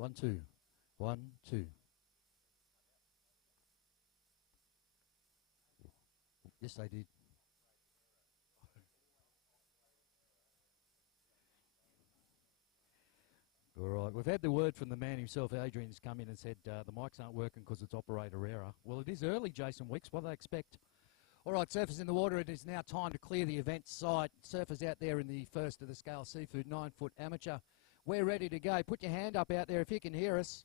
1, 2. 1, 2. Yes, they did. All right, we've had the word from the man himself. Adrian's come in and said the mics aren't working because it's operator error. Well, it is early, Jason Wicks. What do they expect? All right, surfers in the water. It is now time to clear the event site. Surfers out there in the first of the Scale Seafood 9-foot amateur. We're ready to go. Put your hand up out there if you can hear us.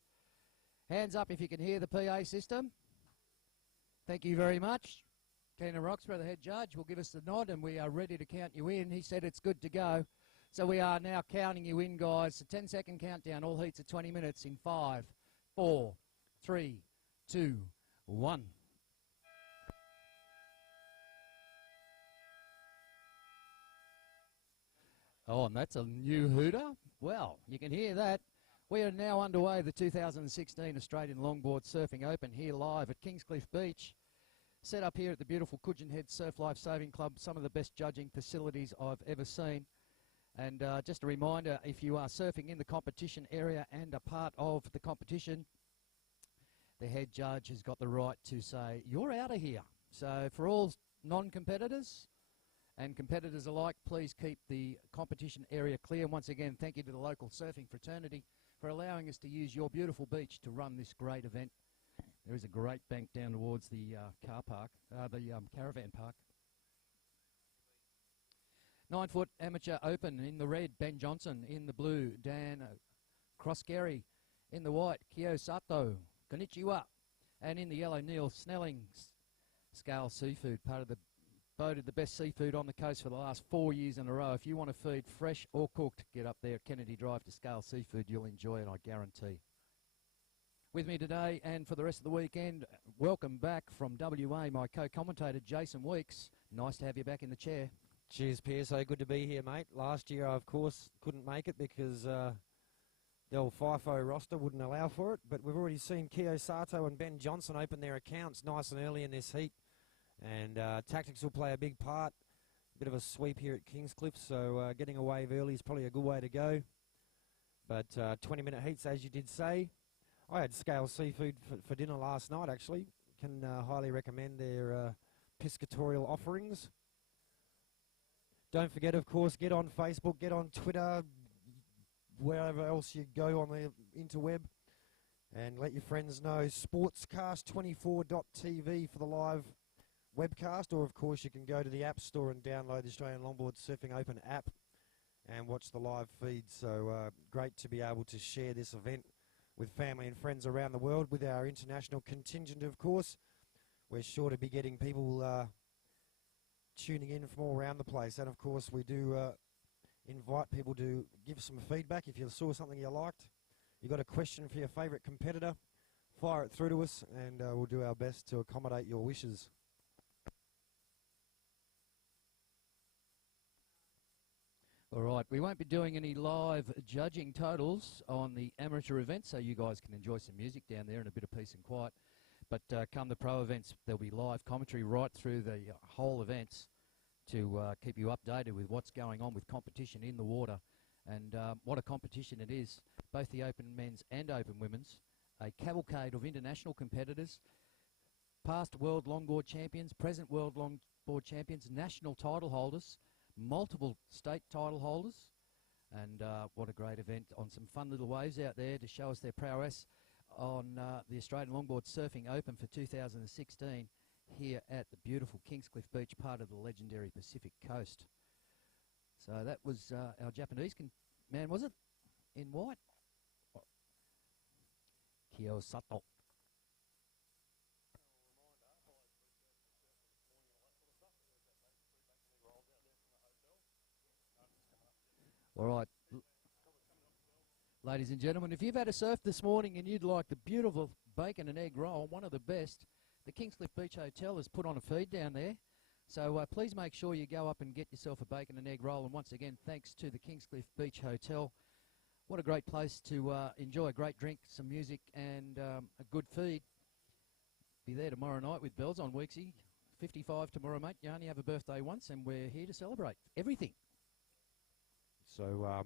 Hands up if you can hear the PA system. Thank you very much. Keenan Roxburgh, the head judge, will give us the nod and we are ready to count you in. He said it's good to go. So we are now counting you in, guys. A 10-second countdown. All heats are 20 minutes in 5, 4, 3, 2, 1. Oh, and that's a new hooter. Well, you can hear that. We are now underway, the 2016 Australian Longboard Surfing Open here live at Kingscliff Beach. Set up here at the beautiful Coogin Head Surf Life Saving Club. Some of the best judging facilities I've ever seen. And just a reminder, if you are surfing in the competition area and a part of the competition, the head judge has got the right to say, you're out of here. So for all non-competitors and competitors alike, please keep the competition area clear. And once again, thank you to the local surfing fraternity for allowing us to use your beautiful beach to run this great event. There is a great bank down towards the car park, caravan park. 9-foot amateur open in the red, Ben Johnson. In the blue, Dan Crossgary. In the white, Kyo Sato. Konnichiwa. And in the yellow, Neil Snelling. Scale Seafood, voted the best seafood on the coast for the last 4 years in a row. If you want to feed fresh or cooked, get up there at Kennedy Drive to Scale Seafood. You'll enjoy it, I guarantee. With me today and for the rest of the weekend, welcome back from WA, my co-commentator Jason Weeks. Nice to have you back in the chair. Cheers, PSO. Good to be here, mate. Last year, I, of course, couldn't make it because the old FIFO roster wouldn't allow for it. But we've already seen Kyo Sato and Ben Johnson open their accounts nice and early in this heat. And tactics will play a big part. Bit of a sweep here at Kingscliff, so getting a wave early is probably a good way to go. But 20-minute heats, as you did say. I had Scale Seafood for dinner last night, actually. Can highly recommend their piscatorial offerings. Don't forget, of course, get on Facebook, get on Twitter, wherever else you go on the interweb, and let your friends know. Sportscast24.tv for the live webcast, or of course you can go to the App Store and download the Australian Longboard Surfing Open app and watch the live feed. So great to be able to share this event with family and friends around the world with our international contingent, of course. We're sure to be getting people tuning in from all around the place. And, of course, we do invite people to give some feedback. If you saw something you liked, you got a question for your favourite competitor, fire it through to us, and we'll do our best to accommodate your wishes. All right, we won't be doing any live judging totals on the amateur event, so you guys can enjoy some music down there and a bit of peace and quiet. But come the pro events, there'll be live commentary right through the whole events to keep you updated with what's going on with competition in the water. And what a competition it is, both the Open Men's and Open Women's. A cavalcade of international competitors, past World Longboard champions, present World Longboard champions, national title holders, multiple state title holders. And what a great event on some fun little waves out there to show us their prowess on the Australian Longboard Surfing Open for 2016 here at the beautiful Kingscliff Beach, part of the legendary Pacific Coast. So that was our Japanese man, was it? In white? Kyo Sato. All right. Ladies and gentlemen, if you've had a surf this morning and you'd like the beautiful bacon and egg roll, one of the best, the Kingscliff Beach Hotel has put on a feed down there. So please make sure you go up and get yourself a bacon and egg roll. And once again, thanks to the Kingscliff Beach Hotel. What a great place to enjoy a great drink, some music, and a good feed. Be there tomorrow night with bells on, Weeksy. 55 tomorrow, mate. You only have a birthday once, and we're here to celebrate everything. So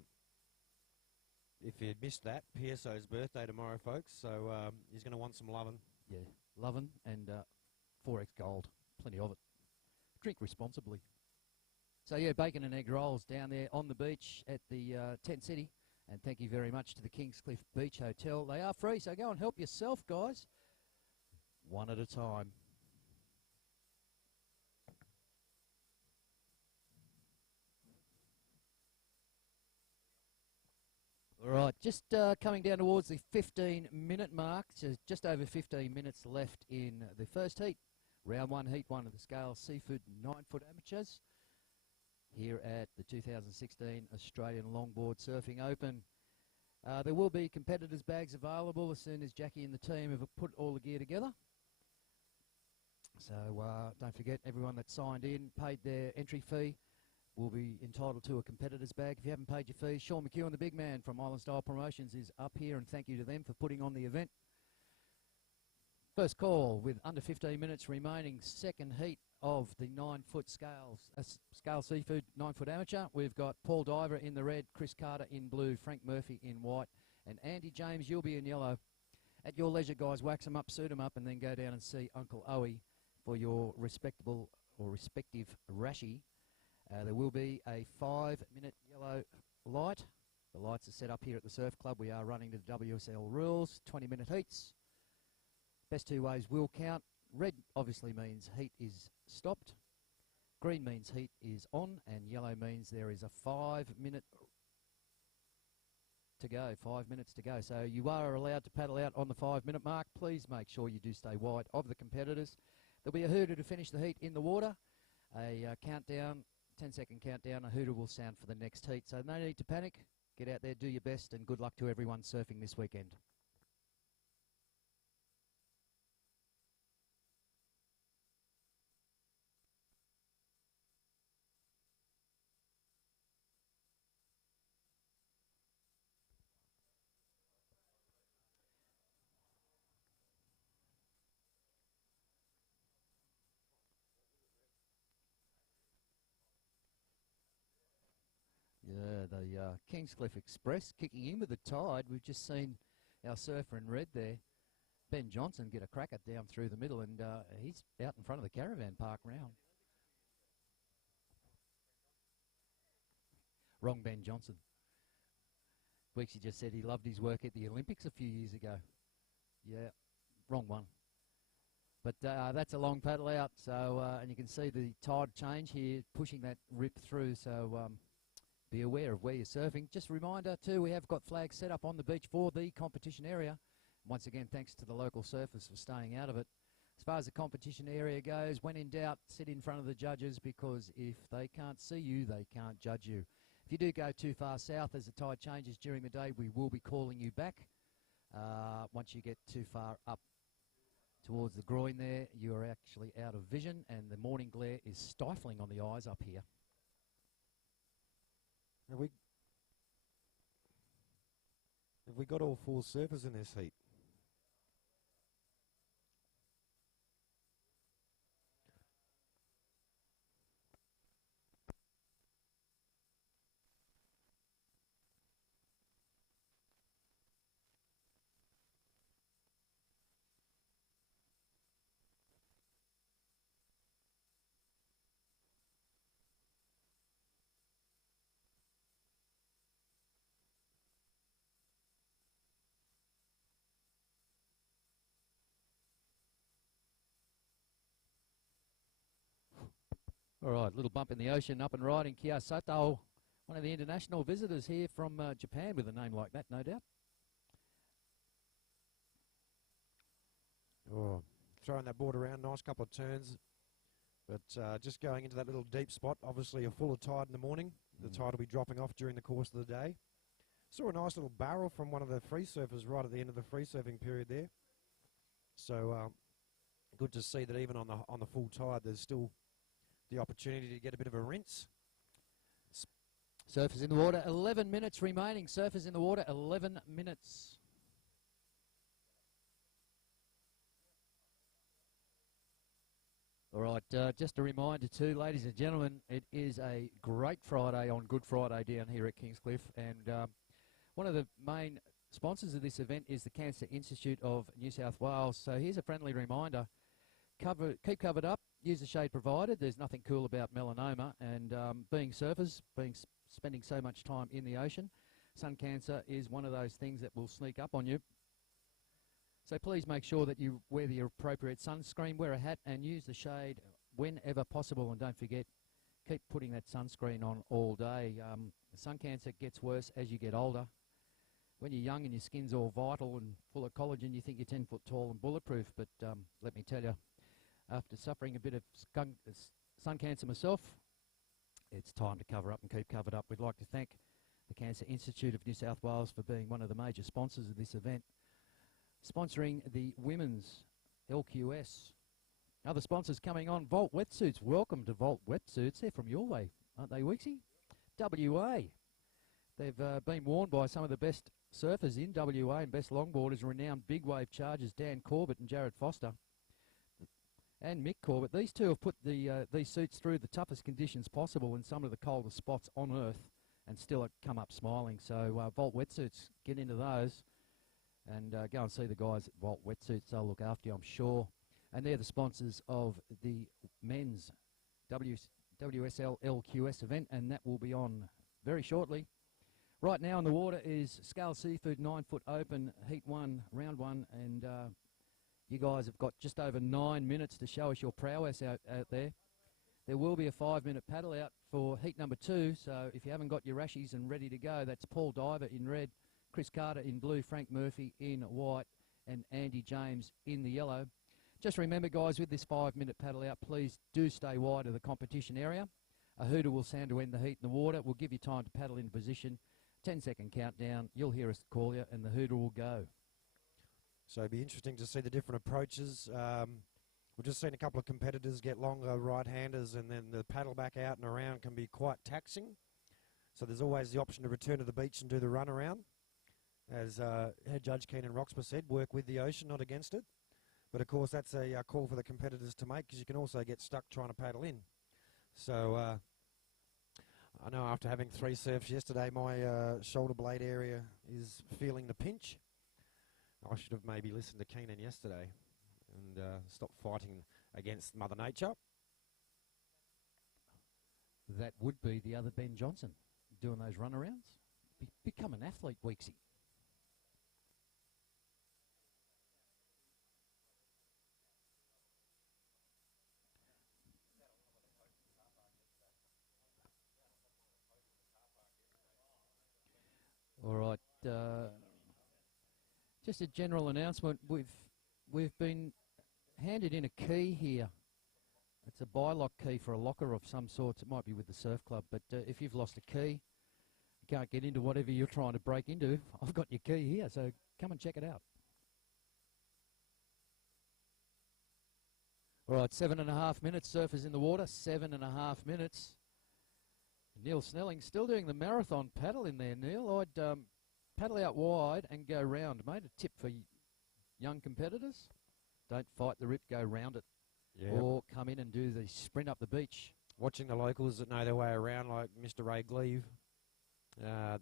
if you missed that, PSO's birthday tomorrow, folks, so he's going to want some loving. Yeah, loving and 4X gold. Plenty of it. Drink responsibly. So, yeah, bacon and egg rolls down there on the beach at the Tent City. And thank you very much to the Kingscliff Beach Hotel. They are free, so go and help yourself, guys. One at a time. All right, just coming down towards the 15-minute mark. So just over 15 minutes left in the first heat. Round 1, Heat 1 of the Scale Seafood 9-foot amateurs here at the 2016 Australian Longboard Surfing Open. There will be competitors' bags available as soon as Jackie and the team have put all the gear together. So don't forget, everyone that signed in, paid their entry fee, will be entitled to a competitor's bag. If you haven't paid your fees, Sean McEwen, the big man from Island Style Promotions, is up here, and thank you to them for putting on the event. First call with under 15 minutes remaining, second heat of the 9-foot Scale Seafood 9-foot amateur. We've got Paul Diver in the red, Chris Carter in blue, Frank Murphy in white, and Andy James, you'll be in yellow. At your leisure, guys, wax them up, suit them up, and then go down and see Uncle Owie for your respectable or respective rashie. There will be a 5-minute yellow light. The lights are set up here at the Surf Club. We are running to the WSL rules, 20-minute heats. Best two ways will count. Red obviously means heat is stopped. Green means heat is on. And yellow means there is a 5-minute to go, 5 minutes to go. So you are allowed to paddle out on the 5-minute mark. Please make sure you do stay wide of the competitors. There'll be a hooter to finish the heat in the water. A countdown, 10-second countdown. A hooter will sound for the next heat. So no need to panic. Get out there, do your best, and good luck to everyone surfing this weekend. Yeah, the Kingscliff Express kicking in with the tide. We've just seen our surfer in red there, Ben Johnson, get a cracker down through the middle, and he's out in front of the caravan park round. Wrong Ben Johnson. Weeksy just said he loved his work at the Olympics a few years ago. Yeah, wrong one. But that's a long paddle out, so and you can see the tide change here, pushing that rip through, so be aware of where you're surfing. Just a reminder too, we have got flags set up on the beach for the competition area. Once again, thanks to the local surfers for staying out of it. As far as the competition area goes, when in doubt, sit in front of the judges, because if they can't see you, they can't judge you. If you do go too far south as the tide changes during the day, we will be calling you back. Once you get too far up towards the groin there, you are actually out of vision, and the morning glare is stifling on the eyes up here. Have we got all 4 surfers in this heat? All right, little bump in the ocean, up and riding. Kia Sato, one of the international visitors here from Japan with a name like that, no doubt. Oh, throwing that board around, nice couple of turns. But just going into that little deep spot, obviously a fuller tide in the morning. The tide will be dropping off during the course of the day. Saw a nice little barrel from one of the free surfers right at the end of the free surfing period there. So good to see that even on the full tide, there's still the opportunity to get a bit of a rinse. Surfers in the water, 11 minutes remaining. Surfers in the water, 11 minutes. All right, just a reminder too, ladies and gentlemen, it is a great Friday on Good Friday down here at Kingscliff. And One of the main sponsors of this event is the Cancer Institute of New South Wales. So here's a friendly reminder. Keep covered up, use the shade provided. There's nothing cool about melanoma, and being surfers, spending so much time in the ocean, sun cancer is one of those things that will sneak up on you. So please make sure that you wear the appropriate sunscreen, wear a hat, and use the shade whenever possible. And don't forget, keep putting that sunscreen on all day. Sun cancer gets worse as you get older. When you're young and your skin's all vital and full of collagen, you think you're 10 foot tall and bulletproof. But let me tell you, after suffering a bit of sun cancer myself, it's time to cover up and keep covered up. We'd like to thank the Cancer Institute of New South Wales for being one of the major sponsors of this event, sponsoring the women's LQS. Other sponsors coming on, Volt Wetsuits. Welcome to Volt Wetsuits. They're from your way, aren't they, Weeksy? WA. They've been worn by some of the best surfers in WA and best longboarders, renowned big wave chargers Dan Corbett and Jared Foster, and Mick Corbett. These two have put these suits through the toughest conditions possible in some of the coldest spots on Earth and still come up smiling. So Volt Wetsuits, get into those and go and see the guys at Volt Wetsuits. They'll look after you, I'm sure. And they're the sponsors of the men's WSL LQS event, and that will be on very shortly. Right now in the water is Scale Seafood 9 foot open, heat 1, round 1, and you guys have got just over 9 minutes to show us your prowess out there. There will be a 5-minute paddle out for heat number 2, so if you haven't got your rashies and ready to go, that's Paul Diver in red, Chris Carter in blue, Frank Murphy in white, and Andy James in the yellow. Just remember, guys, with this 5-minute paddle out, please do stay wide of the competition area. A hooter will sound to end the heat in the water. We'll give you time to paddle into position. 10-second countdown. You'll hear us call you, and the hooter will go. So it'll be interesting to see the different approaches. We've just seen a couple of competitors get longer right-handers, and then the paddle back out and around can be quite taxing. So there's always the option to return to the beach and do the run around. As Head Judge Keenan Roxburgh said, work with the ocean, not against it. But of course, that's a call for the competitors to make, because you can also get stuck trying to paddle in. So I know after having 3 surfs yesterday, my shoulder blade area is feeling the pinch. I should have maybe listened to Keenan yesterday and stopped fighting against Mother Nature. That would be the other Ben Johnson doing those runarounds. Become an athlete, Weeksy. All right, just a general announcement. We've been handed in a key here. It's a by-lock key for a locker of some sorts. It might be with the surf club, but if you've lost a key, you can't get into whatever you're trying to break into, I've got your key here, so come and check it out. All right, 7.5 minutes. Surfers in the water, 7.5 minutes. Neil Snelling still doing the marathon paddle in there, Neil. I'd paddle out wide and go round. Mate, a tip for young competitors. Don't fight the rip, go round it. Yeah. Or come in and do the sprint up the beach. Watching the locals that know their way around, like Mr. Ray Gleave,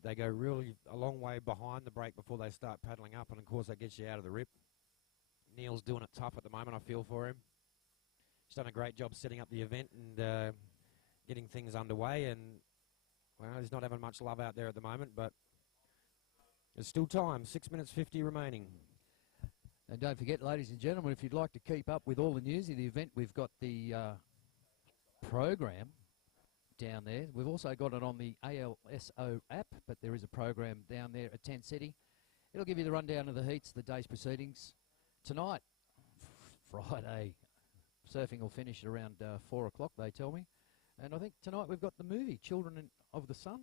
they go really a long way behind the break before they start paddling up, and of course that gets you out of the rip. Neil's doing it tough at the moment, I feel for him. He's done a great job setting up the event and getting things underway, and well, he's not having much love out there at the moment, but there's still time. 6 minutes 50 remaining. And don't forget, ladies and gentlemen, if you'd like to keep up with all the news of the event, we've got the program down there. We've also got it on the ALSO app, but there is a program down there at Tent City. It'll give you the rundown of the heats, the day's proceedings. Tonight, Friday, surfing will finish at around 4 o'clock, they tell me. And I think tonight we've got the movie, Children of the Sun,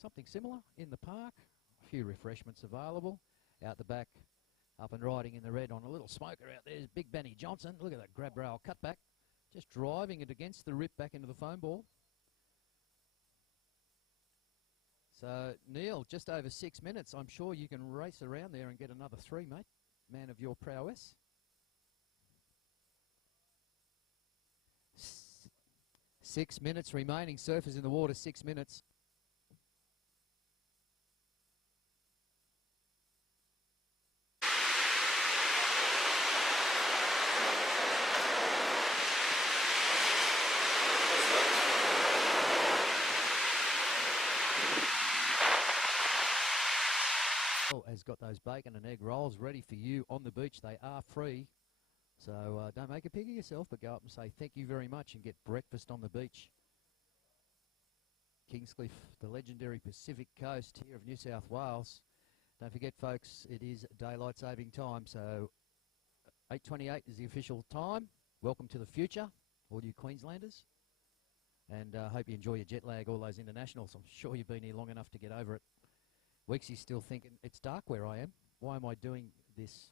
something similar in the park. A few refreshments available. Out the back, up and riding in the red on a little smoker out there is Big Benny Johnson. Look at that grab rail cutback. Just driving it against the rip back into the foam ball. So, Neil, just over 6 minutes. I'm sure you can race around there and get another 3, mate. Man of your prowess. 6 minutes remaining. Surfers in the water, 6 minutes. has got those bacon and egg rolls ready for you on the beach. They are free, so don't make a pig of yourself, but go up and say thank you very much and get breakfast on the beach. Kingscliff, the legendary Pacific coast here of New South Wales. Don't forget, folks, it is daylight saving time, so 8:28 is the official time. Welcome to the future, all you Queenslanders. And hope you enjoy your jet lag, all those internationals. I'm sure you've been here long enough to get over it. Weeksy's still thinking, it's dark where I am. Why am I doing this?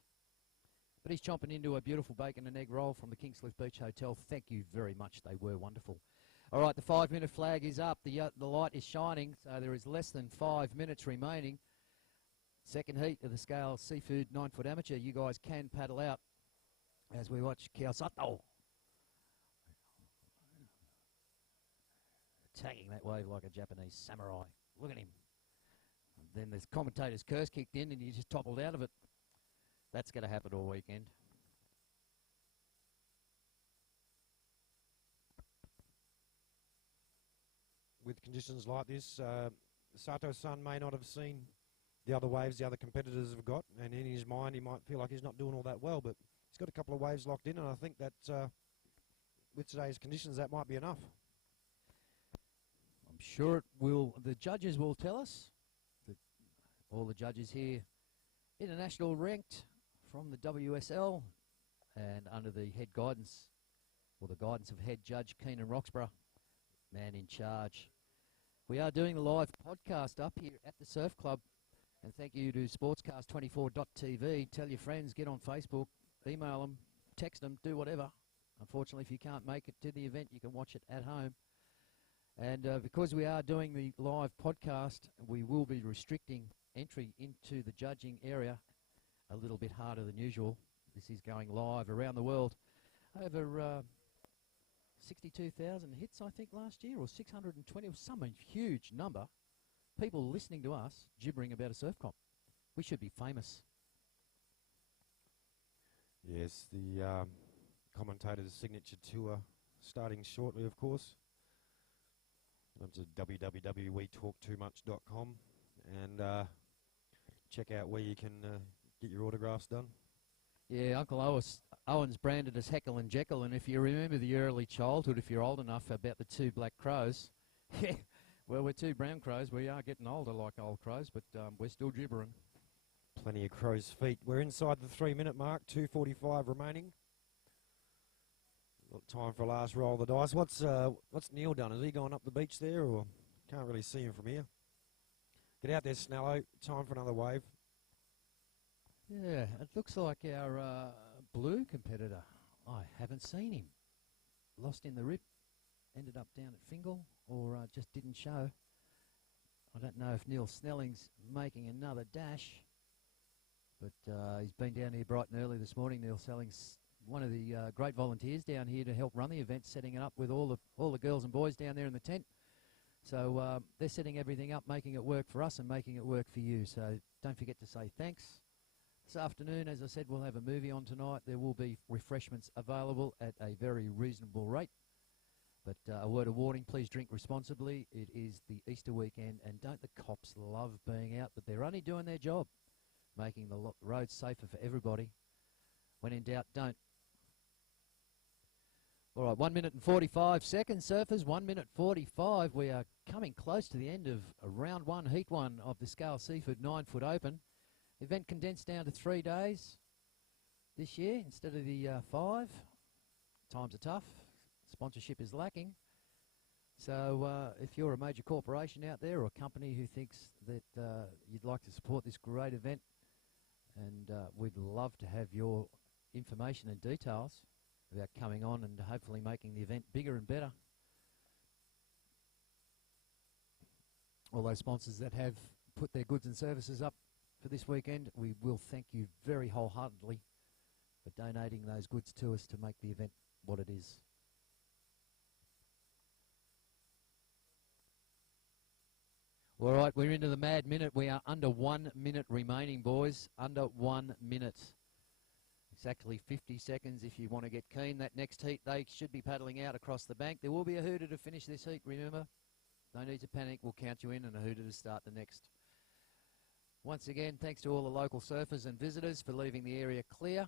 But he's chomping into a beautiful bacon and egg roll from the Kingscliff Beach Hotel. Thank you very much. They were wonderful. All right, the 5-minute flag is up. The light is shining, so there is less than 5 minutes remaining. Second heat of the Scale Seafood 9-foot amateur. You guys can paddle out as we watch Kiyosato tagging that wave like a Japanese samurai. Look at him. And then the commentator's curse kicked in and he just toppled out of it. That's going to happen all weekend. With conditions like this, Sato-san may not have seen the other waves the other competitors have got, and in his mind he might feel like he's not doing all that well, but he's got a couple of waves locked in, and I think that with today's conditions that might be enough. I'm sure it will. The judges will tell us. All the judges here, international ranked from the WSL, and under the head guidance, or the guidance of head judge Keenan Roxburgh, man in charge. We are doing the live podcast up here at the Surf Club, and thank you to sportscast24.tv. Tell your friends, get on Facebook, email them, text them, do whatever. Unfortunately, if you can't make it to the event, you can watch it at home. And because we are doing the live podcast, we will be restricting entry into the judging area a little bit harder than usual. This is going live around the world. Over 62,000 hits, I think, last year, or 620, or some huge number. People listening to us gibbering about a surf comp. We should be famous. Yes, the commentator's signature tour starting shortly, of course. Go to www.wetalktoomuch.com and check out where you can get your autographs done. Yeah, Uncle Owen's branded as Heckle and Jekyll, and if you remember the early childhood, if you're old enough, about the two black crows, yeah, well, we're two brown crows. We are getting older like old crows, but we're still gibbering. Plenty of crow's feet. We're inside the 3-minute mark, 2:45 remaining. Time for a last roll of the dice. What's Neil done? Is he going up the beach there, or can't really see him from here? Get out there, Snello. Time for another wave. Yeah, it looks like our blue competitor. I haven't seen him. Lost in the rip. Ended up down at Fingal, or just didn't show. I don't know if Neil Snelling's making another dash, but he's been down here bright and early this morning. Neil Snelling's one of the great volunteers down here to help run the event, setting it up with all the girls and boys down there in the tent. So they're setting everything up, making it work for us and making it work for you. So don't forget to say thanks. This afternoon, as I said, we'll have a movie on tonight. There will be refreshments available at a very reasonable rate. But a word of warning, please drink responsibly. It is the Easter weekend, and don't the cops love being out? But they're only doing their job, making the roads safer for everybody. When in doubt, don't. All right, 1 minute and 45 seconds, surfers. 1 minute 45. We are coming close to the end of round one, heat one of the Scale Seafood 9-foot open. Event condensed down to 3 days this year instead of the 5. Times are tough. Sponsorship is lacking. So if you're a major corporation out there or a company who thinks that you'd like to support this great event, and we'd love to have your information and details about coming on and hopefully making the event bigger and better. All those sponsors that have put their goods and services up for this weekend, we will thank you very wholeheartedly for donating those goods to us to make the event what it is. All right, we're into the mad minute. We are under 1 minute remaining, boys. Under 1 minute. Exactly 50 seconds if you want to get keen. That next heat, they should be paddling out across the bank. There will be a hooter to finish this heat, remember. No need to panic. We'll count you in and a hooter to start the next. Once again, thanks to all the local surfers and visitors for leaving the area clear.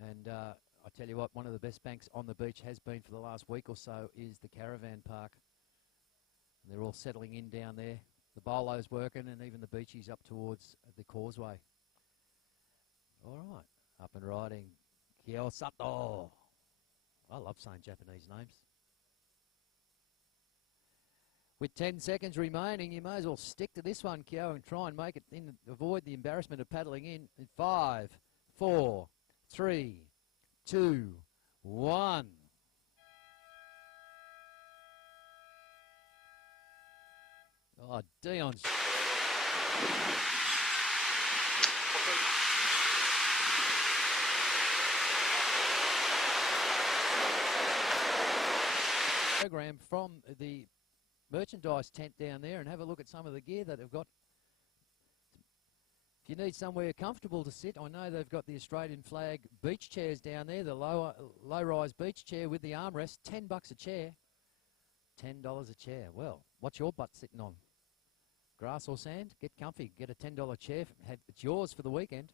And I tell you what, one of the best banks on the beach has been for the last week or so is the caravan park. And they're all settling in down there. The bolo's working and even the beachies up towards the causeway. All right, up and riding. Kyosato. I love saying Japanese names. With 10 seconds remaining, you may as well stick to this one, Kyo, and try and make it in, avoid the embarrassment of paddling in. 5, 4, 3, 2, 1. Oh, Dion's. Program from the merchandise tent down there and have a look at some of the gear that they've got. If you need somewhere comfortable to sit, I know they've got the Australian flag beach chairs down there, the low-rise beach chair with the armrest, $10 a chair. $10 a chair. Well, what's your butt sitting on? Grass or sand? Get comfy. Get a $10 chair. It's yours for the weekend.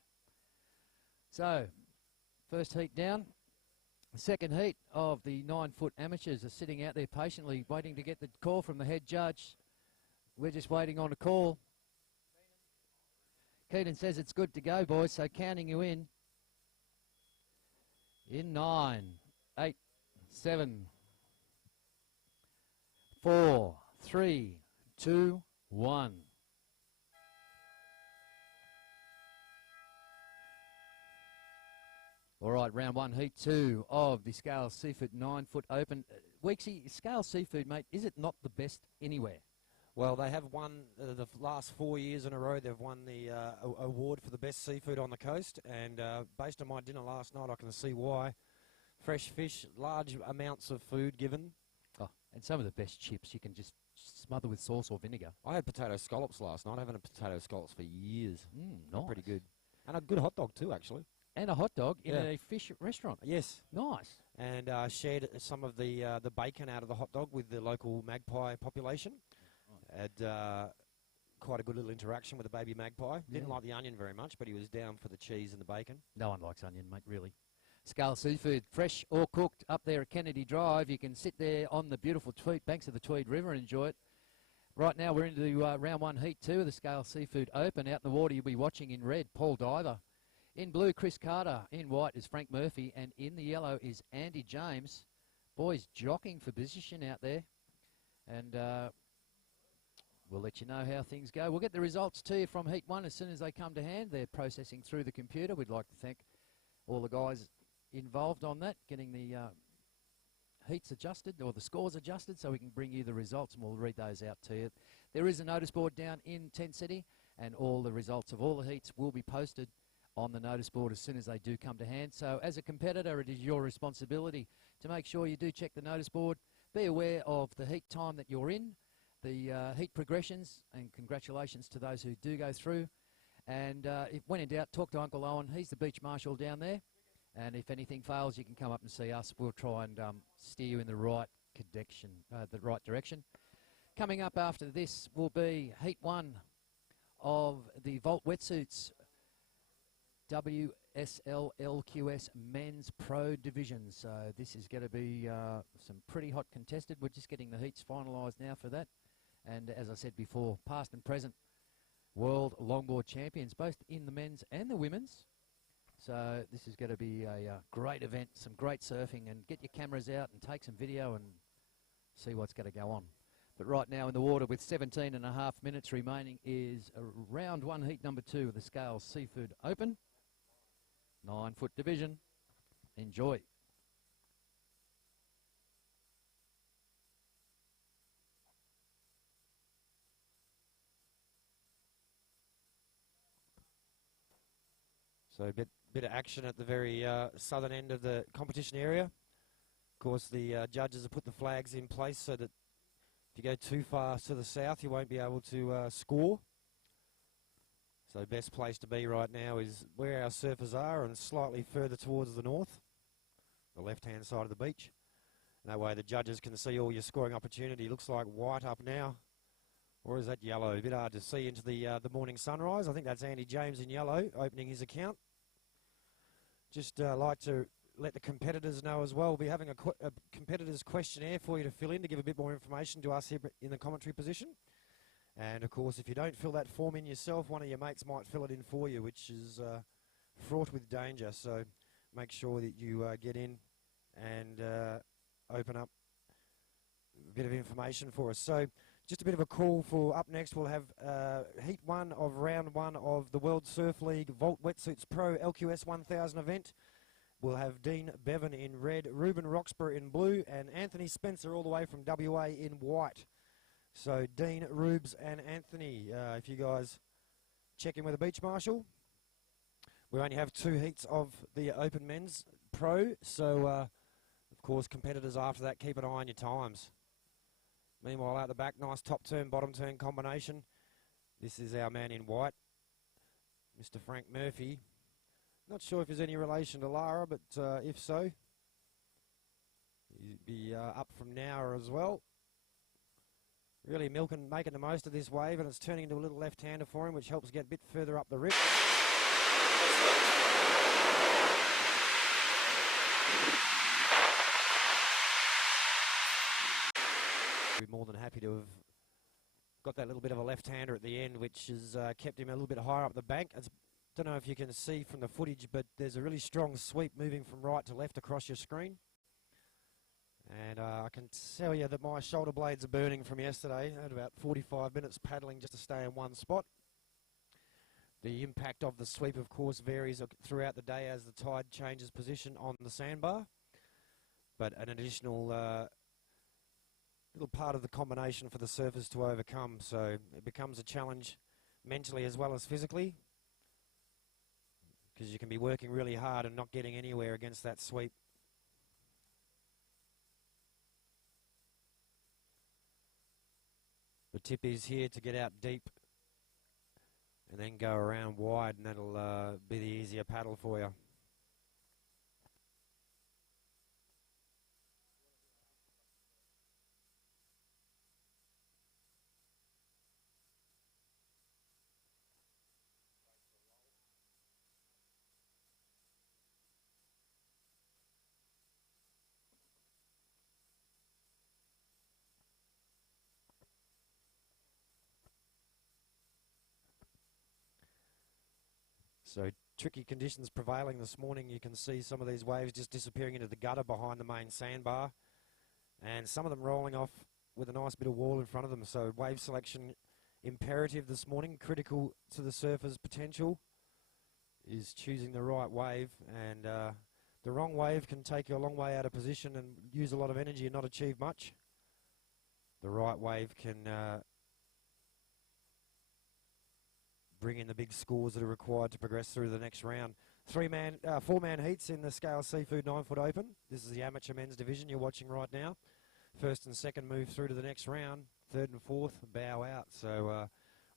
So, first heat down. The second heat of the 9-foot amateurs are sitting out there patiently waiting to get the call from the head judge. We're just waiting on a call. Keaton says it's good to go, boys, so counting you in. In 9, 8, 7, 4, 3, 2, 1. All right, round 1, heat 2 of the Scales Seafood 9-foot open. Weeksy, Scales Seafood, mate, is it not the best anywhere? Well, they have won the last 4 years in a row. They've won the award for the best seafood on the coast. And based on my dinner last night, I can see why. Fresh fish, large amounts of food given. Oh, and some of the best chips you can just smother with sauce or vinegar. I had potato scallops last night. I haven't had potato scallops for years. Nice. Pretty good. And a good hot dog too, actually. And a hot dog in a fish restaurant. Yes. Nice. And shared some of the bacon out of the hot dog with the local magpie population. Had quite a good little interaction with the baby magpie. Didn't like the onion very much, but he was down for the cheese and the bacon. No one likes onion, mate, really. Scales Seafood, fresh or cooked, up there at Kennedy Drive. You can sit there on the beautiful banks of the Tweed River and enjoy it. Right now we're into round 1, heat 2 of the Scales Seafood Open. Out in the water you'll be watching in red, Paul Diver. In blue, Chris Carter. In white is Frank Murphy. And in the yellow is Andy James. Boys jockeying for position out there. And we'll let you know how things go. We'll get the results to you from heat 1 as soon as they come to hand. They're processing through the computer. We'd like to thank all the guys involved on that, getting the heats adjusted or the scores adjusted so we can bring you the results and we'll read those out to you. There is a notice board down in Tent City and all the results of all the heats will be posted on the notice board as soon as they do come to hand. So as a competitor, it is your responsibility to make sure you do check the notice board. Be aware of the heat time that you're in, the heat progressions, and congratulations to those who do go through. And if when in doubt, talk to Uncle Owen. He's the beach marshal down there. And if anything fails, you can come up and see us. We'll try and steer you in the right direction. Coming up after this will be heat 1 of the Vault Wetsuits WSL LQS Men's Pro Division. So this is going to be some pretty hot contested. We're just getting the heats finalised now for that. And as I said before, past and present world longboard champions, both in the men's and the women's. So this is going to be a great event, some great surfing, and get your cameras out and take some video and see what's going to go on. But right now in the water with 17.5 minutes remaining is round 1, heat number 2 of the Scales Seafood Open. 9-foot division. Enjoy. So a bit of action at the very southern end of the competition area. Of course, the judges have put the flags in place so that if you go too far to the south, you won't be able to score. So best place to be right now is where our surfers are and slightly further towards the north, the left-hand side of the beach. And that way the judges can see all your scoring opportunity. Looks like white up now, Or is that yellow? A bit hard to see into the morning sunrise. I think that's Andy James in yellow opening his account. Just like to let the competitors know as well. We'll be having a competitors questionnaire for you to fill in to give a bit more information to us here in the commentary position. And of course, if you don't fill that form in yourself, one of your mates might fill it in for you, which is fraught with danger. So make sure that you get in and open up a bit of information for us. So just a bit of a call for up next. We'll have Heat 1 of Round 1 of the World Surf League Vault Wetsuits Pro LQS 1000 event. We'll have Dean Bevan in red, Ruben Roxburgh in blue, and Anthony Spencer all the way from WA in white. So Dean, Rubes and Anthony, if you guys check in with the Beach Marshal. We only have 2 heats of the Open Men's Pro, so of course competitors after that, keep an eye on your times. Meanwhile out the back, nice top turn, bottom turn combination. This is our man in white, Mr. Frank Murphy. Not sure if there's any relation to Lara, but if so, he'd be up from now as well. Really making the most of this wave, and it's turning into a little left-hander for him, which helps get a bit further up the rip. Be more than happy to have got that little bit of a left-hander at the end, which has kept him a little bit higher up the bank. I don't know if you can see from the footage, but there's a really strong sweep moving from right to left across your screen. And I can tell you that my shoulder blades are burning from yesterday. I had about 45 minutes paddling just to stay in one spot. The impact of the sweep, of course, varies throughout the day as the tide changes position on the sandbar. But an additional little part of the combination for the surfers to overcome. So it becomes a challenge mentally as well as physically, because you can be working really hard and not getting anywhere against that sweep. The tip is here to get out deep and then go around wide, and that'll be the easier paddle for you. So tricky conditions prevailing this morning. You can see some of these waves just disappearing into the gutter behind the main sandbar, and some of them rolling off with a nice bit of wall in front of them. So wave selection imperative this morning. Critical to the surfer's potential is choosing the right wave, and the wrong wave can take you a long way out of position and use a lot of energy and not achieve much. The right wave can bring in the big scores that are required to progress through the next round. 4-man heats in the Scale Seafood 9-foot Open. This is the amateur men's division you're watching right now. First and second move through to the next round. Third and fourth bow out. So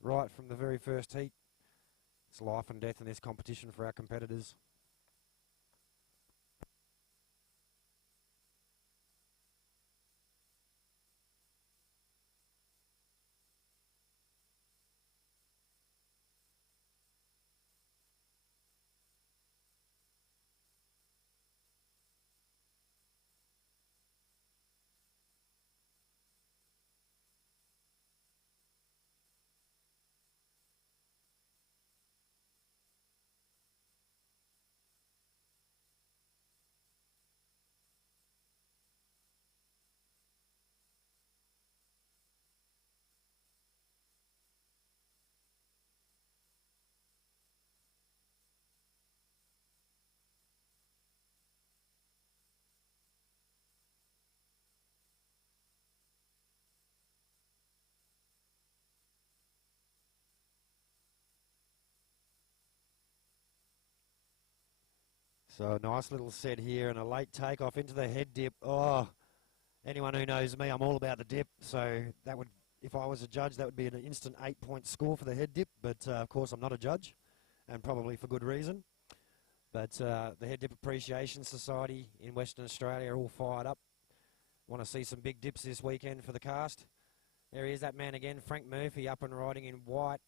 right from the very first heat, it's life and death in this competition for our competitors. So a nice little set here and a late takeoff into the head dip. Oh, anyone who knows me, I'm all about the dip. So that would, if I was a judge, that would be an instant 8-point score for the head dip. But of course, I'm not a judge, and probably for good reason. But the Head Dip Appreciation Society in Western Australia are all fired up. Want to see some big dips this weekend for the cast. There he is, that man again, Frank Murphy, up and riding in white.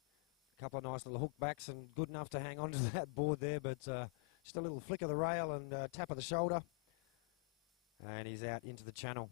A couple of nice little hookbacks and good enough to hang on to that board there, but just a little flick of the rail and tap of the shoulder. And he's out into the channel.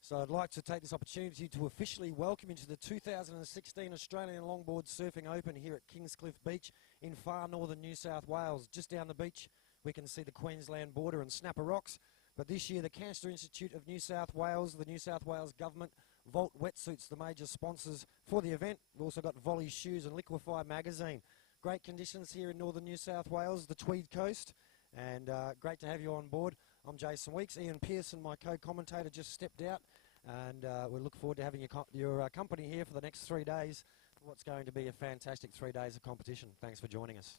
So I'd like to take this opportunity to officially welcome you to the 2016 Australian Longboard Surfing Open here at Kingscliff Beach in far northern New South Wales. Just down the beach we can see the Queensland border and Snapper Rocks. But this year the Cancer Institute of New South Wales, the New South Wales Government, Volt Wetsuits, the major sponsors for the event. We've also got Volley Shoes and Liquify Magazine. Great conditions here in northern New South Wales, the Tweed Coast, and great to have you on board. I'm Jason Weeks. Ian Pearson, my co-commentator, just stepped out, and we look forward to having your company here for the next 3 days. What's going to be a fantastic 3 days of competition. Thanks for joining us.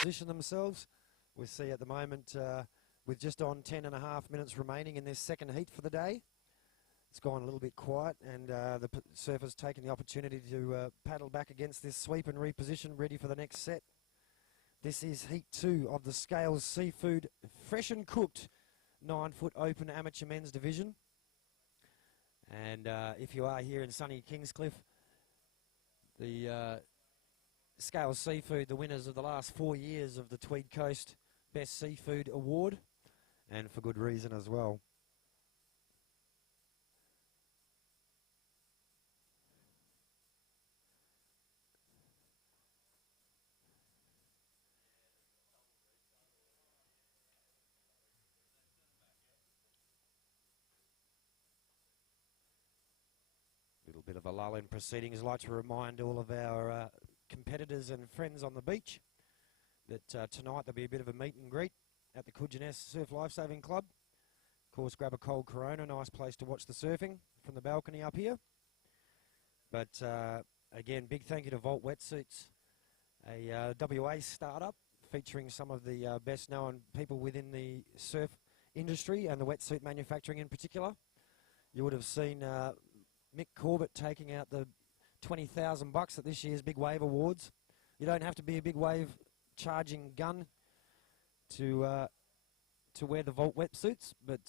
Position themselves. We see at the moment with just on 10.5 minutes remaining in this second heat for the day. It's gone a little bit quiet, and the surfer's taken the opportunity to paddle back against this sweep and reposition, ready for the next set. This is heat 2 of the Scales Seafood Fresh and Cooked 9-foot open amateur men's division. And if you are here in sunny Kingscliff, the Scales Seafood, the winners of the last 4 years of the Tweed Coast Best Seafood Award, and for good reason as well. Little bit of a lull in proceedings. I'd like to remind all of our competitors and friends on the beach that tonight there'll be a bit of a meet and greet at the Coodgeness Surf Lifesaving Club. Of course, grab a cold Corona, nice place to watch the surfing from the balcony up here. But again, big thank you to Volt Wetsuits, a WA startup featuring some of the best known people within the surf industry and the wetsuit manufacturing in particular. You would have seen Mick Corbett taking out the $20,000 at this year's Big Wave Awards. You don't have to be a big wave charging gun to wear the Volt wetsuits, but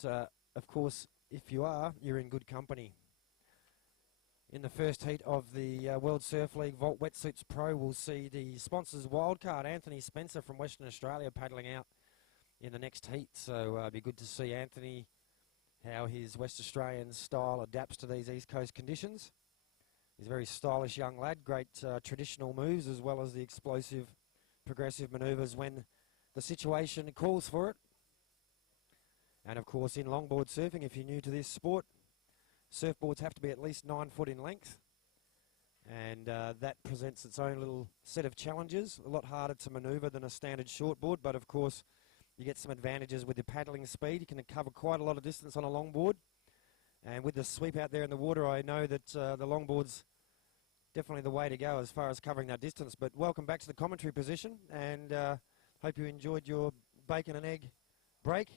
of course, if you are, you're in good company. In the first heat of the World Surf League Volt Wetsuits Pro, we'll see the sponsors wildcard Anthony Spencer from Western Australia paddling out in the next heat. So it'd be good to see Anthony, how his West Australian style adapts to these East Coast conditions. He's a very stylish young lad, great traditional moves as well as the explosive, progressive manoeuvres when the situation calls for it. And of course, in longboard surfing, if you're new to this sport, surfboards have to be at least 9 foot in length. And that presents its own little set of challenges, a lot harder to manoeuvre than a standard shortboard, but of course, you get some advantages with your paddling speed. You can cover quite a lot of distance on a longboard. And with the sweep out there in the water, I know that the longboard's definitely the way to go as far as covering that distance. But welcome back to the commentary position, and hope you enjoyed your bacon and egg break.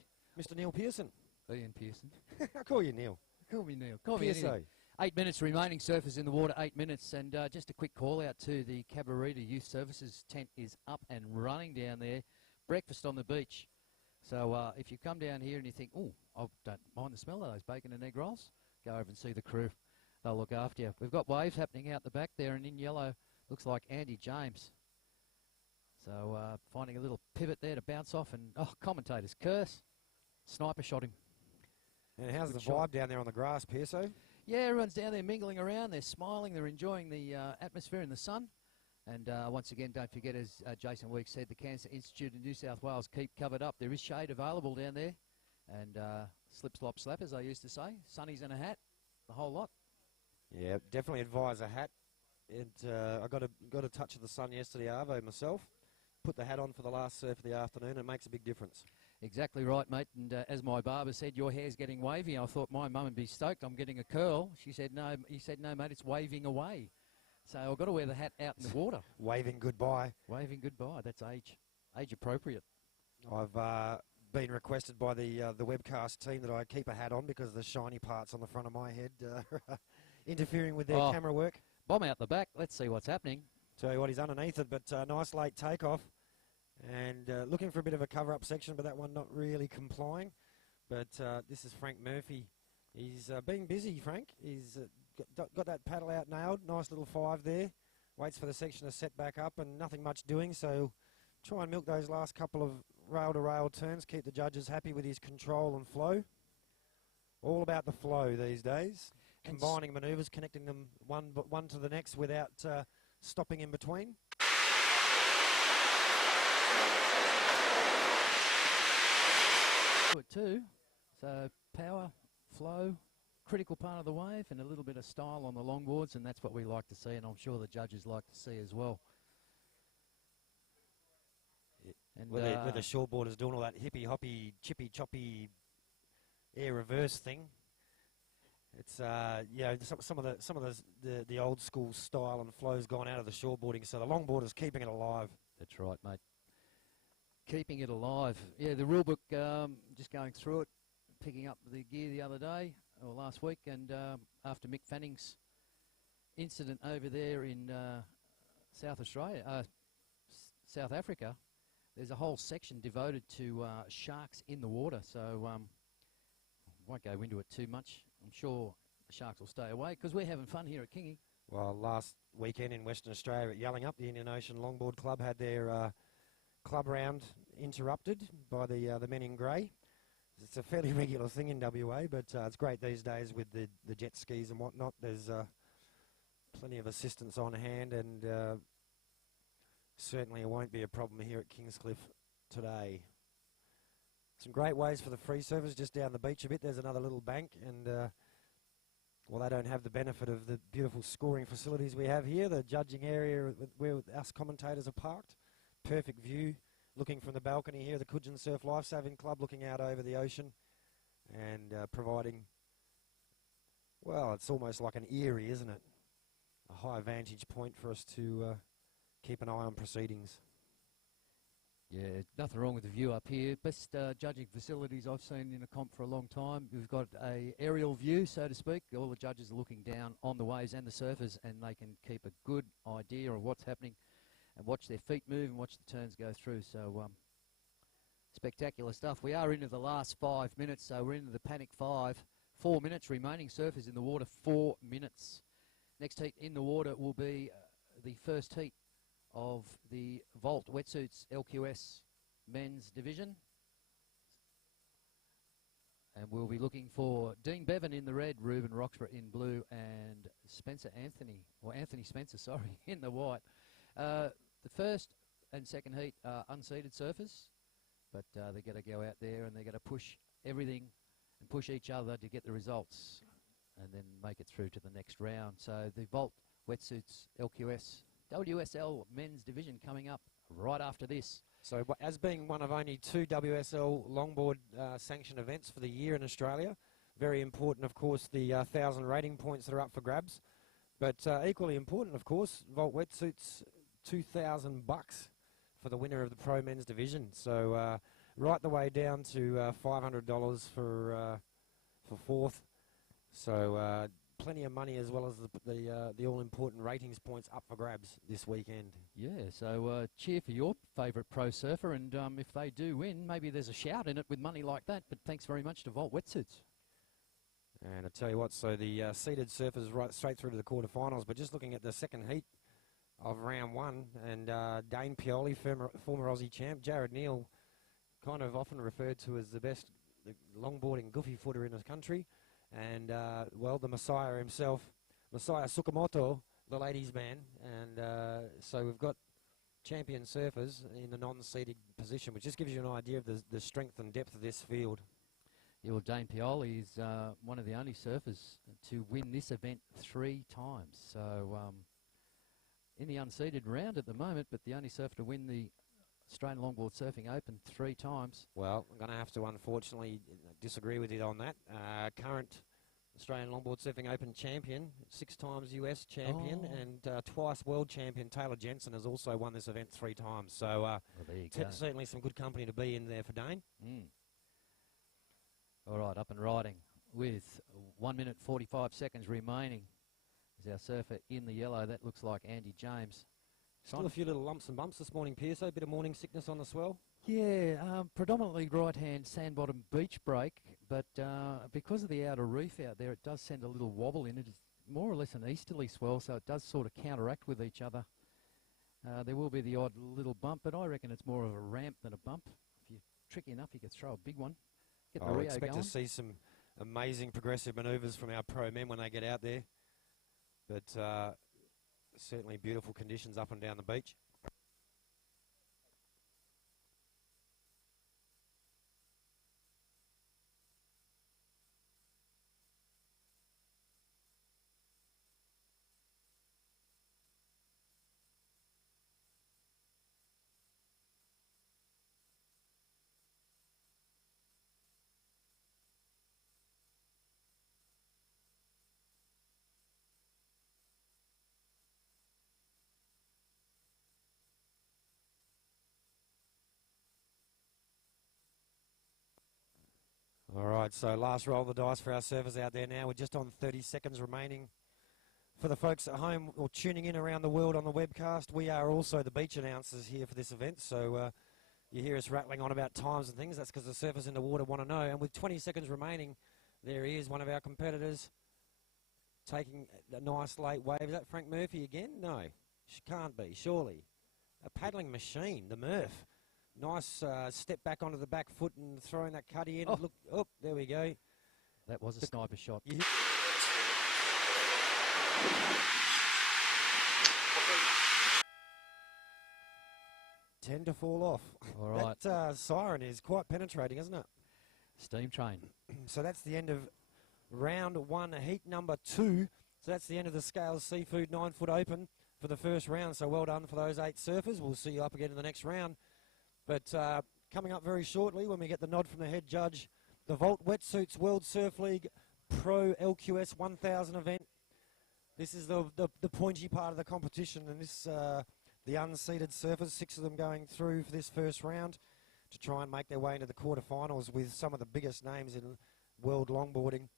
Mr. Neil Pearson. Ian Pearson. I'll call you Neil. Call me Neil. Call me anything. 8 minutes remaining, surfers in the water, 8 minutes. And just a quick call out to the Cabarita Youth Services tent is up and running down there. Breakfast on the beach. So if you come down here and you think, oh, I don't mind the smell of those bacon and egg rolls, go over and see the crew. They'll look after you. We've got waves happening out the back there, and in yellow looks like Andy James. So finding a little pivot there to bounce off, and commentators curse. Sniper shot him. And how's the vibe down there on the grass, Pearso? Yeah, everyone's down there mingling around. They're smiling. They're enjoying the atmosphere in the sun. And once again, don't forget, as Jason Weeks said, the Cancer Institute in New South Wales keep covered up. There is shade available down there. And slip, slop, slap, as I used to say. Sunnies and a hat, the whole lot. Yeah, definitely advise a hat. I got a touch of the sun yesterday, Arvo, myself. Put the hat on for the last surf of the afternoon. It makes a big difference. Exactly right, mate. And as my barber said, your hair's getting wavy. I thought my mum would be stoked. I'm getting a curl. She said, no. He said, no, mate, it's waving away. So I've got to wear the hat out in the water. Waving goodbye. Waving goodbye. That's age appropriate. I've been requested by the webcast team that I keep a hat on because the shiny parts on the front of my head interfering with their camera work. Bomb out the back. Let's see what's happening. Tell you what, he's underneath it, but nice late takeoff. And looking for a bit of a cover-up section, but that one not really complying. But this is Frank Murphy. He's being busy, Frank. He's got that paddle out nailed. Nice little 5 there. Waits for the section to set back up and nothing much doing. So try and milk those last couple of rail-to-rail turns. Keep the judges happy with his control and flow. All about the flow these days. Combining manoeuvres, connecting them one to the next without stopping in between. Do it too. So power, flow, critical part of the wave, and a little bit of style on the longboards, and that's what we like to see, and I'm sure the judges like to see as well. And where the shortboarders doing all that hippy hoppy, chippy choppy air reverse thing. It's yeah, some of the old school style and flow's gone out of the shortboarding, so the longboarders keeping it alive. That's right, mate. Keeping it alive. Yeah, the rule book, just going through it, picking up the gear the other day, or last week, and after Mick Fanning's incident over there in South Africa, there's a whole section devoted to sharks in the water, so won't go into it too much. I'm sure the sharks will stay away, because we're having fun here at Kingy. Well, last weekend in Western Australia at Yellingup, the Indian Ocean Longboard Club had their club round interrupted by the men in grey. It's a fairly regular thing in WA, but it's great these days with the jet skis and whatnot. There's plenty of assistance on hand, and certainly it won't be a problem here at Kingscliff today. Some great ways for the free surfers just down the beach a bit. There's another little bank, and well, they don't have the benefit of the beautiful scoring facilities we have here. The judging area where us commentators are parked. Perfect view, looking from the balcony here, the Coogin Surf Lifesaving Club, looking out over the ocean and providing, well, it's almost like an eyrie, isn't it? A high vantage point for us to keep an eye on proceedings. Yeah, nothing wrong with the view up here. Best judging facilities I've seen in a comp for a long time. We've got a aerial view, so to speak. All the judges are looking down on the waves and the surfers, and they can keep a good idea of what's happening and watch their feet move and watch the turns go through. So spectacular stuff. We are into the last 5 minutes, so we're into the panic 5. 4 minutes remaining. Surfers in the water, 4 minutes. Next heat in the water will be the first heat of the Vault Wetsuits LQS men's division. And we'll be looking for Dean Bevan in the red, Ruben Roxburgh in blue, and Anthony Spencer, sorry, in the white. The first and second heat are unseeded surfers, but they're going to go out there and they're going to push everything and push each other to get the results and then make it through to the next round. So the Vault Wetsuits LQS WSL men's division coming up right after this. So as being one of only 2 WSL longboard sanctioned events for the year in Australia, very important, of course, the 1,000 rating points that are up for grabs. But equally important, of course, Vault Wetsuits, $2,000 for the winner of the Pro Men's Division. So right the way down to $500 for fourth. So plenty of money, as well as the all-important ratings points up for grabs this weekend. Yeah, so cheer for your favourite pro surfer, and if they do win, maybe there's a shout in it with money like that. But thanks very much to Vault Wetsuits. And I tell you what, so the seeded surfers right straight through to the quarterfinals. But just looking at the second heat of round 1, and Dane Pioli, former Aussie champ, Jared Neal, kind of often referred to as the best longboarding goofy footer in the country. And, well, the Messiah himself, Messiah Tsukamoto, the ladies' man. And so we've got champion surfers in the non-seeded position, which just gives you an idea of the strength and depth of this field. Yeah, well, Dane Pioli is one of the only surfers to win this event 3 times. So in the unseeded round at the moment, but the only surfer to win the Australian Longboard Surfing Open 3 times. Well, I'm going to have to unfortunately disagree with you on that. Current Australian Longboard Surfing Open champion, 6 times US champion, and twice world champion Taylor Jensen has also won this event 3 times. So well, there you go. Certainly some good company to be in there for Dane. All right, up and riding with 1 minute 45 seconds remaining is our surfer in the yellow. That looks like Andy James. Still a few little lumps and bumps this morning, Pearso. A bit of morning sickness on the swell. Yeah, predominantly right-hand sand-bottom beach break, but because of the outer reef out there, it does send a little wobble in. It is more or less an easterly swell, so it does sort of counteract with each other. There will be the odd little bump, but I reckon it's more of a ramp than a bump. If you're tricky enough, you could throw a big one. Get the I Rio expect going. to see some amazing progressive manoeuvres from our pro men when they get out there. But certainly beautiful conditions up and down the beach. All right, so last roll of the dice for our surfers out there now. We're just on 30 seconds remaining. For the folks at home or tuning in around the world on the webcast, we are also the beach announcers here for this event. So you hear us rattling on about times and things. That's because the surfers in the water want to know. And with 20 seconds remaining, there he is, one of our competitors, taking a nice late wave. Is that Frank Murphy again? No, can't be, surely. A paddling machine, the Murph. Nice step back onto the back foot and throwing that cutty in. Oh. Look, oh, there we go. That was a sniper shot. Tend to fall off. All right. That siren is quite penetrating, isn't it? Steam train. So that's the end of round one, heat number 2. So that's the end of the Scales Seafood 9-foot open for the first round. So well done for those 8 surfers. We'll see you up again in the next round. But coming up very shortly when we get the nod from the head judge, the Vault Wetsuits World Surf League Pro LQS 1000 event. This is the pointy part of the competition, and this the unseeded surfers, 6 of them going through for this first round to try and make their way into the quarterfinals with some of the biggest names in world longboarding.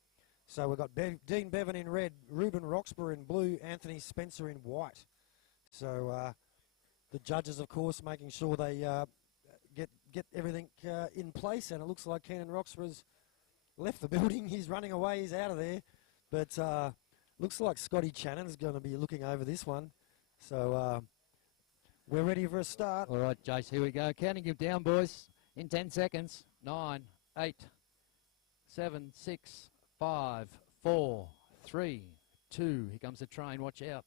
So we've got Dean Bevan in red, Ruben Roxburgh in blue, Anthony Spencer in white. So the judges, of course, making sure they get everything in place, and it looks like Keenan Roxburgh's left the building. He's running away. He's out of there. But looks like Scotty Channon's going to be looking over this one. So we're ready for a start. All right, Jace, here we go. Counting you down, boys, in 10 seconds. 9, 8, 7, 6, 5, 4, 3, 2. Here comes the train. Watch out.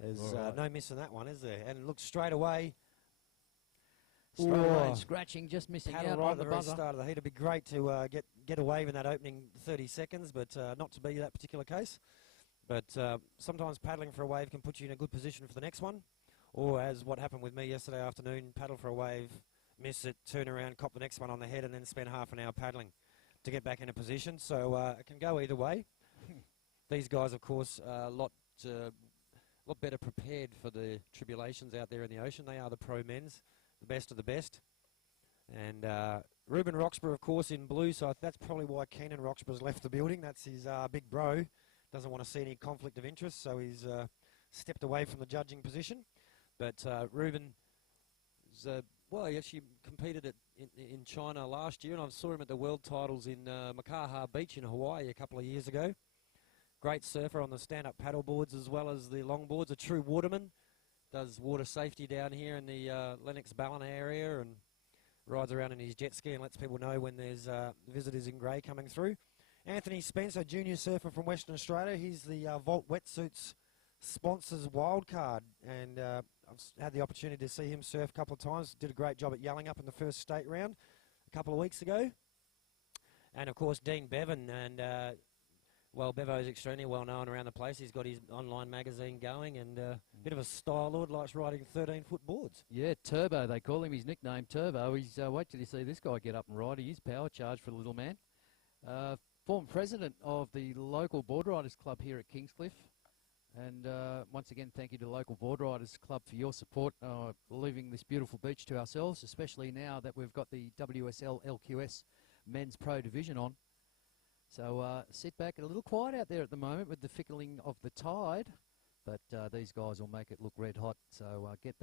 There's no missing that one, is there? And look straight away. Straight away, scratching, just missing Paddle out right on at the the very buzzer. start of the heat. It'd be great to get a wave in that opening 30 seconds, but not to be that particular case. But sometimes paddling for a wave can put you in a good position for the next one. Or as what happened with me yesterday afternoon, paddle for a wave, miss it, turn around, cop the next one on the head, and then spend half an hour paddling to get back in a position. So it can go either way. These guys, of course, a lot better prepared for the tribulations out there in the ocean. They are the pro men's, the best of the best. And Ruben Roxburgh, of course, in blue, so that's probably why Keenan Roxburgh's left the building. That's his big bro. Doesn't want to see any conflict of interest, so he's stepped away from the judging position. But Ruben, well, he actually competed in China last year, and I saw him at the world titles in Makaha Beach in Hawaii a couple of years ago. Great surfer on the stand-up paddle boards as well as the longboards. A true waterman. Does water safety down here in the Lennox Ballina area and rides around in his jet ski and lets people know when there's visitors in grey coming through. Anthony Spencer, junior surfer from Western Australia. He's the Vault Wetsuits sponsors wildcard, and I've had the opportunity to see him surf a couple of times. Did a great job at yelling up in the first state round a couple of weeks ago. And of course Dean Bevan, and well, Bevo's extremely well known around the place. He's got his online magazine going, and a bit of a style lord, likes riding 13-foot boards. Yeah, Turbo, they call him. His nickname, Turbo. He's wait till you see this guy get up and ride. He is power charged for the little man. Former president of the local board riders club here at Kingscliff, And once again, thank you to the local Board Riders Club for your support, leaving this beautiful beach to ourselves, especially now that we've got the WSL LQS Men's Pro Division on. So sit back, a little quiet out there at the moment with the fickling of the tide, but these guys will make it look red hot. So sit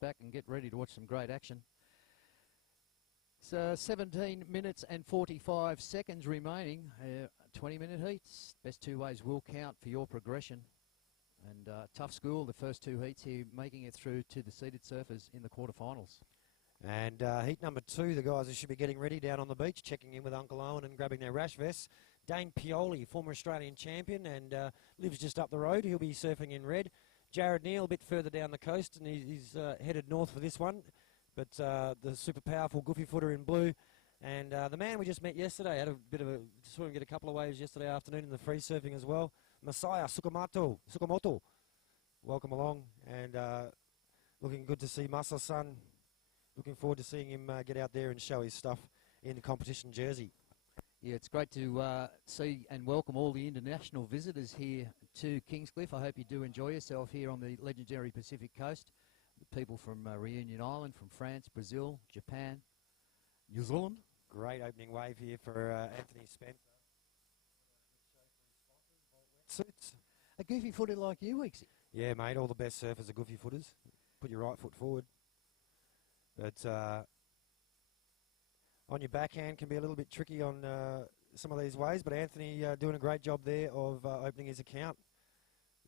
back and get ready to watch some great action. So 17 minutes and 45 seconds remaining, 20-minute heats. Best two ways will count for your progression. And tough school, the first two heats here, making it through to the seeded surfers in the quarterfinals. And heat number 2, the guys who should be getting ready down on the beach, checking in with Uncle Owen and grabbing their rash vests. Dane Pioli, former Australian champion, and lives just up the road. He'll be surfing in red. Jared Neal, a bit further down the coast, and he's headed north for this one. But the super powerful goofy footer in blue. And the man we just met yesterday had a bit of saw him get a couple of waves yesterday afternoon in the free surfing as well. Messiah Sukamoto. Welcome along. And looking good to see Masa-san. Looking forward to seeing him get out there and show his stuff in the competition jersey. Yeah, it's great to see and welcome all the international visitors here to Kingscliff. I hope you do enjoy yourself here on the legendary Pacific coast. People from Reunion Island, from France, Brazil, Japan, New Zealand. Great opening wave here for Anthony Spencer. Suits. A goofy footer like you, Weeksy. Yeah, mate, all the best surfers are goofy footers. Put your right foot forward. But on your backhand can be a little bit tricky on some of these waves, but Anthony doing a great job there of opening his account.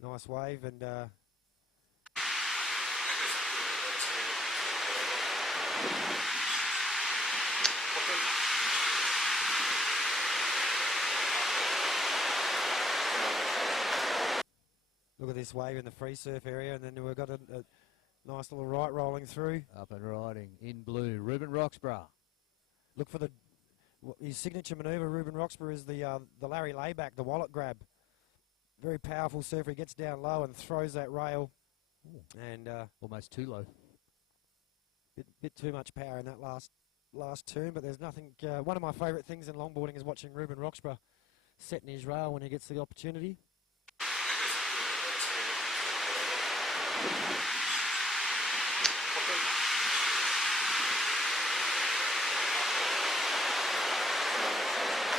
Nice wave, and look at this wave in the free surf area, and then we've got a nice little right rolling through. Up and riding in blue, Ruben Roxburgh. Look for his signature manoeuvre. Ruben Roxburgh is the Larry layback, the wallet grab. Very powerful surfer. He gets down low and throws that rail. Ooh. And almost too low. Bit too much power in that last turn, but there's nothing. One of my favourite things in longboarding is watching Ruben Roxburgh setting his rail when he gets the opportunity.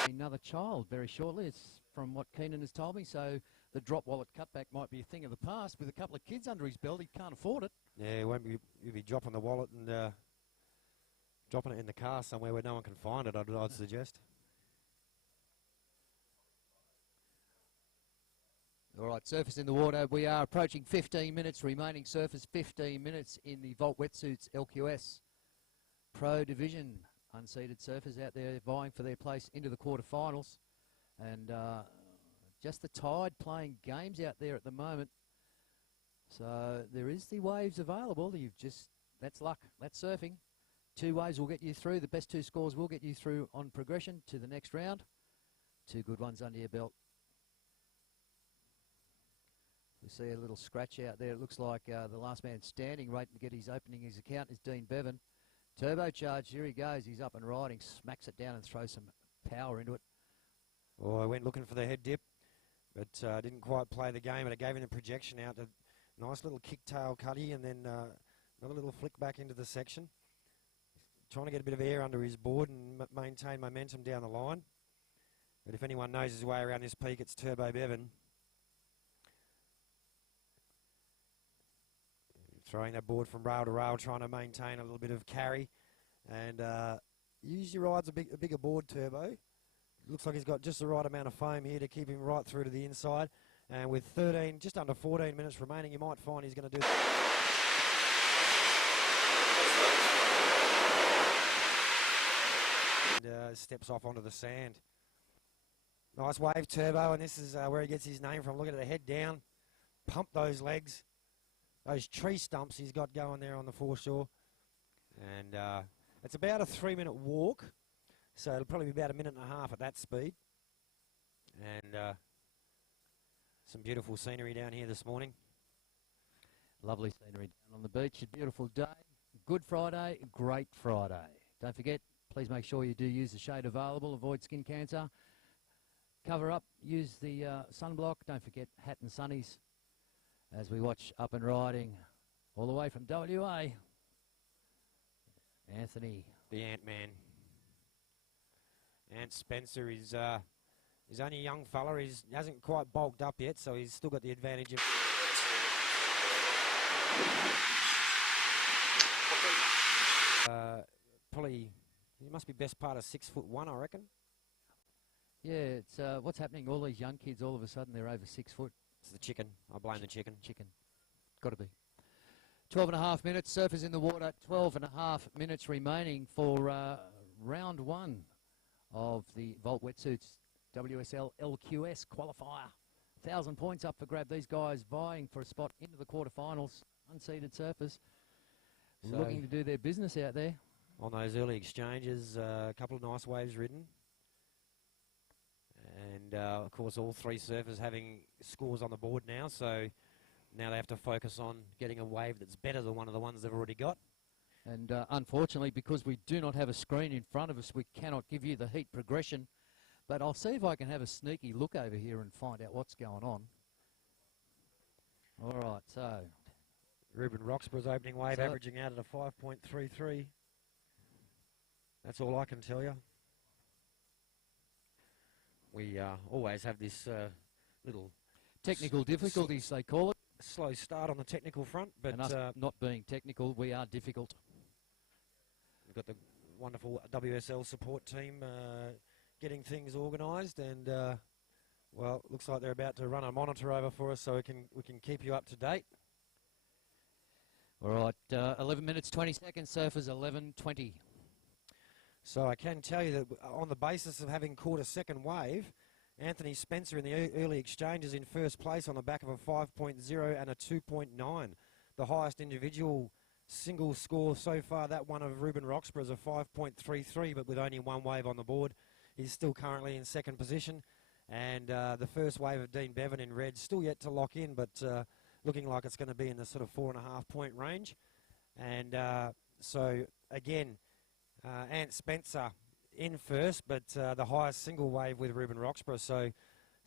Another child very shortly, it's from what Keenan has told me, so the drop wallet cutback might be a thing of the past. With a couple of kids under his belt, he can't afford it. Yeah, he'll be dropping the wallet and dropping it in the car somewhere where no one can find it, I'd suggest. All right, surface in the water. We are approaching 15 minutes remaining. Surface 15 minutes in the Vault Wetsuits LQS Pro Division. Unseeded surfers out there vying for their place into the quarterfinals. And just the tide playing games out there at the moment. So there is the waves available. That's luck. That's surfing. Two waves will get you through. The best two scores will get you through on progression to the next round. Two good ones under your belt. We see a little scratch out there. It looks like the last man standing right to get his opening his account is Dean Bevan. Turbocharged, here he goes. He's up and riding, smacks it down and throws some power into it. Oh, I went looking for the head dip, but didn't quite play the game, and it gave him a projection out. A nice little kick tail cutty, and then another little flick back into the section. Trying to get a bit of air under his board and maintain momentum down the line. But if anyone knows his way around this peak, it's Turbo Bevan. Throwing that board from rail to rail, trying to maintain a little bit of carry. And usually rides a bigger board, Turbo. Looks like he's got just the right amount of foam here to keep him right through to the inside. And with just under 14 minutes remaining, you might find he's going to do... And steps off onto the sand. Nice wave, Turbo, and this is where he gets his name from. Look at the head down. Pump those legs. Those tree stumps he's got going there on the foreshore. And it's about a 3-minute walk, so it'll probably be about a minute and a half at that speed. And some beautiful scenery down here this morning. Lovely scenery down on the beach. A beautiful day. Good Friday, great Friday. Don't forget, please make sure you do use the shade available. Avoid skin cancer. cover up, use the sunblock. Don't forget hat and sunnies as we watch Up and Riding all the way from WA. Anthony. The Ant-Man. Ant Spencer is he's only a young fella. He hasn't quite bulked up yet, so he's still got the advantage of... probably, he must be best part of 6'1", I reckon. Yeah, it's what's happening. All these young kids, all of a sudden, they're over 6 foot. It's the chicken. I blame the chicken. Chicken. Got to be. 12.5 minutes. Surfers in the water. 12.5 minutes remaining for round one of the Volt Wetsuits WSL LQS qualifier. 1,000 points up for grab. These guys vying for a spot into the quarterfinals. Unseeded surfers So looking to do their business out there. On those early exchanges, a couple of nice waves ridden. And, of course, all three surfers having scores on the board now. So now they have to focus on getting a wave that's better than one of the ones they've already got. And unfortunately, because we do not have a screen in front of us, we cannot give you the heat progression. But I'll see if I can have a sneaky look over here and find out what's going on. All right, so... Ruben Roxburgh's opening wave averaging out at a 5.33. That's all I can tell you. We always have this little... Technical difficulties, they call it. Slow start on the technical front, but... And us not being technical, we are difficult. We've got the wonderful WSL support team getting things organised, and, well, looks like they're about to run a monitor over for us so we can keep you up to date. All right, 11 minutes, 20 seconds, surfers 11:20. So I can tell you that on the basis of having caught a second wave, Anthony Spencer in the early exchanges in first place on the back of a 5.0 and a 2.9. The highest individual single score so far, that one of Ruben Roxburgh, is a 5.33, but with only one wave on the board. He's still currently in second position. And the first wave of Dean Bevan in red, still yet to lock in, but looking like it's going to be in the sort of 4.5 point range. And so, again, Ant Spencer in first, but the highest single wave with Ruben Roxburgh. So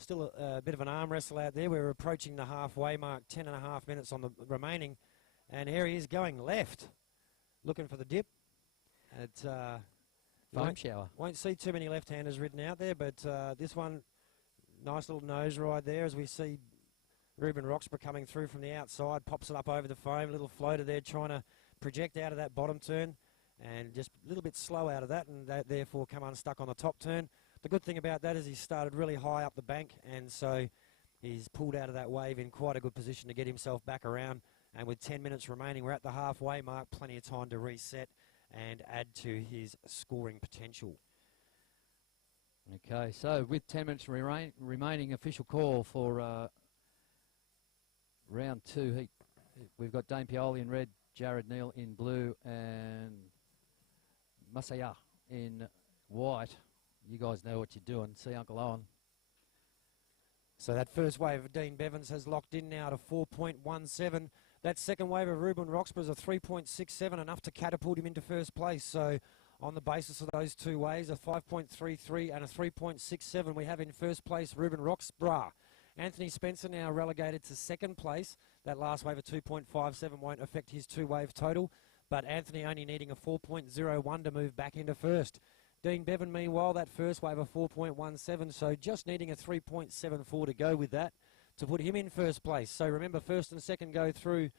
still a bit of an arm wrestle out there. We're approaching the halfway mark, 10.5 minutes on the remaining. And here he is going left, looking for the dip. It's Foam shower. Won't see too many left-handers ridden out there, but this one, nice little nose ride there as we see Ruben Roxburgh coming through from the outside, pops it up over the foam, little floater there trying to project out of that bottom turn, and just a little bit slow out of that, and therefore come unstuck on the top turn. The good thing about that is he started really high up the bank, and so he's pulled out of that wave in quite a good position to get himself back around. And with 10 minutes remaining, we're at the halfway mark, plenty of time to reset and add to his scoring potential. Okay, so with 10 minutes remaining, official call for round two heat. We've got Dane Pioli in red, Jared Neal in blue, and Masaya in white. You guys know what you're doing. See Uncle Owen. So that first wave of Dean Bevans has locked in now to 4.17. That second wave of Ruben Roxburgh is a 3.67, enough to catapult him into first place. So on the basis of those two waves, a 5.33 and a 3.67, we have in first place Ruben Roxburgh. Anthony Spencer now relegated to second place. That last wave of 2.57 won't affect his two-wave total, but Anthony only needing a 4.01 to move back into first. Dean Bevan, meanwhile, that first wave of 4.17, so just needing a 3.74 to go with that to put him in first place. So remember, first and second go through,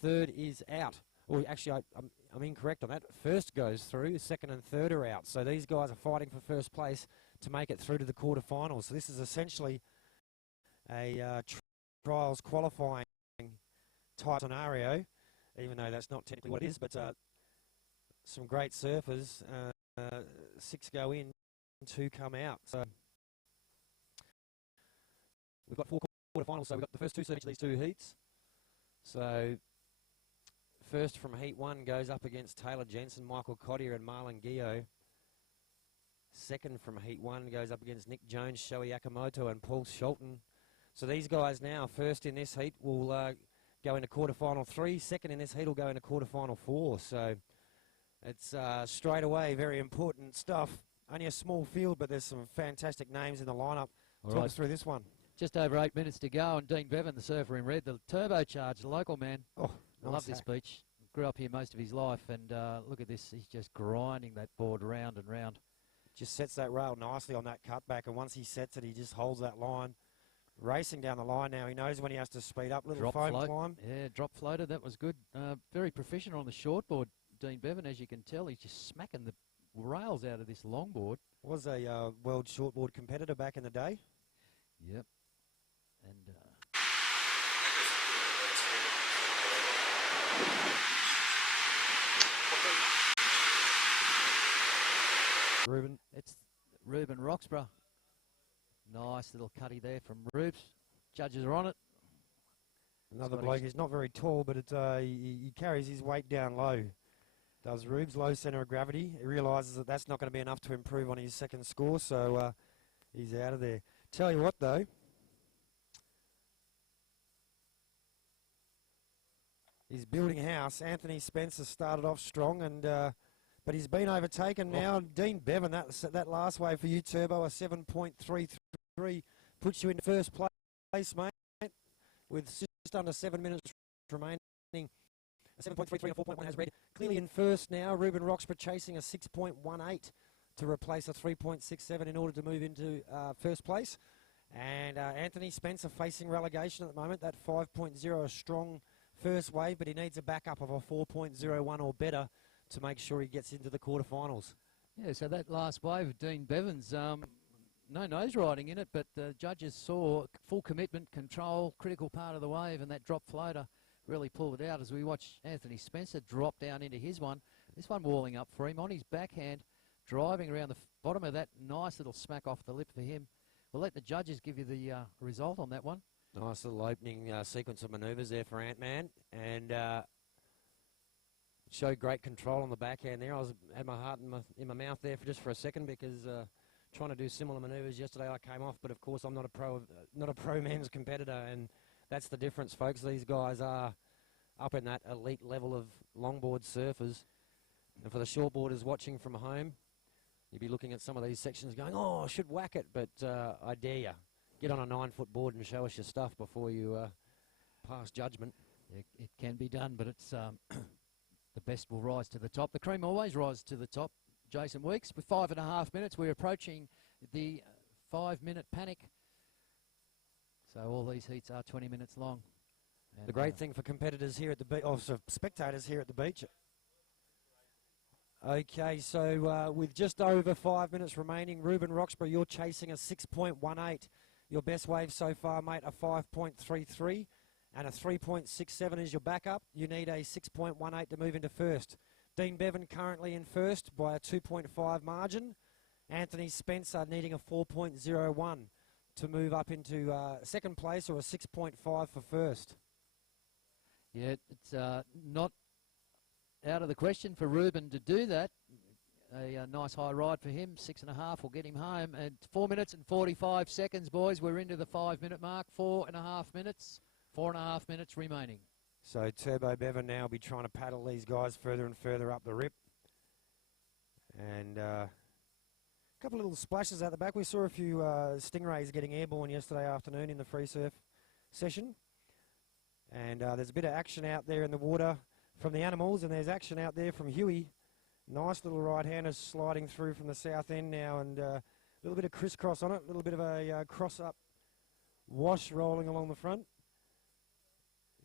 third is out. Or actually, I'm incorrect on that. First goes through, second and third are out. So these guys are fighting for first place to make it through to the quarterfinals. So this is essentially a trials qualifying type scenario, even though that's not technically what it is, but some great surfers, 6 go in, 2 come out. So we've got 4 quarterfinals, so we've got the first 2 seeds of these 2 heats. So first from heat 1 goes up against Taylor Jensen, Michael Cottier and Marlon Gio. Second from heat 1 goes up against Nick Jones, Shoei Akamoto and Paul Sholton. So these guys now, first in this heat, will go into quarterfinal 3. Second in this heat will go into quarterfinal 4. So it's straight away very important stuff. Only a small field, but there's some fantastic names in the lineup. All Talk right, us through this one. just over 8 minutes to go, and Dean Bevan, the surfer in red, the turbocharged local man. Oh, I love this beach. Grew up here most of his life, and look at this. He's just grinding that board round and round. Just sets that rail nicely on that cutback, and once he sets it, he just holds that line. Racing down the line now. He knows when he has to speed up. Little Drop foam float. climb. Yeah, drop floater. That was good. Very proficient on the shortboard, Dean Bevan. As you can tell, he's just smacking the rails out of this longboard. Was a world shortboard competitor back in the day. Yep. And Ruben. it's Ruben Roxburgh. Nice little cutty there from Rubes. Judges are on it. Another Scottish. bloke. He's not very tall, but he carries his weight down low. Does Rubes, low centre of gravity. He realises that that's not going to be enough to improve on his second score, so he's out of there. Tell you what, though. He's building a house. Anthony Spencer started off strong, and but he's been overtaken now. Dean Bevan, that last wave for you, Turbo, a 7.33 puts you in first place, mate, with just under 7 minutes remaining. A 7.33 and a 4.1 has read. Clearly in first now. Ruben Roxburgh chasing a 6.18 to replace a 3.67 in order to move into first place. And Anthony Spencer facing relegation at the moment. That 5.0, a strong first wave, but he needs a backup of a 4.01 or better to make sure he gets into the quarterfinals. Yeah, so that last wave of Dean Bevan's, no nose riding in it, but the judges saw full commitment, control, critical part of the wave, and that drop floater really pulled it out as we watch Anthony Spencer drop down into his one. This one walling up for him on his backhand, driving around the bottom of that. Nice little smack off the lip for him. We'll let the judges give you the result on that one. Nice little opening sequence of manoeuvres there for Ant-Man, and showed great control on the backhand there. I had my heart in my mouth there for just for a second, because trying to do similar manoeuvres yesterday I came off, but of course I'm not a pro men's competitor, and that's the difference, folks. These guys are up in that elite level of longboard surfers, and for the shortboarders watching from home, you'd be looking at some of these sections going, oh, I should whack it, but I dare you. Get on a 9-foot board and show us your stuff before you pass judgment. It can be done, but it's the best will rise to the top. The cream always rises to the top. Jason Weeks with 5.5 minutes. We're approaching the 5-minute panic. So all these heats are 20 minutes long. And the great thing for competitors here at the beach, also spectators here at the beach. Okay, so with just over 5 minutes remaining, Ruben Roxburgh, you're chasing a 6.18. Your best wave so far, mate, a 5.33, and a 3.67 is your backup. You need a 6.18 to move into first. Dean Bevan currently in first by a 2.5 margin. Anthony Spencer needing a 4.01 to move up into second place, or a 6.5 for first. Yeah, it's not out of the question for Ruben to do that. A nice high ride for him. 6.5 will get him home. And 4 minutes and 45 seconds, boys. We're into the 5-minute mark. 4.5 minutes. 4.5 minutes remaining. So Turbo Bevan now will be trying to paddle these guys further and further up the rip. And a couple of little splashes out the back. We saw a few stingrays getting airborne yesterday afternoon in the free surf session. And there's a bit of action out there in the water from the animals, and there's action out there from Huey. Nice little right-hander sliding through from the south end now, and a little bit of crisscross on it, a little bit of a cross-up wash rolling along the front.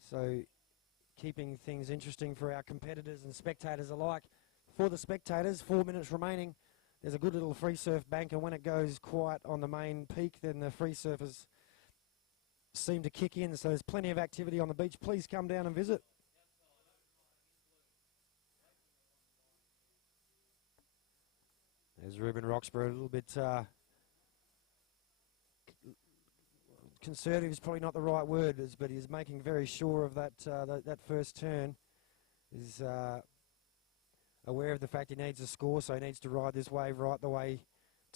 So keeping things interesting for our competitors and spectators alike. For the spectators, 4 minutes remaining. There's a good little free surf bank, and when it goes quiet on the main peak, then the free surfers seem to kick in. So there's plenty of activity on the beach. Please come down and visit. There's Ruben Roxburgh, a little bit conservative is probably not the right word, but he's making very sure of that that first turn. He's aware of the fact he needs a score, so he needs to ride this wave right the way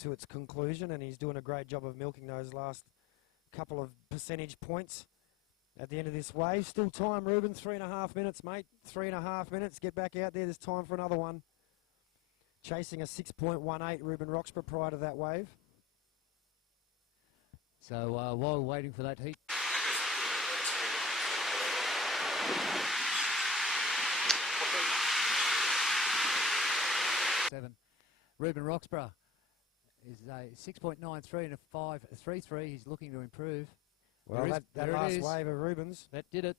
to its conclusion, and he's doing a great job of milking those last couple of percentage points at the end of this wave. Still time, Ruben, 3.5 minutes, mate. 3.5 minutes. Get back out there. There's time for another one. Chasing a 6.18, Ruben Roxburgh prior to that wave. So while we're waiting for that heat, Ruben Roxburgh is a 6.93 and a 5.33. He's looking to improve. Well, that last wave of Ruben's, that did it.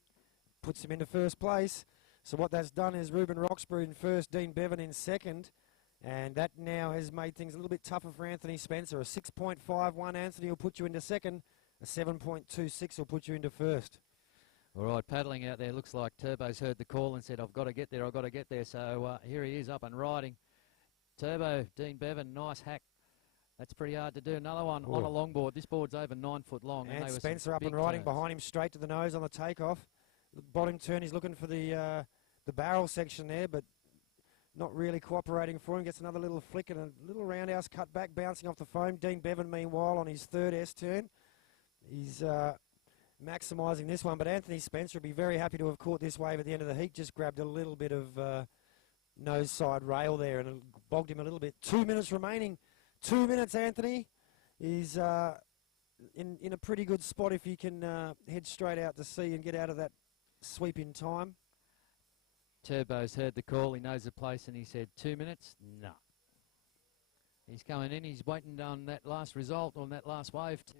Puts him into first place. So what that's done is Ruben Roxburgh in first, Dean Bevan in second. And that now has made things a little bit tougher for Anthony Spencer. A 6.51 Anthony will put you into second. A 7.26 will put you into first. All right, paddling out there. Looks like Turbo's heard the call and said, I've got to get there, I've got to get there. So here he is up and riding. Turbo, Dean Bevan, nice hack. That's pretty hard to do. Another one on a longboard. This board's over 9 foot long. And Spencer up and riding behind him straight to the nose on the takeoff. The bottom turn, he's looking for the barrel section there, but not really cooperating for him. Gets another little flick and a little roundhouse cut back, bouncing off the foam. Dean Bevan, meanwhile, on his third S-turn. He's maximising this one, but Anthony Spencer would be very happy to have caught this wave at the end of the heat. Just grabbed a little bit of nose side rail there and it bogged him a little bit. 2 minutes remaining. 2 minutes, Anthony. He's in a pretty good spot if he can head straight out to sea and get out of that sweep in time. Turbo's heard the call. He knows the place and he said 2 minutes. No. He's coming in. He's waiting on that last result, on that last wave to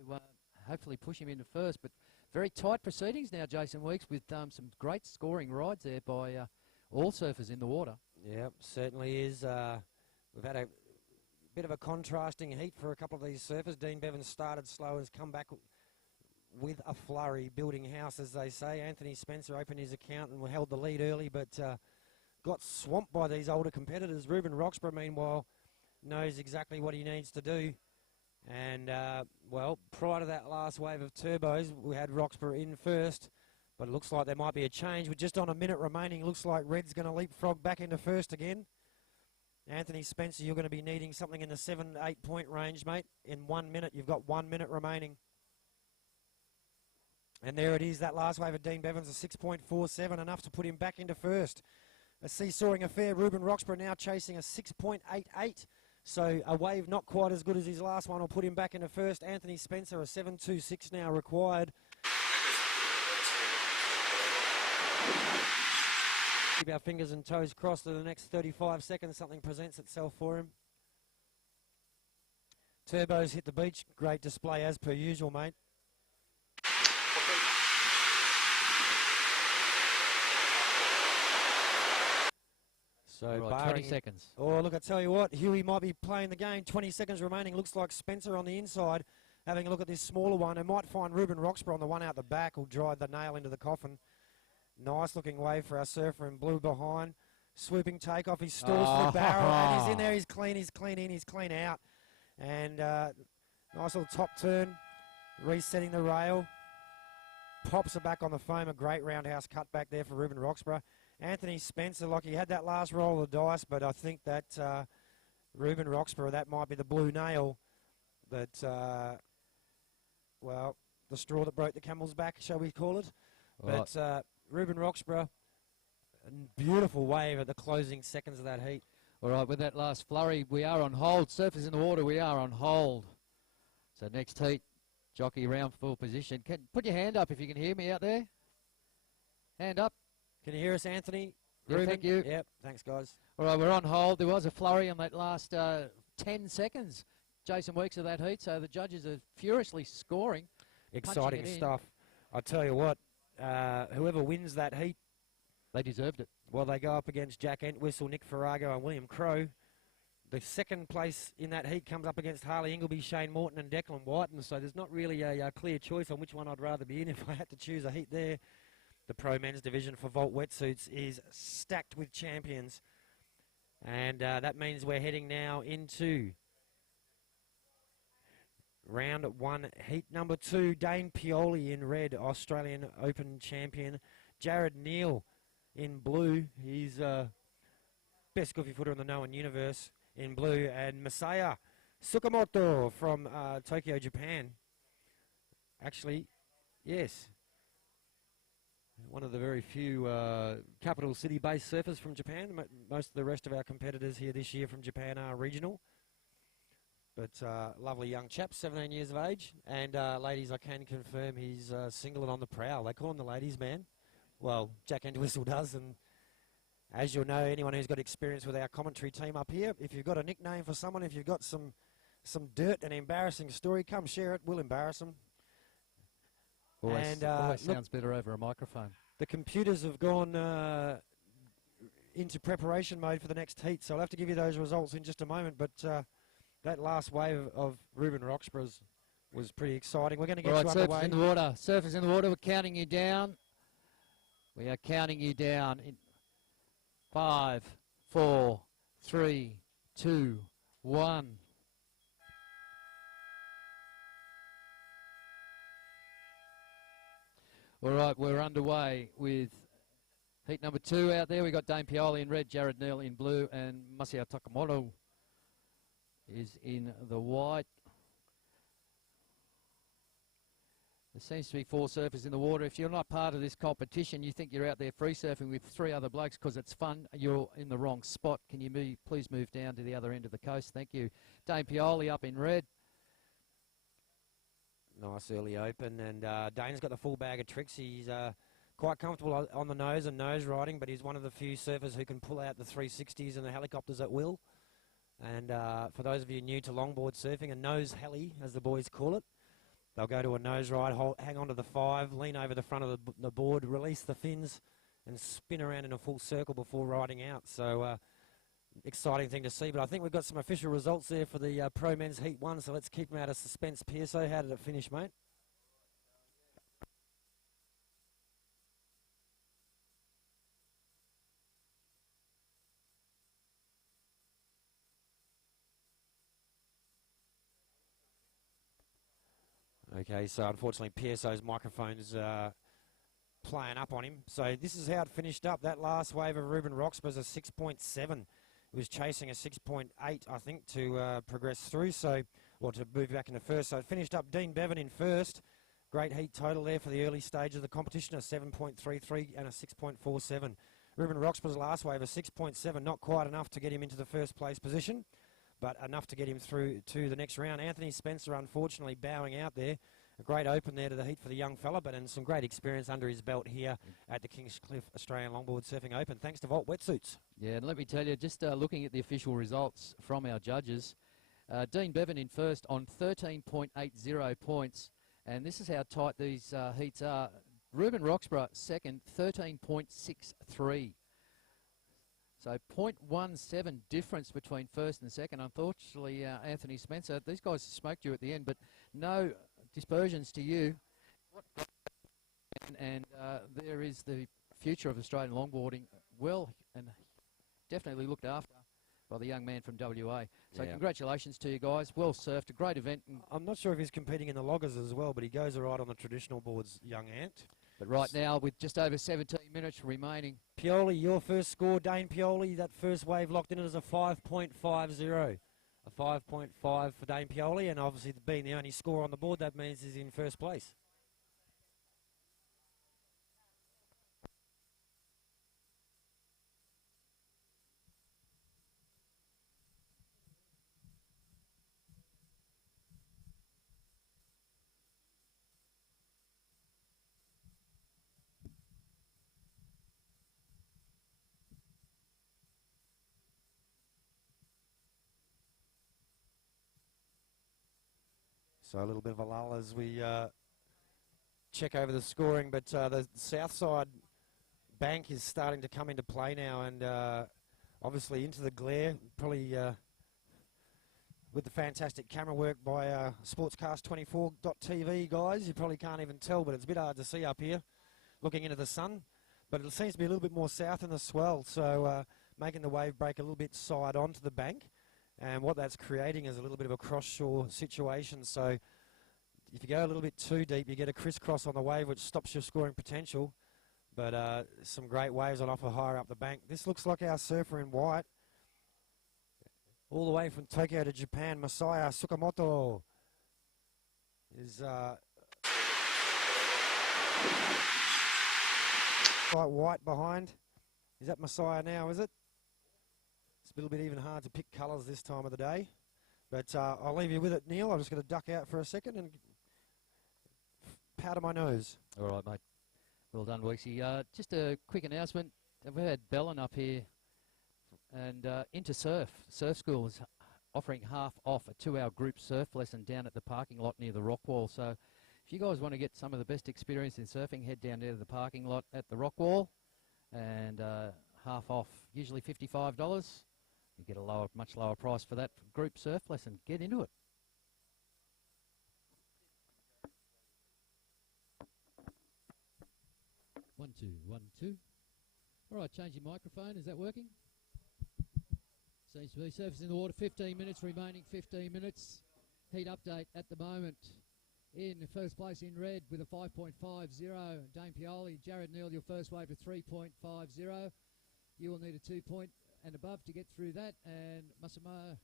hopefully push him into first. But very tight proceedings now, Jason Weeks, with some great scoring rides there by all surfers in the water. Yeah, certainly is. We've had a bit of a contrasting heat for a couple of these surfers. Dean Bevan started slow and has come back with a flurry, building house, as they say. Anthony Spencer opened his account and held the lead early, but got swamped by these older competitors. Ruben Roxburgh, meanwhile, knows exactly what he needs to do. And, well, prior to that last wave of turbos, we had Roxburgh in first, but it looks like there might be a change. With just on a minute remaining, looks like Red's going to leapfrog back into first again. Anthony Spencer, you're going to be needing something in the 7-8 point range, mate. In 1 minute, you've got 1 minute remaining. And there it is, that last wave of Dean Bevan's a 6.47, enough to put him back into first. A seesawing affair. Ruben Roxburgh now chasing a 6.88. So a wave not quite as good as his last one will put him back into first. Anthony Spencer, a 7.26 now required. Keep our fingers and toes crossed for the next 35 seconds. Something presents itself for him. Turbos hit the beach. Great display as per usual, mate. So right, 20 seconds. Oh, look, I tell you what, Huey might be playing the game. 20 seconds remaining. Looks like Spencer on the inside having a look at this smaller one. And might find Ruben Roxburgh on the one out the back will drive the nail into the coffin. Nice looking wave for our surfer in blue behind. Swooping takeoff. He stalls for the barrel. And he's in there. He's clean in. He's clean out. And nice little top turn. Resetting the rail. Pops it back on the foam. A great roundhouse cut back there for Ruben Roxburgh. Anthony Spencer, like he had that last roll of the dice, but I think that Ruben Roxburgh, that might be the blue nail that, well, the straw that broke the camel's back, shall we call it. Right. But Ruben Roxburgh, a beautiful wave at the closing seconds of that heat. All right, with that last flurry, we are on hold. Surfers in the water, we are on hold. So next heat, jockey around full position. Put your hand up if you can hear me out there. Hand up. Can you hear us, Anthony? Yeah, Ruben? thank you. Yep, thanks, guys. All right, we're on hold. There was a flurry on that last 10 seconds, Jason Weeks, of that heat, so the judges are furiously scoring. Exciting stuff. I tell you what, whoever wins that heat, they deserved it. Well, they go up against Jack Entwistle, Nick Farrago, and William Crowe. The second place in that heat comes up against Harley Ingleby, Shane Morton, and Declan Whiten, so there's not really a clear choice on which one I'd rather be in if I had to choose a heat there. The Pro Men's division for Vault Wetsuits is stacked with champions. And that means we're heading now into round one, heat number 2. Dane Pioli in red, Australian Open champion. Jared Neal in blue. He's best goofy footer in the known universe in blue. And Masaya Tsukamoto from Tokyo, Japan. Actually, yes. One of the very few capital city-based surfers from Japan. Most of the rest of our competitors here this year from Japan are regional. But lovely young chap, 17 years of age. And ladies, I can confirm he's single and on the prowl. They call him the ladies' man. Well, Jack Entwistle does. And as you'll know, anyone who's got experience with our commentary team up here, if you've got a nickname for someone, if you've got some dirt and embarrassing story, come share it. We'll embarrass them. Always sounds better over a microphone. The computers have gone into preparation mode for the next heat, so I'll have to give you those results in just a moment. But that last wave of Ruben Roxburgh's was pretty exciting. We're going to get you underway. Surfers in the water. Surfers in the water. We're counting you down. We are counting you down in 5, 4, 3, 2, 1. All right, we're underway with heat number 2 out there. We've got Dane Pioli in red, Jared Neal in blue, and Masaya Takamoto is in the white. There seems to be 4 surfers in the water. If you're not part of this competition, you think you're out there free surfing with 3 other blokes because it's fun, you're in the wrong spot. Can you please move down to the other end of the coast? Thank you. Dane Pioli up in red. Nice early open, and Dane's got the full bag of tricks. He's quite comfortable on the nose and nose riding, but he's one of the few surfers who can pull out the 360s and the helicopters at will. And for those of you new to longboard surfing, a nose heli, as the boys call it, they'll go to a nose ride, hang on to the 5, lean over the front of the board, release the fins, and spin around in a full circle before riding out. So exciting thing to see. But I think we've got some official results there for the Pro Men's Heat 1, so let's keep them out of suspense. PSO, how did it finish, mate? Okay, so unfortunately PSO's microphone's playing up on him. So this is how it finished up. That last wave of Ruben Roxburgh's a 6.7. He was chasing a 6.8, I think, to progress through, to move back into first. So it finished up Dean Bevan in first. Great heat total there for the early stage of the competition, a 7.33 and a 6.47. Ruben Roxburgh's last wave, a 6.7, not quite enough to get him into the first place position, but enough to get him through to the next round. Anthony Spencer, unfortunately, bowing out there. A great open there to the heat for the young fella, and some great experience under his belt here at the Kingscliff Australian Longboard Surfing Open, thanks to Volt Wetsuits. Yeah, and let me tell you, just looking at the official results from our judges, Dean Bevan in first on 13.80 points, and this is how tight these heats are. Ruben Roxburgh second, 13.63. So 0.17 difference between first and second. Unfortunately, Anthony Spencer, these guys smoked you at the end, but no dispersions to you. And there is the future of Australian longboarding, well and definitely looked after by the young man from WA. So congratulations to you guys. Well surfed, a great event. I'm not sure if he's competing in the loggers as well, but he goes all right on the traditional boards, young Ant. But right now, with just over 17 minutes remaining. Pioli, your first score, Dane Pioli, that first wave locked in as a 5.50. A 5.5 for Dane Pioli, and obviously being the only score on the board, that means he's in first place. So a little bit of a lull as we check over the scoring, but the south side bank is starting to come into play now, and obviously into the glare, probably with the fantastic camera work by sportscast24.tv guys. You probably can't even tell, but it's a bit hard to see up here looking into the sun, but it seems to be a little bit more south in the swell, so making the wave break a little bit side onto the bank. And what that's creating is a little bit of a cross-shore situation. So if you go a little bit too deep, you get a crisscross on the wave, which stops your scoring potential. But some great waves on offer higher up the bank. This looks like our surfer in white. All the way from Tokyo to Japan, Masaya Tsukamoto is quite white behind. Is that Masaya now, is it? It's a little bit even hard to pick colours this time of the day. But I'll leave you with it, Neil. I'm just going to duck out for a second and powder my nose. All right, mate. Well done, Weeksy. Just a quick announcement. We've had Bellin up here and Into Surf School is offering half off a 2-hour group surf lesson down at the parking lot near the rock wall. So if you guys want to get some of the best experience in surfing, head down there to the parking lot at the rock wall and half off, usually $55. You get a much lower price for that group surf lesson. Get into it. One, two, 1, 2. All right, change your microphone. Is that working? Seems to be. Surface in the water, 15 minutes, remaining 15 minutes. Heat update at the moment. In first place in red with a 5.50, Dane Pioli. Jared Neal, your first wave of 3.50. You will need a 2 point and above to get through that. And Messiah,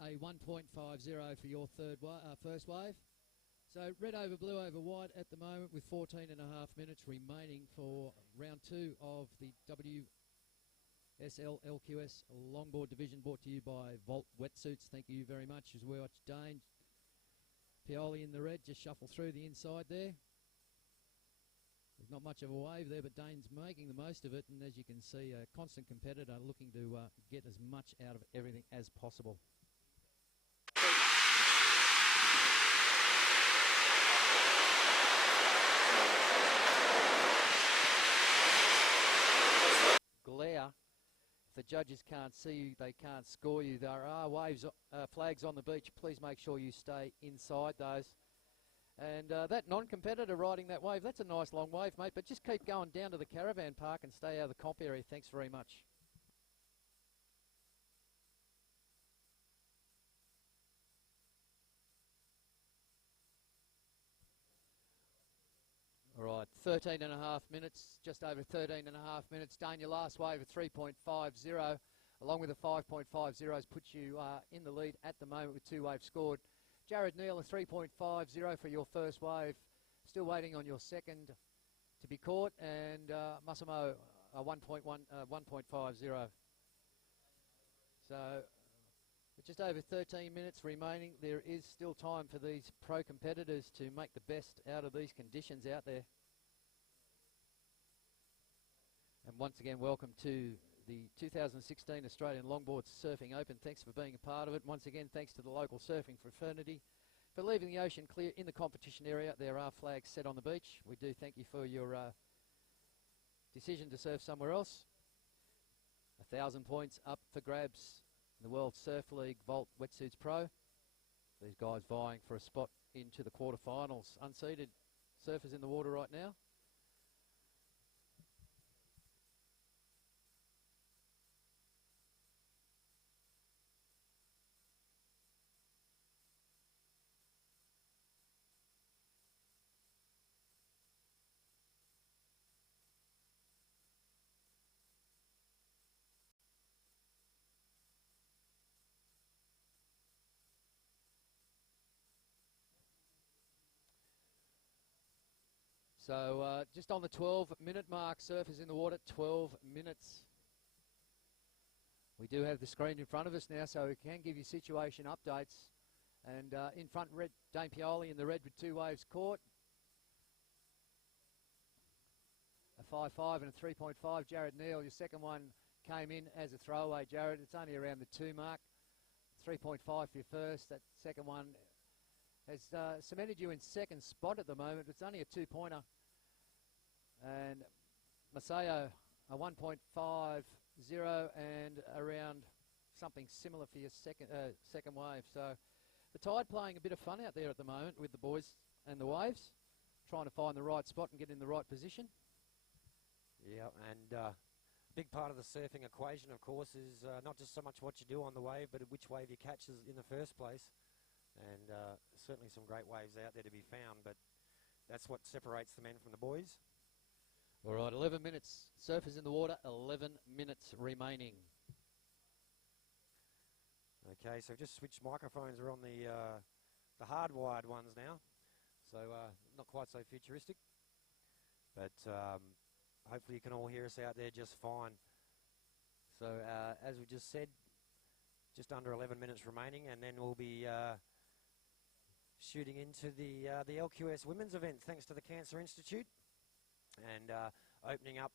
a 1.50 for your first wave. So red over blue over white at the moment with 14 and a half minutes remaining for round 2 of the WSL LQS Longboard Division, brought to you by Volt Wetsuits. Thank you very much as we watch Dane Pioli in the red just shuffle through the inside there. There's not much of a wave there, but Dane's making the most of it, and as you can see, a constant competitor looking to get as much out of everything as possible. Glare. If the judges can't see you, they can't score you. There are flags on the beach. Please make sure you stay inside those. And that non-competitor riding that wave, that's a nice long wave, mate, but just keep going down to the caravan park and stay out of the comp area. Thanks very much. All right, 13 and a half minutes, just over 13 and a half minutes. Dane, your last wave of 3.50, along with the 5.50s, puts you in the lead at the moment with 2 waves scored. Jared Neal, a 3.50 for your first wave. Still waiting on your second to be caught. And Massimo, a 1.50. So with just over 13 minutes remaining, there is still time for these pro competitors to make the best out of these conditions out there. And once again, welcome to the 2016 Australian Longboard Surfing Open. Thanks for being a part of it. Once again, thanks to the local surfing fraternity for leaving the ocean clear in the competition area. There are flags set on the beach. We do thank you for your decision to surf somewhere else. 1,000 points up for grabs in the World Surf League Volt Wetsuits Pro. These guys vying for a spot into the quarterfinals. Unseeded surfers in the water right now. So just on the 12-minute mark, surfers in the water, 12 minutes. We do have the screen in front of us now, so we can give you situation updates. And in front, red, Dane Pioli in the red with 2 waves caught. A 5.5 and a 3.5. Jared Neal, your second one came in as a throwaway, Jared. It's only around the 2 mark. 3.5 for your first. That second one has cemented you in second spot at the moment. It's only a 2-pointer. And Maseo, a 1.50 and around something similar for your second wave. So the tide playing a bit of fun out there at the moment with the boys and the waves, trying to find the right spot and get in the right position. Yeah, and a big part of the surfing equation, of course, is not just so much what you do on the wave, but which wave you catch in the first place. And certainly some great waves out there to be found, but that's what separates the men from the boys. All right, 11 minutes. Surfers in the water, 11 minutes remaining. Okay, so just switched microphones. We're on the hardwired ones now, so not quite so futuristic. But hopefully you can all hear us out there just fine. So as we just said, Just under 11 minutes remaining, and then we'll be shooting into the LQS women's event, thanks to the Cancer Institute. And opening up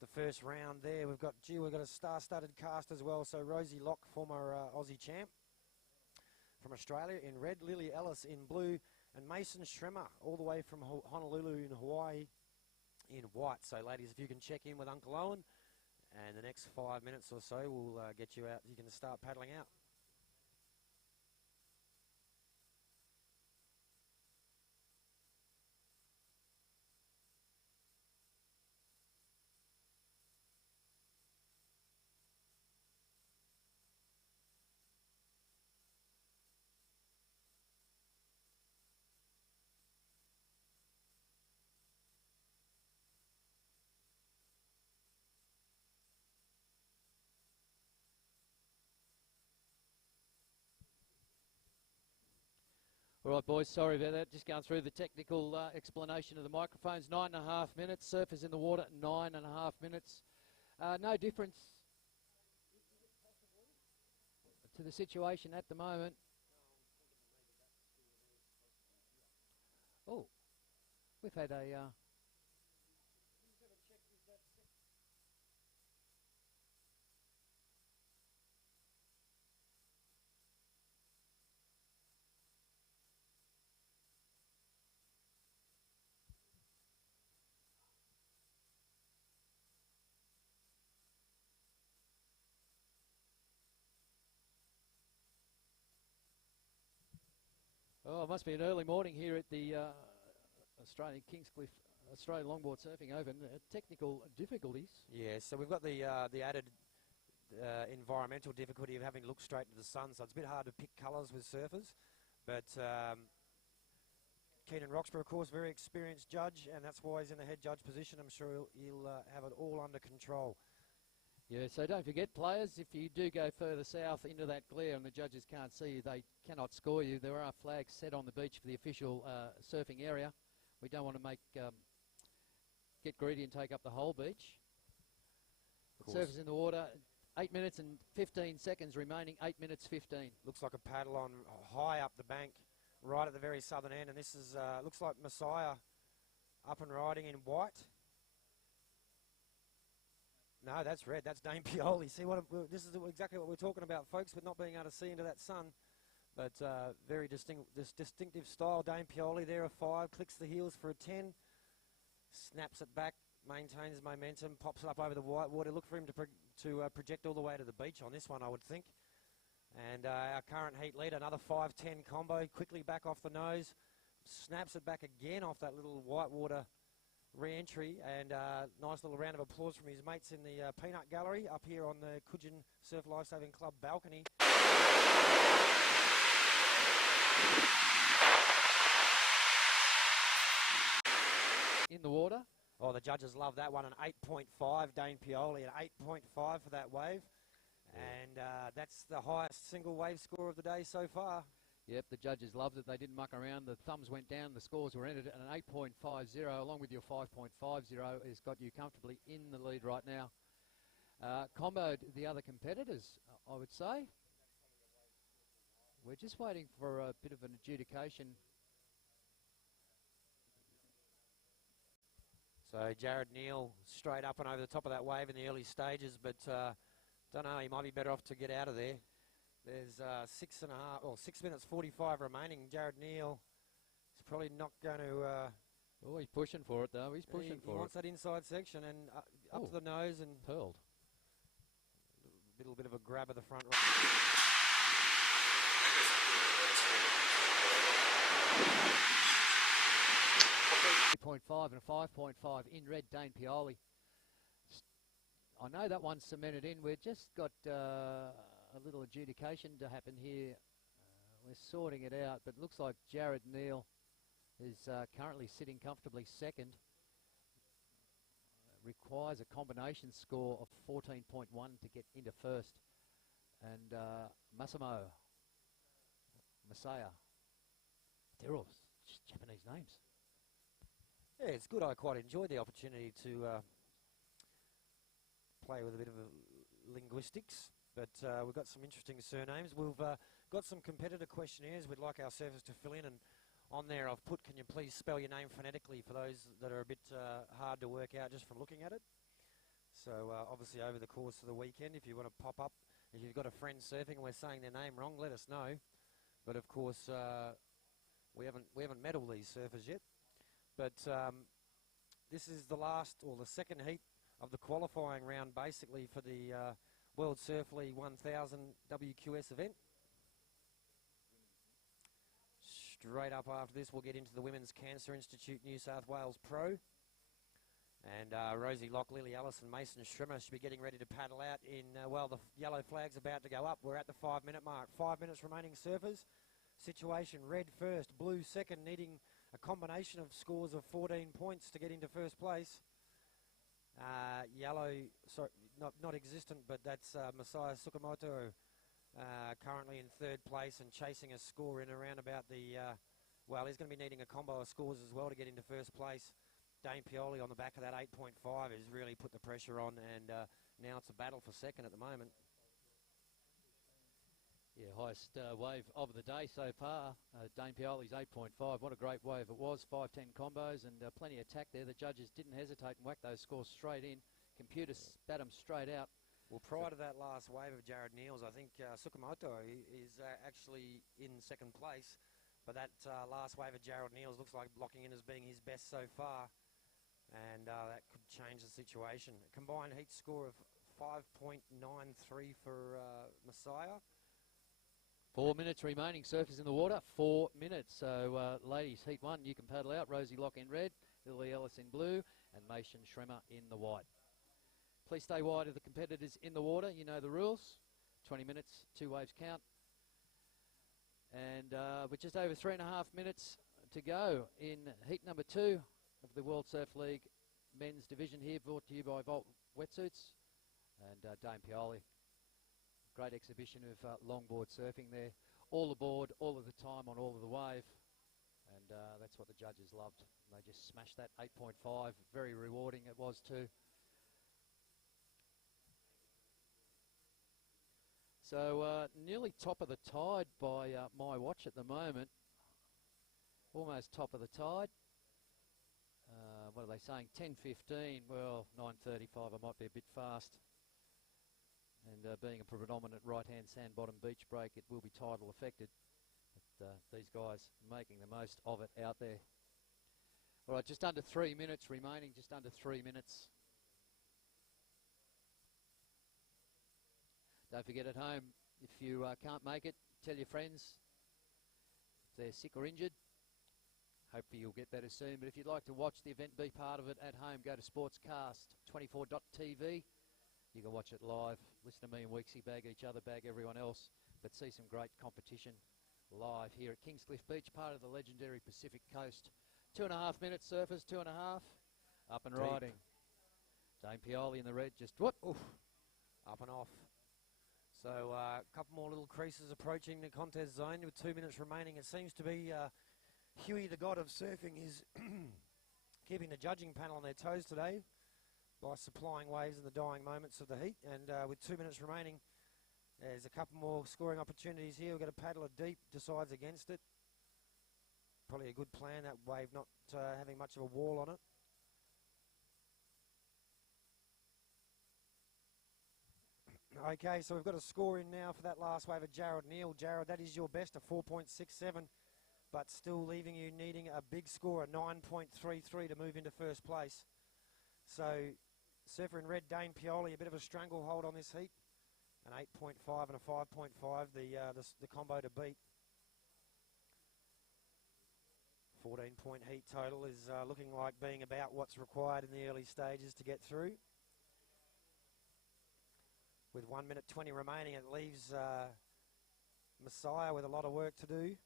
the first round there, we've got a star-studded cast as well. So Rosie Locke, former Aussie champ from Australia, in red, Lily Ellis in blue, and Mason Schremer all the way from Honolulu in Hawaii in white. So ladies, if you can check in with Uncle Owen, and the next 5 minutes or so will get you out. You can start paddling out. All right, boys, sorry about that. Just going through the technical explanation of the microphones. 9.5 minutes. Surfers in the water, 9.5 minutes. No difference to the situation at the moment. Oh, we've had a... Oh, it must be an early morning here at the Australian Kingscliff Australian Longboard Surfing Open. Technical difficulties. Yeah, so we've got the added environmental difficulty of having to look straight into the sun, so it's a bit hard to pick colours with surfers. But Keenan Roxburgh, of course, very experienced judge, and that's why he's in the head judge position. I'm sure he'll have it all under control. Yeah, so don't forget, players, if you do go further south into that glare and the judges can't see you, they cannot score you. There are flags set on the beach for the official surfing area. We don't want to get greedy and take up the whole beach. Surfers in the water, 8 minutes and 15 seconds remaining, 8 minutes 15. Looks like a paddle on high up the bank, right at the very southern end, and this is looks like Messiah up and riding in white. No, that's red. That's Dame Pioli. See this is exactly what we're talking about, folks, with not being able to see into that sun. But very distinctive style. Dame Pioli there, a 5, clicks the heels for a 10, snaps it back, maintains momentum, pops it up over the white water. Look for him to project all the way to the beach on this one, I would think. And our current heat leader, another 5-10 combo, quickly back off the nose, snaps it back again off that little white water re-entry, and nice little round of applause from his mates in the peanut gallery up here on the Coogin Surf Lifesaving Club balcony. In the water. Oh, the judges love that one, an 8.5, Dane Pioli, an 8.5 for that wave. And that's the highest single wave score of the day so far. Yep, the judges loved it. They didn't muck around. The thumbs went down. The scores were entered. And an 8.50, along with your 5.50, has got you comfortably in the lead right now. Comboed the other competitors, I would say. We're just waiting for a bit of an adjudication. So Jared Neal straight up and over the top of that wave in the early stages, but don't know, he might be better off to get out of there. There's 6 minutes 45 remaining. Jared Neal is probably not going to... oh, he's pushing for it, though. He's pushing for it. He wants that inside section and up to the nose and... Pearled. A little bit of a grab of the front. 3.5 and a 5.5 in red, Dane Pioli. I know that one's cemented in. We've just got a little adjudication to happen here. We're sorting it out, but looks like Jared Neal is currently sitting comfortably second. Requires a combination score of 14.1 to get into first. And Massimo, Messiah, they're all Japanese names. Yeah, it's good. I quite enjoyed the opportunity to play with a bit of linguistics. But we've got some interesting surnames. We've got some competitor questionnaires we'd like our surfers to fill in, and on there I've put, can you please spell your name phonetically for those that are a bit hard to work out just from looking at it. So obviously over the course of the weekend, if you want to pop up, if you've got a friend surfing and we're saying their name wrong, let us know. But of course, we haven't met all these surfers yet. But this is the last, or the second heat of the qualifying round, basically, for the World Surf League 1000 WQS event. Straight up after this, we'll get into the Women's Cancer Institute New South Wales Pro. And Rosie Lock, Lily Ellis and Mason Schrimmer should be getting ready to paddle out in, well, the yellow flag's about to go up. We're at the 5-minute mark. 5 minutes remaining, surfers. Situation, red first, blue second, needing a combination of scores of 14 points to get into first place. Yellow, sorry, not existent, but that's Masaya Tsukamoto, currently in third place and chasing a score in around about the, well, he's going to be needing a combo of scores as well to get into first place. Dane Pioli on the back of that 8.5 has really put the pressure on, and now it's a battle for second at the moment. Yeah, highest wave of the day so far. Dane Pioli's 8.5. What a great wave it was. 5-10 combos and plenty of attack there. The judges didn't hesitate and whacked those scores straight in. Computer spat them straight out. Well, prior to that last wave of Jared Neals, I think Tsukamoto is actually in second place. But that last wave of Jared Neals looks like locking in as being his best so far. And that could change the situation. A combined heat score of 5.93 for Masaya. 4 minutes remaining. Surfers in the water. 4 minutes. So, ladies, heat 1, you can paddle out. Rosie Lock in red, Lily Ellis in blue, and Mason Schrimmer in the white. Please stay wide of the competitors in the water. You know the rules. 20 minutes, 2 waves count. And with just over 3.5 minutes to go in heat number 2 of the World Surf League men's division here, brought to you by Volt Wetsuits and Dane Pioli. Great exhibition of longboard surfing there. All aboard, all of the time on all of the wave. And that's what the judges loved. They just smashed that 8.5. Very rewarding it was too. So nearly top of the tide by my watch at the moment. Almost top of the tide. What are they saying? 10:15. Well, 9:35. I might be a bit fast. And being a predominant right-hand sand bottom beach break, it will be tidal affected. But these guys making the most of it out there. All right, just under 3 minutes remaining, just under 3 minutes. Don't forget at home, if you can't make it, tell your friends if they're sick or injured. Hopefully you'll get better soon. But if you'd like to watch the event, be part of it at home, go to sportscast24.tv. You can watch it live, listen to me and Weeksy bag each other, bag everyone else, but see some great competition live here at Kingscliff Beach, part of the legendary Pacific Coast. 2.5 minutes, surfers, 2.5. Up and Deep. riding. Dane Pioli in the red, just whoop, oof, Up and off. So a couple more little creases approaching the contest zone with 2 minutes remaining. It seems to be Huey, the god of surfing, is keeping the judging panel on their toes today by supplying waves in the dying moments of the heat. And with 2 minutes remaining, there's a couple more scoring opportunities here. We've got a paddler deep, decides against it. Probably a good plan, that wave not having much of a wall on it. Okay, so we've got a score in now for that last wave of Jared Neal. Jared, that is your best, a 4.67, but still leaving you needing a big score, a 9.33 to move into first place. So, surfer in red, Dane Pioli, a bit of a stranglehold on this heat. An 8.5 and a 5.5, the combo to beat. 14-point heat total is looking like being about what's required in the early stages to get through. With 1 minute 20 remaining, it leaves Masaya with a lot of work to do.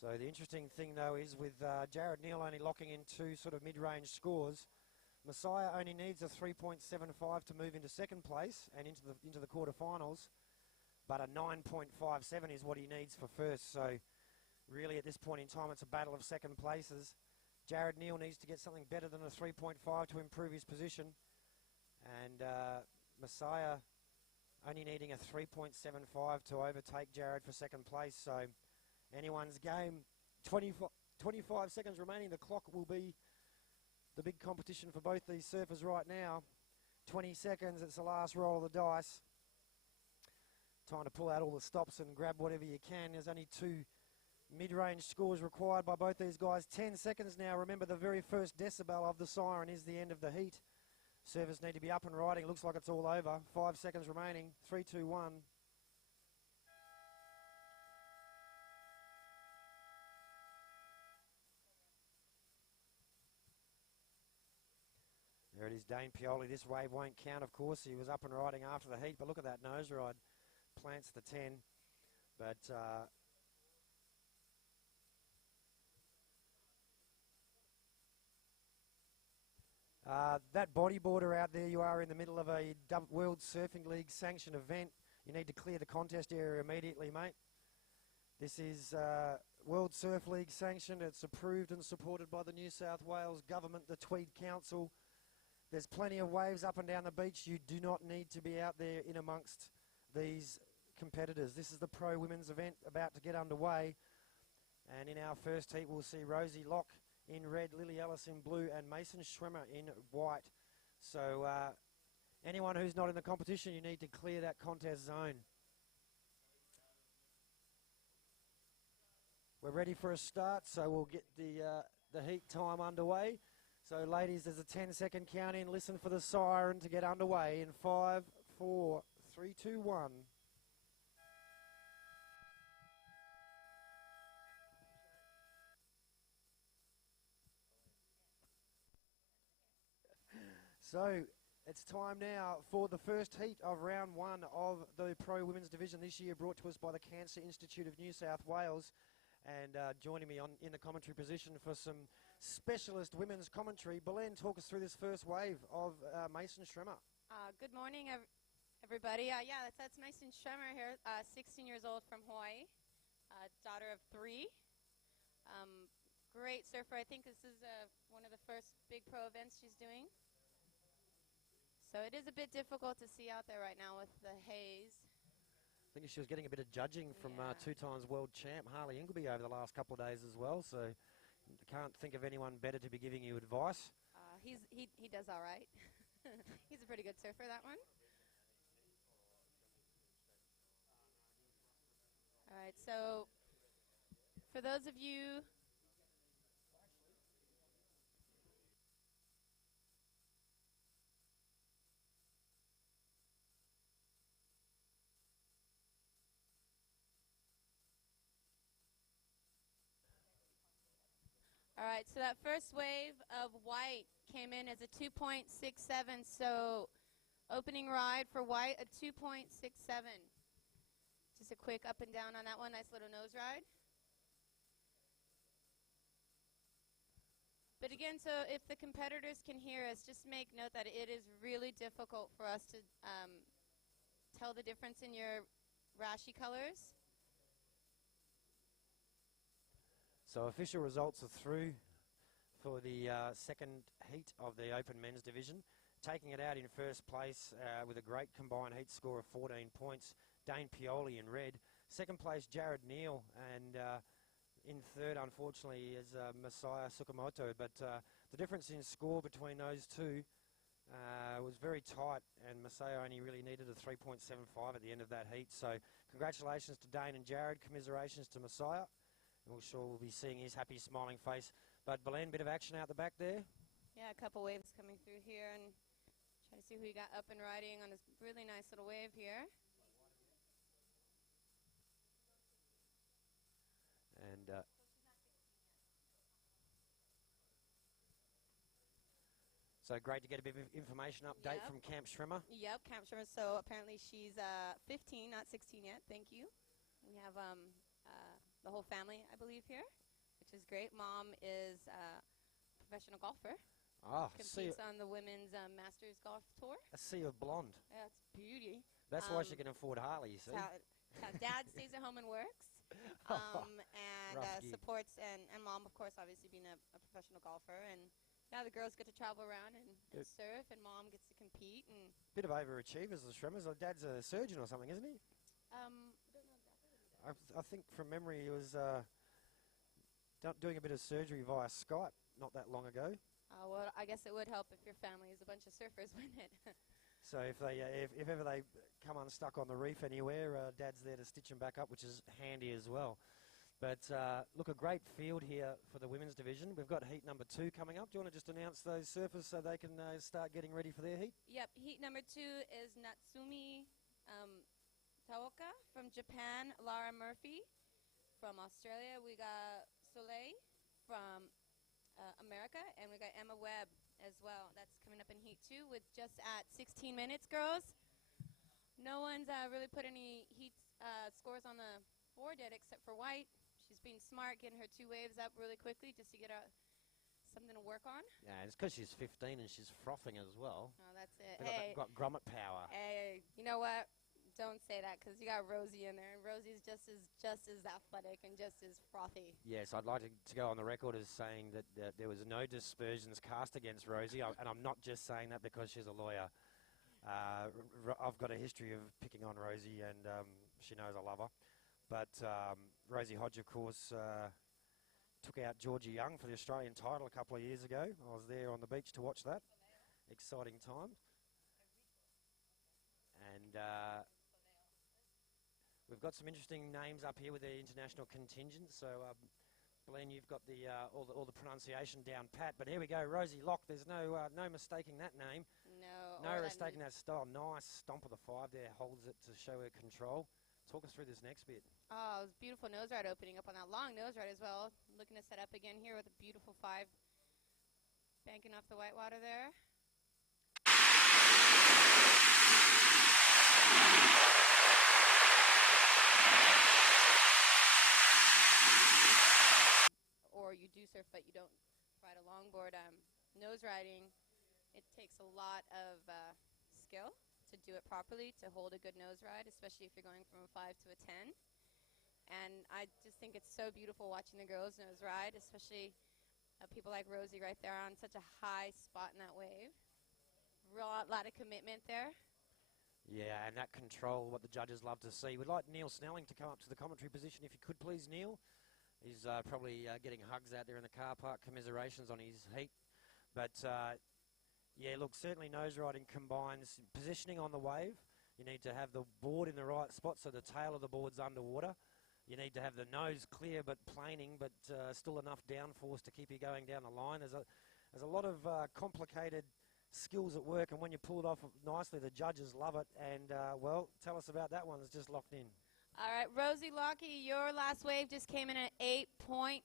So the interesting thing, though, is with Jared Neal only locking in two sort of mid-range scores, Messiah only needs a 3.75 to move into second place and into the quarterfinals, but a 9.57 is what he needs for first. So really at this point in time, it's a battle of second places. Jared Neal needs to get something better than a 3.5 to improve his position, and Messiah only needing a 3.75 to overtake Jared for second place. So anyone's game. 25 seconds remaining. The clock will be the big competition for both these surfers right now. 20 seconds, it's the last roll of the dice. Time to pull out all the stops and grab whatever you can. There's only 2 mid-range scores required by both these guys. 10 seconds now. Remember, the very first decibel of the siren is the end of the heat. Surfers need to be up and riding. Looks like it's all over. 5 seconds remaining. 3, 2, 1. There it is, Dane Pioli. This wave won't count, of course. He was up and riding after the heat, but look at that nose ride. Plants the 10. But that bodyboarder out there, you are in the middle of a World Surfing League sanctioned event. You need to clear the contest area immediately, mate. This is World Surf League sanctioned. It's approved and supported by the New South Wales Government, the Tweed Council. There's plenty of waves up and down the beach. You do not need to be out there in amongst these competitors. This is the Pro Women's event about to get underway. And in our first heat, we'll see Rosie Locke in red, Lily Ellis in blue, and Mason Schwimmer in white. So anyone who's not in the competition, you need to clear that contest zone. We're ready for a start, so we'll get the heat time underway. So ladies, there's a 10-second count in. Listen for the siren to get underway in 5, 4, 3, 2, 1. So it's time now for the first heat of round 1 of the Pro Women's Division this year, brought to us by the Cancer Institute of New South Wales. And joining me in the commentary position for some specialist women's commentary, Belen, talk us through this first wave of Mason Schwimmer. Good morning, everybody. Yeah, that's Mason Schwimmer here, 16 years old from Hawaii, daughter of 3. Great surfer. I think this is one of the first big pro events she's doing. So it is a bit difficult to see out there right now with the haze. I think she was getting a bit of judging from 2 times world champ Harley Ingleby over the last couple of days as well, so can't think of anyone better to be giving you advice. He does all right. He's a pretty good surfer, that one. All right, so for those of you All right, so that first wave of white came in as a 2.67, so opening ride for white, a 2.67. Just a quick up and down on that one, nice little nose ride. But again, so if the competitors can hear us, just make note that it is really difficult for us to tell the difference in your rashi colors. So official results are through for the second heat of the Open Men's Division. Taking it out in first place with a great combined heat score of 14 points, Dane Pioli in red. Second place, Jared Neal, and in third, unfortunately, is Messiah Tsukamoto. But the difference in score between those two was very tight, and Messiah only really needed a 3.75 at the end of that heat. So congratulations to Dane and Jared, commiserations to Messiah. We're sure we'll be seeing his happy, smiling face. But Belen, bit of action out the back there. Yeah, a couple waves coming through here, and try to see who we got up and riding on this really nice little wave here. And so great to get a bit of information update from Camp Schwimmer. Yep, Camp Schwimmer. So apparently she's 15, not 16 yet. Thank you. We have the whole family, I believe, here, which is great. Mom is a professional golfer. Ah, sea, Competes on the women's Masters Golf Tour. a sea of blonde. That's beauty. That's why she can afford Harley, you see. How Dad stays at home and works. And Rough gig. supports, and Mom, of course, obviously being a professional golfer. And yeah, the girls get to travel around and surf, and Mom gets to compete. And Bit of overachievers, the Shrimmers. Dad's a surgeon or something, isn't he? I don't know exactly what he does. I think from memory he was doing a bit of surgery via Skype not that long ago. Well, I guess it would help if your family is a bunch of surfers, wouldn't it? So if ever they come unstuck on the reef anywhere, Dad's there to stitch them back up, which is handy as well. But look, a great field here for the women's division. We've got heat number 2 coming up. Do you want to just announce those surfers so they can start getting ready for their heat? Yep. Heat number 2 is Natsumi Taoka from Japan, Lara Murphy from Australia. We got Soleil from America, and we got Emma Webb as well. That's coming up in heat 2 with just at 16 minutes, girls. No one's really put any heat scores on the board yet except for White. She's being smart, getting her 2 waves up really quickly just to get something to work on. Yeah, it's because she's 15 and she's frothing as well. Oh, that's it. They've got grommet power. Hey, you know what? Don't say that, because you got Rosie in there, and Rosie's just as athletic and just as frothy. Yes, I'd like to go on the record as saying that there was no dispersions cast against Rosie, and I'm not just saying that because she's a lawyer. I've got a history of picking on Rosie, and she knows I love her. But Rosie Hodge, of course, took out Georgie Young for the Australian title a couple of years ago. I was there on the beach to watch that. Exciting time. And we've got some interesting names up here with the international contingent. So, Glenn, you've got the all the pronunciation down pat. But here we go, Rosie Locke. There's no mistaking that name. No mistaking that style. Nice stomp of the 5 there, holds it to show her control. Talk us through this next bit. Oh, it was a beautiful nose ride opening up on that long nose ride as well. Looking to set up again here with a beautiful 5 banking off the whitewater there. Or you do surf but you don't ride a longboard. Nose riding, it takes a lot of skill to do it properly, to hold a good nose ride, especially if you're going from a 5 to a 10. And I just think it's so beautiful watching the girls nose ride, especially people like Rosie right there on such a high spot in that wave. Lot of commitment there. Yeah, and that control, what the judges love to see. We'd like Neil Snelling to come up to the commentary position, if you could please, Neil. He's probably getting hugs out there in the car park, commiserations on his heat. But, yeah, look, certainly nose riding combines positioning on the wave. You need to have the board in the right spot so the tail of the board's underwater. You need to have the nose clear but planing, but still enough downforce to keep you going down the line. There's a lot of complicated skills at work, and when you pull it off nicely, the judges love it. And, well, tell us about that one. It's just locked in. All right, Rosie Lockie, your last wave just came in at 8.5.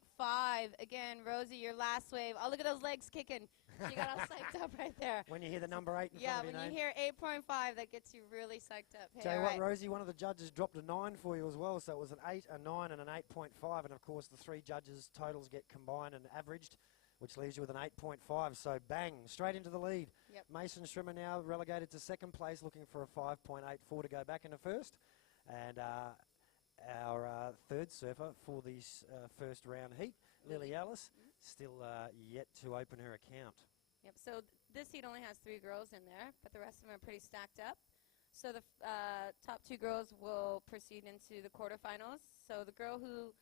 Again, Rosie, your last wave. Oh, look at those legs kicking. She got all psyched up right there. When you hear the number 8 in front of your name. Yeah, when you hear 8.5, that gets you really psyched up. Hey, Tell you what, Rosie, one of the judges dropped a 9 for you as well, so it was an 8, a 9, and an 8.5. And, of course, the 3 judges' totals get combined and averaged, which leaves you with an 8.5. So, bang, straight into the lead. Yep. Mason Schrimmer now relegated to second place, looking for a 5.84 to go back into first. And our third surfer for this first round heat, Lily Alice, still yet to open her account. Yep, so this heat only has 3 girls in there, but the rest of them are pretty stacked up. So the top 2 girls will proceed into the quarterfinals. So the girls who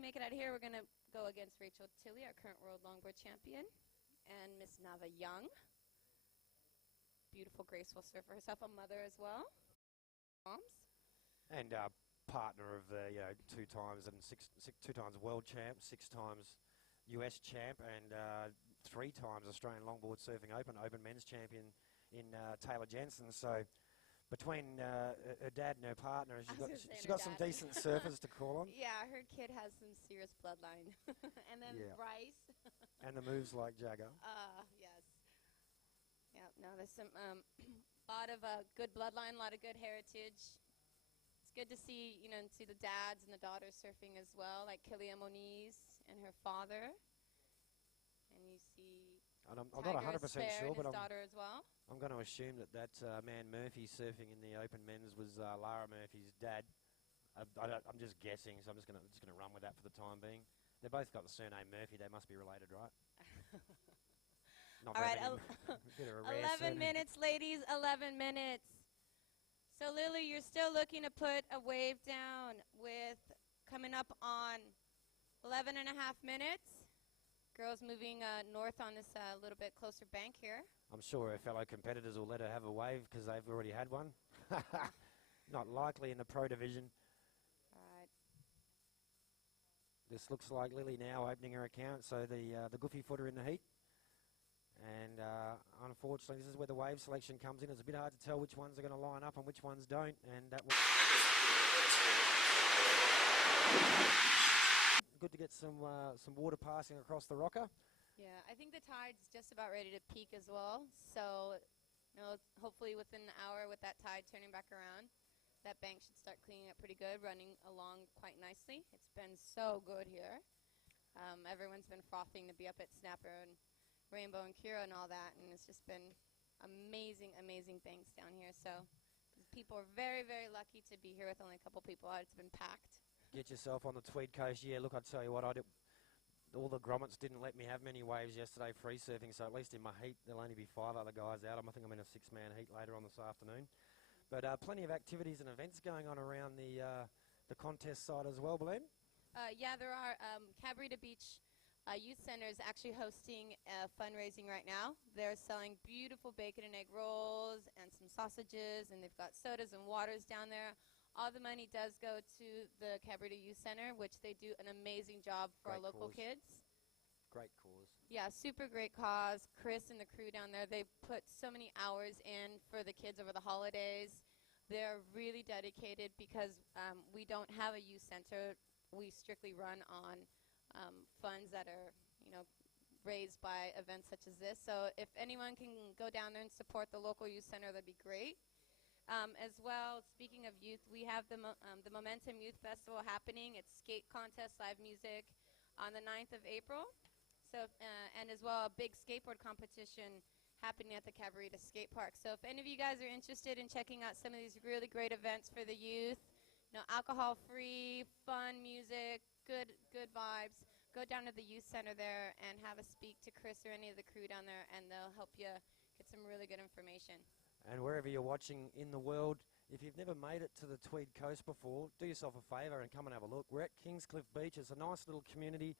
make it out here, we're going to go against Rachel Tilley, our current world longboard champion, and Miss Nava Young. Beautiful, graceful surfer herself, a mother as well. Moms. And partner of the 2 times and 2 times world champ, 6 times US champ, and 3 times Australian Longboard Surfing Open men's champion in Taylor Jensen. So between her dad and her partner, she's got some decent surfers to call on. Yeah, her kid has some serious bloodline. And then Bryce. And the moves like Jagger. Yes. Yeah, no, there's some lot of good bloodline, a lot of good heritage. It's good to see, see the dads and the daughters surfing as well, like Killia Moniz and her father. And you see And I'm not 100% sure, but his daughter as well. I'm going to assume that man Murphy surfing in the open men's was Lara Murphy's dad. I'm just guessing, so I'm just gonna run with that for the time being. They both got the surname Murphy. They must be related, right? Not All right, a bit of a rare 11 surname. minutes, ladies, 11 minutes. So, Lily, you're still looking to put a wave down with coming up on 11 and a half minutes. Girls moving north on this little bit closer bank here. I'm sure her fellow competitors will let her have a wave because they've already had one. Not likely in the pro division. This looks like Lily now opening her account, so the goofy footer in the heat. And unfortunately, this is where the wave selection comes in. It's a bit hard to tell which ones are going to line up and which ones don't. And that will good to get some water passing across the rocker. Yeah, I think the tide's just about ready to peak as well. So, hopefully within an hour with that tide turning back around, that bank should start cleaning up pretty good, running along quite nicely. It's been so good here. Everyone's been frothing to be up at Snapper and Rainbow and Kira and all that, and it's just been amazing, amazing banks down here. So people are very, very lucky to be here with only a couple people out. It's been packed. Get yourself on the Tweed Coast. Yeah, look, I tell you what, all the grommets didn't let me have many waves yesterday free surfing, so at least in my heat there'll only be 5 other guys out. I think I'm in a 6-man heat later on this afternoon. But plenty of activities and events going on around the contest side as well, Blaine. Yeah, there are. Cabarita Beach Youth Center is actually hosting fundraising right now. They're selling beautiful bacon and egg rolls and some sausages, and they've got sodas and waters down there. All the money does go to the Cabarita Youth Center, which they do an amazing job for our local kids. Great cause. Yeah, super great cause. Chris and the crew down there, they put so many hours in for the kids over the holidays. They're really dedicated because we don't have a youth center. We strictly run on funds that are, raised by events such as this. So if anyone can go down there and support the local youth center, that'd be great. As well, speaking of youth, we have the Momentum Youth Festival happening. It's skate contest, live music on the 9th of April. So, and as well, a big skateboard competition happening at the Cabarita Skate Park. So if any of you guys are interested in checking out some of these really great events for the youth, alcohol-free, fun music, good vibes, go down to the youth center there and have a speak to Chris or any of the crew down there, and they'll help you get some really good information. And wherever you're watching in the world, if you've never made it to the Tweed Coast before, do yourself a favour and come and have a look. We're at Kingscliff Beach. It's a nice little community.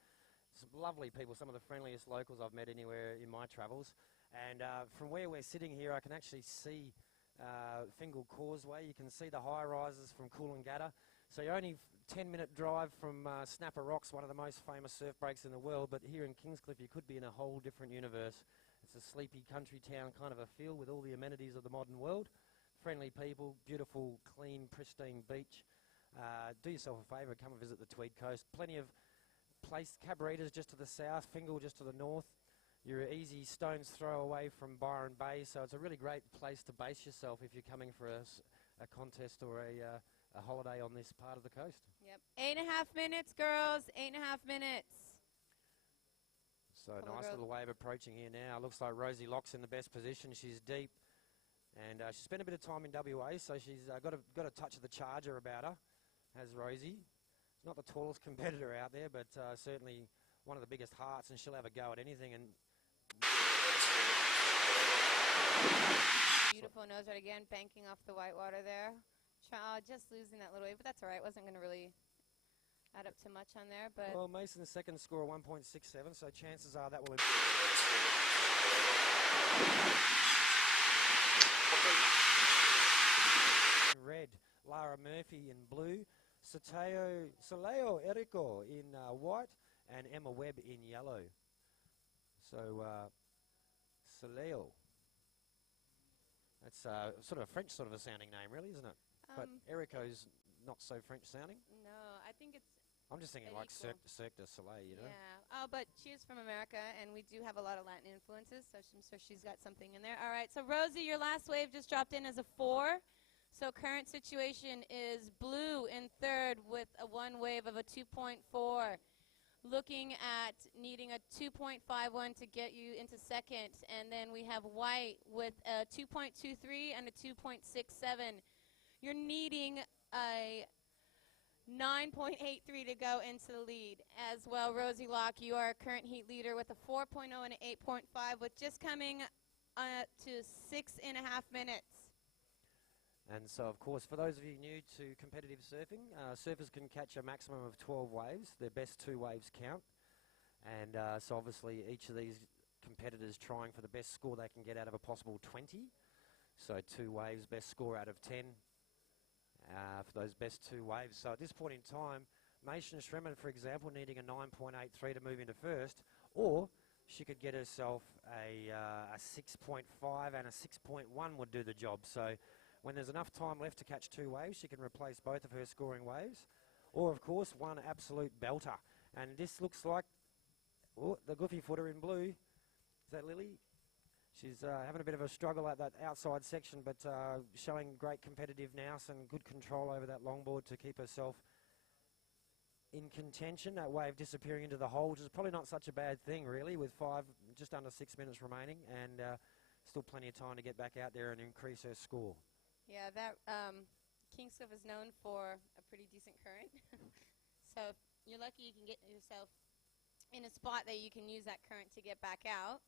Some lovely people, some of the friendliest locals I've met anywhere in my travels. And from where we're sitting here, I can actually see Fingal Causeway. You can see the high-rises from Coolangatta. So you're only 10-minute drive from Snapper Rocks, one of the most famous surf breaks in the world. But here in Kingscliff, you could be in a whole different universe. It's a sleepy country town kind of a feel with all the amenities of the modern world. Friendly people, beautiful, clean, pristine beach. Do yourself a favour, come and visit the Tweed Coast. Plenty of Cabaritas just to the south, Fingal just to the north. You're an easy stone's throw away from Byron Bay, so it's a really great place to base yourself if you're coming for a contest or a holiday on this part of the coast. Yep. 8.5 minutes, girls. 8.5 minutes. So nice little wave approaching here now. Looks like Rosie Locke's in the best position. She's deep, and she spent a bit of time in WA, so she's got a touch of the charger about her. Has Rosie? Not the tallest competitor out there, but certainly one of the biggest hearts, and she'll have a go at anything. And beautiful nose right again, banking off the white water there. Just losing that little wave, but that's all right. Wasn't going to really add up too much on there. But well, Mason's second score 1.67, so chances are that will. Red, Lara Murphy in blue. Soleo Erico in white, and Emma Webb in yellow. So, Soleo. That's sort of a French sort of a sounding name, really, isn't it? But Erico's not so French sounding. No, I think it's... I'm just thinking like Cirque du Soleil, you know? Yeah. Oh, but she is from America, and we do have a lot of Latin influences, so I'm sure she's got something in there. All right, so Rosie, your last wave just dropped in as a 4. So current situation is blue in third with a 1 wave of a 2.4. looking at needing a 2.51 to get you into second. And then we have White with a 2.23 and a 2.67. You're needing a 9.83 to go into the lead. As well, Rosie Locke, you are current heat leader with a 4.0 and an 8.5, with just coming to 6.5 minutes. And so, of course, for those of you new to competitive surfing, surfers can catch a maximum of 12 waves. Their best 2 waves count. And so, obviously, each of these competitors trying for the best score they can get out of a possible 20. So 2 waves, best score out of 10 for those best 2 waves. So at this point in time, Mason Schremer, for example, needing a 9.83 to move into first, or she could get herself a 6.5 and a 6.1 would do the job. So when there's enough time left to catch 2 waves, she can replace both of her scoring waves, or of course one absolute belter. And this looks like the goofy footer in blue. Is that Lily? She's having a bit of a struggle at that outside section, but showing great competitive nous and good control over that longboard to keep herself in contention. That wave disappearing into the hole, which is probably not such a bad thing, really, with just under 6 minutes remaining, and still plenty of time to get back out there and increase her score. Yeah, that Kingscliff is known for a pretty decent current. So if you're lucky, you can get yourself in a spot that you can use that current to get back out.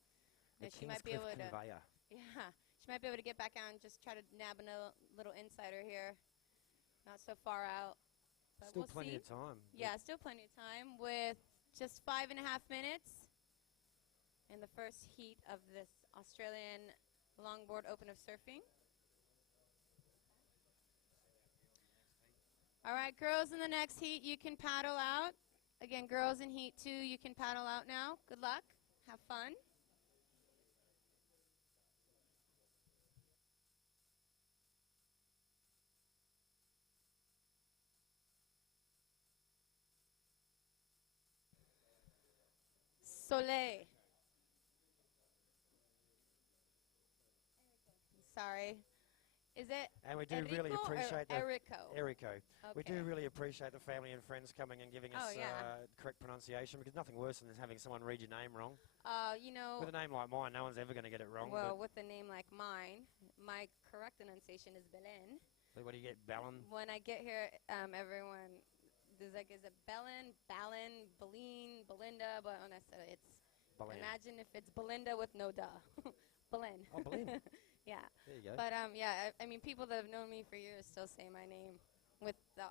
The she might be able to, conveyor. yeah, she might be able to get back out and just try to nab a little insider here. Not so far out. But Still we'll plenty see. of time. Yeah, still plenty of time with just 5.5 minutes in the first heat of this Australian Longboard Open of Surfing. All right, girls in the next heat, you can paddle out. Again, girls in heat 2, you can paddle out now. Good luck. Have fun. Soleil. Sorry. Is it And we do Enrico really appreciate or Erico? Erico. Okay. We do really appreciate the family and friends coming and giving us yeah. correct pronunciation, because nothing worse than having someone read your name wrong. You know, With a name like mine, no one's ever going to get it wrong. well, with a name like mine, my correct enunciation is Belen. But what do you get, Ballon? When I get here, everyone is like, is it Belen, Ballin, Beline, Belinda? But when I said it, it's Belen. imagine if it's Belinda with no duh. Belen. Oh, Belen. Yeah. There you go. But yeah, I mean, people that have known me for years still say my name with the,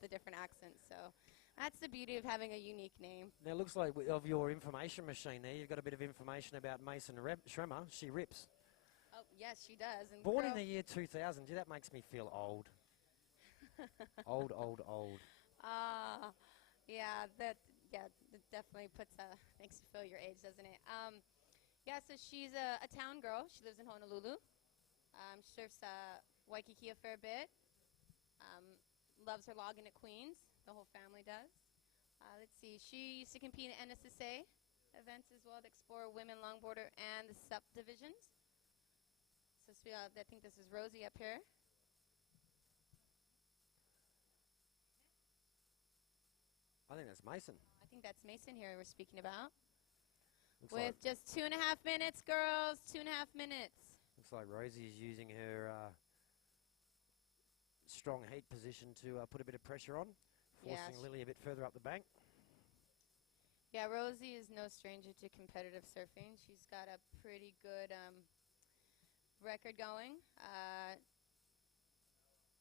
the different accents. So that's the beauty of having a unique name. Now, it looks like of your information machine there, you've got a bit of information about Mason Schremer. She rips. Oh, yes, she does. And Born in the year 2000. Gee, that makes me feel old. Old. Yeah, that definitely makes you feel your age, doesn't it? Yeah, so she's a town girl. She lives in Honolulu. She surfs Waikiki a fair bit. Loves her logging at Queens. The whole family does. Let's see. She used to compete in NSSA events as well to explore women longboarder and the SUP divisions. So I think this is Rosie up here. I think that's Mason. I think that's Mason here we're speaking about. Looks With just 2.5 minutes, girls. 2.5 minutes. Looks like Rosie is using her strong heat position to put a bit of pressure on, forcing Lily a bit further up the bank. Yeah, Rosie is no stranger to competitive surfing. She's got a pretty good record going.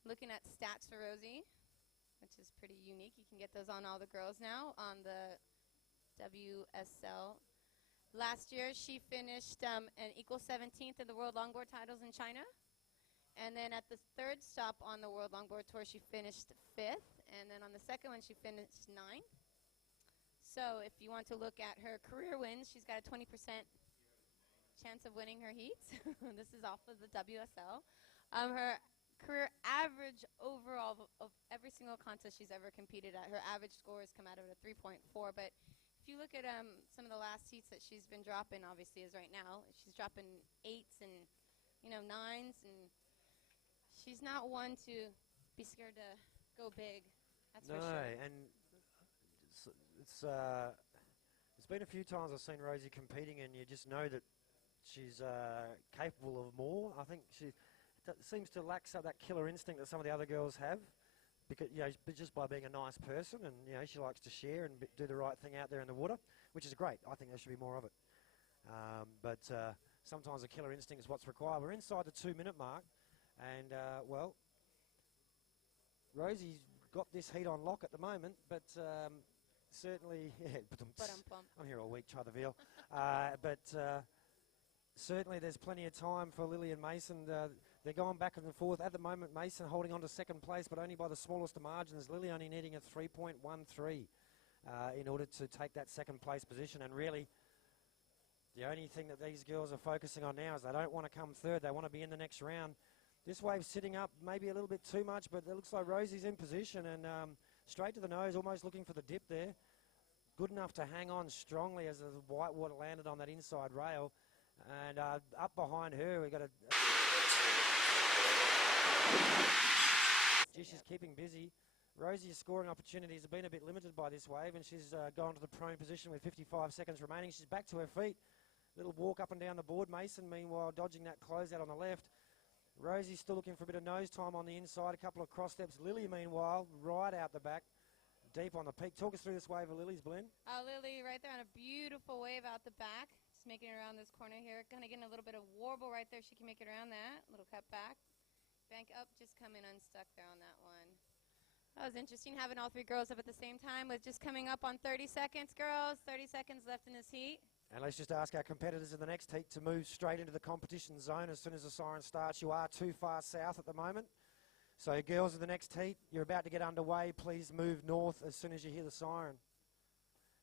Looking at stats for Rosie, which is pretty unique. You can get those on all the girls now on the WSL. Last year, she finished an equal 17th in the World Longboard titles in China. And then at the third stop on the World Longboard Tour, she finished 5th. And then on the second one, she finished 9th. So if you want to look at her career wins, she's got a 20% chance of winning her heats. This is off of the WSL. Her career average overall of every single contest she's ever competed at, her average score has come out of a 3.4. But if you look at some of the last heats that she's been dropping, obviously, is right now, she's dropping 8s and 9s, and she's not one to be scared to go big. That's for sure. And it's been a few times I've seen Rosie competing, and you just know that she's capable of more. I think she seems to lack that killer instinct that some of the other girls have, because just by being a nice person, and she likes to share and do the right thing out there in the water, which is great. I think there should be more of it. But sometimes a killer instinct is what's required. We're inside the 2-minute mark, and well, Rosie's got this heat on lock at the moment, but certainly, I'm here all week, try the veal. But certainly there's plenty of time for Lily and Mason. They're going back and forth. At the moment, Mason holding on to second place, but only by the smallest of margins. Lily only needing a 3.13 in order to take that second place position. And really, the only thing that these girls are focusing on now is they don't want to come third. They want to be in the next round. This wave's sitting up maybe a little bit too much, but it looks like Rosie's in position and straight to the nose, almost looking for the dip there. Good enough to hang on strongly as the white water landed on that inside rail. And up behind her, we've got a... She's keeping busy. Rosie's scoring opportunities have been a bit limited by this wave, and she's gone to the prone position with 55 seconds remaining. She's back to her feet. Little walk up and down the board. Mason, meanwhile, dodging that closeout on the left. Rosie's still looking for a bit of nose time on the inside, a couple of cross steps. Lily, meanwhile, right out the back, deep on the peak. Talk us through this wave of Lily's, Blend. Lily right there on a beautiful wave out the back. Just making it around this corner here. Kind of getting a little bit of warble right there. She can make it around that. Little cut back. Bank up, just coming unstuck there on that one. That was interesting having all three girls up at the same time with just coming up on 30 seconds, girls. 30 seconds left in this heat. And let's just ask our competitors in the next heat to move straight into the competition zone as soon as the siren starts. You are too far south at the moment. So girls in the next heat, you're about to get underway. Please move north as soon as you hear the siren,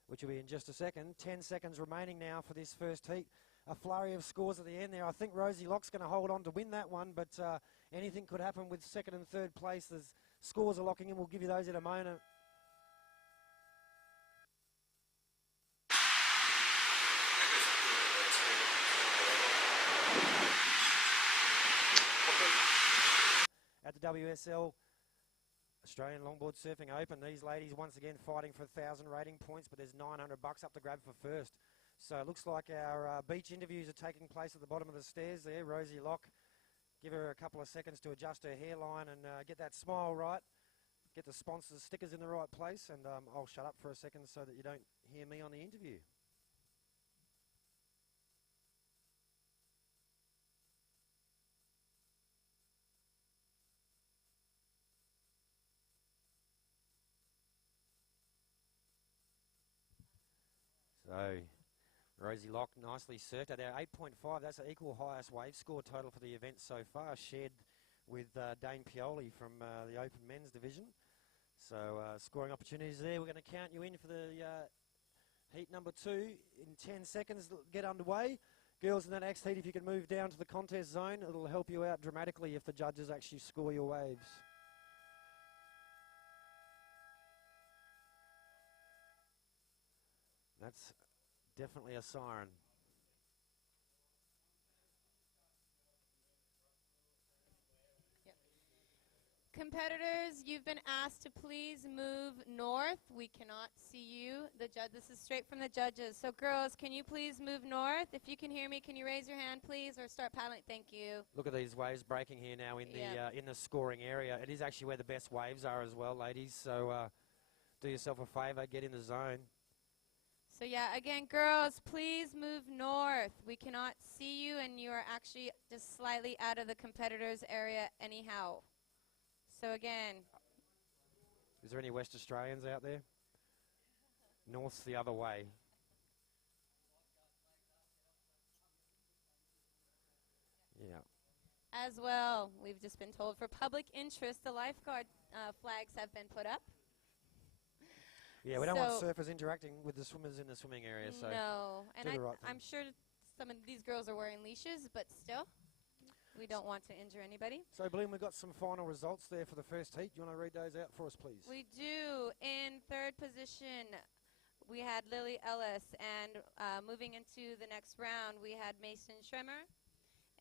which will be in just a second. 10 seconds remaining now for this first heat. A flurry of scores at the end there. I think Rosie Locke's going to hold on to win that one, but anything could happen with second and third place. The scores are locking in. We'll give you those in a moment. At the WSL Australian Longboard Surfing Open, these ladies once again fighting for 1,000 rating points, but there's $900 up to grab for first. So it looks like our beach interviews are taking place at the bottom of the stairs there. Rosie Locke, give her a couple of seconds to adjust her hairline and get that smile right, get the sponsors' stickers in the right place, and I'll shut up for a second so that you don't hear me on the interview. So, Rosie Locke nicely surfed at our 8.5. That's the equal highest wave score total for the event so far, shared with Dane Pioli from the Open Men's Division. So, scoring opportunities there. We're going to count you in for the heat number 2 in 10 seconds. Get underway. Girls in the next heat, if you can move down to the contest zone, it'll help you out dramatically if the judges actually score your waves. That's definitely a siren. Yep. Competitors, you've been asked to please move north. We cannot see you. This is straight from the judges. So girls, can you please move north? If you can hear me, can you raise your hand, please, or start paddling? Thank you. Look at these waves breaking here now in the scoring area. It is actually where the best waves are as well, ladies. So do yourself a favour, get in the zone. So yeah, again, girls, please move north. We cannot see you, and you are actually just slightly out of the competitors' area anyhow. So again. Is there any West Australians out there? North's the other way. Yeah. As well, we've just been told for public interest, the lifeguard flags have been put up. Yeah, we don't want surfers interacting with the swimmers in the swimming area. So no, and right I'm sure some of these girls are wearing leashes, but still, we don't want to injure anybody. So, Blinn, we've got some final results there for the first heat. Do you want to read those out for us, please? We do. In third position, we had Lily Ellis, and moving into the next round, we had Mason Schremer,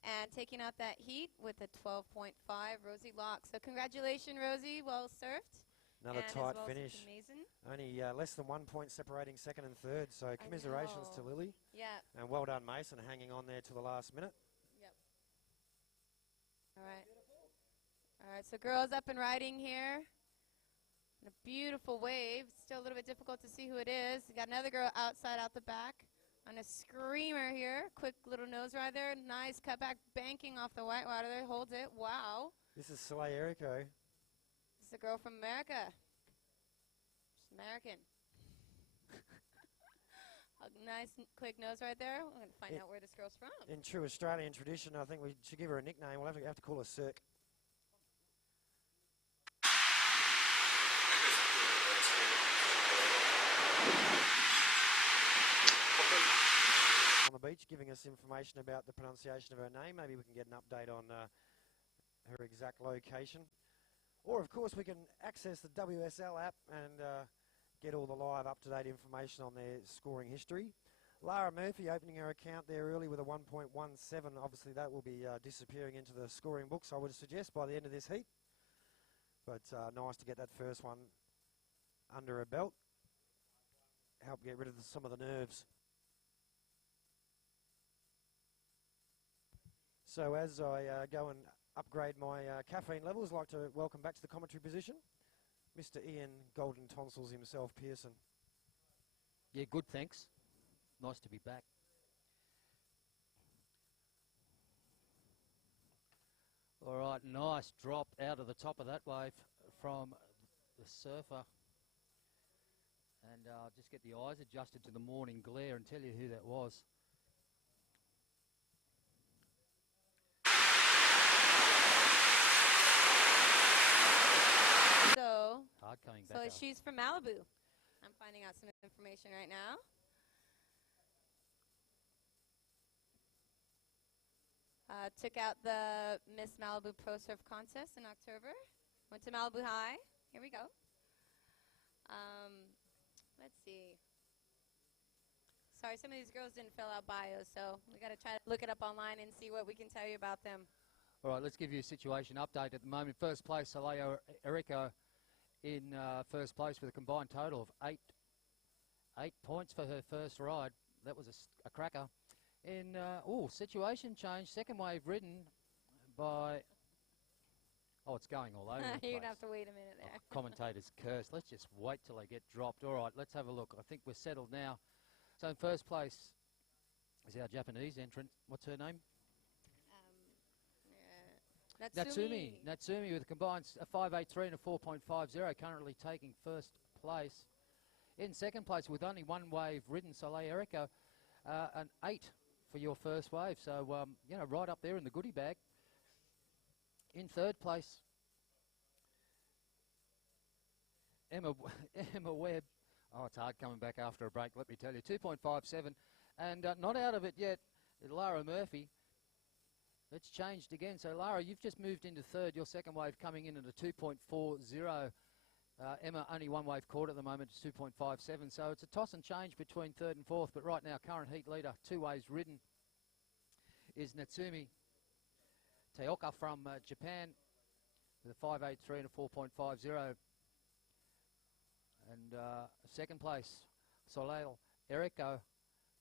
and taking out that heat with a 12.5, Rosie Locke. So congratulations, Rosie. Well surfed. Another and tight as well finish. as Mason. Only less than 1 point separating second and third, so commiserations to know. Lily. Yeah. And well done, Mason, hanging on there to the last minute. Yep. All right. All right, so girls up and riding here. And a beautiful wave. Still a little bit difficult to see who it is. You got another girl outside, out the back. On a screamer here. Quick little nose ride there. Nice cutback, banking off the whitewater there. Holds it. Wow. This is Soleil Erico. This is a girl from America. She's American. A nice, quick nose right there. We're going to find out where this girl's from. In true Australian tradition, I think we should give her a nickname. We'll have to call her Cirque. On the beach, giving us information about the pronunciation of her name. Maybe we can get an update on her exact location. Or, of course, we can access the WSL app and get all the live up-to-date information on their scoring history. Lara Murphy opening her account there early with a 1.17. Obviously, that will be disappearing into the scoring books, I would suggest, by the end of this heat. But nice to get that first one under her belt. Help get rid of some of the nerves. So as I go and upgrade my caffeine levels, I'd like to welcome back to the commentary position Mr. Ian Golden Tonsils himself, Pearson. Yeah, good, thanks. Nice to be back. All right, nice drop out of the top of that wave from the surfer. And just get the eyes adjusted to the morning glare and tell you who that was. So, Hard coming back up. she's from Malibu. I'm finding out some information right now. Took out the Miss Malibu Pro Surf Contest in October. Went to Malibu High. Here we go. Let's see. Sorry, some of these girls didn't fill out bios, so we got to try to look it up online and see what we can tell you about them. All right, let's give you a situation update at the moment. First place, Soleil Erico in first place with a combined total of 8 points for her first ride. That was a cracker. In, situation change, second wave ridden by, it's going all over the place. You're going to have to wait a minute there. Commentators curse. Let's just wait till they get dropped. All right, let's have a look. I think we're settled now. So in first place is our Japanese entrant. What's her name? Natsumi with a combined 5.83 and a 4.50, currently taking first place. In second place with only one wave ridden, Soleil Erico, an 8 for your first wave. So, right up there in the goodie bag. In third place, Emma Webb. Oh, it's hard coming back after a break, let me tell you. 2.57. And not out of it yet, Lara Murphy. It's changed again. So, Lara, you've just moved into third. Your second wave coming in at a 2.40. Emma, only one wave caught at the moment, it's 2.57. So it's a toss and change between third and fourth. But right now, current heat leader, 2 waves ridden, is Natsumi Teoka from Japan with a 5.83 and a 4.50. And second place, Soleil Erico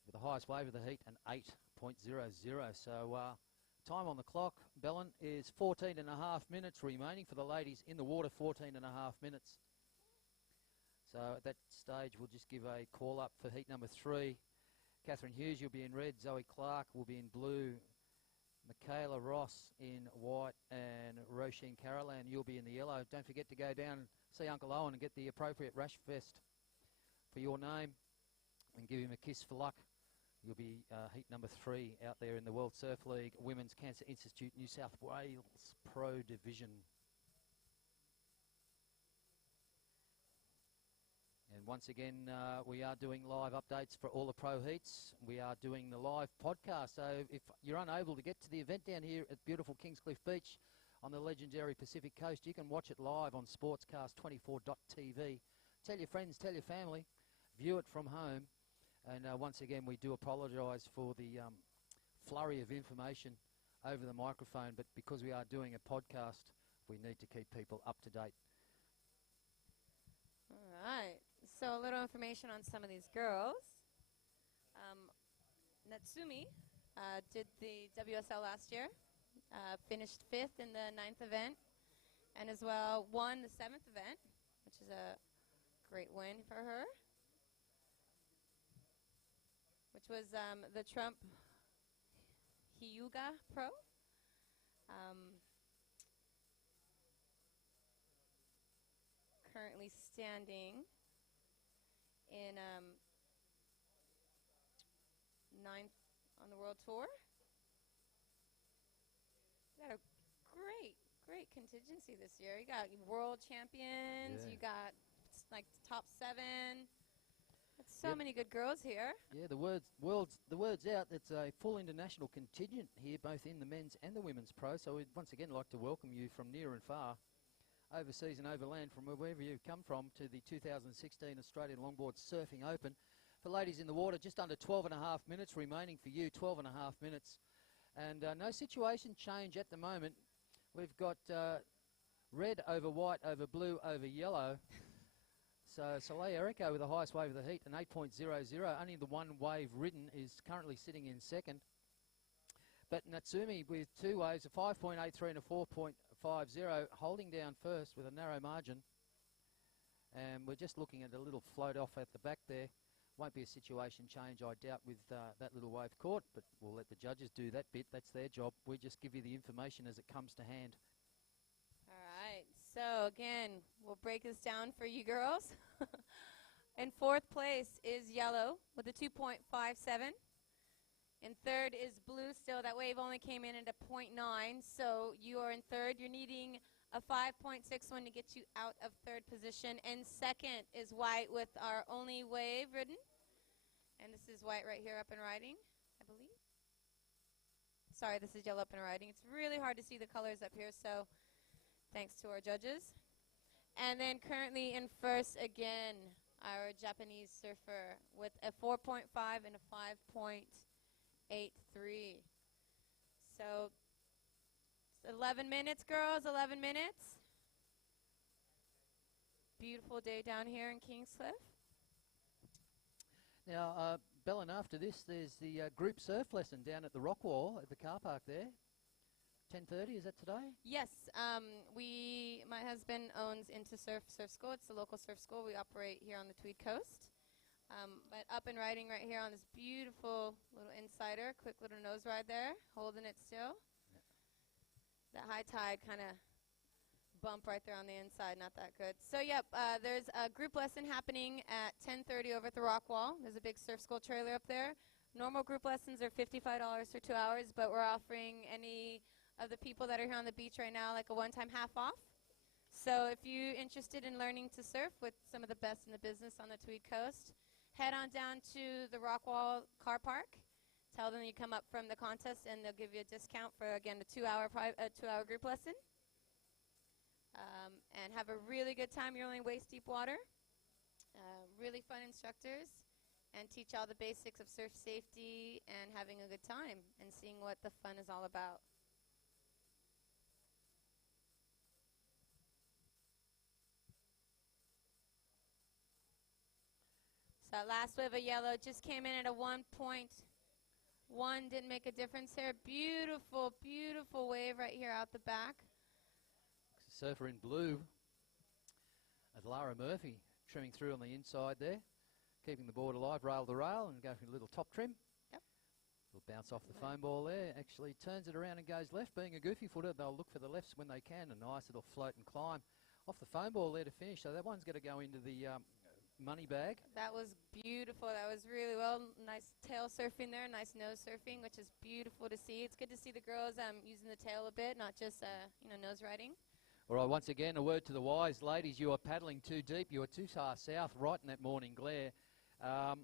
with the highest wave of the heat, an 8.00. So time on the clock, Bellin, is 14 and a half minutes remaining for the ladies in the water, 14 and a half minutes. So at that stage, we'll just give a call up for heat number 3. Catherine Hughes, you'll be in red. Zoe Clark will be in blue. Michaela Ross in white. And Roisin Carolan, you'll be in the yellow. Don't forget to go down and see Uncle Owen and get the appropriate rash vest for your name and give him a kiss for luck. You'll be heat number 3 out there in the World Surf League Women's Cancer Institute New South Wales Pro Division. And once again, we are doing live updates for all the pro heats. We are doing the live podcast. So if you're unable to get to the event down here at beautiful Kingscliff Beach on the legendary Pacific Coast, you can watch it live on sportscast24.tv. Tell your friends, tell your family, view it from home. And once again, we do apologise for the flurry of information over the microphone, but because we are doing a podcast, we need to keep people up to date. So a little information on some of these girls. Natsumi did the WSL last year, finished 5th in the 9th event, and as well won the 7th event, which is a great win for her, which was the Trump Hyuga Pro. Currently standing in 9th on the World Tour. You got a great contingency this year. You got world champions. Yeah. You got like top 7. That's so many good girls here. Yeah, the word's out. It's a full international contingent here, both in the men's and the women's pro. So we'd once again like to welcome you from near and far, overseas and overland, from wherever you've come from, to the 2016 Australian Longboard Surfing Open. For ladies in the water, just under 12 and a half minutes remaining for you, 12 and a half minutes. And no situation change at the moment. We've got red over white over blue over yellow. So Soleil Erico with the highest wave of the heat, an 8.00. Only the one wave ridden is currently sitting in second. But Natsumi with 2 waves, a 5.83 and a 4.50, holding down first with a narrow margin. And we're just looking at a little float off at the back there. Won't be a situation change, I doubt, with that little wave caught, but we'll let the judges do that bit. That's their job. We just give you the information as it comes to hand. All right. So, again, we'll break this down for you girls. In 4th place is yellow with a 2.57. In 3rd is blue still. That wave only came in at a 0.9. So you are in 3rd. You're needing a 5.61 to get you out of 3rd position. And 2nd is white with our only wave ridden. And this is white right here up and riding, I believe. Sorry, this is yellow up and riding. It's really hard to see the colors up here, so thanks to our judges. And then currently in 1st again, our Japanese surfer with a 4.5 and a 5.83. So 11 minutes, girls, 11 minutes. Beautiful day down here in Kingscliff. Now, Belen, after this, there's the group surf lesson down at the rock wall at the car park there. 10:30, is that today? Yes, my husband owns Into Surf School. It's the local surf school. We operate here on the Tweed Coast. But up and riding right here on this beautiful little insider, quick little nose ride there, holding it still. That high tide kind of bump right there on the inside, not that good. So, yep, there's a group lesson happening at 10:30 over at the rock wall. There's a big surf school trailer up there. Normal group lessons are $55 for 2 hours, but we're offering any of the people that are here on the beach right now like a one-time half off. So if you're interested in learning to surf with some of the best in the business on the Tweed Coast, head on down to the Rockwall car park. Tell them you come up from the contest, and they'll give you a discount for, again, the 2-hour group lesson. And have a really good time. You're only waist-deep water. Really fun instructors, and teach all the basics of surf safety and having a good time and seeing what the fun is all about. So that last wave of yellow just came in at a 1.1, didn't make a difference here. Beautiful, beautiful wave right here out the back. Surfer in blue, Lara Murphy, trimming through on the inside there, keeping the board alive, rail to rail, and go for a little top trim. Yep. Little bounce off the foam ball there. Actually turns it around and goes left. Being a goofy footer, they'll look for the lefts when they can. A nice little float and climb off the foam ball there to finish. So that one's going to go into the money bag. That was beautiful. That was really well. Nice tail surfing there, nice nose surfing, which is beautiful to see. It's good to see the girls using the tail a bit, not just nose riding. All right, once again, a word to the wise. Ladies, you are paddling too deep. You are too far south, right in that morning glare. For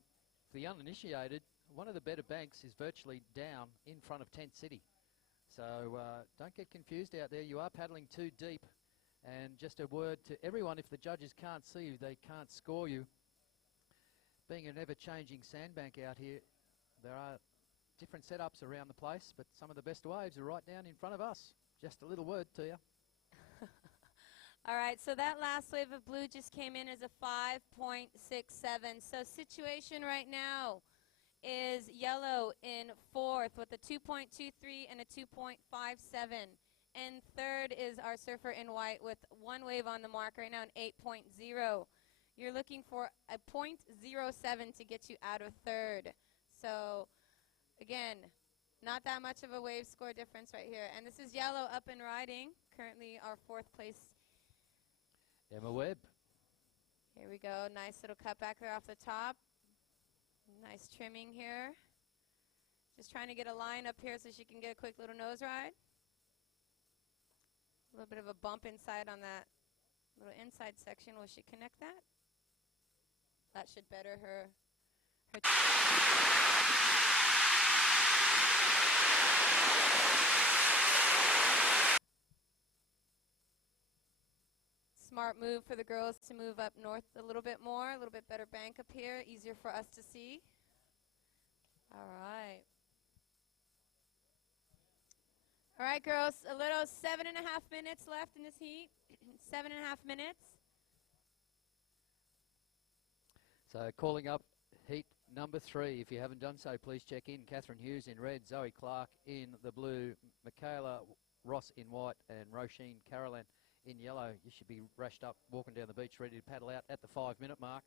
the uninitiated, one of the better banks is virtually down in front of Tent City. So don't get confused out there. You are paddling too deep. And just a word to everyone, if the judges can't see you, they can't score you. Being an ever-changing sandbank out here, there are different setups around the place, but some of the best waves are right down in front of us. Just a little word to you. All right, so that last wave of blue just came in as a 5.67. So situation right now is yellow in fourth with a 2.23 and a 2.57. And third is our surfer in white with one wave on the mark right now, an 8.0. You're looking for a .07 to get you out of third. So, again, not that much of a wave score difference right here. And this is yellow up and riding, currently our fourth place. Emma Webb. Here we go. Nice little cut back there off the top. Nice trimming here. Just trying to get a line up here so she can get a quick little nose ride. A little bit of a bump inside on that little inside section. Will she connect that? That should better her. Smart move for the girls to move up north a little bit more, a little bit better bank up here, easier for us to see. All right. All right, girls, a little 7.5 minutes left in this heat. 7.5 minutes. So calling up heat number 3. If you haven't done so, please check in. Catherine Hughes in red, Zoe Clark in the blue, Michaela Ross in white, and Roisin Carolan in yellow. You should be rushed up, walking down the beach, ready to paddle out at the 5-minute mark.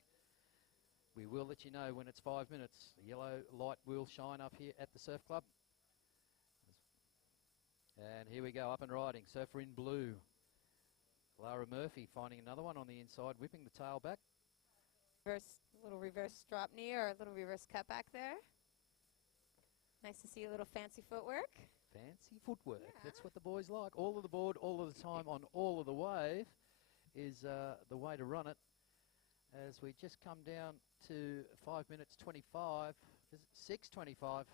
We will let you know when it's 5 minutes. The yellow light will shine up here at the Surf Club. And here we go, up and riding. Surfer in blue. Lara Murphy finding another one on the inside, whipping the tail back. Little reverse drop knee or a little reverse cut back there. Nice to see a little fancy footwork. Fancy footwork. Yeah. That's what the boys like. All of the board, all of the time, on all of the wave is the way to run it. As we just come down to 5 minutes 25, is it 6:25?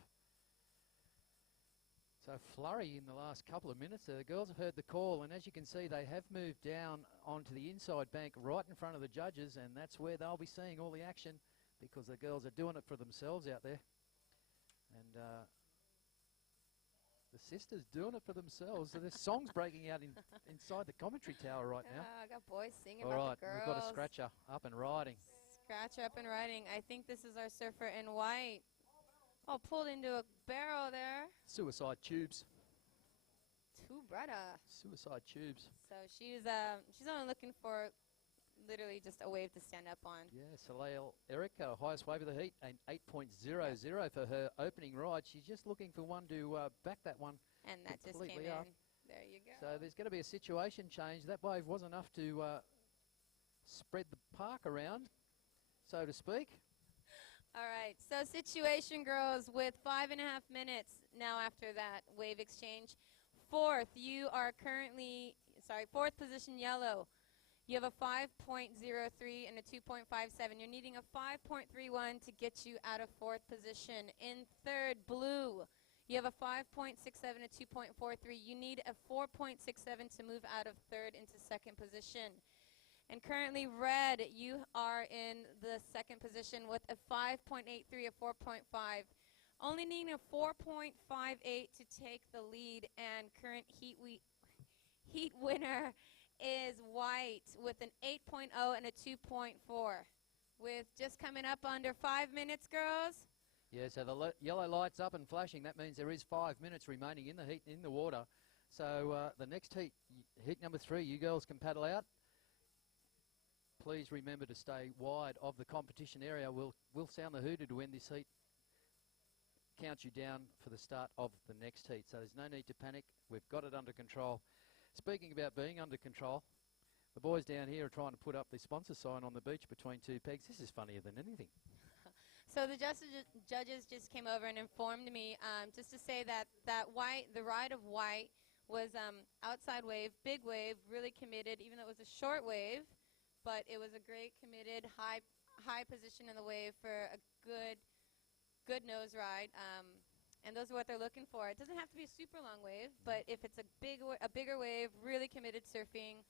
So flurry in the last couple of minutes. The girls have heard the call, and as you can see, they have moved down onto the inside bank right in front of the judges, and that's where they'll be seeing all the action because the girls are doing it for themselves out there. And the sisters doing it for themselves. So there's songs breaking out inside the commentary tower right now. I got boys singing All about right, the girls. we've got a scratcher up and riding. Scratcher up and riding. I think this is our surfer in white. Oh, pulled into a barrel there. Suicide tubes. Two brother. Suicide tubes. So she's only looking for literally just a wave to stand up on. Yeah, Soleil Erica, highest wave of the heat, an 8.00 for her opening ride. She's just looking for one to back that one. And that just came completely in. up. There you go. So there's going to be a situation change. That wave was enough to spread the park around, so to speak. All right, so situation, girls, with 5.5 minutes now after that wave exchange. Fourth position, yellow. You have a 5.03 and a 2.57. You're needing a 5.31 to get you out of fourth position. In third, blue. You have a 5.67 and a 2.43. You need a 4.67 to move out of third into second position. And currently, red, you are in the second position with a 5.83, a 4.5. Only needing a 4.58 to take the lead, and current heat winner is white with an 8.0 and a 2.4. With just coming up under 5 minutes, girls. Yeah, so the yellow light's up and flashing. That means there is 5 minutes remaining in the heat, in the water. So the next heat, heat number 3, you girls can paddle out. Please remember to stay wide of the competition area. We'll sound the hooter to end this heat. Count you down for the start of the next heat. So there's no need to panic. We've got it under control. Speaking about being under control, the boys down here are trying to put up the sponsor sign on the beach between two pegs. This is funnier than anything. So the judges just came over and informed me just to say that the ride of white was outside wave, big wave, really committed, even though it was a short wave. But it was a great committed high position in the wave for a good nose ride, and those are what they're looking for. It doesn't have to be a super long wave, but if it's a bigger wave, really committed surfing,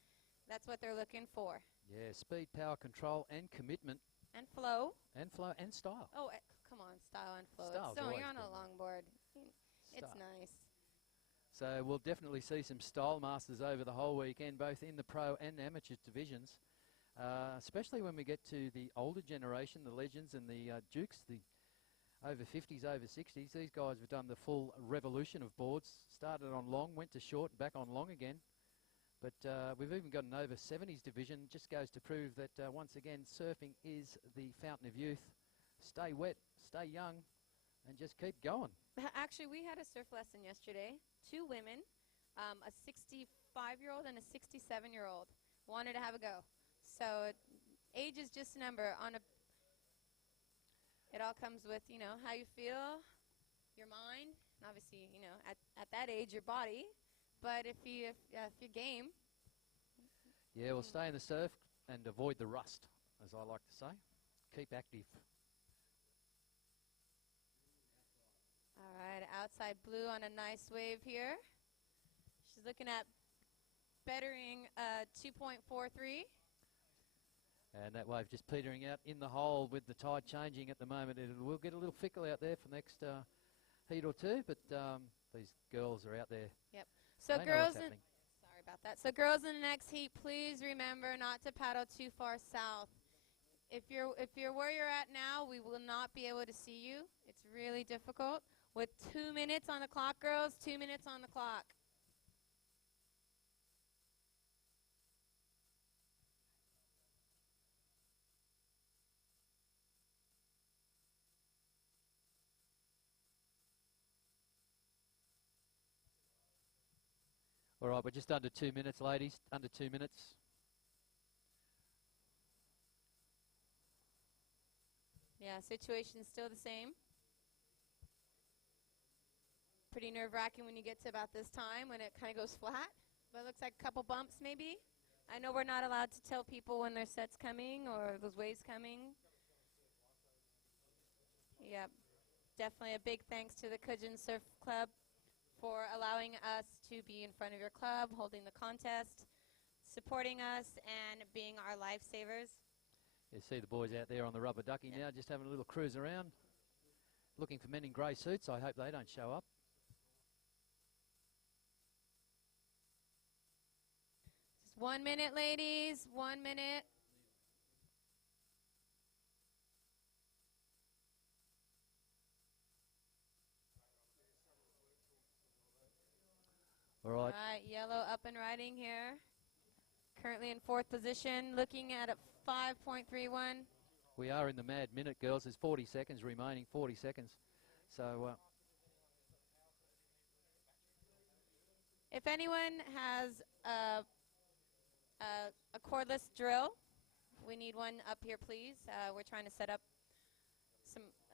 that's what they're looking for. Yeah, speed, power, control, and commitment. And flow. And flow and style. Oh, come on, style and flow. Style's So always you're on a good. longboard. It's nice. So we'll definitely see some style masters over the whole weekend, both in the pro and amateur divisions, especially when we get to the older generation, the legends and the dukes, the over 50s, over 60s. These guys have done the full revolution of boards. Started on long, went to short, and back on long again. But we've even got an over 70s division. Just goes to prove that, once again, surfing is the fountain of youth. Stay wet, stay young, and just keep going. Actually, we had a surf lesson yesterday. 2 women, a 65-year-old and a 67-year-old, wanted to have a go. So age is just a number. It all comes with, you know, how you feel, your mind, and obviously, you know, at that age, your body. But if you're game. Yeah, we'll stay in the surf and avoid the rust, as I like to say. Keep active. All right, outside blue on a nice wave here. She's looking at bettering 2.43. And that wave just petering out in the hole with the tide changing at the moment. It will get a little fickle out there for the next heat or two, but these girls are out there. Yep. So girls, sorry about that. So girls in the next heat, please remember not to paddle too far south. If you're where you're at now, we will not be able to see you. It's really difficult. With 2 minutes on the clock, girls, 2 minutes on the clock. All right, we're just under 2 minutes, ladies. Under 2 minutes. Yeah, situation's still the same. Pretty nerve-wracking when you get to about this time when it kind of goes flat. But it looks like a couple bumps maybe. I know we're not allowed to tell people when their set's coming or those waves coming. Yep. Definitely a big thanks to the Kudjin Surf Club for allowing us to be in front of your club, holding the contest, supporting us, and being our lifesavers. You see the boys out there on the rubber ducky now, just having a little cruise around, looking for men in grey suits. I hope they don't show up. Just 1 minute, ladies. 1 minute. All right. All right, yellow up and riding here. Currently in 4th position, looking at a 5.31. We are in the mad minute, girls. There's 40 seconds remaining, 40 seconds. So if anyone has a cordless drill, we need one up here, please. We're trying to set up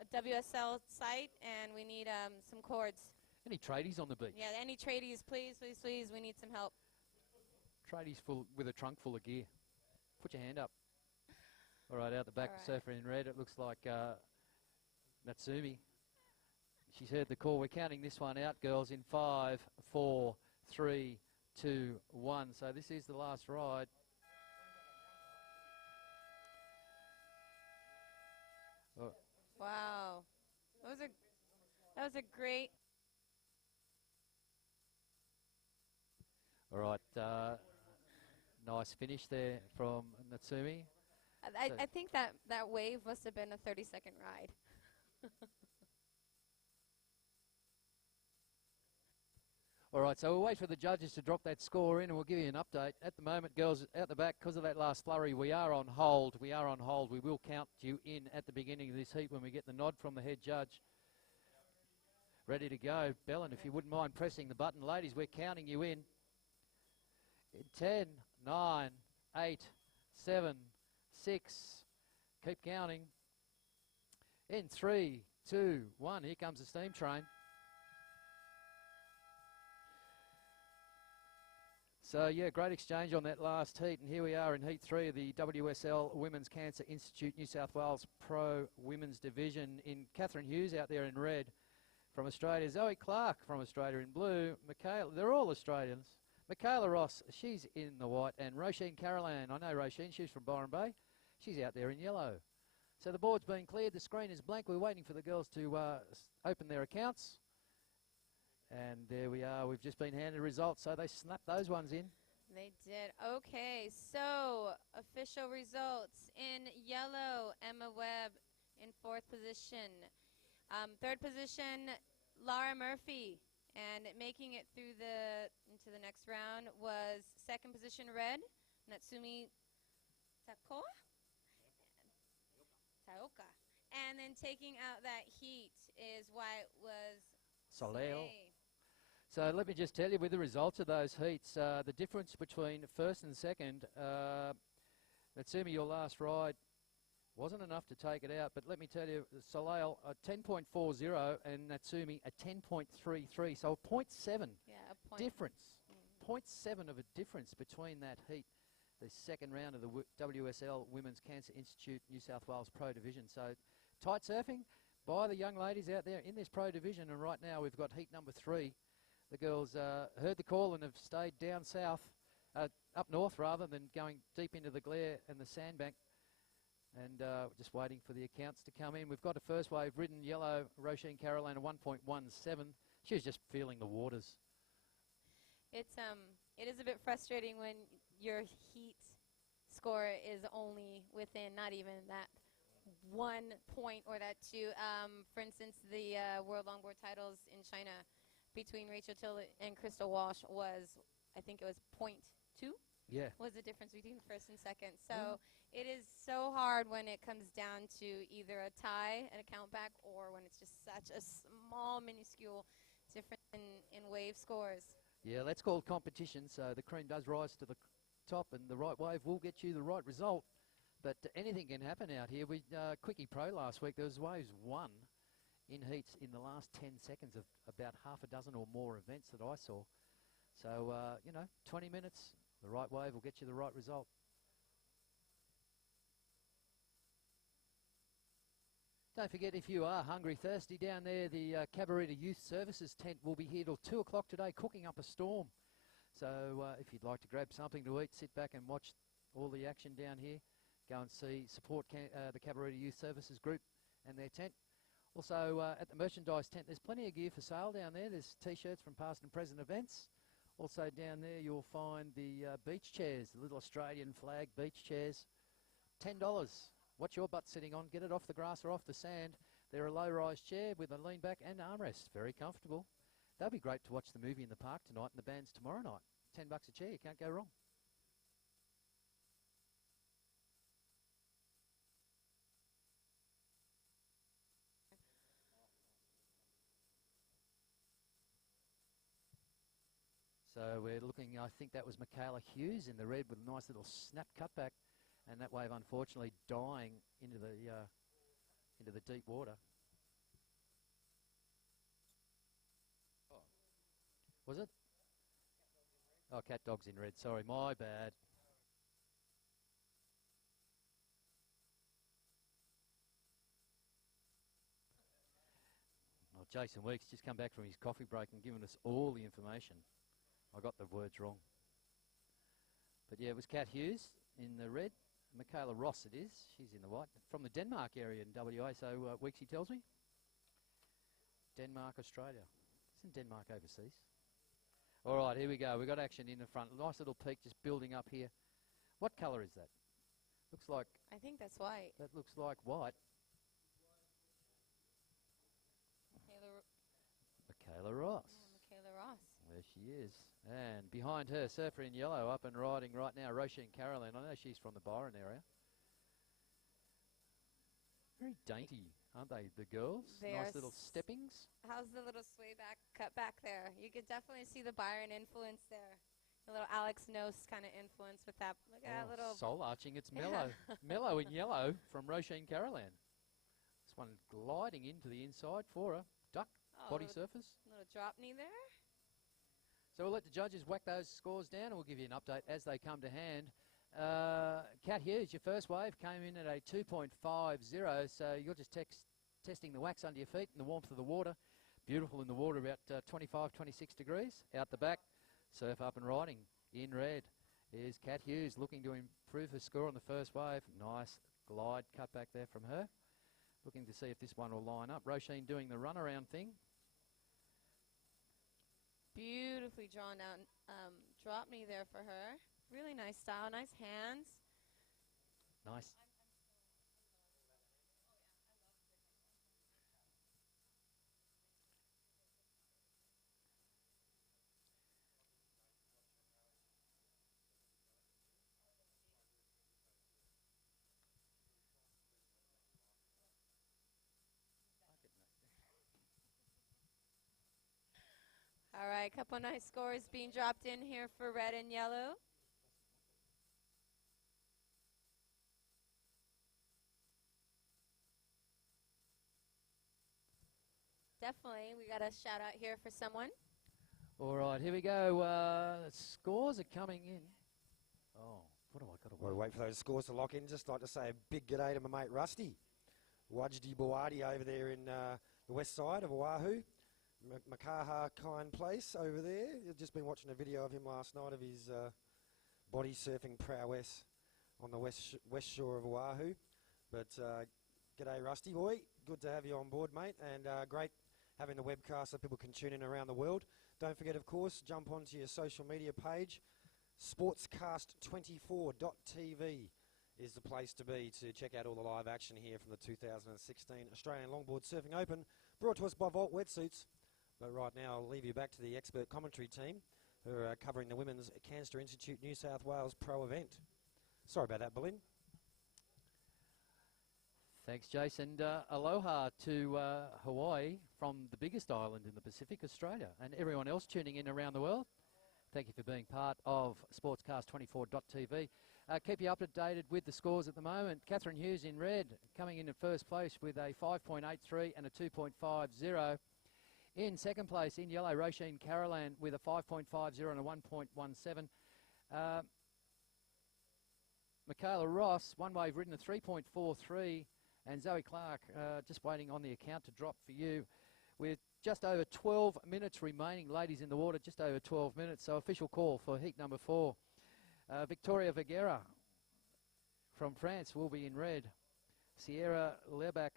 a WSL site, and we need some cords. any tradies on the beach? Yeah, any tradies, please, please, please. We need some help. Tradies with a trunk full of gear. Put your hand up. All right, out the back, All the right. surfer in red. It looks like Natsumi. She's heard the call. We're counting this one out, girls, in 5, 4, 3, 2, 1. So this is the last ride. Oh. Wow. That was a great. All right, nice finish there from Natsumi. I think that wave must have been a 30-second ride. All right, so we'll wait for the judges to drop that score in and we'll give you an update. At the moment, girls, out the back, because of that last flurry, we are on hold. We are on hold. We will count you in at the beginning of this heat when we get the nod from the head judge. Ready to go. Bellin, if you wouldn't mind pressing the button. Ladies, we're counting you in. 10, 9, 8, 7, 6. Keep counting. In 3, 2, 1. Here comes the steam train. So, yeah, great exchange on that last heat. And here we are in Heat 3 of the WSL Women's Cancer Institute New South Wales Pro Women's Division. In Catherine Hughes out there in red from Australia. Zoe Clark from Australia in blue. Michaela, they're all Australians. Michaela Ross, she's in the white. And Roisin Carolan, I know Roisin, she's from Byron Bay. She's out there in yellow. So the board's been cleared. The screen is blank. We're waiting for the girls to open their accounts. And there we are. We've just been handed results, so they snapped those ones in. They did. Okay, so official results. In yellow, Emma Webb in 4th position. 3rd position, Laura Murphy. And making it through into the next round was 2nd position, red, Natsumi Taoka. And then taking out that heat is white was Soleil. Soleil. So let me just tell you, with the results of those heats, the difference between 1st and 2nd, Natsumi, your last ride, wasn't enough to take it out. But let me tell you, Soleil, a 10.40 and Natsumi, a 10.33. So a 0.7 Yeah, a point. difference. 0.7 of a difference between that heat, the second round of the WSL Women's Cancer Institute New South Wales Pro Division. So tight surfing by the young ladies out there in this Pro Division. And right now we've got heat number 3. The girls heard the call and have stayed down south, up north rather than going deep into the glare and the sandbank. And just waiting for the accounts to come in. We've got a first wave ridden yellow, Roisin Caroline, a 1.17. She was just feeling the waters. It is a bit frustrating when your heat score is only within not even that 1 point or that 2. For instance, the World Longboard titles in China between Rachel Till and Crystal Walsh was, I think it was 0.2. Yeah. Was the difference between 1st and 2nd. So it is so hard when it comes down to either a tie, an account back, or when it's just such a small, minuscule difference in wave scores. Yeah, that's called competition. So the cream does rise to the top, and the right wave will get you the right result. But anything can happen out here. We Quickie Pro last week, there was waves 1 in heats in the last 10 seconds of about half a dozen or more events that I saw. So, 20 minutes, the right wave will get you the right result. Don't forget, if you are hungry, thirsty down there, the Cabarita Youth Services tent will be here till 2 o'clock today, cooking up a storm. So if you'd like to grab something to eat, sit back and watch all the action down here. Go and support the Cabarita Youth Services group and their tent. Also, at the merchandise tent, there's plenty of gear for sale down there. There's T-shirts from past and present events. Also down there, you'll find the beach chairs, the little Australian flag beach chairs. $10. What's your butt sitting on? Get it off the grass or off the sand. They're a low-rise chair with a lean back and armrest. Very comfortable. They'll be great to watch the movie in the park tonight and the band's tomorrow night. $10 a chair, you can't go wrong. So we're looking, I think that was Michaela Hughes in the red with a nice little snap cutback, and that wave unfortunately dying into the deep water. Oh. Was it? Oh, Cat Dog's in red. Sorry, my bad. Well, Jason Weeks just come back from his coffee break and given us all the information. I got the words wrong. But yeah, it was Cat Hughes in the red. Michaela Ross it is. She's in the white. From the Denmark area in WA, so Weeksy tells me. Denmark, Australia. Isn't Denmark overseas? All right, here we go. We've got action in the front. Nice little peak just building up here. What colour is that? Looks like... I think that's white. That looks like white. Michaela Ross. Yeah, Michaela Ross. There she is. And behind her, surfer in yellow, up and riding right now, Roisin Caroline. I know she's from the Byron area. Very dainty, aren't they, the girls? They nice are little steppings. How's the little sway back, cut back there? You could definitely see the Byron influence there. A little Alex Knost kind of influence with that. Look at that little... Soul arching, it's mellow. Mellow in yellow from Roisin Caroline. This one gliding into the inside for a duck body surface. Little drop knee there. So we'll let the judges whack those scores down and we'll give you an update as they come to hand. Cat Hughes, your first wave came in at a 2.50, so you're just testing the wax under your feet and the warmth of the water. Beautiful in the water, about 25, 26 degrees. Out the back, surf up and riding in red is Cat Hughes looking to improve her score on the first wave. Nice glide cut back there from her. Looking to see if this one will line up. Roisin doing the runaround thing. Beautifully drawn down drop knee there for her. Really nice style, nice hands. Nice. All right, couple nice scores being dropped in here for red and yellow. Definitely, we got a shout out here for someone. All right, here we go. Scores are coming in. Oh, what have I got to We'll wait for those scores to lock in. Just like to say a big g'day to my mate Rusty. Wajdi Bawadi over there in the west side of Oahu. Makaha Kine Place over there. I've just been watching a video of him last night of his body surfing prowess on the west shore of Oahu. But g'day Rusty boy, good to have you on board mate, and great having the webcast so people can tune in around the world. Don't forget of course, jump onto your social media page. Sportscast24.tv is the place to be to check out all the live action here from the 2016 Australian Longboard Surfing Open, brought to us by Volt Wetsuits. But right now I'll leave you back to the expert commentary team who are covering the Women's Cancer Institute New South Wales Pro event. Sorry about that, Belinda. Thanks, Jason. Aloha to Hawaii from the biggest island in the Pacific, Australia, and everyone else tuning in around the world. Thank you for being part of Sportscast24.tv. Keep you updated with the scores at the moment. Catherine Hughes in red, coming in first place with a 5.83 and a 2.50. In second place, in yellow, Roisin Carolan with a 5.50 and a 1.17. Michaela Ross, one wave ridden, a 3.43. And Zoe Clark just waiting on the account to drop for you with just over 12 minutes remaining. Ladies in the water, just over 12 minutes. So official call for heat number 4. Victoria Vergara from France will be in red. Sierra Lebac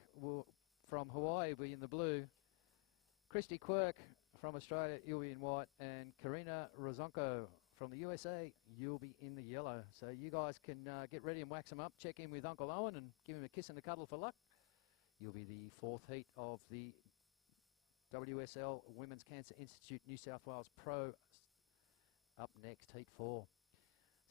from Hawaii will be in the blue. Christy Quirk from Australia, you'll be in white. And Karina Rozonko from the USA, you'll be in the yellow. So you guys can get ready and wax them up. Check in with Uncle Owen and give him a kiss and a cuddle for luck. You'll be the 4th heat of the WSL Women's Cancer Institute New South Wales Pro. Up next, heat 4.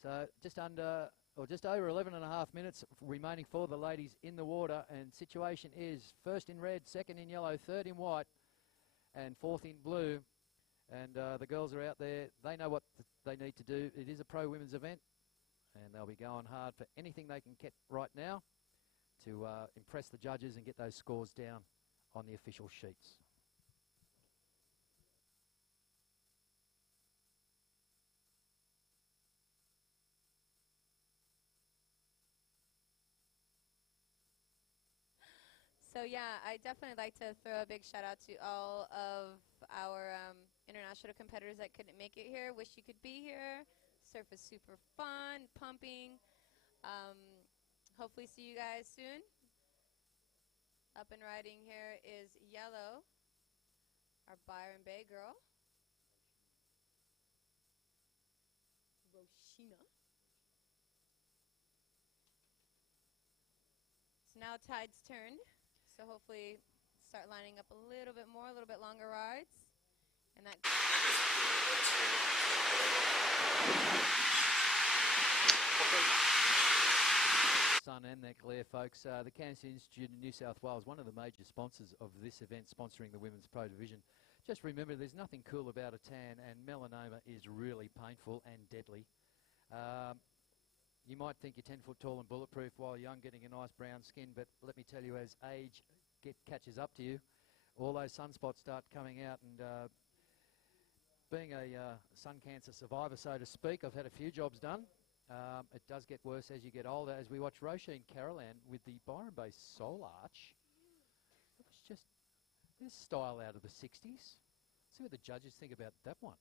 So just under, or just over 11 and a half minutes remaining for the ladies in the water. And situation is first in red, second in yellow, third in white, and fourth in blue. And the girls are out there. They know what they need to do. It is a pro women's event, and they'll be going hard for anything they can get right now to impress the judges and get those scores down on the official sheets. So yeah, I definitely like to throw a big shout out to all of our international competitors that couldn't make it here. Wish you could be here. Surf is super fun, pumping. Hopefully see you guys soon. Up and riding here is yellow, our Byron Bay girl. Roshina. So now tide's turned. So hopefully start lining up a little bit more, a little bit longer rides. And that Sun and that glare, folks. The Cancer Institute in New South Wales, one of the major sponsors of this event, sponsoring the Women's Pro Division. Just remember, there's nothing cool about a tan, and melanoma is really painful and deadly. You might think you're 10 foot tall and bulletproof while young, getting a nice brown skin, but let me tell you, as age catches up to you, all those sunspots start coming out. And being a sun cancer survivor, so to speak, I've had a few jobs done. It does get worse as you get older. As we watch Roisin Carolan with the Byron Bay Soul Arch, it was just this style out of the 60s. See what the judges think about that one.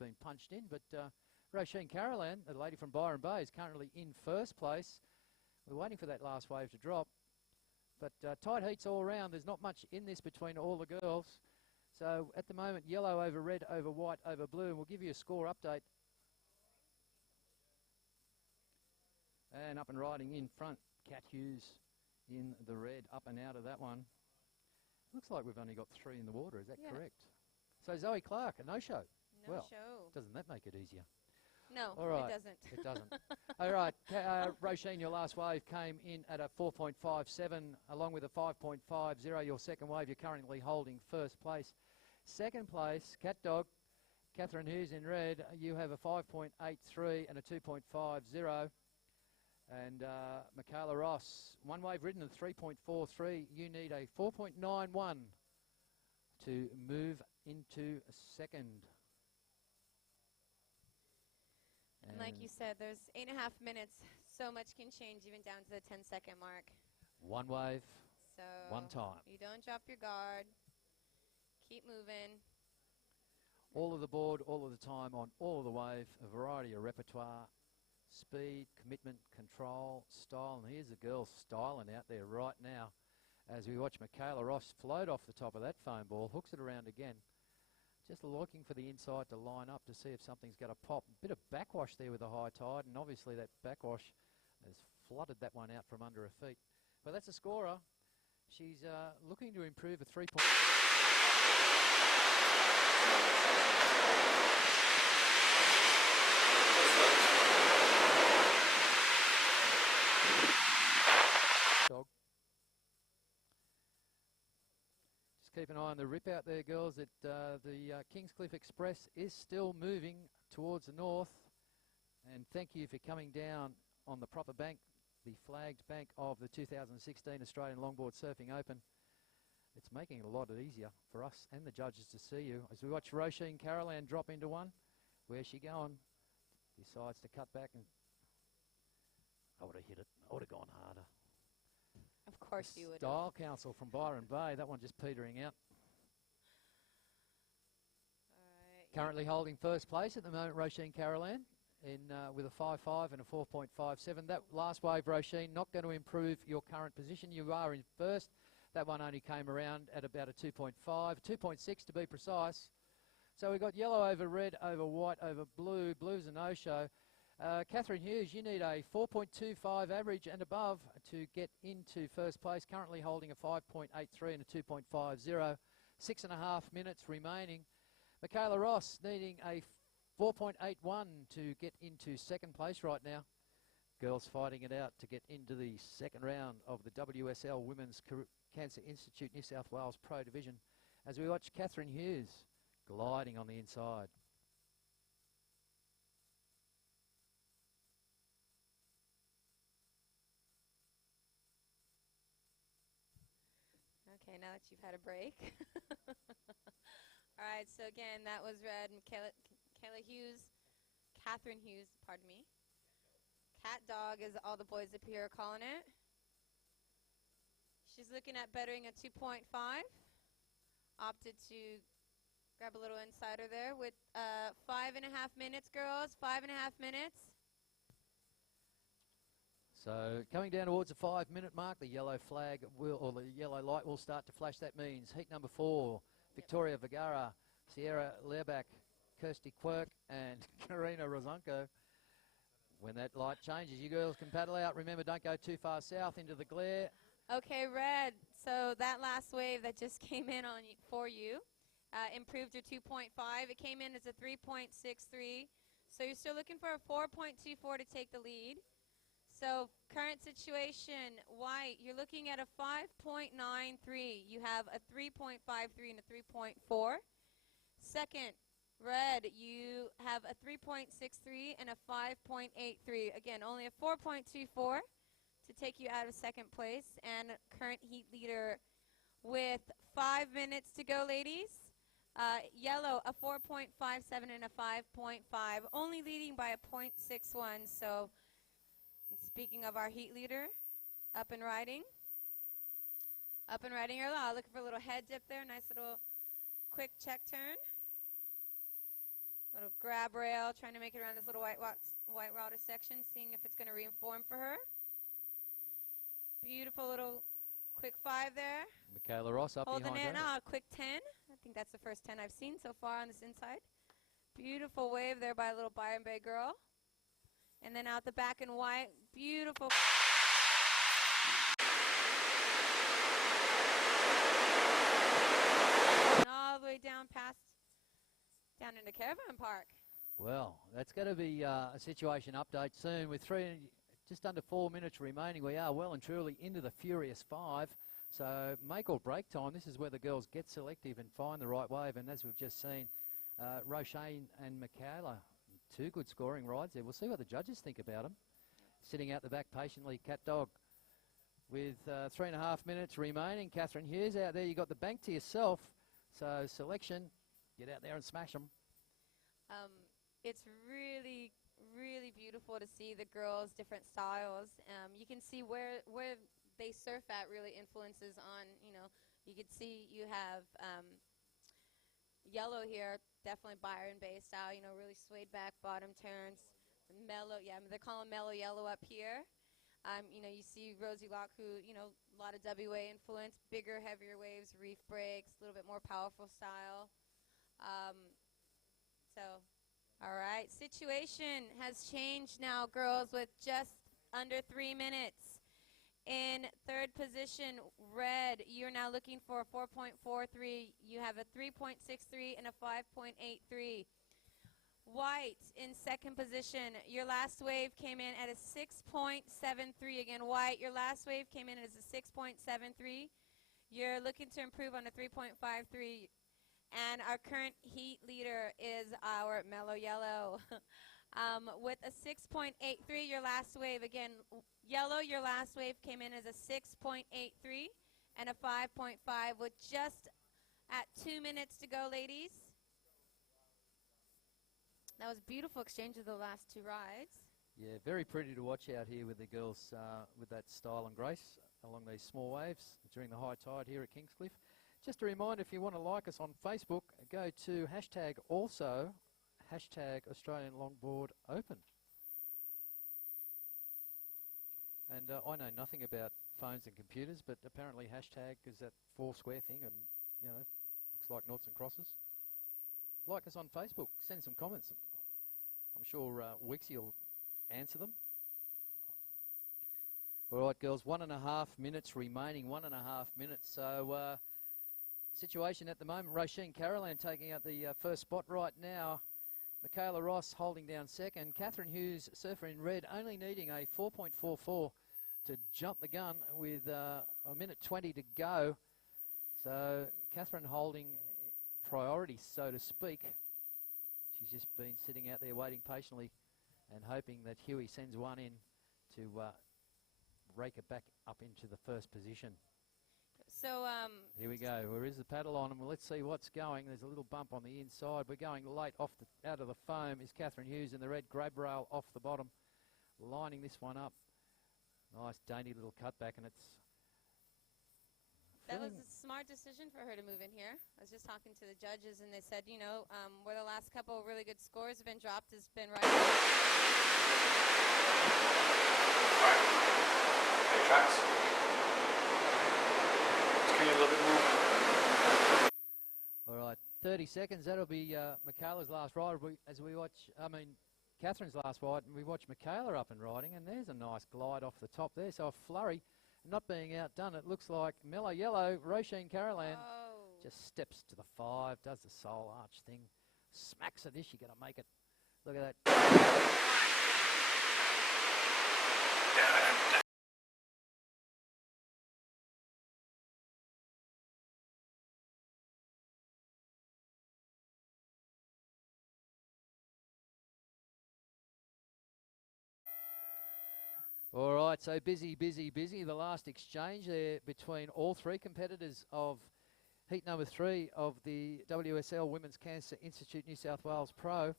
Been punched in, but Roisin Carolan, the lady from Byron Bay, is currently in first place. We're waiting for that last wave to drop. But tight heats all around. There's not much in this between all the girls. So at the moment, yellow over red, over white, over blue. And we'll give you a score update. And up and riding in front, Cat Hughes in the red, up and out of that one. Looks like we've only got 3 in the water. Is that correct? So Zoe Clark, a no-show. No show. Doesn't that make it easier? No, All right. it doesn't. It doesn't. All right, Roisin, your last wave came in at a 4.57, along with a 5.50. Your second wave, you're currently holding first place. Second place, Cat Dog, Catherine Hughes in red. You have a 5.83 and a 2.50. And Michaela Ross, one wave ridden of 3.43. You need a 4.91 to move into second. And like you said, there's 8.5 minutes. So much can change, even down to the 10-second mark. One wave, so one time. You don't drop your guard. Keep moving. All of the board, all of the time, on all of the wave, a variety of repertoire, speed, commitment, control, style. And here's the girl styling out there right now as we watch Michaela Ross float off the top of that foam ball, hooks it around again. Just looking for the inside to line up to see if something's going to pop. A bit of backwash there with the high tide, and obviously that backwash has flooded that one out from under her feet. But that's a scorer. She's looking to improve a 3 point. Dog. Keep an eye on the rip out there, girls. That the Kingscliff Express is still moving towards the north. And thank you for coming down on the proper bank, the flagged bank of the 2016 Australian Longboard Surfing Open. It's making it a lot easier for us and the judges to see you. As we watch Roisin Carolan drop into one. Where's she going? Decides to cut back, and I would have hit it. I would have gone harder. Of course you would. Style Council from Byron Bay. That one just petering out. Currently holding first place at the moment, Roisin Carolan, in with a 5.5 and a 4.57. That last wave, Roisin, not going to improve your current position. You are in first. That one only came around at about a 2.5, 2.6 to be precise. So we've got yellow over red, over white, over blue. Blue's a no-show. Catherine Hughes, you need a 4.25 average and above to get into first place. Currently holding a 5.83 and a 2.50. 6.5 minutes remaining. Michaela Ross needing a 4.81 to get into second place right now. Girls fighting it out to get into the second round of the WSL Women's Cancer Institute New South Wales Pro Division as we watch Catherine Hughes gliding on the inside. Okay, now that you've had a break. All right, so again, that was red. Michaela Hughes, Catherine Hughes, pardon me. Cat Dog is all the boys up here are calling it. She's looking at bettering a 2.5. Opted to grab a little insider there with 5.5 minutes, girls. 5.5 minutes. So coming down towards the 5-minute mark, the yellow flag will, or the yellow light will start to flash. That means heat number 4, Victoria Vergara, Sierra Lerbach, Kirsty Quirk, and Karina Rozonko. When that light changes, you girls can paddle out. Remember, don't go too far south into the glare. Okay, red. So that last wave that just came in on for you improved your 2.5. It came in as a 3.63. So you're still looking for a 4.24 to take the lead. So current situation, white, you're looking at a 5.93. You have a 3.53 and a 3.4. Second, red, you have a 3.63 and a 5.83. Again, only a 4.24 to take you out of second place. And current heat leader with 5 minutes to go, ladies. Yellow, a 4.57 and a 5.5, only leading by a 0.61. So speaking of our heat leader, up and riding. Up and riding her law. Looking for a little head dip there. Nice little quick check turn. Little grab rail, trying to make it around this little white water section, seeing if it's going to reform for her. Beautiful little quick 5 there. Michaela Ross up Holding behind it her. now, a quick 10. I think that's the first 10 I've seen so far on this inside. Beautiful wave there by a little Byron Bay girl. And then out the back in white, beautiful. And all the way down down into Caravan Park. Well, that's going to be a situation update soon. With just under 4 minutes remaining, we are well and truly into the Furious 5. So make or break time. This is where the girls get selective and find the right wave. And as we've just seen, Roshane and Michaela, 2 good scoring rides there. We'll see what the judges think about them. Sitting out the back patiently, Cat Dog. With 3.5 minutes remaining, Catherine Hughes out there. You got the bank to yourself. So selection, get out there and smash them. It's really, really beautiful to see the girls' different styles. You can see where they surf at really influences on, you can see you have yellow here, definitely Byron Bay style, really swayed back, bottom turns, mellow, they call them mellow yellow up here. You see Rosie Locke, who, a lot of WA influence, bigger, heavier waves, reef breaks, a little bit more powerful style. All right, situation has changed now, girls, with just under 3 minutes. In third position, red, you're now looking for a 4.43. You have a 3.63 and a 5.83. White in second position. Your last wave came in at a 6.73. Again, white, your last wave came in as a 6.73. You're looking to improve on a 3.53. And our current heat leader is our mellow yellow. With a 6.83, your last wave, again, yellow, your last wave came in as a 6.83 and a 5.5 with just at 2 minutes to go, ladies. That was a beautiful exchange of the last 2 rides. Yeah, very pretty to watch out here with the girls with that style and grace along these small waves during the high tide here at Kingscliff. Just a reminder, if you want to like us on Facebook, go to #also, #Australian Longboard Open. And I know nothing about phones and computers, but apparently hashtag is that 4 square thing and, looks like noughts and crosses. Like us on Facebook, send some comments. I'm sure Wixie will answer them. All right, girls, 1.5 minutes remaining, 1.5 minutes. So situation at the moment, Roisin Carolan taking out the first spot right now. Michaela Ross holding down second. Catherine Hughes, surfer in red, only needing a 4.44 to jump the gun with a minute 20 to go. So Catherine holding priority, so to speak. She's just been sitting out there waiting patiently and hoping that Huey sends one in to rake it back up into the first position. So here we go. Where is the paddle on? And well, let's see what's going. There's a little bump on the inside. We're going late out of the foam is Catherine Hughes in the red grab rail off the bottom, lining this one up. Nice dainty little cutback, and it's. That was a smart decision for her to move in here. I was just talking to the judges, and they said, where the last couple of really good scores have been dropped has been right. Any tracks? Can you a little bit more? All right, 30 seconds. That'll be Michaela's last ride. As we watch, Catherine's last ride, and we watch Michaela up and riding, and there's a nice glide off the top there. So a flurry. Not being outdone, it looks like mellow yellow, Roisin Carolan just steps to the 5, does the soul arch thing, smacks it. Is she going to make it? Look at that. All right, so busy. The last exchange there between all 3 competitors of heat number 3 of the WSL Women's Cancer Institute New South Wales Pro.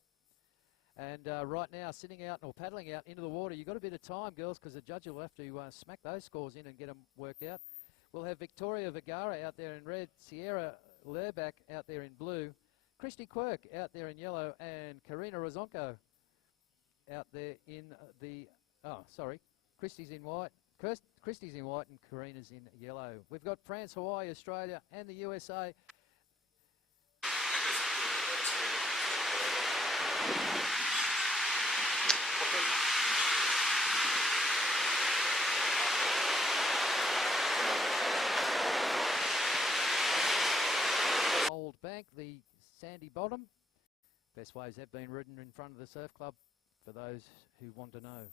And right now, sitting out or paddling out into the water, you've got a bit of time, girls, because the judge will have to smack those scores in and get them worked out. We'll have Victoria Vergara out there in red, Sierra Lerbach out there in blue, Christy Quirk out there in yellow, and Karina Rozonko out there in the, Christy's in white. Christy's in white and Karina's in yellow. We've got France, Hawaii, Australia and the USA. Old Bank, the sandy bottom. Best waves have been ridden in front of the surf club for those who want to know.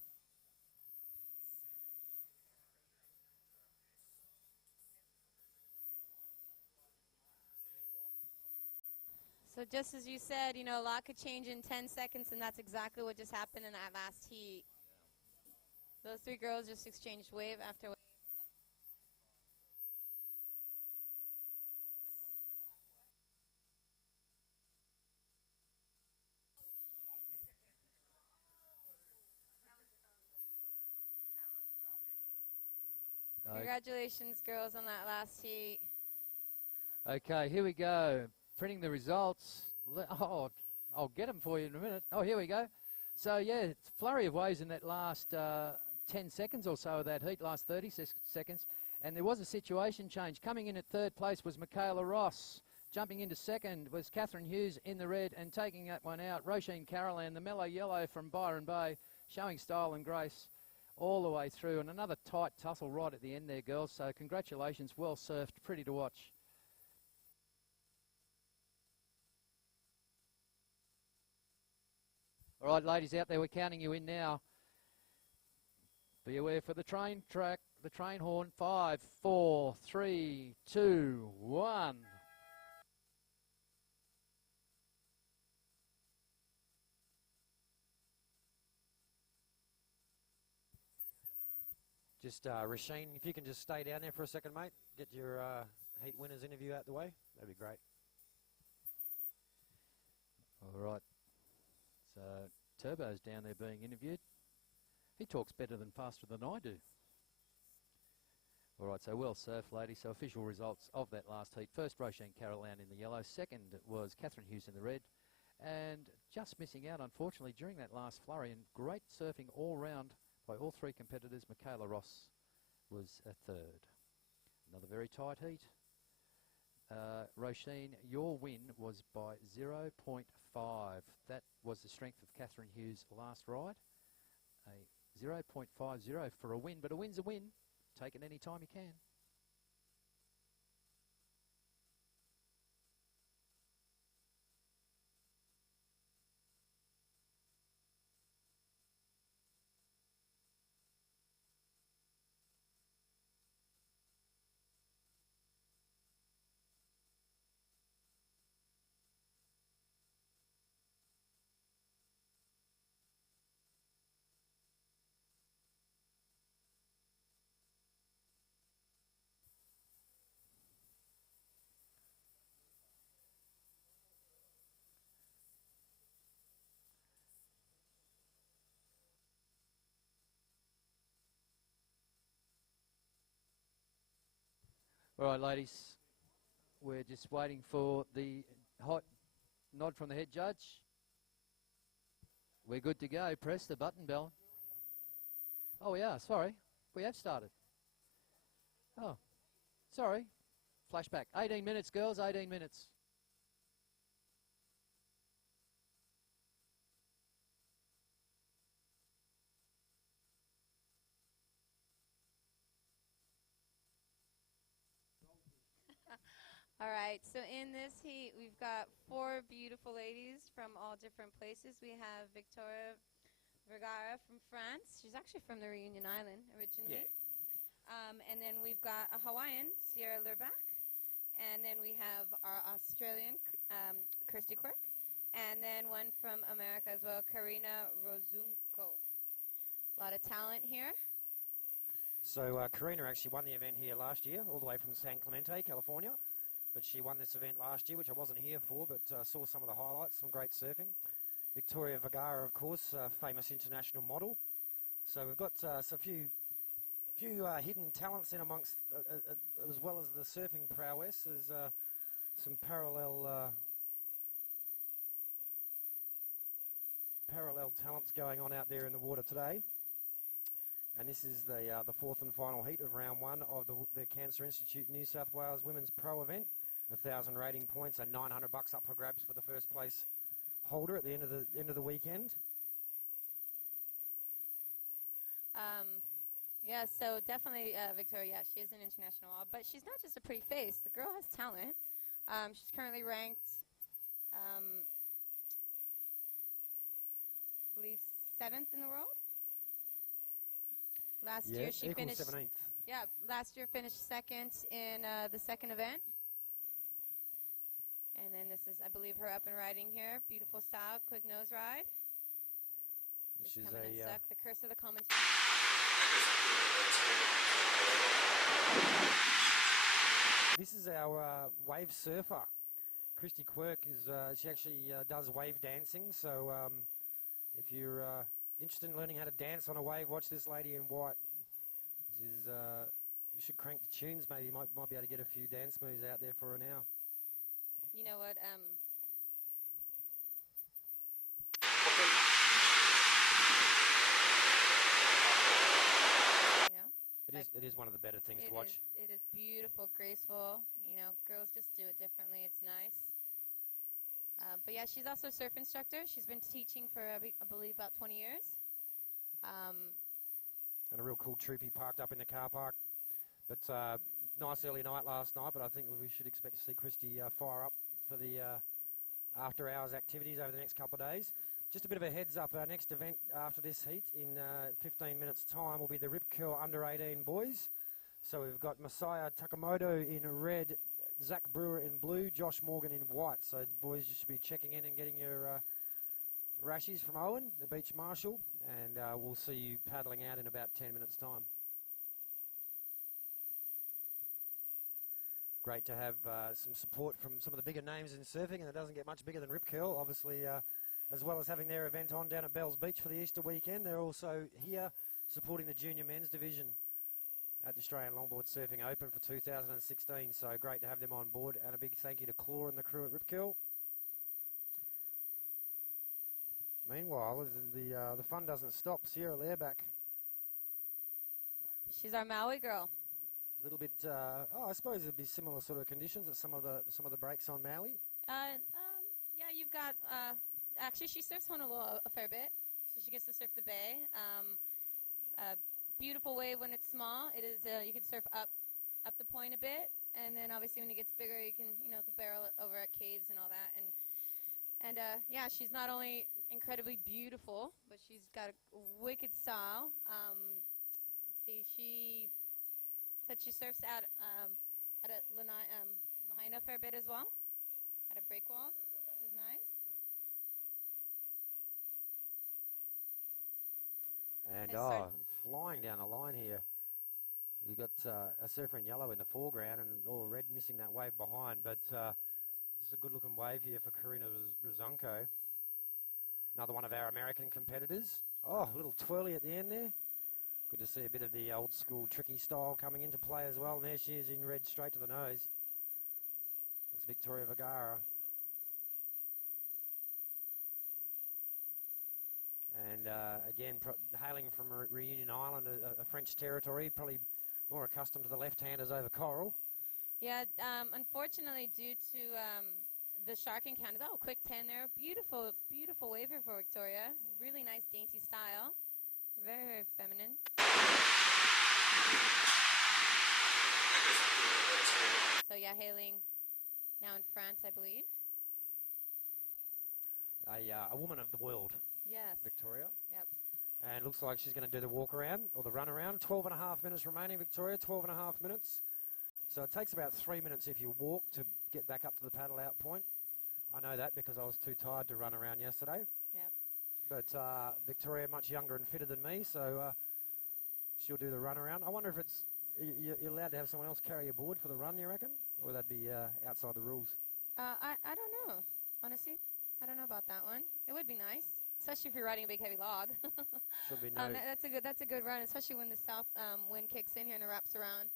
So just as you said, you know, a lot could change in 10 seconds, and that's exactly what just happened in that last heat. Those three girls just exchanged wave after wave. Congratulations, girls, on that last heat. Okay, here we go. Printing the results. Oh, I'll get them for you in a minute. Oh, here we go. So, yeah, it's a flurry of waves in that last 10 seconds or so of that heat, last 30 seconds. And there was a situation change. Coming in at third place was Michaela Ross. Jumping into second was Catherine Hughes in the red, and taking that one out, Roisin Carolan, the mellow yellow from Byron Bay, showing style and grace all the way through. And another tight tussle right at the end there, girls. So congratulations, well surfed, pretty to watch. All right, ladies out there, we're counting you in now. Be aware for the train track, the train horn. 5, 4, 3, 2, 1. Just, Roisin, if you can just stay down there for a second, mate. Get your heat winners interview out the way. That'd be great. All right. So Turbo's down there being interviewed. He talks better than faster than I do. All right, so well surfed, ladies. So official results of that last heat. First, Roisin Carolan in the yellow. Second was Catherine Hughes in the red. And just missing out, unfortunately, during that last flurry. And great surfing all round by all three competitors. Michaela Ross was a third. Another very tight heat. Roisin, your win was by 0.5. That was the strength of Catherine Hughes' last ride. A 0.50 for a win, but a win's a win. Take it any time you can. All right, ladies, we're just waiting for the hot nod from the head judge. We're good to go. Press the button, Bell. Oh, we are. Sorry. We have started. Oh, sorry. Flashback. 18 minutes, girls. 18 minutes. All right, so in this heat, we've got 4 beautiful ladies from all different places. We have Victoria Vergara from France. She's actually from the Reunion Island originally. Yeah. And then we've got a Hawaiian, Sierra Lerback. And then we have our Australian, Kirsty Quirk. And then one from America as well, Karina Rozunko. A lot of talent here. So Karina actually won the event here last year, all the way from San Clemente, California. But she won this event last year, which I wasn't here for, but saw some of the highlights, some great surfing. Victoria Vergara, of course, famous international model. So we've got a few hidden talents in amongst, as well as the surfing prowess. There's some parallel parallel talents going on out there in the water today. And this is the fourth and final heat of round one of the Cancer Institute New South Wales Women's Pro event. 1,000 rating points and $900 up for grabs for the first place holder at the end of the weekend. Yeah, so definitely Victoria, yeah, she is an international, but she's not just a pretty face. The girl has talent. She's currently ranked, I believe, 7th in the world. Last year she finished 17th. Yeah, last year finished 2nd in the second event. And then this is, I believe, her up and riding here. Beautiful style, quick nose ride. She's coming a unstuck. The curse of the commentator. This is our wave surfer. Christy Quirk is she actually does wave dancing. So if you're interested in learning how to dance on a wave, watch this lady in white. She's you should crank the tunes. Maybe you might be able to get a few dance moves out there for her now. You know what? It is one of the better things to watch. It is beautiful, graceful. You know, girls just do it differently. It's nice. But yeah, she's also a surf instructor. She's been teaching for, I believe, about 20 years. And a real cool troopy parked up in the car park. But nice early night last night, but I think we should expect to see Christy fire up for the after-hours activities over the next couple of days. Just a bit of a heads up, our next event after this heat in 15 minutes' time will be the Rip Curl Under-18 boys. So we've got Messiah Takamoto in red, Zach Brewer in blue, Josh Morgan in white. So boys, you should be checking in and getting your rashies from Owen, the beach marshal, and we'll see you paddling out in about 10 minutes' time. Great to have some support from some of the bigger names in surfing, and it doesn't get much bigger than Rip Curl, obviously, as well as having their event on down at Bells Beach for the Easter weekend. They're also here supporting the junior men's division at the Australian Longboard Surfing Open for 2016, so great to have them on board, and a big thank you to Claw and the crew at Rip Curl. Meanwhile, the fun doesn't stop. Sierra Lairback. She's our Maui girl. A little bit, I suppose it'd be similar sort of conditions at some of the breaks on Maui. Yeah, you've got, actually she surfs Honolulu a fair bit, so she gets to surf the bay. Beautiful wave when it's small. It is, you can surf up the point a bit, and then obviously when it gets bigger, you can, the barrel it over at caves and all that. And yeah, she's not only incredibly beautiful, but she's got a wicked style. See, she said she surfs at a Lahaina a fair bit as well, at a breakwall, which is nice. And flying down the line here, we've got a surfer in yellow in the foreground and all red missing that wave behind, but this is a good looking wave here for Karina Rizunko. Another one of our American competitors. Oh, a little twirly at the end there. Good to see a bit of the old school tricky style coming into play as well. And there she is in red straight to the nose. It's Victoria Vergara. And again, hailing from Reunion Island, a French territory, probably more accustomed to the left-handers over Coral. Yeah, unfortunately, due to the shark encounters, quick 10 there. Beautiful, beautiful wave here for Victoria. Really nice, dainty style. Very, very feminine. So yeah, hailing now in France, I believe. A woman of the world. Yes. Victoria. Yep. And looks like she's going to do the walk around or the run around. 12 and a half minutes remaining, Victoria. 12 and a half minutes. So it takes about 3 minutes if you walk to get back up to the paddle out point. I know that because I was too tired to run around yesterday. Yep. But Victoria, much younger and fitter than me, so she'll do the run around. I wonder if it's you're allowed to have someone else carry your board for the run, you reckon? Or would that be outside the rules? I don't know, honestly. I don't know about that one. It would be nice, especially if you're riding a big heavy log. Should be no. That's a good run, especially when the south wind kicks in here and it wraps around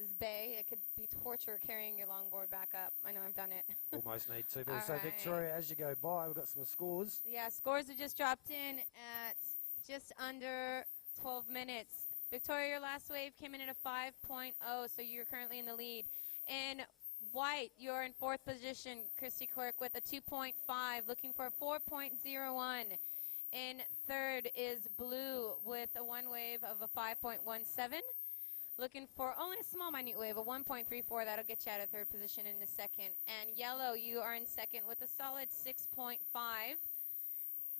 this bay. It could be torture carrying your longboard back up. I know I've done it. Almost need to. But All so, right. Victoria, as you go by, we've got some scores. Yeah, scores have just dropped in at just under 12 minutes. Victoria, your last wave came in at a 5.0, so you're currently in the lead. In white, you're in fourth position, Christy Quirk, with a 2.5, looking for a 4.01. In third is blue with a one wave of a 5.17. Looking for only a small, minute wave, a 1.34. That'll get you out of third position in a second. And yellow, you are in second with a solid 6.5,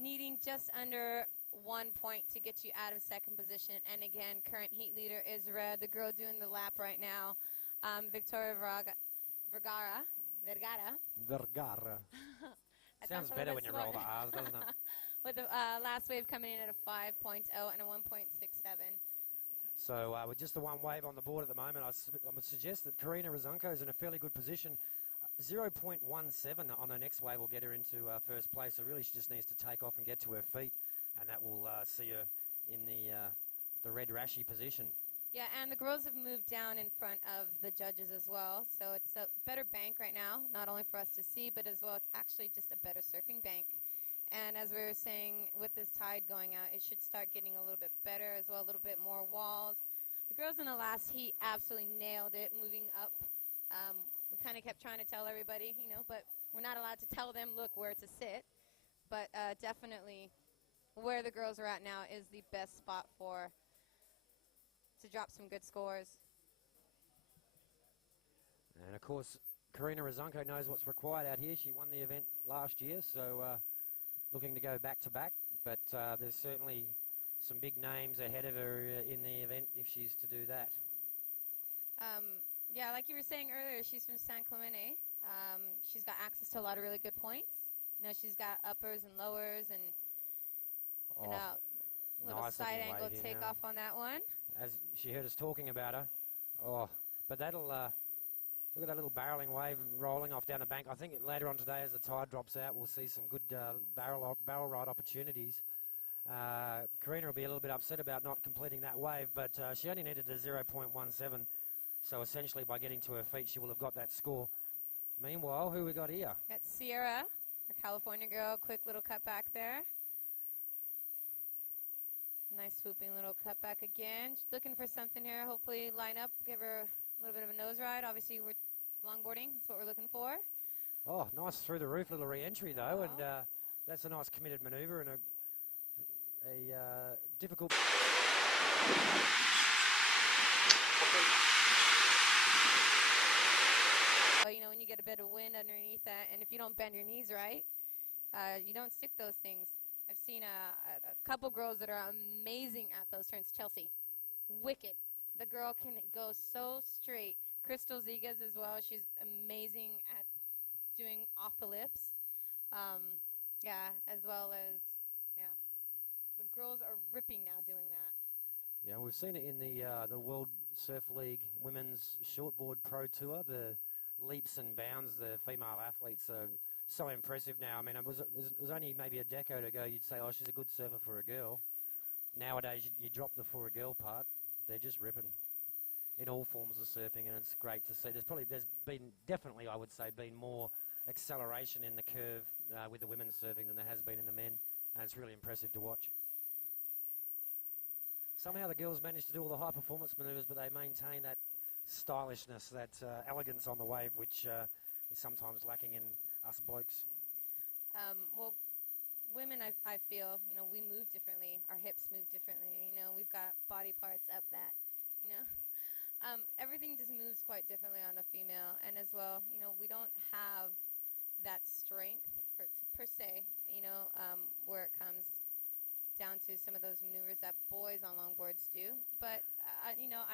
needing just under 1 point to get you out of second position. And again, current heat leader is red. The girl doing the lap right now, Victoria Vergara. Sounds better when you roll the R's, doesn't it? With the last wave coming in at a 5.0 and a 1.67. So with just the one wave on the board at the moment, I would suggest that Karina Razunko is in a fairly good position. 0.17 on her next wave will get her into first place. So really she just needs to take off and get to her feet, and that will see her in the red rashy position. Yeah, and the girls have moved down in front of the judges as well. So it's a better bank right now, not only for us to see, but as well it's actually just a better surfing bank. And as we were saying, with this tide going out, it should start getting a little bit better as well, a little bit more walls. The girls in the last heat absolutely nailed it, moving up. We kind of kept trying to tell everybody, but we're not allowed to tell them, look, where to sit. But definitely where the girls are at now is the best spot to drop some good scores. And, of course, Karina Razunko knows what's required out here. She won the event last year, so looking to go back-to-back. But there's certainly some big names ahead of her in the event if she's to do that. Yeah, like you were saying earlier, she's from San Clemente. She's got access to a lot of really good points. She's got uppers and lowers and a little nice side looking angle wave here takeoff now. on that one. As she heard us talking about her. But that'll... look at that little barreling wave rolling off down the bank. I think later on today, as the tide drops out, we'll see some good barrel ride opportunities. Karina will be a little bit upset about not completing that wave, but she only needed a 0.17. So essentially, by getting to her feet, she will have got that score. Meanwhile, who we got here? Got Sierra, our California girl. Quick little cutback there. Nice swooping little cutback again. She's looking for something here. Hopefully line up, give her a little bit of a nose ride. Obviously, we're longboarding. That's what we're looking for. Oh, nice through the roof little re-entry, though. And that's a nice committed manoeuvre and a difficult... When you get a bit of wind underneath that, and if you don't bend your knees right, you don't stick those things. I've seen a couple girls that are amazing at those turns. Chelsea, wicked. The girl can go so straight. Crystal Zigas as well. She's amazing at doing off the lips. As well as, the girls are ripping now doing that. Yeah, we've seen it in the World Surf League Women's Shortboard Pro Tour. The leaps and bounds the female athletes are so impressive now. I mean, it was only maybe a decade ago you'd say, oh, she's a good surfer for a girl. Nowadays, you drop the for a girl part, they're just ripping in all forms of surfing, and it's great to see. There's been definitely, I would say, been more acceleration in the curve with the women surfing than there has been in the men, and it's really impressive to watch. Somehow the girls managed to do all the high performance maneuvers, but they maintain that stylishness, that elegance on the wave, which is sometimes lacking in us blokes. Well, women, I feel, we move differently. Our hips move differently. We've got body parts up that, everything just moves quite differently on a female. And as well, we don't have that strength per se, where it comes down to some of those maneuvers that boys on longboards do. But, I know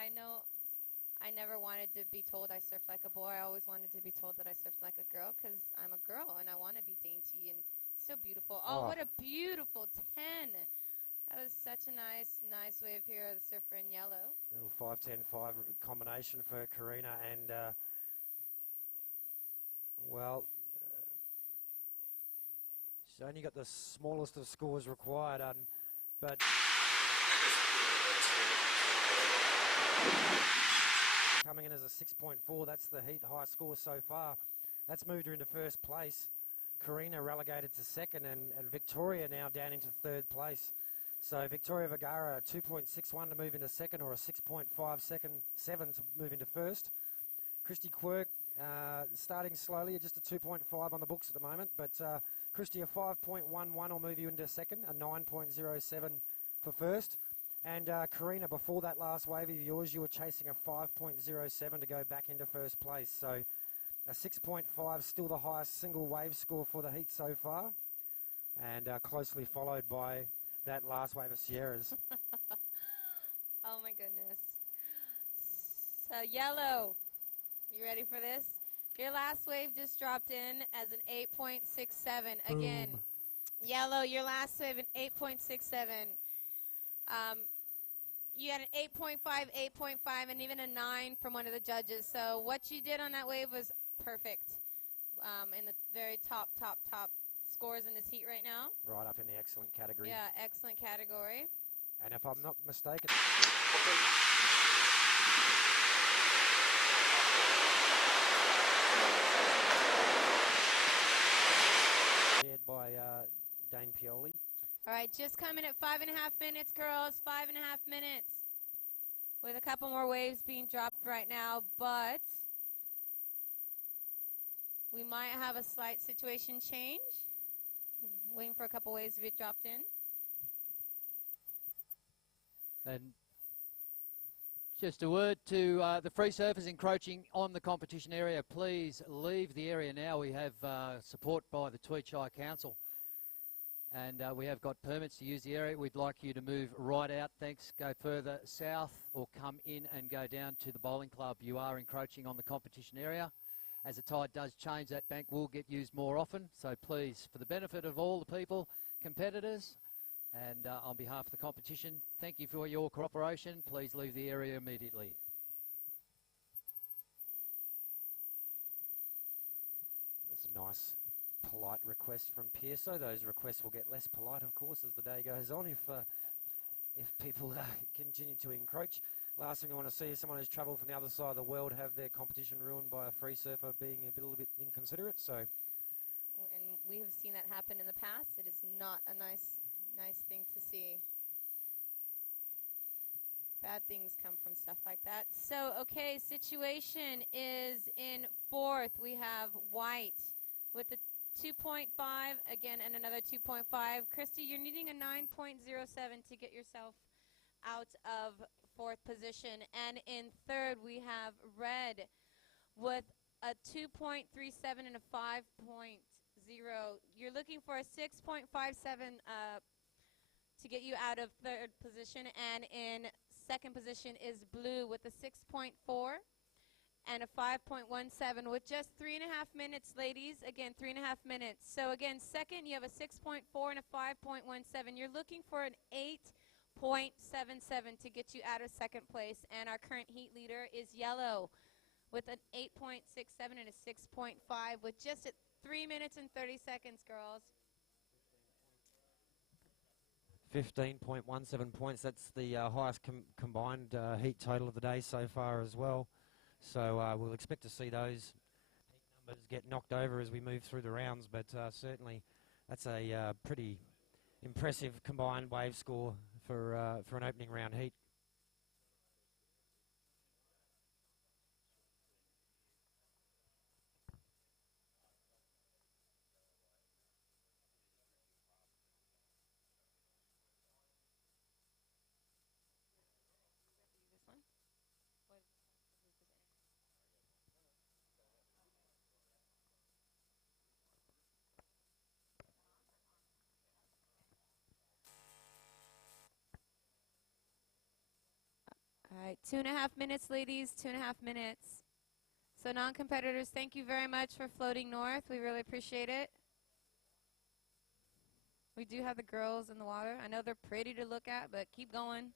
I never wanted to be told I surfed like a boy. I always wanted to be told that I surfed like a girl because I'm a girl and I want to be dainty and so beautiful. Oh, what a beautiful 10. That was such a nice wave here, the surfer in yellow. Little 5-10-5 combination for Karina, and she's only got the smallest of scores required, but coming in as a 6.4, that's the heat high score so far. That's moved her into first place. Karina relegated to second, and Victoria now down into third place. So Victoria Vergara, 2.61 to move into second, or a 6.57 to move into first. Christy Quirk starting slowly, just a 2.5 on the books at the moment, but Christy, a 5.11 will move you into second, a 9.07 for first. And Karina, before that last wave of yours, you were chasing a 5.07 to go back into first place. So a 6.5, still the highest single wave score for the heat so far, and closely followed by that last wave of Sierras. Oh my goodness. So yellow, you ready for this? Your last wave just dropped in as an 8.67. Again, yellow, your last wave an 8.67. You had an 8.5, 8.5, and even a 9 from one of the judges. So what you did on that wave was perfect. In the very top scores in this heat right now. Right up in the excellent category. Yeah, excellent category. And if I'm not mistaken, shared by Dane Pioli. All right, just coming at 5.5 minutes, girls. 5.5 minutes. With a couple more waves being dropped right now, but we might have a slight situation change. Waiting for a couple waves to be dropped in. And just a word to the free surfers encroaching on the competition area. Please leave the area now. We have support by the Tweed Shire Council. And we have got permits to use the area. We'd like you to move right out. Thanks. Go further south or come in and go down to the bowling club. You are encroaching on the competition area. As the tide does change, that bank will get used more often. So please, for the benefit of all the people, competitors, and on behalf of the competition, thank you for your cooperation. Please leave the area immediately. That's a nice, polite request from Pearso. Those requests will get less polite, of course, as the day goes on if people continue to encroach. Last thing I want to see is someone who's travelled from the other side of the world have their competition ruined by a free surfer being a little bit inconsiderate. So, And we have seen that happen in the past. It is not a nice thing to see. Bad things come from stuff like that. So, okay, situation is in fourth. We have White with a 2.5, again, and another 2.5. Christy, you're needing a 9.07 to get yourself out of fourth position. And in third, we have Red with a 2.37 and a 5.0. You're looking for a 6.57 to get you out of third position. And in second position is Blue with a 6.4 and a 5.17 with just 3.5 minutes, ladies. Again, 3.5 minutes. So again, second, you have a 6.4 and a 5.17. You're looking for an 8.77 to get you out of second place. And our current heat leader is Yellow with an 8.67 and a 6.5 with just at 3 minutes and 30 seconds, girls. 15.17 points. That's the highest combined heat total of the day so far as well. So we'll expect to see those heat numbers get knocked over as we move through the rounds. But certainly that's a pretty impressive combined wave score for an opening round heat. All right, 2.5 minutes, ladies, 2.5 minutes. So non-competitors, thank you very much for floating north. We really appreciate it. We do have the girls in the water. I know they're pretty to look at, but keep going.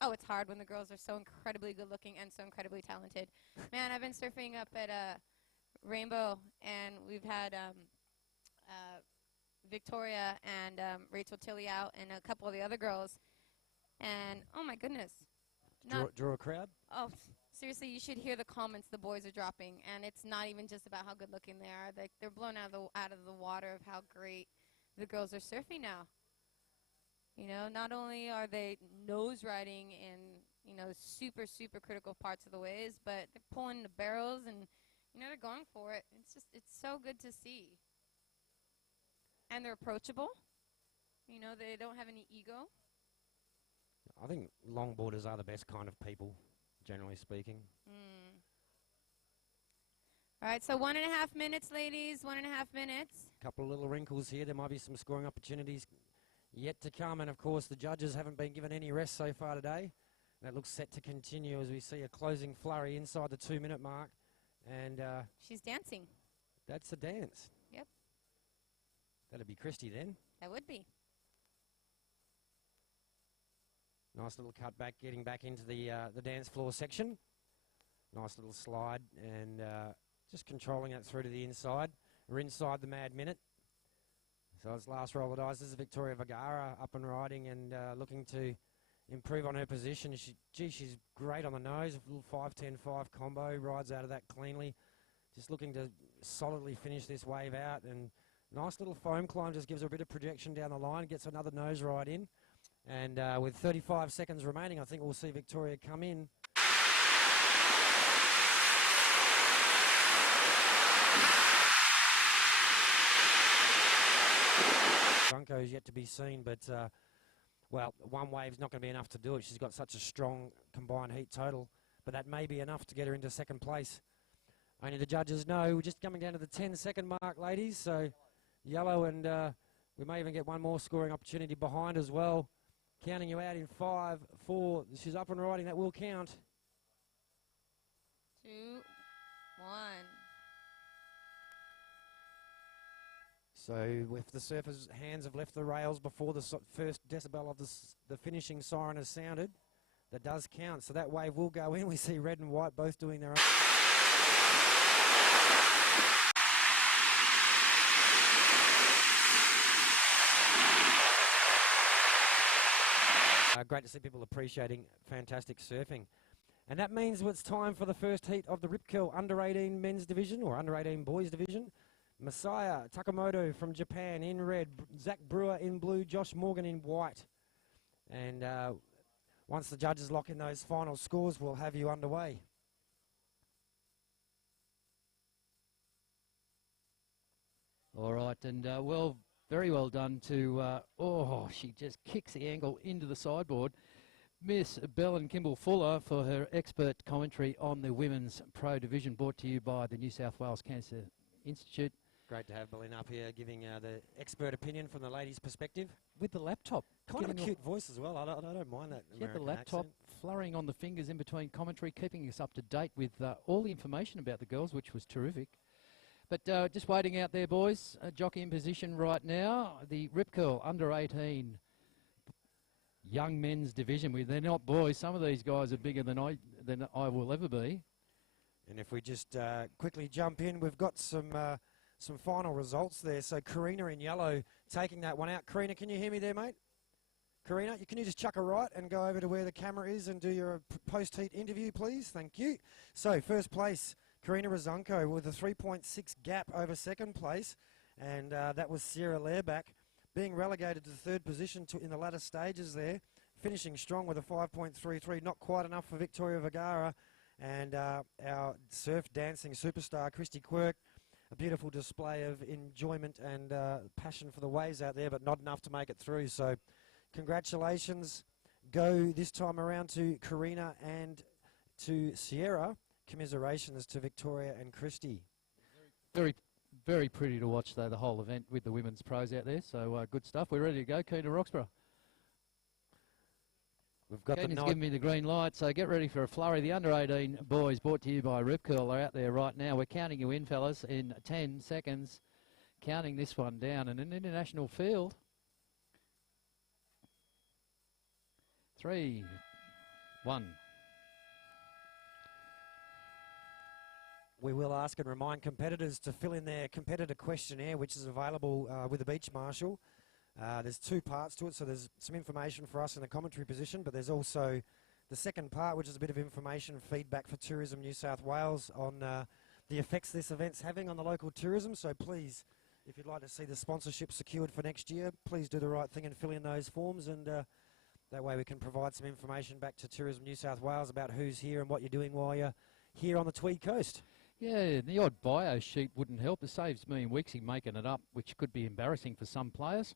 Oh, it's hard when the girls are so incredibly good looking and so incredibly talented. Man, I've been surfing up at Rainbow, and we've had Victoria and Rachel Tilley out and a couple of the other girls. And, oh, my goodness. Draw a crowd? Oh, seriously, you should hear the comments the boys are dropping, and it's not even just about how good looking they are. They're blown out of the water of how great the girls are surfing now. You know, not only are they nose riding in, you know, super, super critical parts of the waves, but they're pulling the barrels and, you know, they're going for it. It's so good to see. And they're approachable. You know, they don't have any ego. I think longboarders are the best kind of people, generally speaking. All right, so 1.5 minutes, ladies, 1.5 minutes. Couple of little wrinkles here. There might be some scoring opportunities yet to come. And, of course, the judges haven't been given any rest so far today. That looks set to continue as we see a closing flurry inside the 2-minute mark. And she's dancing. That's a dance. Yep. That'd be Christy then. That would be. Nice little cut back, getting back into the dance floor section. Nice little slide and just controlling that through to the inside. We're inside the mad minute. So it's last roll of dice. This is Victoria Vergara up and riding and looking to improve on her position. She's great on the nose. A little 5-10-5 combo. Rides out of that cleanly. Just looking to solidly finish this wave out. And nice little foam climb just gives her a bit of projection down the line. Gets another nose ride in. And with 35 seconds remaining, I think we'll see Victoria come in. Junko is yet to be seen, but, well, one wave's not going to be enough to do it. She's got such a strong combined heat total, but that may be enough to get her into second place. Only the judges know. We're just coming down to the 10-second mark, ladies, so yellow, and we may even get one more scoring opportunity behind as well. Counting you out in 5, 4. She's up and riding. That will count. 2, 1. So if the surfer's hands have left the rails before the first decibel of the finishing siren has sounded, that does count. So that wave will go in. We see red and white both doing their own. Great to see people appreciating fantastic surfing. And that means it's time for the first heat of the Rip Curl Under-18 men's division, or Under-18 boys division. Masaya Takamoto from Japan in red, Zach Brewer in blue, Josh Morgan in white. And once the judges lock in those final scores, we'll have you underway. All right, and very well done to, she just kicks the angle into the sideboard. Miss Bellen Kimball Fuller for her expert commentary on the Women's Pro Division, brought to you by the New South Wales Cancer Institute. Great to have Belen up here giving the expert opinion from the ladies' perspective. With the laptop. Kind of a cute voice as well. I don't mind that. Yeah, the American laptop accent. flurrying on the fingers in between commentary, keeping us up to date with all the information about the girls, which was terrific. But just waiting out there, boys. Jockey in position right now. The Rip Curl Under-18 young men's division. They're not boys. Some of these guys are bigger than I will ever be. And if we just quickly jump in, we've got some final results there. So Karina in yellow taking that one out. Karina, can you hear me there, mate? Karina, can you just chuck a right and go over to where the camera is and do your post-heat interview, please? Thank you. So first place, Karina Razunko with a 3.6 gap over second place. And that was Sierra Lairback being relegated to the third position in the latter stages there. Finishing strong with a 5.33. Not quite enough for Victoria Vergara. And our surf dancing superstar, Christy Quirk. A beautiful display of enjoyment and passion for the waves out there, but not enough to make it through. So congratulations go this time around to Karina and to Sierra. Commiserations to Victoria and Christy. Very, very pretty to watch, though, the whole event with the women's pros out there. So good stuff. We're ready to go. Keen to Roxburgh. We've got Keenan's giving me the green light, so get ready for a flurry. The Under-18 boys, brought to you by Rip Curl, are out there right now. We're counting you in, fellas, in 10 seconds. Counting this one down in an international field. 3, 1. We will ask and remind competitors to fill in their competitor questionnaire, which is available with the Beach Marshal. There's two parts to it, so there's some information for us in the commentary position, but there's also the second part, which is a bit of information feedback for Tourism New South Wales on the effects this event's having on the local tourism. So please, if you'd like to see the sponsorship secured for next year, please do the right thing and fill in those forms, and that way we can provide some information back to Tourism New South Wales about who's here and what you're doing while you're here on the Tweed Coast. Yeah, the odd bio sheet wouldn't help. It saves me and Weeksy making it up, which could be embarrassing for some players.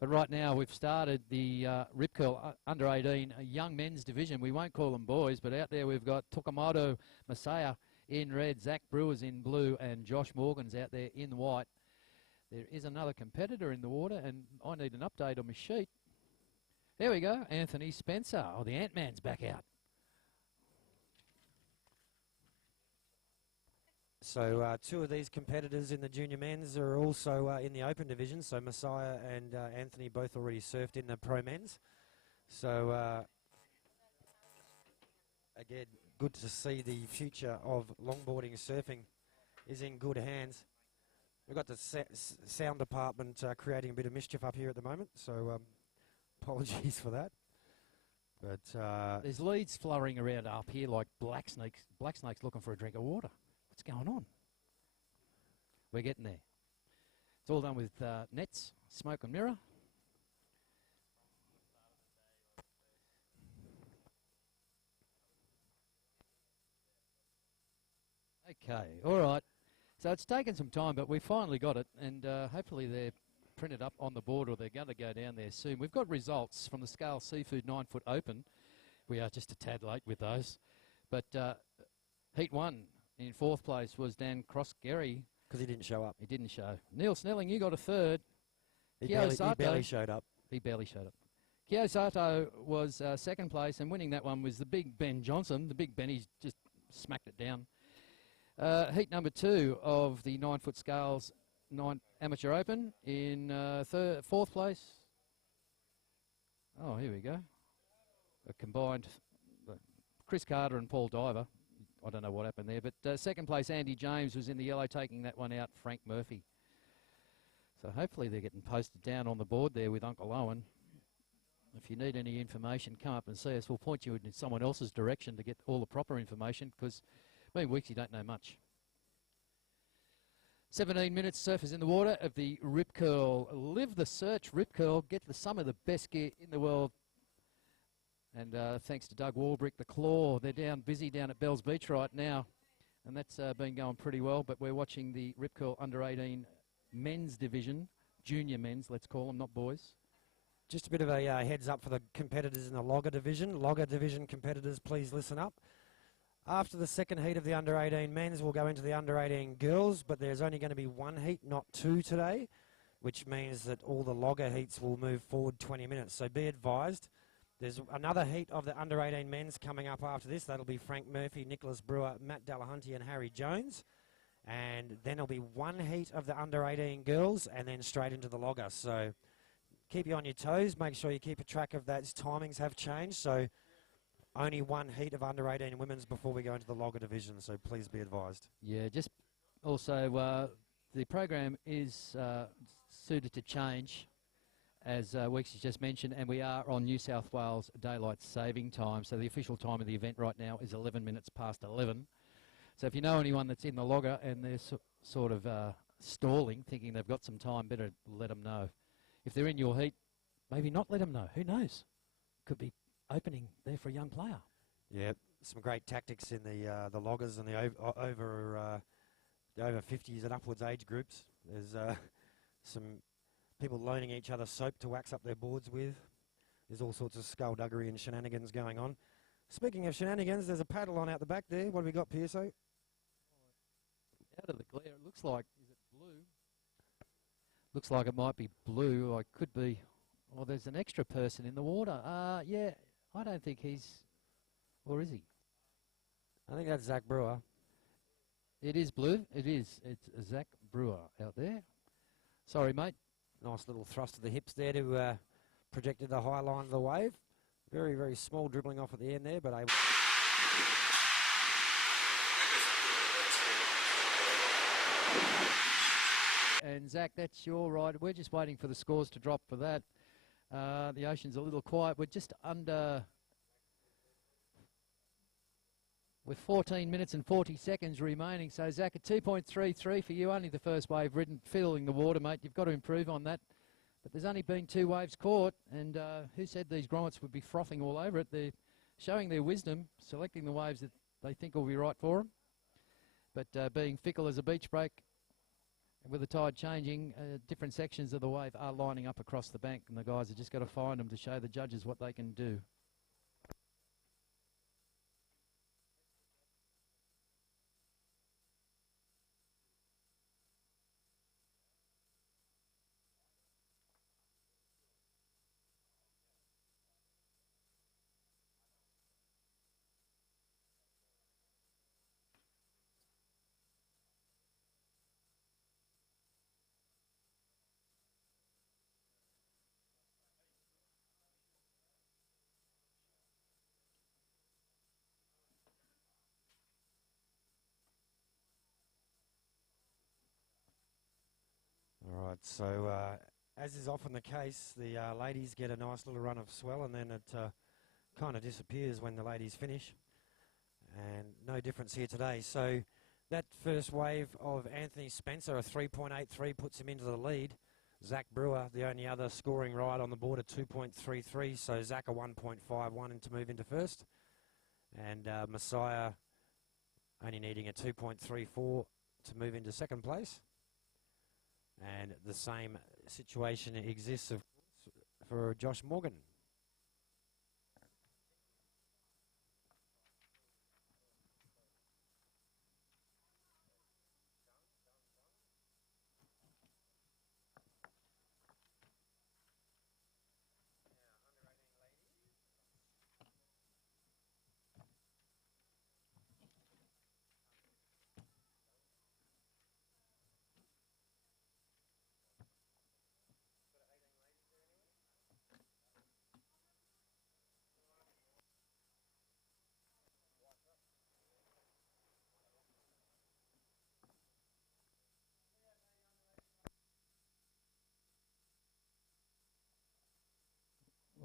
But right now we've started the Rip Curl under-18 young men's division. We won't call them boys, but out there we've got Tokamoto Masaya in red, Zach Brewer's in blue, and Josh Morgan's out there in white. There is another competitor in the water, and I need an update on my sheet. There we go, Anthony Spencer. Oh, the Ant-Man's back out. So two of these competitors in the junior men's are also in the open division. So Messiah and Anthony both already surfed in the pro men's. So again, good to see the future of longboarding surfing is in good hands. We've got the sound department creating a bit of mischief up here at the moment, so apologies for that. But there's leads flurrying around up here like black snakes looking for a drink of water. What's going on? We're getting there. It's all done with nets, smoke and mirror. Okay, all right. So it's taken some time, but we finally got it, and hopefully they're printed up on the board, or they're going to go down there soon. We've got results from the Scale Seafood 9-foot Open. We are just a tad late with those. But Heat 1 in 4th place was Dan Cross-Gary. Because he didn't show up. He didn't show. Neil Snelling, you got a 3rd. He barely showed up. He barely showed up. Kyo Sato was 2nd place, and winning that one was the big Ben Johnson. The big Benny's just smacked it down. Heat number 2 of the 9-foot scales Amateur Open in 4th place. Oh, here we go. A combined Chris Carter and Paul Diver. I don't know what happened there, but 2nd place Andy James was in the yellow, taking that one out, Frank Murphy. So hopefully they're getting posted down on the board there with Uncle Owen. If you need any information, come up and see us. We'll point you in someone else's direction to get all the proper information, because me and Weeksy don't know much. 17 minutes, surfers in the water of the Rip Curl. Live the search, Rip Curl. Get some of the best gear in the world. And thanks to Doug Warbrick, the Claw, they're busy down at Bells Beach right now. And that's been going pretty well. But we're watching the Rip Curl under-18 men's division, junior men's, let's call them, not boys. Just a bit of a heads up for the competitors in the Logger division. Logger division competitors, please listen up. After the second heat of the under-18 men's, we'll go into the under-18 girls, but there's only going to be one heat, not two today, which means that all the Logger heats will move forward 20 minutes. So be advised. There's another heat of the under-18 men's coming up after this. That'll be Frank Murphy, Nicholas Brewer, Matt Dallahunty and Harry Jones. And then there'll be one heat of the under-18 girls and then straight into the Logger. So keep you on your toes. Make sure you keep a track of that. Timings have changed, so only one heat of under-18 women's before we go into the Logger division, so please be advised. Yeah, just also the program is suited to change, as Weeks just mentioned, and we are on New South Wales Daylight Saving Time. So the official time of the event right now is 11 minutes past 11. So if you know anyone that's in the Logger and they're sort of stalling, thinking they've got some time, better let them know. If they're in your heat, maybe not let them know. Who knows? Could be opening there for a young player. Yeah, some great tactics in the Loggers and the over 50s and upwards age groups. There's some people loaning each other soap to wax up their boards with. There's all sorts of skullduggery and shenanigans going on. Speaking of shenanigans, there's a paddle on out the back there. What have we got, Pearso? Out of the glare, it looks like, is it blue? Looks like it might be blue, or it could be. Well, there's an extra person in the water. Yeah, I don't think he's, or is he? I think that's Zach Brewer. It is blue. It is. It's Zach Brewer out there. Sorry, mate. Nice little thrust of the hips there to projected the high line of the wave. Very, very small dribbling off at the end there, but able. And Zach, that's your ride. We're just waiting for the scores to drop for that. The ocean's a little quiet. We're just under with 14 minutes and 40 seconds remaining. So, Zach, a 2.33 for you. Only the first wave ridden, filling the water, mate. You've got to improve on that. But there's only been 2 waves caught, and who said these grommets would be frothing all over it? They're showing their wisdom, selecting the waves that they think will be right for them. But being fickle as a beach break, with the tide changing, different sections of the wave are lining up across the bank, and the guys have just got to find them to show the judges what they can do. All right, so as is often the case, the ladies get a nice little run of swell, and then it kind of disappears when the ladies finish. And no difference here today. So that first wave of Anthony Spencer, a 3.83, puts him into the lead. Zach Brewer, the only other scoring ride on the board, at 2.33. So Zach a 1.51 and to move into first. And Messiah only needing a 2.34 to move into second place. And the same situation exists for Josh Morgan.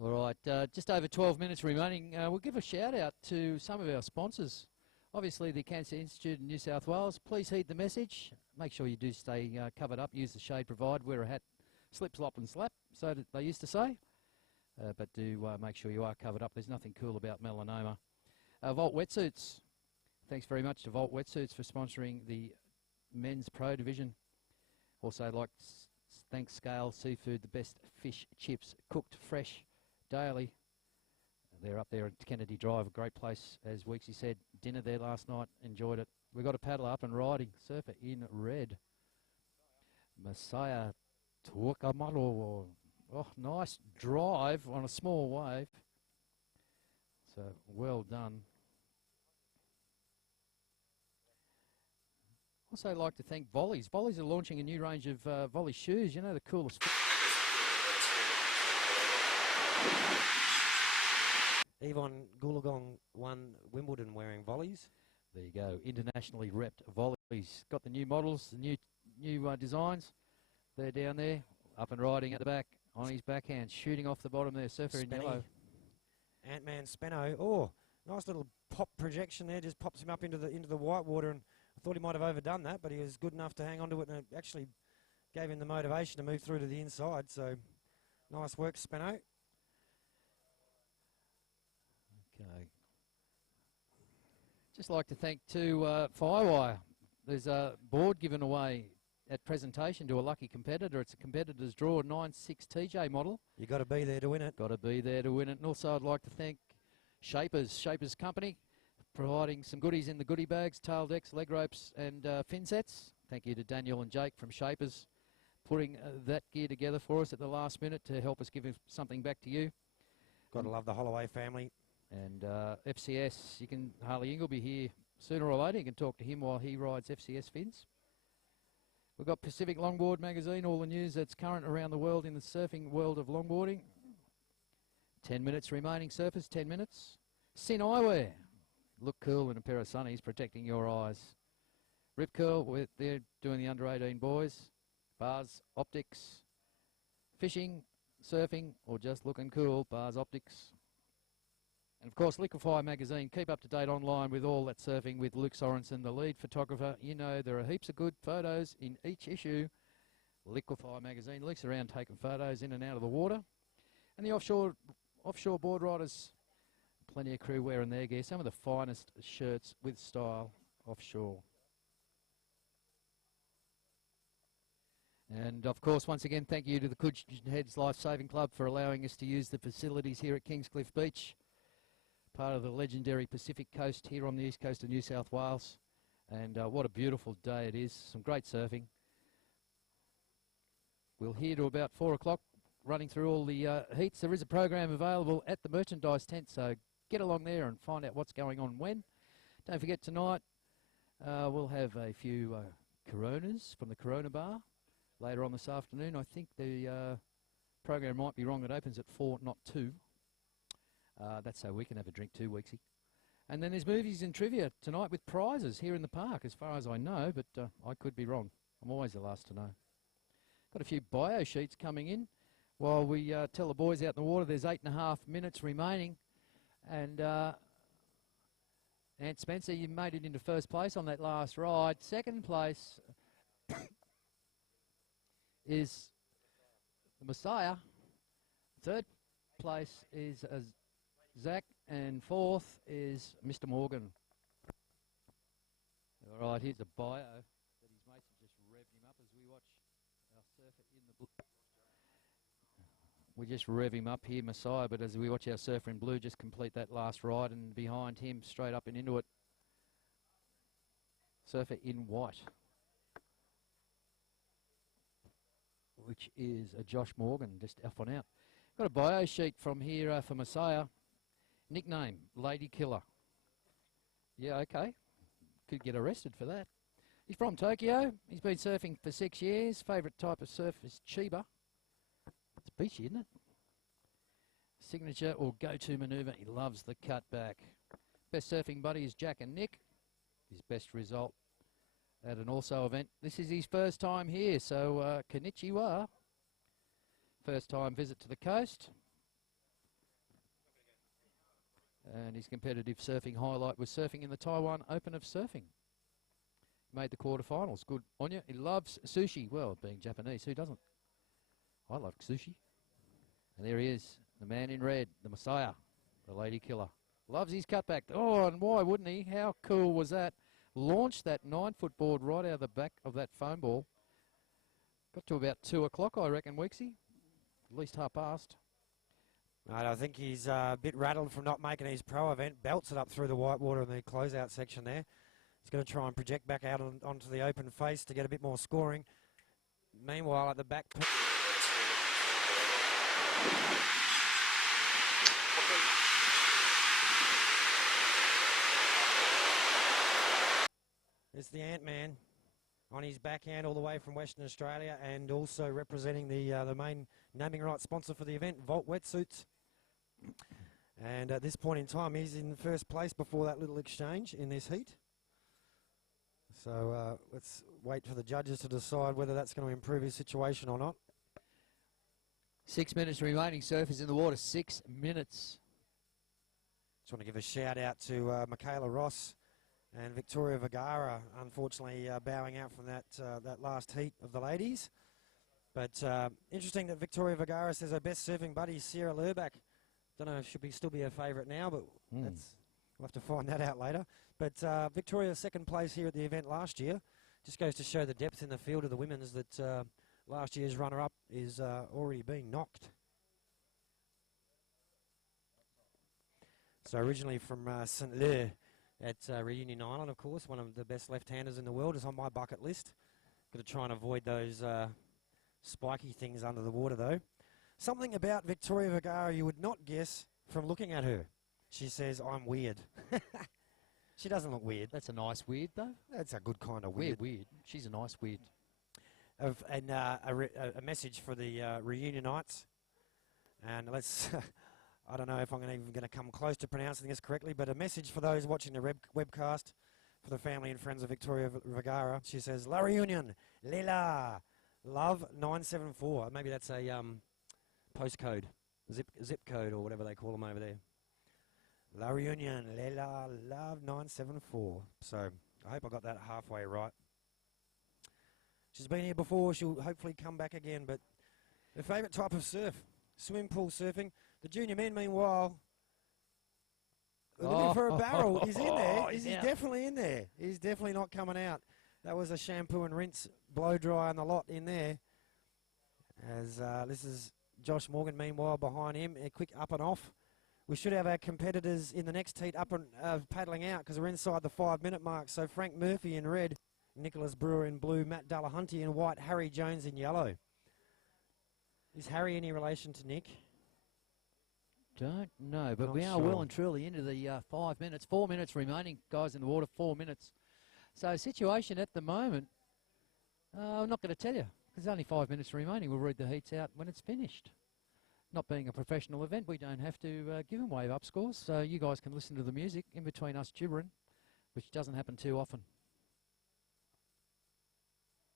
All right, just over 12 minutes remaining. We'll give a shout out to some of our sponsors. Obviously, the Cancer Institute in New South Wales. Please heed the message. Make sure you do stay covered up. Use the shade provided. Wear a hat. Slip, slop and slap, so that they used to say. But do make sure you are covered up. There's nothing cool about melanoma. Volt Wetsuits. Thanks very much to Volt Wetsuits for sponsoring the Men's Pro Division. Also, like thanks Scale Seafood, the best fish chips, cooked fresh daily. They're up there at Kennedy Drive, a great place. As Weeksy said, dinner there last night, enjoyed it. We've got a paddler up and riding, surfer in red. Messiah Tuakamalo. Oh, nice drive on a small wave. So, well done. Also like to thank Volleys. Volleys are launching a new range of volley shoes. You know, the coolest. Yvonne Goolagong won Wimbledon wearing Volleys. There you go, internationally repped Volleys. Got the new models, the new designs. They're down there, up and riding at the back, on his backhand, shooting off the bottom there, surfer in yellow. Ant-Man Spenno. Oh, nice little pop projection there, just pops him up into the white water, and I thought he might have overdone that, but he was good enough to hang on to it, and it actually gave him the motivation to move through to the inside. So nice work, Spenno. Okay. Just like to thank Firewire. There's a board given away at presentation to a lucky competitor. It's a competitor's draw 9.6 TJ model. You got to be there to win it. Got to be there to win it. And also I'd like to thank Shapers Company, providing some goodies in the goodie bags, tail decks, leg ropes and fin sets. Thank you to Daniel and Jake from Shapers, putting that gear together for us at the last minute to help us give something back to you. Got to love the Holloway family. And FCS, Harley Ingle will be here sooner or later. You can talk to him while he rides FCS fins. We've got Pacific Longboard magazine, all the news that's current around the world in the surfing world of longboarding. 10 minutes remaining, surfers, 10 minutes. Sin Eyewear. Look cool in a pair of sunnies, protecting your eyes. Rip Curl, they're doing the under-18 boys. Bars, Optics. Fishing, surfing, or just looking cool, Bars, Optics. And of course, Liquefy magazine, keep up to date online with all that surfing with Luke Sorensen, the lead photographer. You know there are heaps of good photos in each issue. Liquefy magazine, Luke's around taking photos in and out of the water. And the offshore board riders, plenty of crew wearing their gear. Some of the finest shirts with style offshore. And of course, once again, thank you to the Coogee Heads Life Saving Club for allowing us to use the facilities here at Kingscliff Beach, part of the legendary Pacific Coast here on the east coast of New South Wales. And what a beautiful day it is. Some great surfing. We'll hear to about 4 o'clock, running through all the heats. There is a program available at the merchandise tent, so get along there and find out what's going on when. Don't forget tonight, we'll have a few Coronas from the Corona Bar. Later on this afternoon, I think the program might be wrong. It opens at 4, not 2. That's so we can have a drink too, Weeksy. And then there's movies and trivia tonight with prizes here in the park, as far as I know, but I could be wrong. I'm always the last to know. Got a few bio sheets coming in. While we tell the boys out in the water, there's 8.5 minutes remaining. And Ant Spencer, you made it into first place on that last ride. Second place is the Messiah. Third place is Zach, and fourth is Mr. Morgan. All right, here's a bio that his mates have just revved him up as we watch our surfer in the blue. We just rev him up here, Messiah, but as we watch our surfer in blue just complete that last ride, and behind him, straight up and into it, surfer in white, which is Josh Morgan, just off on out. Got a bio sheet from here for Messiah. Nickname, Lady Killer. Yeah, okay. Could get arrested for that. He's from Tokyo. He's been surfing for 6 years. Favourite type of surf is Chiba. It's beachy, isn't it? Signature or go-to manoeuvre, he loves the cutback. Best surfing buddy is Jack and Nick. His best result at an also event. This is his first time here, so konnichiwa. First time visit to the coast. And his competitive surfing highlight was surfing in the Taiwan Open of Surfing. Made the quarterfinals. Good on you. He loves sushi. Well, being Japanese, who doesn't? I love sushi. And there he is, the man in red, the Messiah, the Lady Killer. Loves his cutback. Oh, and why wouldn't he? How cool was that? Launched that 9-foot board right out of the back of that foam ball. Got to about 2 o'clock, I reckon, Weeksy. At least half past. Mate, I think he's a bit rattled from not making his pro event. Belts it up through the whitewater in the closeout section there. He's going to try and project back out onto the open face to get a bit more scoring. Meanwhile, at the back... It's the Ant-Man on his backhand all the way from Western Australia, and also representing the main naming rights sponsor for the event, Volt Wetsuits. And at this point in time, he's in first place before that little exchange in this heat. So let's wait for the judges to decide whether that's going to improve his situation or not. 6 minutes remaining. Surfers in the water. 6 minutes. Just want to give a shout out to Michaela Ross and Victoria Vergara, unfortunately bowing out from that last heat of the ladies. But interesting that Victoria Vergara says her best surfing buddy is Sarah Lurbach. Don't know if she'll still be her favourite now, but we'll have to find that out later. But Victoria's second place here at the event last year. Just goes to show the depth in the field of the women's that last year's runner-up is already being knocked. So originally from St. Leu at Reunion Island, of course, one of the best left-handers in the world, is on my bucket list. Got to try and avoid those spiky things under the water, though. Something about Victoria Vergara you would not guess from looking at her. She says, I'm weird. She doesn't look weird. That's a nice weird, though. That's a good kind of weird. Weird. She's a nice weird. And a message for the reunionites. And let's... I don't know if I'm even going to come close to pronouncing this correctly, but a message for those watching the webcast, for the family and friends of Victoria Vergara. She says, La Reunion, Lila, love 974. Maybe that's a postcode, zip code or whatever they call them over there. La Reunion, Lela Love 974. So I hope I got that halfway right. She's been here before. She'll hopefully come back again. But her favourite type of surf, swim pool surfing. The junior men, meanwhile, are looking for a barrel. He's in there. He's definitely in there. He's definitely not coming out. That was a shampoo and rinse, blow dry and the lot in there. As this is Josh Morgan, meanwhile, behind him. A quick up and off. We should have our competitors in the next heat up and paddling out because we're inside the 5-minute mark. So Frank Murphy in red, Nicholas Brewer in blue, Matt Dallahunty in white, Harry Jones in yellow. Is Harry any relation to Nick? Don't know, but Not we are sure. well and truly into the 5 minutes. 4 minutes remaining, guys in the water, 4 minutes. So situation at the moment, I'm not going to tell you. There's only 5 minutes remaining. We'll read the heats out when it's finished. Not being a professional event, we don't have to give them wave-up scores, so you guys can listen to the music in between us gibbering, which doesn't happen too often.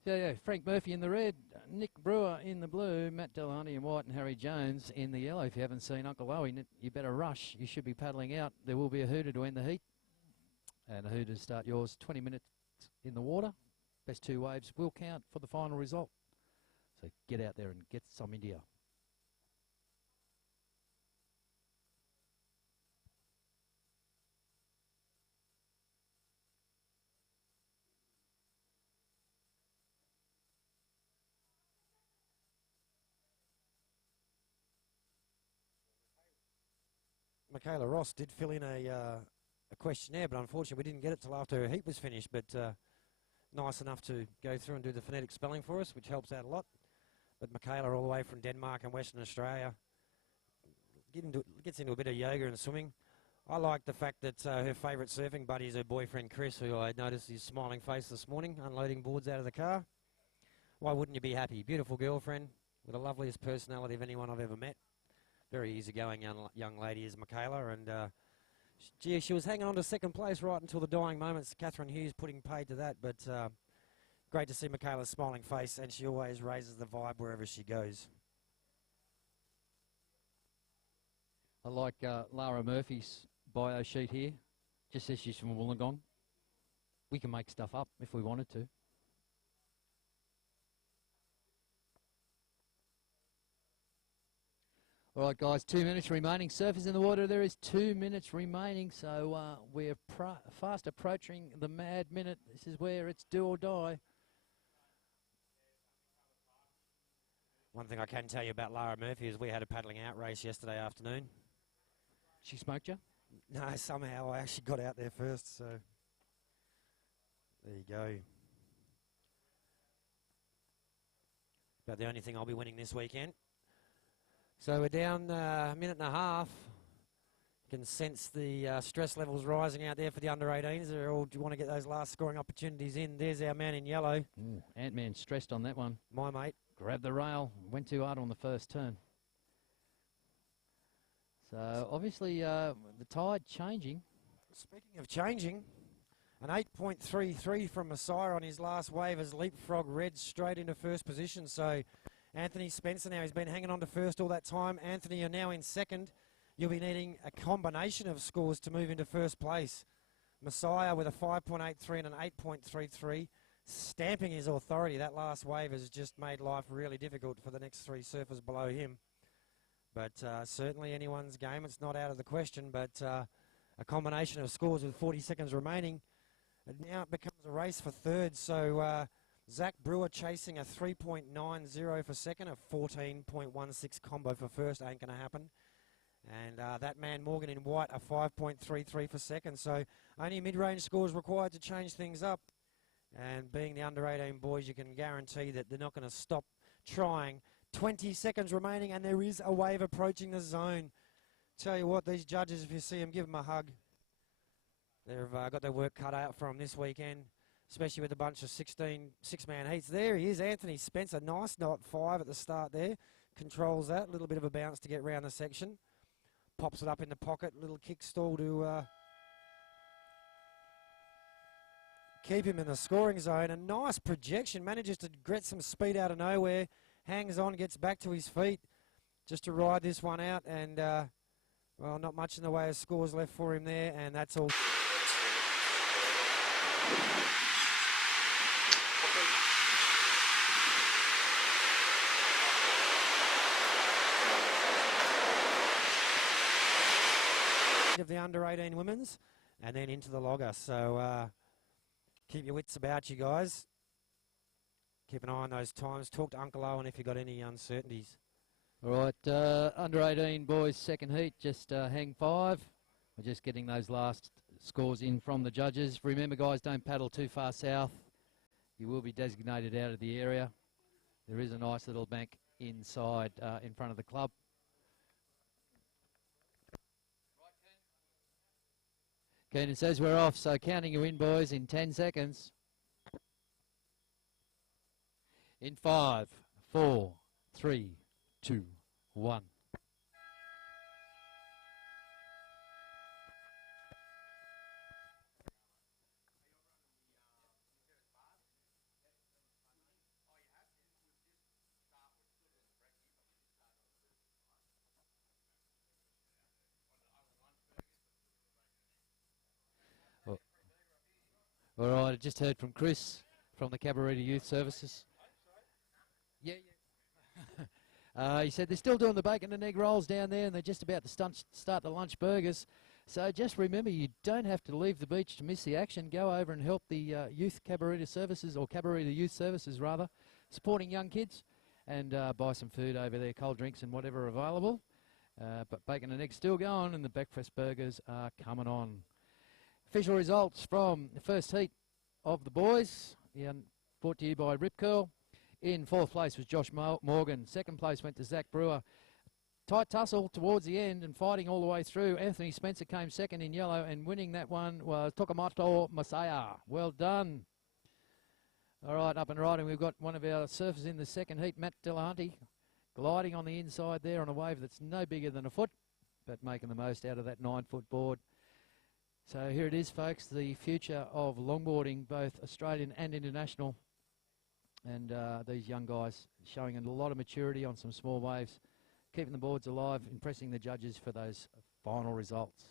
So yeah, Frank Murphy in the red, Nick Brewer in the blue, Matt Delahanty in white, and Harry Jones in the yellow. If you haven't seen Uncle Owie, you better rush. You should be paddling out. There will be a hooter to end the heat. And the hooters start yours 20 minutes in the water. Best 2 waves will count for the final result. So get out there and get some India. Michaela Ross did fill in a questionnaire, but unfortunately we didn't get it till after her heat was finished. But nice enough to go through and do the phonetic spelling for us, which helps out a lot. But Michaela, all the way from Denmark and Western Australia, gets into a bit of yoga and swimming. I like the fact that her favourite surfing buddy is her boyfriend Chris, who I noticed his smiling face this morning, unloading boards out of the car. Why wouldn't you be happy? Beautiful girlfriend with the loveliest personality of anyone I've ever met. Very easygoing young lady is Michaela, and gee, she was hanging on to second place right until the dying moments. Catherine Hughes putting paid to that, but great to see Michaela's smiling face, and she always raises the vibe wherever she goes. I like Lara Murphy's bio sheet here. Just says she's from Wollongong. We can make stuff up if we wanted to. All right, guys, 2 minutes remaining. Surfers in the water, there is 2 minutes remaining, so we're fast approaching the mad minute. This is where it's do or die. One thing I can tell you about Lara Murphy is we had a paddling out race yesterday afternoon. She smoked you? No, somehow I actually got out there first, so there you go. About the only thing I'll be winning this weekend. So we're down a minute and a half. You can sense the stress levels rising out there for the under-18s. They're all want to get those last scoring opportunities in. There's our man in yellow. Ant-Man stressed on that one. My mate. Grabbed the rail, went too hard on the first turn. So obviously the tide changing. Speaking of changing, an 8.33 from Messiah on his last wave has leapfrog Red straight into first position. So Anthony Spencer now, he's been hanging on to first all that time. Anthony, you're now in second. You'll be needing a combination of scores to move into first place. Messiah with a 5.83 and an 8.33, stamping his authority. That last wave has just made life really difficult for the next 3 surfers below him. But certainly anyone's game. It's not out of the question, but a combination of scores with 40 seconds remaining. And now it becomes a race for third. So Zach Brewer chasing a 3.90 for second, a 14.16 combo for first. Ain't going to happen. And that man Morgan in white, a 5.33 for second. So only mid-range scores required to change things up. And being the under-18 boys, you can guarantee that they're not going to stop trying. 20 seconds remaining, and there is a wave approaching the zone. Tell you what, these judges, if you see them, give them a hug. They've got their work cut out for them this weekend, especially with a bunch of 16 six-man heats. There he is, Anthony Spencer. Nice knot 5 at the start there. Controls that. A little bit of a bounce to get round the section. Pops it up in the pocket. Little kick stall to keep him in the scoring zone. A nice projection. Manages to get some speed out of nowhere. Hangs on, gets back to his feet just to ride this one out. And Well, not much in the way of scores left for him there, and that's all. Of the under-18 women's, and then into the logger. So keep your wits about you guys. Keep an eye on those times. Talk to Uncle Owen if you've got any uncertainties. All right, under 18 boys second heat, just hang 5. We're just getting those last scores in from the judges. Remember guys, don't paddle too far south. You will be designated out of the area. There is a nice little bank inside in front of the club. Keenan says we're off, so counting you in boys in 10 seconds. In 5, 4, 3, 2, 1. All right, I just heard from Chris from the Cabarita Youth Services. Yeah. He said they're still doing the bacon and egg rolls down there, and they're just about to start the lunch burgers. So just remember, you don't have to leave the beach to miss the action. Go over and help the Youth Cabarita Services, or Cabarita Youth Services rather, supporting young kids, and buy some food over there, cold drinks and whatever available. But bacon and eggs still going, and the breakfast burgers are coming on. Official results from the first heat of the boys, brought to you by Rip Curl. In 4th place was Josh Morgan. 2nd place went to Zach Brewer. Tight tussle towards the end and fighting all the way through. Anthony Spencer came 2nd in yellow, and winning that one was Tokamoto Masaya. Well done. All right, up and riding. We've got one of our surfers in the second heat, Matt Delahanty, gliding on the inside there on a wave that's no bigger than a foot, but making the most out of that 9-foot board. So here it is, folks, the future of longboarding, both Australian and international. And these young guys showing a lot of maturity on some small waves, keeping the boards alive, impressing the judges for those final results.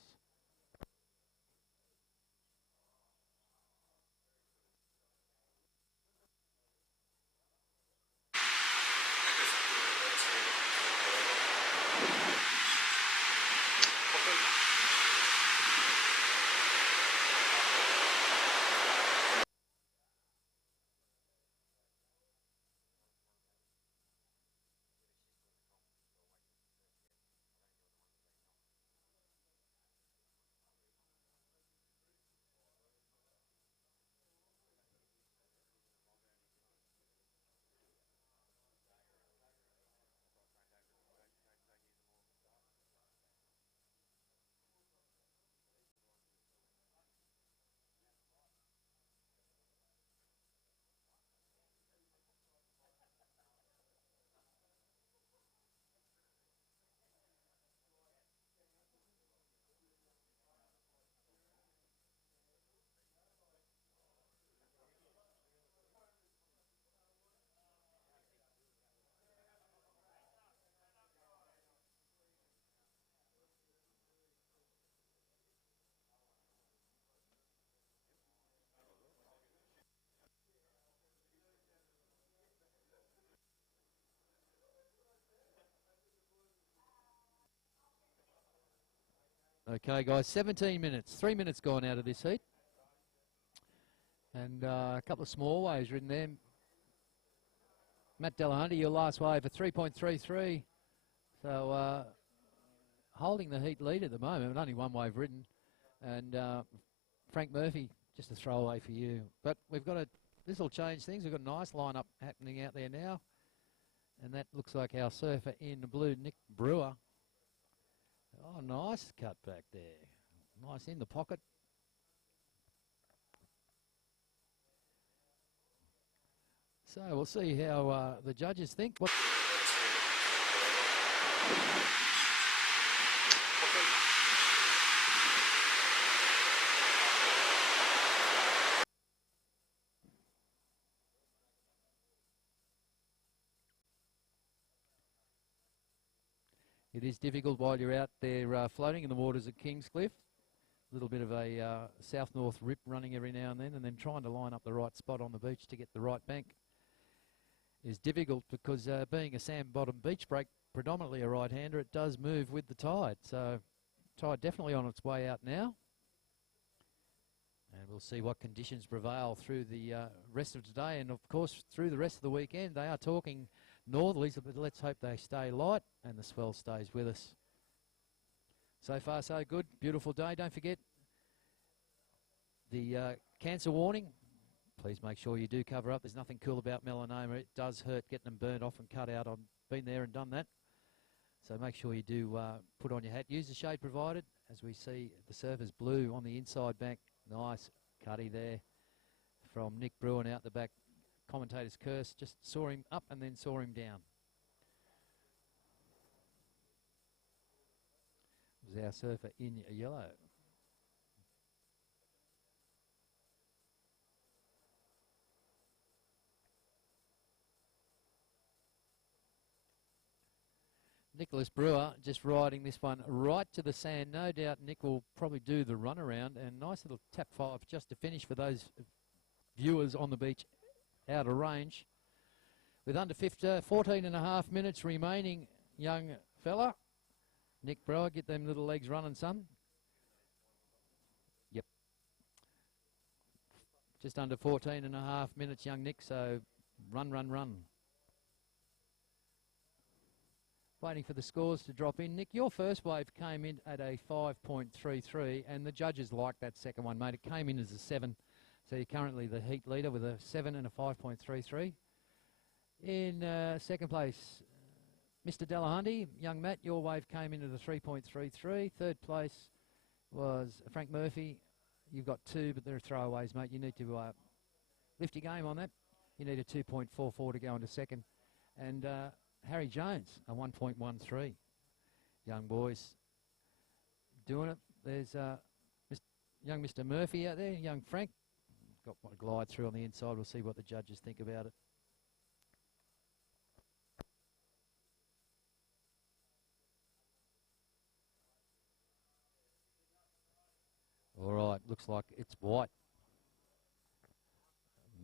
Okay, guys, 17 minutes. 3 minutes gone out of this heat. And a couple of small waves ridden there. Matt Delahanty, your last wave at 3.33. So holding the heat lead at the moment, but only one wave ridden. And Frank Murphy, just a throwaway for you. But we've got this will change things. We've got a nice lineup happening out there now. And that looks like our surfer in blue, Nick Brewer. Oh, nice cut back there. Nice in the pocket. So we'll see how the judges think. It is difficult while you're out there floating in the waters at Kingscliff. A little bit of a south-north rip running every now and then trying to line up the right spot on the beach to get the right bank is difficult because being a sand-bottom beach break, predominantly a right-hander, it does move with the tide. So tide definitely on its way out now. And we'll see what conditions prevail through the rest of today and, of course, through the rest of the weekend. They are talking northerlies, but let's hope they stay light and the swell stays with us. So far, so good. Beautiful day. Don't forget the cancer warning. Please make sure you do cover up. There's nothing cool about melanoma. It does hurt getting them burnt off and cut out. I've been there and done that. So make sure you do put on your hat. Use the shade provided. As we see, the surfer's blue on the inside bank. Nice cutty there from Nick Bruin out the back. Commentator's curse. Just saw him up and then saw him down. Was our surfer in yellow. Nicholas Brewer just riding this one right to the sand. No doubt Nick will probably do the run around, and nice little tap 5 just to finish for those viewers on the beach out of range. With under 14 and a half minutes remaining, young fella. Nick Brewer, get them little legs running, son. Yep. Just under 14 and a half minutes, young Nick, so run, run, run. Waiting for the scores to drop in. Nick, your first wave came in at a 5.33, and the judges liked that second one, mate. It came in as a 7, so you're currently the heat leader with a 7 and a 5.33. In second place, Mr. Delahunty, young Matt, your wave came in at a 3.33. Third place was Frank Murphy. You've got 2, but they're throwaways, mate. You need to lift your game on that. You need a 2.44 to go into second. And Harry Jones, a 1.13. Young boys doing it. There's young Mr. Murphy out there, young Frank. Got one glide through on the inside. We'll see what the judges think about it. All right, looks like it's white.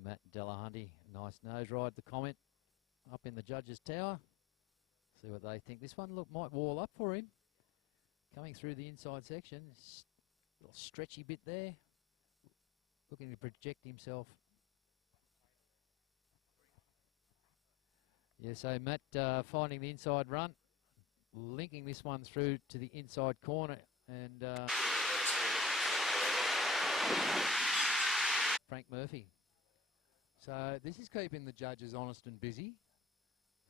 Matt Delahunty, nice nose ride. The comment up in the judges' tower. See what they think. This one might wall up for him. Coming through the inside section. Little stretchy bit there. Looking to project himself. Yeah, so Matt finding the inside run. Linking this one through to the inside corner. And Frank Murphy. So this is keeping the judges honest and busy.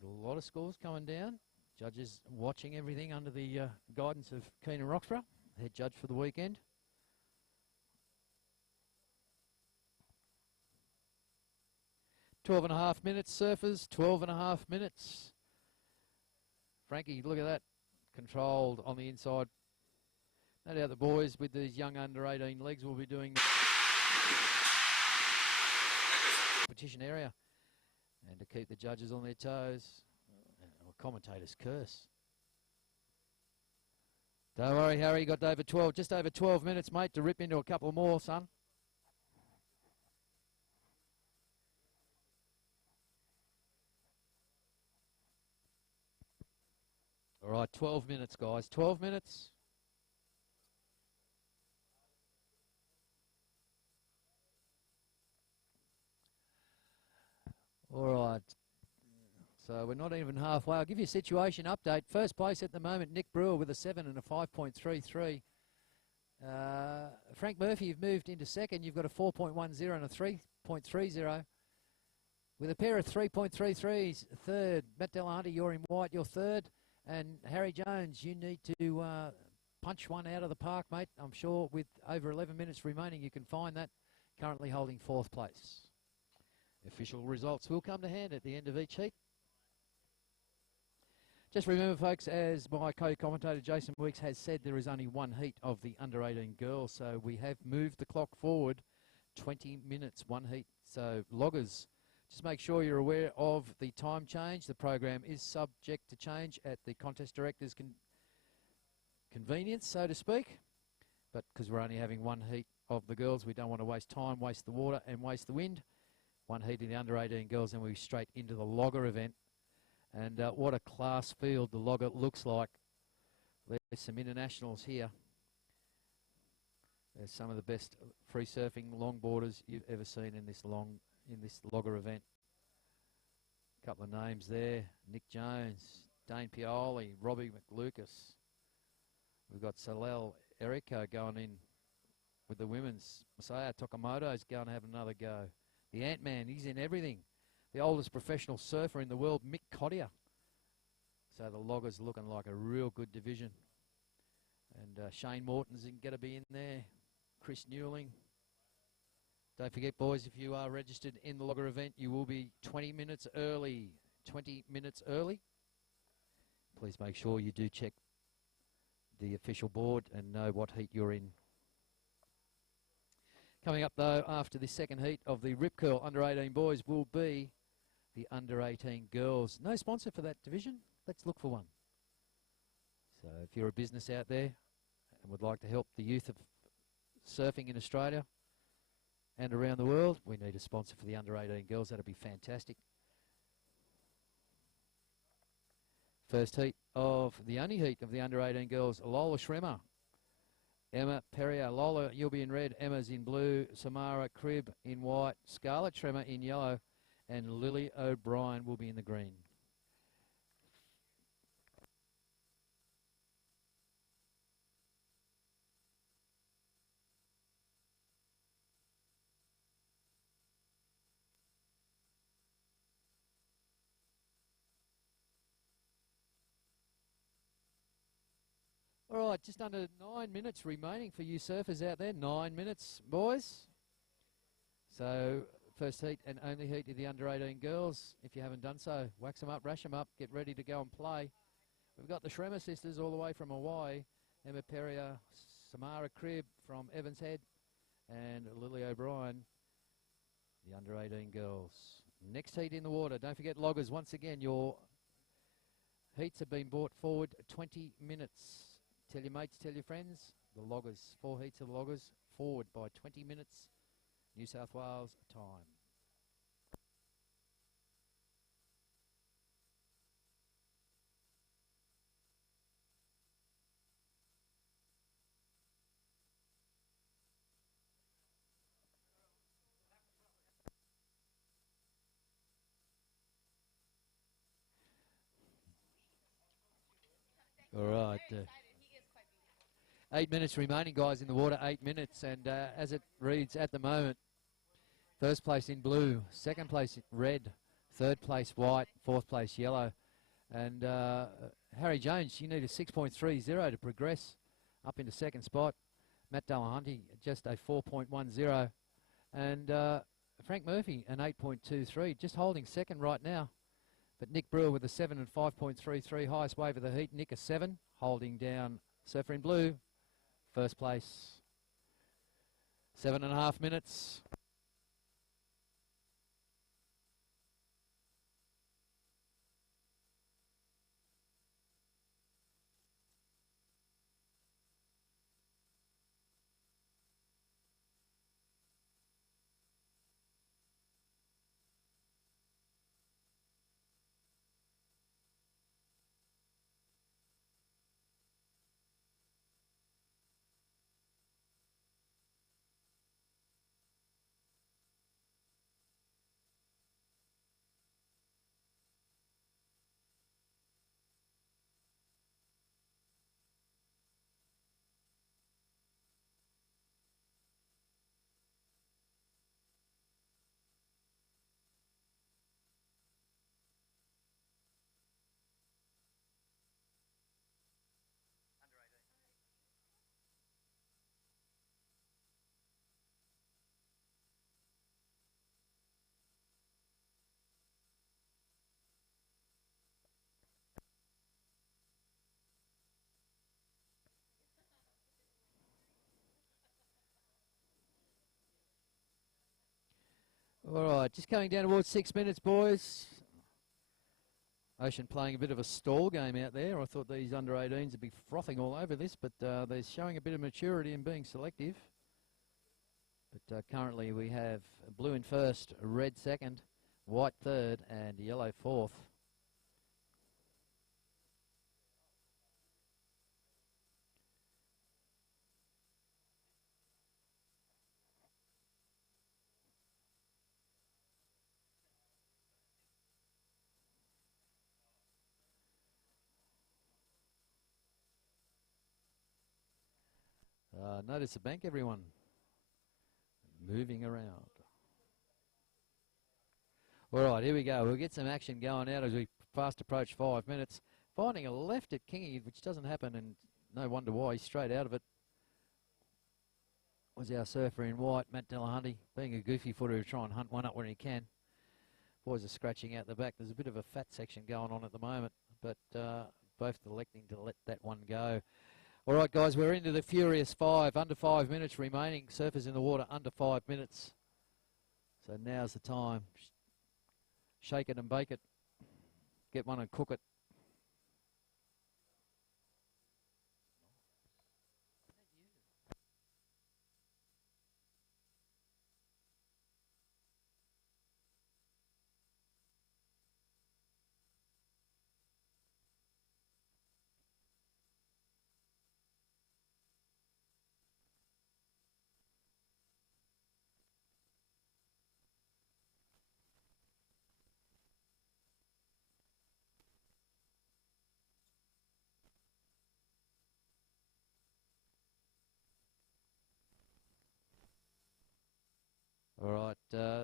A lot of scores coming down. Judges watching everything under the guidance of Keenan Roxburgh, head judge for the weekend. Twelve and a half minutes, surfers. 12 and a half minutes. Frankie, look at that. Controlled on the inside. No doubt the boys with these young under 18 legs will be doing the competition area. And to keep the judges on their toes, a commentator's curse. Don't worry, Harry, got over 12, just over 12 minutes, mate, to rip into a couple more, son. All right, 12 minutes, guys, 12 minutes. All right, so we're not even halfway. I'll give you a situation update. First place at the moment, Nick Brewer with a 7 and a 5.33. Frank Murphy, you've moved into second. You've got a 4.10 and a 3.30. With a pair of 3.33s, third. Matt Delahunty, you're in white, you're third. And Harry Jones, you need to punch one out of the park, mate. I'm sure with over 11 minutes remaining, you can find that. Currently holding 4th place. Official results will come to hand at the end of each heat. Just remember, folks, as my co-commentator Jason Weeks has said, there is only one heat of the under-18 girls, so we have moved the clock forward 20 minutes, one heat. So, loggers, just make sure you're aware of the time change. The program is subject to change at the contest director's convenience, so to speak. But because we're only having one heat of the girls, we don't want to waste time, waste the water, and waste the wind. One heat in the under-18 girls, and we'll be straight into the logger event. And what a class field the logger looks like. There's some internationals here. There's some of the best free surfing longboarders you've ever seen in this logger event. A couple of names there: Nick Jones, Dane Pioli, Robbie McLucas. We've got Salel Eriko going in with the women's. Masaya Tokamoto's going to have another go. The Ant-Man, he's in everything. The oldest professional surfer in the world, Mick Cottier. So the loggers looking like a real good division. And Shane Morton's going to be in there. Chris Newling. Don't forget, boys, if you are registered in the logger event, you will be 20 minutes early. 20 minutes early. Please make sure you do check the official board and know what heat you're in. Coming up, though, after the second heat of the Rip Curl under-18 boys will be the under-18 girls. No sponsor for that division. Let's look for one. So if you're a business out there and would like to help the youth of surfing in Australia and around the world, we need a sponsor for the under-18 girls. That'd be fantastic. First heat of the only heat of the under-18 girls, Lola Schremer, Emma Perrier. Lola, you'll be in red. Emma's in blue. Samara Cribb in white. Scarlett Schremer in yellow. And Lily O'Brien will be in the green. All right, just under 9 minutes remaining for you surfers out there. 9 minutes, boys. So, first heat and only heat of the under-18 girls. If you haven't done so, wax them up, rash them up, get ready to go and play. We've got the Schremer sisters all the way from Hawaii. Emma Perrier, Samara Cribb from Evans Head, and Lily O'Brien, the under-18 girls. Next heat in the water. Don't forget, loggers, once again, your heats have been brought forward 20 minutes. Tell your mates, tell your friends. The loggers, 4 heats of the loggers, forward by 20 minutes. New South Wales time. All right. 8 minutes remaining, guys, in the water. 8 minutes. And as it reads at the moment, first place in blue, second place in red, third place white, fourth place yellow. And Harry Jones, you need a 6.30 to progress up into second spot. Matt Delahanty, just a 4.10. And Frank Murphy, an 8.23, just holding second right now. But Nick Brewer with a 7 and 5.33, highest wave of the heat. Nick a 7, holding down Surfer in Blue, first place. 7.5 minutes. All right, just coming down towards 6 minutes, boys. Ocean playing a bit of a stall game out there. I thought these under-18s would be frothing all over this, but they're showing a bit of maturity and being selective. But currently we have blue in first, red second, white third, and yellow fourth. Notice the bank, everyone. Moving around. All right, here we go. We'll get some action going out as we fast approach 5 minutes. Finding a left at Kingy, which doesn't happen, and no wonder why. He's straight out of it. Was our surfer in white, Matt Delahunty, being a goofy footer to try and hunt one up when he can. Boys are scratching out the back. There's a bit of a fat section going on at the moment, but both electing to let that one go. All right, guys, we're into the Furious 5. Under 5 minutes remaining. Surfers in the water under 5 minutes. So now's the time. Shake it and bake it. Get one and cook it. All right,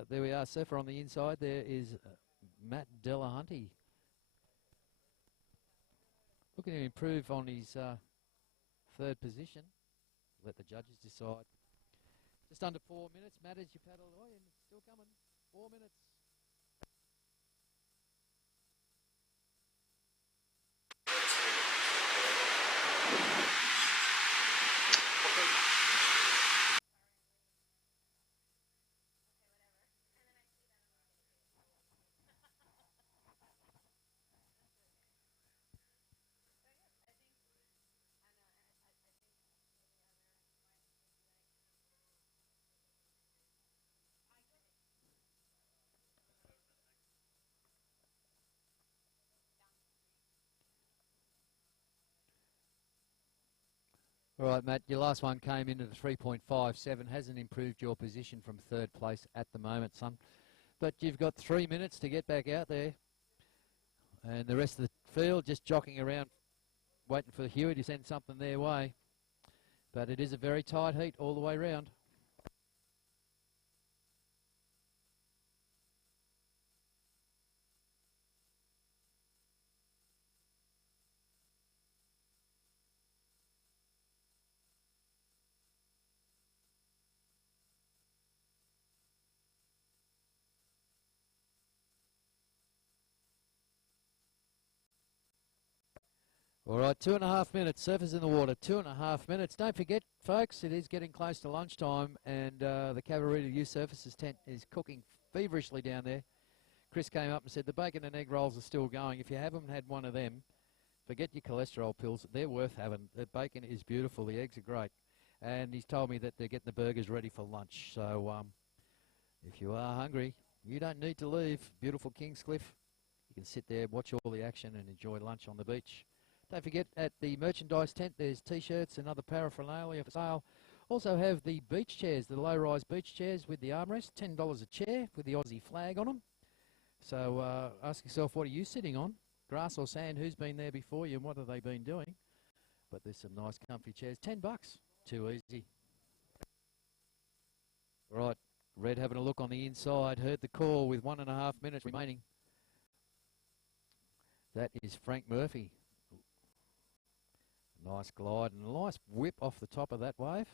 there we are. Surfer on the inside. There is Matt Delahunty. Looking to improve on his third position. Let the judges decide. Just under 4 minutes. Matt, as you paddle away, and it's still coming. 4 minutes. All right, Matt, your last one came into the 3.57. Hasn't improved your position from third place at the moment, son. But you've got 3 minutes to get back out there. And the rest of the field just jockeying around, waiting for Huey to send something their way. But it is a very tight heat all the way round. All right, 2.5 minutes. Surfers in the water, 2.5 minutes. Don't forget, folks, it is getting close to lunchtime, and the Cabarita Youth Services tent is cooking feverishly down there. Chris came up and said the bacon and egg rolls are still going. If you haven't had one of them, forget your cholesterol pills. They're worth having. The bacon is beautiful. The eggs are great. And he's told me that they're getting the burgers ready for lunch. So if you are hungry, you don't need to leave beautiful Kingscliff. You can sit there, watch all the action, and enjoy lunch on the beach. Don't forget, at the merchandise tent, there's T-shirts and other paraphernalia for sale. Also have the beach chairs, the low-rise beach chairs with the armrest, $10 a chair with the Aussie flag on them. So ask yourself, what are you sitting on? Grass or sand? Who's been there before you and what have they been doing? But there's some nice comfy chairs. $10. Too easy. Right, Red having a look on the inside. Heard the call with 1.5 minutes remaining. That is Frank Murphy. Nice glide and a nice whip off the top of that wave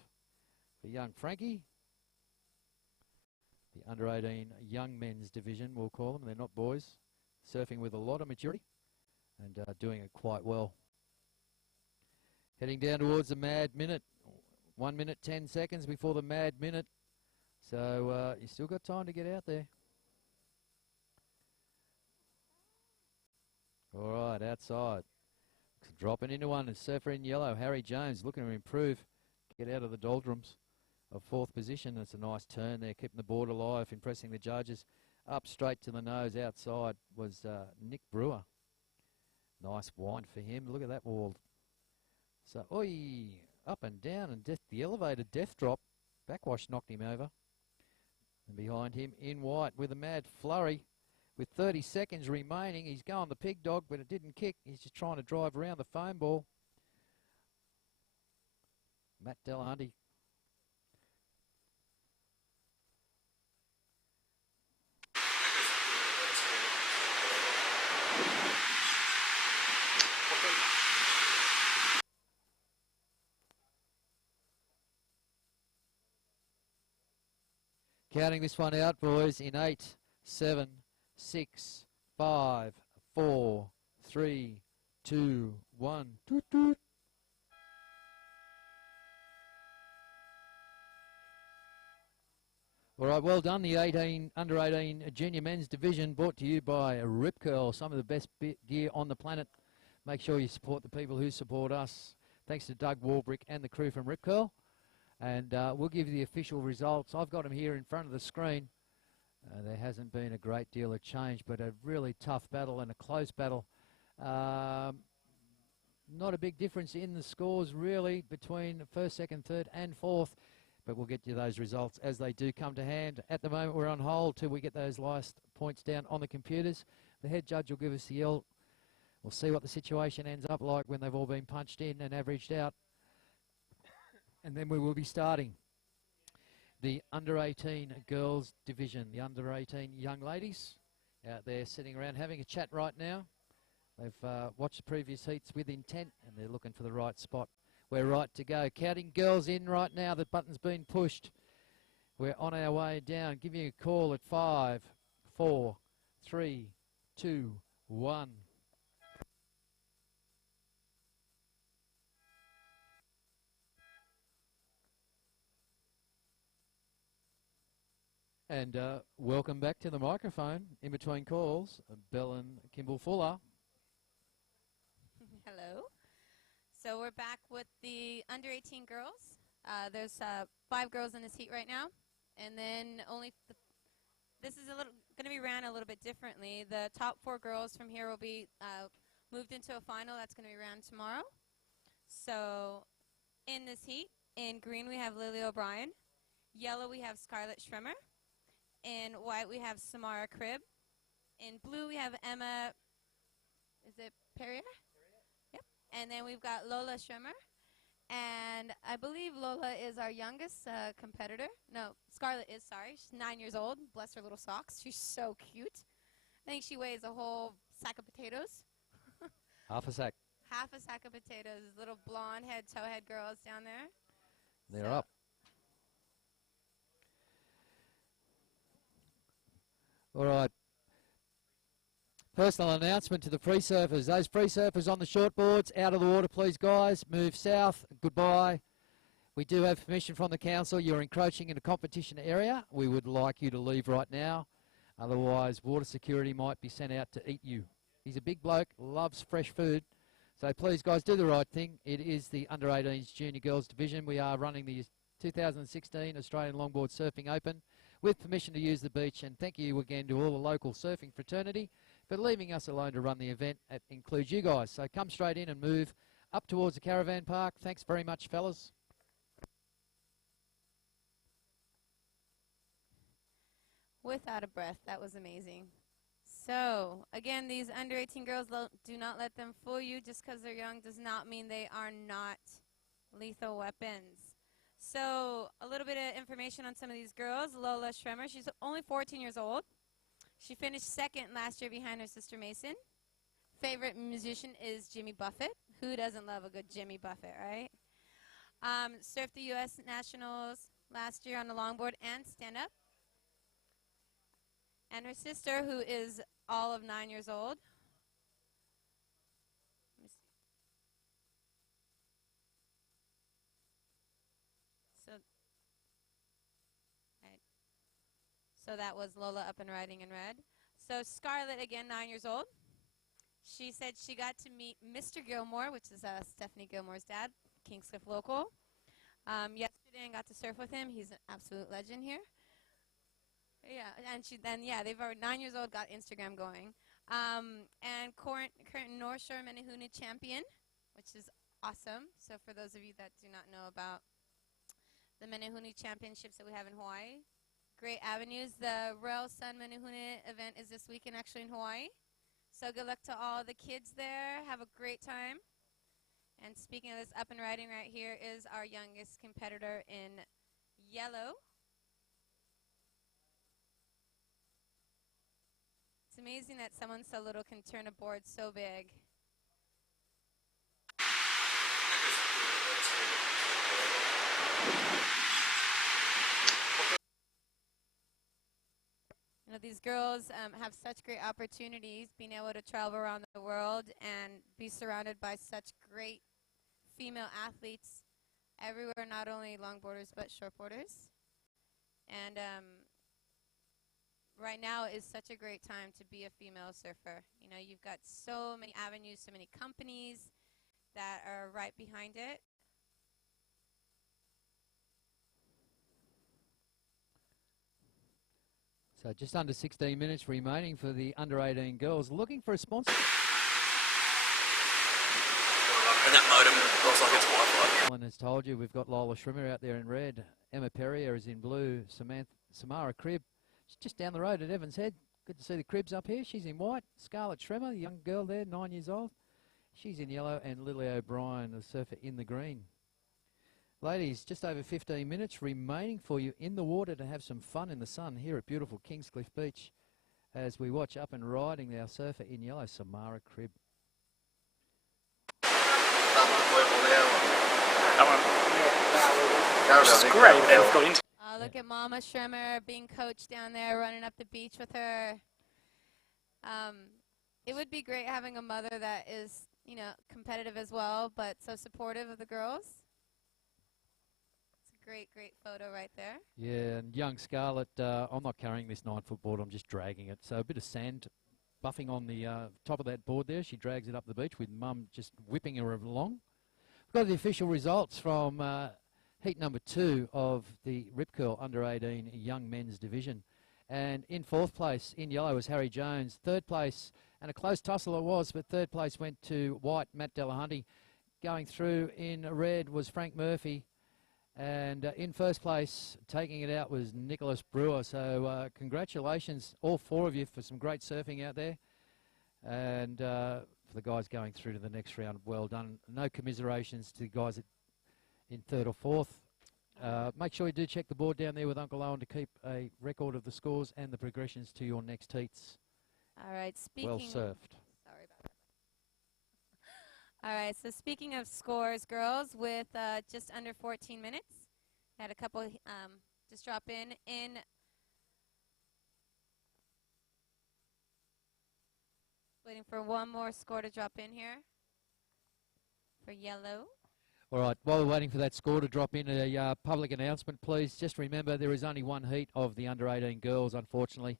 for young Frankie. The under-18 young men's division, we'll call them. They're not boys. Surfing with a lot of maturity and doing it quite well. Heading down towards the mad minute. 1 minute, 10 seconds before the mad minute. So you still got time to get out there. right, outside. Dropping into one, and surfer in yellow, Harry Jones, looking to improve, get out of the doldrums of fourth position. It's a nice turn there, keeping the board alive, impressing the judges. Up straight to the nose, outside was Nick Brewer. Nice wind for him. Look at that wall. So, oi, up and down, and the elevated death drop. Backwash knocked him over. And behind him, in white, with a mad flurry. With 30 seconds remaining, he's going the pig dog, but it didn't kick. He's just trying to drive around the foam ball. Matt Delahunty. Counting this one out, boys, in 8, 7, 6, 5, 4, 3, 2, 1. Toot, toot. All right, well done. The under 18 junior men's division brought to you by Rip Curl, some of the best gear on the planet. Make sure you support the people who support us. Thanks to Doug Warbrick and the crew from Rip Curl. And we'll give you the official results. I've got them here in front of the screen. There hasn't been a great deal of change, but a really tough battle and a close battle. Not a big difference in the scores, really, between first, second, third, and fourth. But we'll get you those results as they do come to hand. At the moment, we're on hold till we get those last points down on the computers. The head judge will give us the yell. We'll see what the situation ends up like when they've all been punched in and averaged out. And then we will be starting the under 18 girls division, the under 18 young ladies out there sitting around having a chat right now. They've watched the previous heats with intent and they're looking for the right spot. We're right to go. Counting girls in right now. The button's been pushed. We're on our way down. Give you a call at 5, 4, 3, 2, 1. And welcome back to the microphone in between calls, Bell and Kimball Fuller. Hello. So we're back with the under 18 girls. There's 5 girls in this heat right now, and then this is going to be ran a little bit differently. The top 4 girls from here will be moved into a final that's going to be ran tomorrow. So in this heat, in green we have Lily O'Brien, yellow we have Scarlett Schremer. In white, we have Samara Cribb. In blue, we have Emma, is it Perrier? Yep. And then we've got Lola Schremer. And I believe Lola is our youngest competitor. No, Scarlett is, sorry. She's 9 years old. Bless her little socks. She's so cute. I think she weighs a whole sack of potatoes. Half a sack. Half a sack of potatoes. Little blonde head, towhead girls down there. They're up. All right. Personal announcement to the free surfers. Those free surfers on the short boards, out of the water, please, guys. Move south. Goodbye. We do have permission from the council. You're encroaching in a competition area. We would like you to leave right now. Otherwise, water security might be sent out to eat you. He's a big bloke, loves fresh food. So please, guys, do the right thing. It is the under 18s junior girls division. We are running the 2016 Australian Longboard Surfing Open with permission to use the beach, and thank you again to all the local surfing fraternity for leaving us alone to run the event. It includes you guys, so come straight in and move up towards the caravan park. Thanks very much, fellas. Without a breath, that was amazing. So, again, these under 18 girls, do not let them fool you. Just because they're young does not mean they are not lethal weapons. So, a little bit of information on some of these girls. Lola Schremer, she's only 14 years old. She finished second last year behind her sister Mason. Favorite musician is Jimmy Buffett. Who doesn't love a good Jimmy Buffett, right? Surfed the U.S. Nationals last year on the longboard and stand-up. And her sister, who is all of 9 years old. So that was Lola up and riding in red. So Scarlett, again, 9 years old. She said she got to meet Mr. Gilmore, which is Stephanie Gilmore's dad, Kingscliff local, yesterday and got to surf with him. He's an absolute legend here. Yeah, and they've already 9 years old, got Instagram going. And current North Shore Menehune champion, which is awesome. So for those of you that do not know about the Menehune championships that we have in Hawaii, great avenues. The Rail Sun Menehune event is this weekend actually in Hawaii. So good luck to all the kids there. Have a great time. And speaking of this up and riding right here is our youngest competitor in yellow. It's amazing that someone so little can turn a board so big. You know, these girls have such great opportunities, being able to travel around the world and be surrounded by such great female athletes everywhere, not only longboarders but shortboarders. And right now is such a great time to be a female surfer. You know, you've got so many avenues, so many companies that are right behind it. So just under 16 minutes remaining for the under-18 girls. Looking for a sponsor. And that modem looks like it's Wi-Fi. Alan has told you we've got Lola Schrimmer out there in red. Emma Perrier is in blue. Samara Cribb, she's just down the road at Evans Head. Good to see the Cribbs up here. She's in white. Scarlett Schrimmer, the young girl there, 9 years old. She's in yellow. And Lily O'Brien, the surfer, in the green. Ladies, just over 15 minutes remaining for you in the water to have some fun in the sun here at beautiful Kingscliff Beach as we watch up and riding our surfer in yellow, Samara Cribb. This is great. They've got into Look at Mama Schrimmer being coached down there, running up the beach with her. It would be great having a mother that is, you know, competitive as well, but so supportive of the girls. Great photo right there. Yeah, and young Scarlett, I'm not carrying this 9-foot board, I'm just dragging it. So a bit of sand buffing on the top of that board there. She drags it up the beach with Mum just whipping her along. We've got the official results from heat number 2 of the Rip Curl under-18 young men's division. And in 4th place in yellow was Harry Jones. 3rd place, and a close tussle it was, but 3rd place went to white, Matt Delahunty. Going through in red was Frank Murphy. And in 1st place, taking it out, was Nicholas Brewer. So congratulations, all 4 of you, for some great surfing out there. And for the guys going through to the next round, well done. No commiserations to the guys in 3rd or 4th. Make sure you do check the board down there with Uncle Owen to keep a record of the scores and the progressions to your next heats. All right, speaking... Well surfed. All right, so speaking of scores, girls, with just under 14 minutes, had a couple just drop in. Waiting for one more score to drop in here for yellow. All right, while we're waiting for that score to drop in, a public announcement, please. Just remember there is only one heat of the under-18 girls, unfortunately,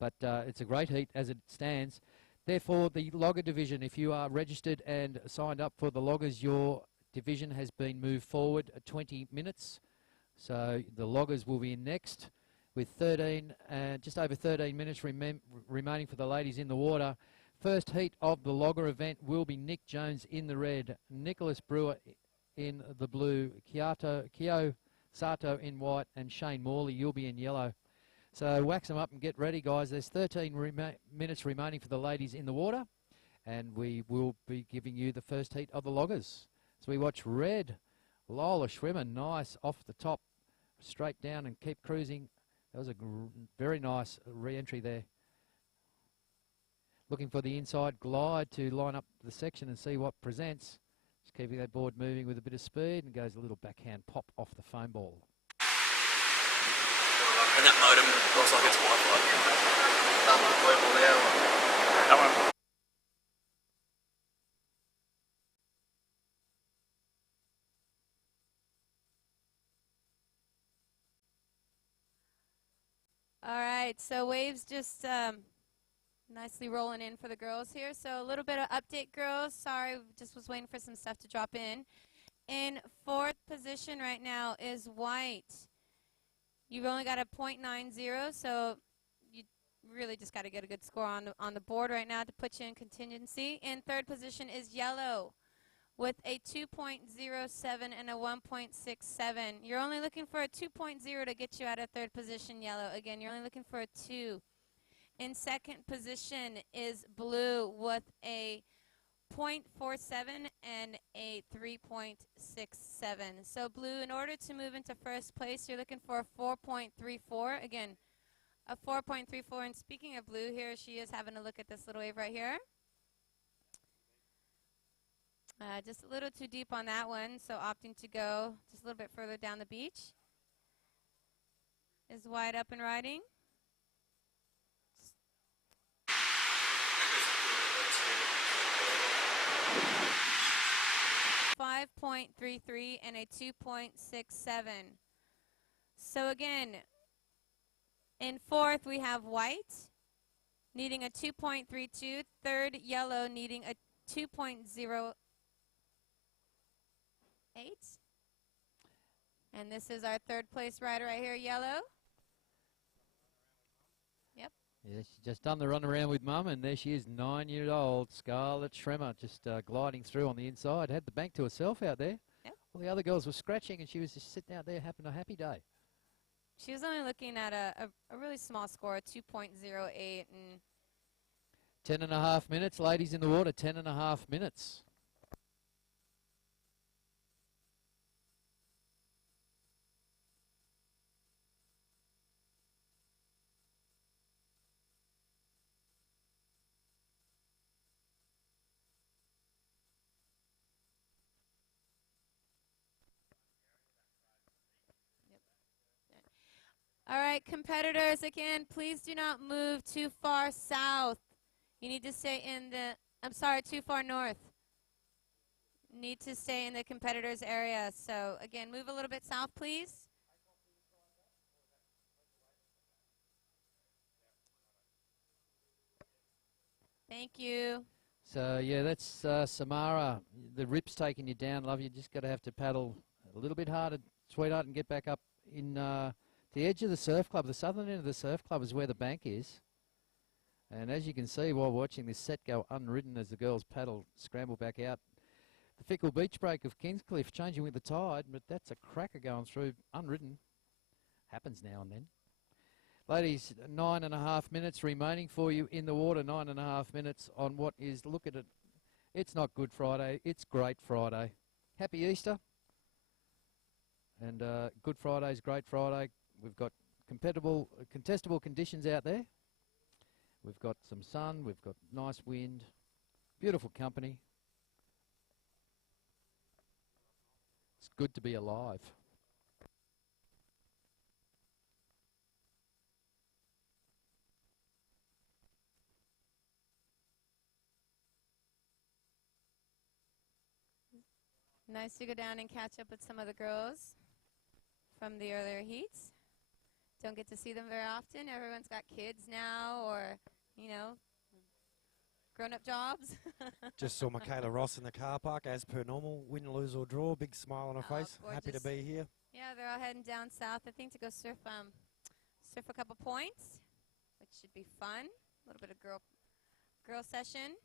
but it's a great heat as it stands. Therefore, the logger division, if you are registered and signed up for the loggers, your division has been moved forward 20 minutes. So the loggers will be in next with 13, just over 13 minutes remaining for the ladies in the water. First heat of the logger event will be Nick Jones in the red, Nicholas Brewer in the blue, Kyo Sato in white, and Shane Morley, you'll be in yellow. So wax them up and get ready, guys. There's 13 minutes remaining for the ladies in the water, and we will be giving you the first heat of the loggers. So we watch red, Lola Schwimmer, nice off the top, straight down and keep cruising. That was a very nice re-entry there. Looking for the inside glide to line up the section and see what presents. Just keeping that board moving with a bit of speed, and goes a little backhand pop off the foam ball. and that modem looks like it's Wi-Fi. That one. All right, so Waves just Nicely rolling in for the girls here. So a little bit of update, girls. Sorry, just was waiting for some stuff to drop in. In fourth position right now is white. You've only got a .90, so you really just got to get a good score on the board right now to put you in contingency. In third position is yellow with a 2.07 and a 1.67. You're only looking for a 2.0 to get you out of third position, yellow. Again, you're only looking for a 2. In second position is blue with a .47 and a 3.67. So blue, in order to move into first place, you're looking for a 4.34. Again, a 4.34. And speaking of blue, here she is having a look at this little wave right here. Just a little too deep on that one, so opting to go just a little bit further down the beach. Is white up and riding. 5.33 and a 2.67. So again, in fourth we have white needing a 2.32, third yellow needing a 2.08. And this is our third place rider right here, yellow. Yep. Yeah, she's just done the run around with Mum, and there she is, 9-year-old Scarlett Schremer, just gliding through on the inside. Had the bank to herself out there. Yep. All the other girls were scratching, and she was just sitting out there having a happy day. She was only looking at a really small score, 2.08. And 10.5 minutes, ladies in the water, 10.5 minutes. all right, competitors, again, please do not move too far south. You need to stay in too far north. Need to stay in the competitors' area. So, again, move a little bit south, please. Thank you. So, yeah, that's Samara. The rip's taking you down, love. You just got to have to paddle a little bit harder, sweetheart, and get back up in the edge of the surf club. The southern end of the surf club is where the bank is. And as you can see while watching this set go unridden as the girls scramble back out, the fickle beach break of Kingscliff changing with the tide, but that's a cracker going through unridden. Happens now and then. Ladies, 9.5 minutes remaining for you in the water. 9.5 minutes on what is, look at it, it's not Good Friday, it's Great Friday. Happy Easter. And Good Friday's Great Friday. We've got contestable conditions out there. We've got some sun, we've got nice wind, beautiful company. It's good to be alive. Nice to go down and catch up with some of the girls from the earlier heats. Don't get to see them very often. Everyone's got kids now or, you know, grown-up jobs. Just saw Michaela Ross in the car park, as per normal. Win, lose or draw, big smile on her face. Happy to be here. Yeah, they're all heading down south, I think, to go surf a couple points, which should be fun. A little bit of girl session.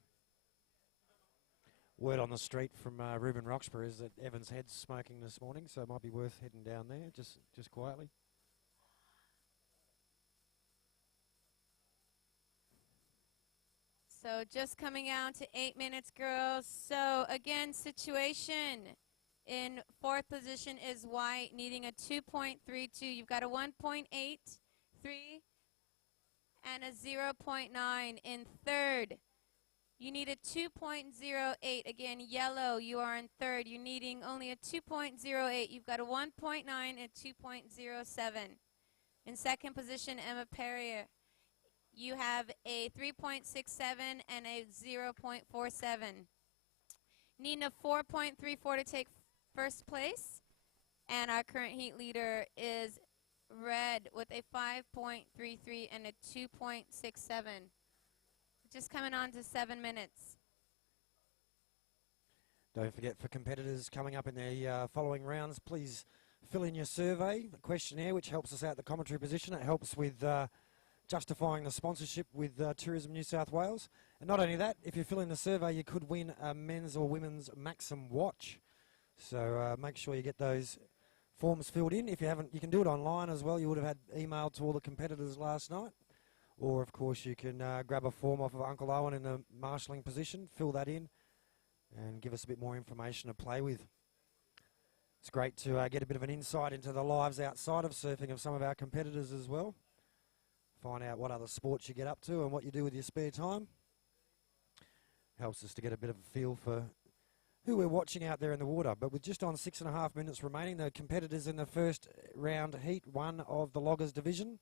Word on the street from Ruben Roxburgh is that Evan's head's smoking this morning, so it might be worth heading down there, just quietly. So just coming out to 8 minutes, girls. So again, situation in fourth position is white, needing a 2.32. You've got a 1.83 and a 0.9 in third. You need a 2.08. Again, yellow, you are in third. You're needing only a 2.08. You've got a 1.9 and 2.07. In second position, Emma Perrier. You have a 3.67 and a 0.47. Needing a 4.34 to take first place. And our current heat leader is red with a 5.33 and a 2.67. just coming on to 7 minutes. Don't forget, for competitors coming up in the following rounds, please fill in your survey, the questionnaire, which helps us out the commentary position. It helps with justifying the sponsorship with Tourism New South Wales. And not only that, if you fill in the survey, you could win a men's or women's Maxim watch. So make sure you get those forms filled in. If you haven't, you can do it online as well. You would have had email to all the competitors last night. Or, of course, you can grab a form off of Uncle Owen in the marshalling position, fill that in, and give us a bit more information to play with. It's great to get a bit of an insight into the lives outside of surfing of some of our competitors as well. Find out what other sports you get up to and what you do with your spare time. Helps us to get a bit of a feel for who we're watching out there in the water. But with just on 6.5 minutes remaining, the competitors in the first round heat 1 of the Loggers division,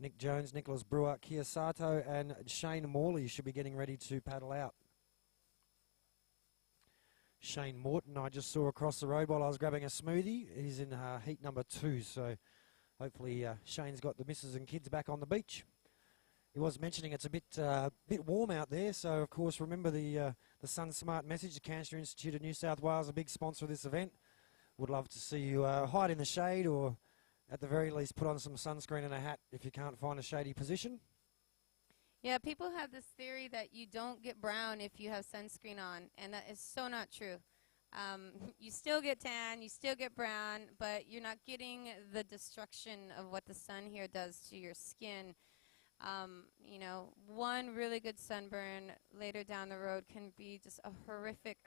Nick Jones, Nicholas Brewer, Kia Sato and Shane Morley should be getting ready to paddle out. Shane Morton, I just saw across the road while I was grabbing a smoothie. He's in heat number 2, so hopefully Shane's got the missus and kids back on the beach. He was mentioning it's a bit warm out there, so of course remember the Sun Smart message. The Cancer Institute of New South Wales, a big sponsor of this event. Would love to see you hide in the shade, or at the very least put on some sunscreen and a hat if you can't find a shady position. Yeah, people have this theory that you don't get brown if you have sunscreen on, and that is so not true. You still get tan, you still get brown, but you're not getting the destruction of what the sun here does to your skin. You know, one really good sunburn later down the road can be just a horrific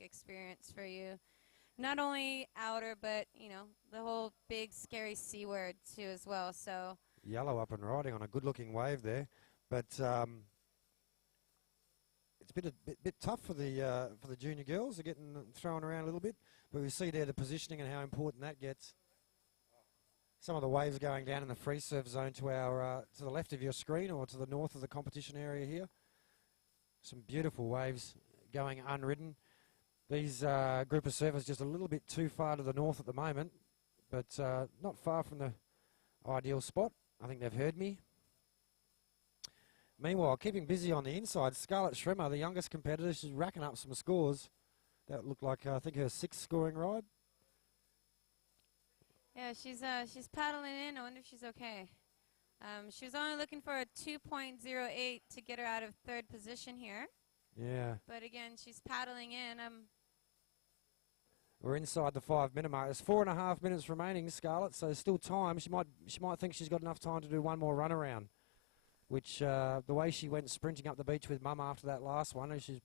experience for you. Not only outer, but, you know, the whole big, scary C word, too, as well. So Yellow up and riding on a good-looking wave there. But it's a bit tough for the junior girls. They're getting thrown around a little bit. But we see there the positioning and how important that gets. Some of the waves going down in the free surf zone to our to the left of your screen, or to the north of the competition area here. Some beautiful waves going unridden. These group of surfers just a little bit too far to the north at the moment, but not far from the ideal spot. I think they've heard me. Meanwhile, keeping busy on the inside, Scarlett Schremer, the youngest competitor, she's racking up some scores. That looked like, I think, her 6th scoring ride. yeah, she's paddling in. I wonder if she's okay. She was only looking for a 2.08 to get her out of 3rd position here. Yeah. But again, she's paddling in. We're inside the 5-minute mark. There's 4.5 minutes remaining, Scarlett, so still time. She might think she's got enough time to do one more run around. Which, the way she went sprinting up the beach with Mum after that last one, she's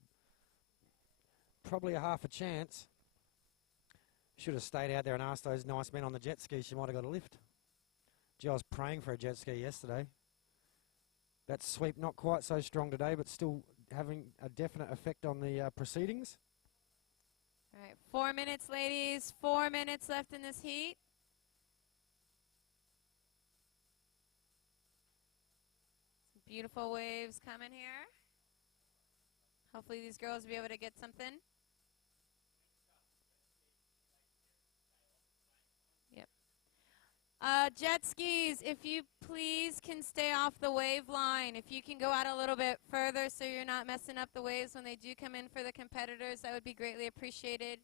probably a half a chance. Should have stayed out there and asked those nice men on the jet ski. She might have got a lift. Gee, I was praying for a jet ski yesterday. That sweep not quite so strong today, but still having a definite effect on the proceedings. All right, 4 minutes, ladies. 4 minutes left in this heat. Beautiful waves coming here. Hopefully these girls will be able to get something. Yep. Jet skis, if you please can stay off the wave line. If you can go out a little bit further so you're not messing up the waves when they do come in for the competitors, that would be greatly appreciated.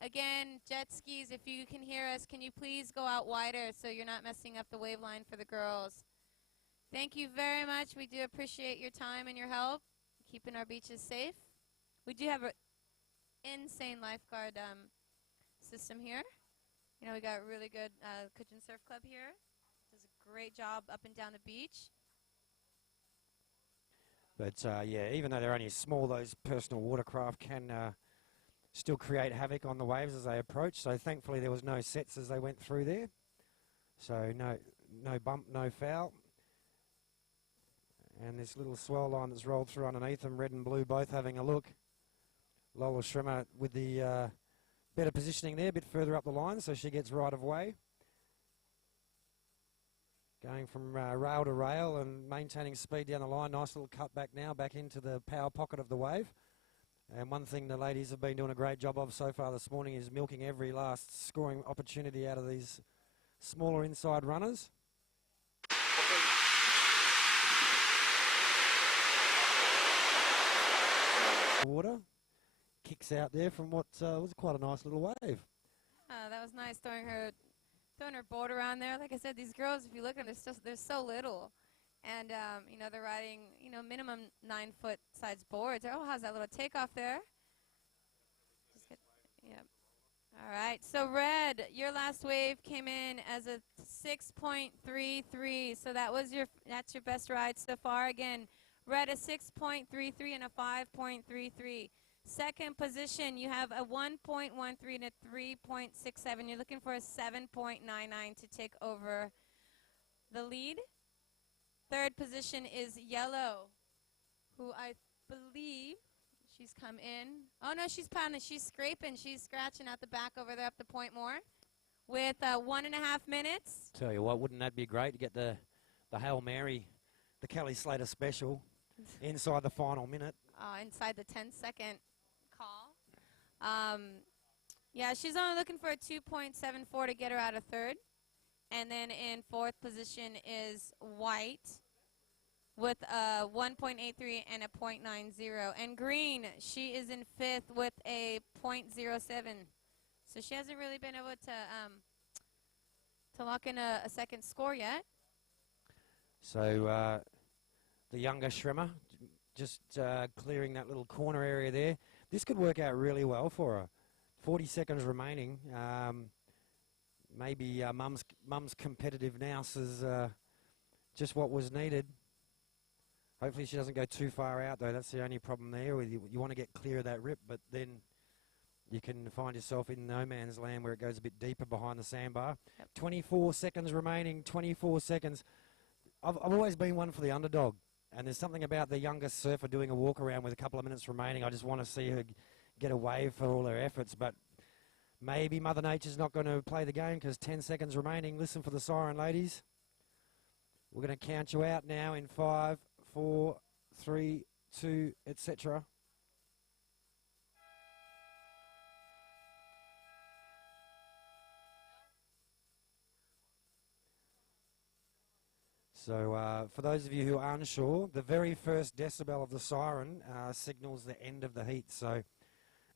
Again, jet skis, if you can hear us, can you please go out wider so you're not messing up the wave line for the girls? Thank you very much. We do appreciate your time and your help keeping our beaches safe. We do have an insane lifeguard system here. You know, we got a really good Cajun Surf Club here. Does a great job up and down the beach. But, yeah, even though they're only small, those personal watercraft can still create havoc on the waves as they approach. So thankfully there was no sets as they went through there. So no bump, no foul. And this little swell line that's rolled through underneath them, red and blue both having a look. Lola Schremer with the better positioning there, a bit further up the line, so she gets right of way. Going from rail to rail and maintaining speed down the line. Nice little cut back now, back into the power pocket of the wave. And one thing the ladies have been doing a great job of so far this morning is milking every last scoring opportunity out of these smaller inside runners. Water kicks out there from what was quite a nice little wave. That was nice throwing her board around there. Like I said, these girls, if you look at them, they're so little. And, you know, they're riding, you know, minimum 9-foot size boards. Oh, how's that little takeoff there? Yep. All right. So, Red, your last wave came in as a 6.33. So that's your best ride so far. Again, Red a 6.33 and a 5.33. Second position, you have a 1.13 and a 3.67. You're looking for a 7.99 to take over the lead. Third position is Yellow, who I believe she's come in. Oh, no, she's pounding. She's scraping. She's scratching at the back over there up the Point More with 1.5 minutes. Tell you what, wouldn't that be great to get the Hail Mary, the Kelly Slater special, inside the final minute? Inside the 10-second call. Yeah, she's only looking for a 2.74 to get her out of third. And then in fourth position is White with a 1.83 and a 0.90. And Green, she is in fifth with a 0.07. So she hasn't really been able to lock in a second score yet. So the younger Shremmer just clearing that little corner area there. This could work out really well for her. 40 seconds remaining. Maybe Mum's competitive nous is just what was needed. Hopefully she doesn't go too far out, though. That's the only problem there. You want to get clear of that rip, but then you can find yourself in no man's land where it goes a bit deeper behind the sandbar. Yep. 24 seconds remaining, 24 seconds. I've always been one for the underdog, and there's something about the youngest surfer doing a walk around with a couple of minutes remaining. I just want to see her get a wave for all her efforts, but maybe Mother Nature's not going to play the game because 10 seconds remaining. Listen for the siren, ladies. We're going to count you out now in 5, 4, 3, 2, etc. So for those of you who are unsure, the very first decibel of the siren signals the end of the heat. So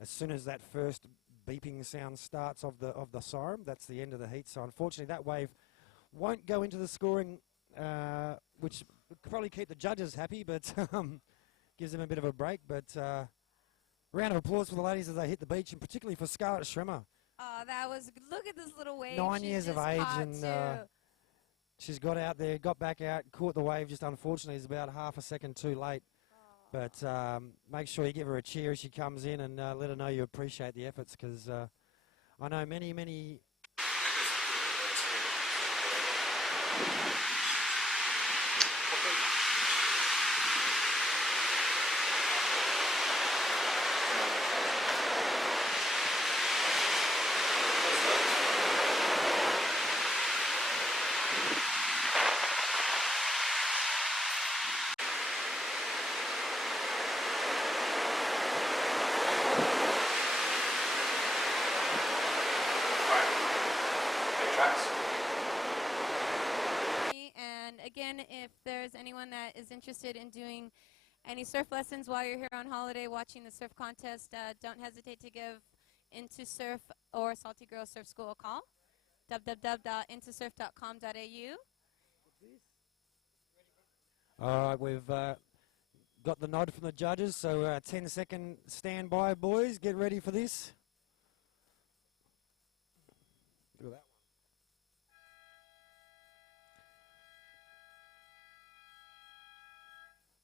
as soon as that first beeping sound starts of the siren, that's the end of the heat. So unfortunately that wave won't go into the scoring, which would probably keep the judges happy, but gives them a bit of a break. But round of applause for the ladies as they hit the beach, and particularly for Scarlett Shremmer. Oh, that was, look at this little wave. 9 years of age, and she's got out there, got back out, caught the wave, just unfortunately is about half a second too late. But make sure you give her a cheer as she comes in, and let her know you appreciate the efforts, because I know many if there's anyone that is interested in doing any surf lessons while you're here on holiday watching the surf contest, don't hesitate to give Into Surf or Salty Girl Surf School a call. www.intosurf.com.au. All right, we've got the nod from the judges, so 10-second standby, boys. Get ready for this. Look at that.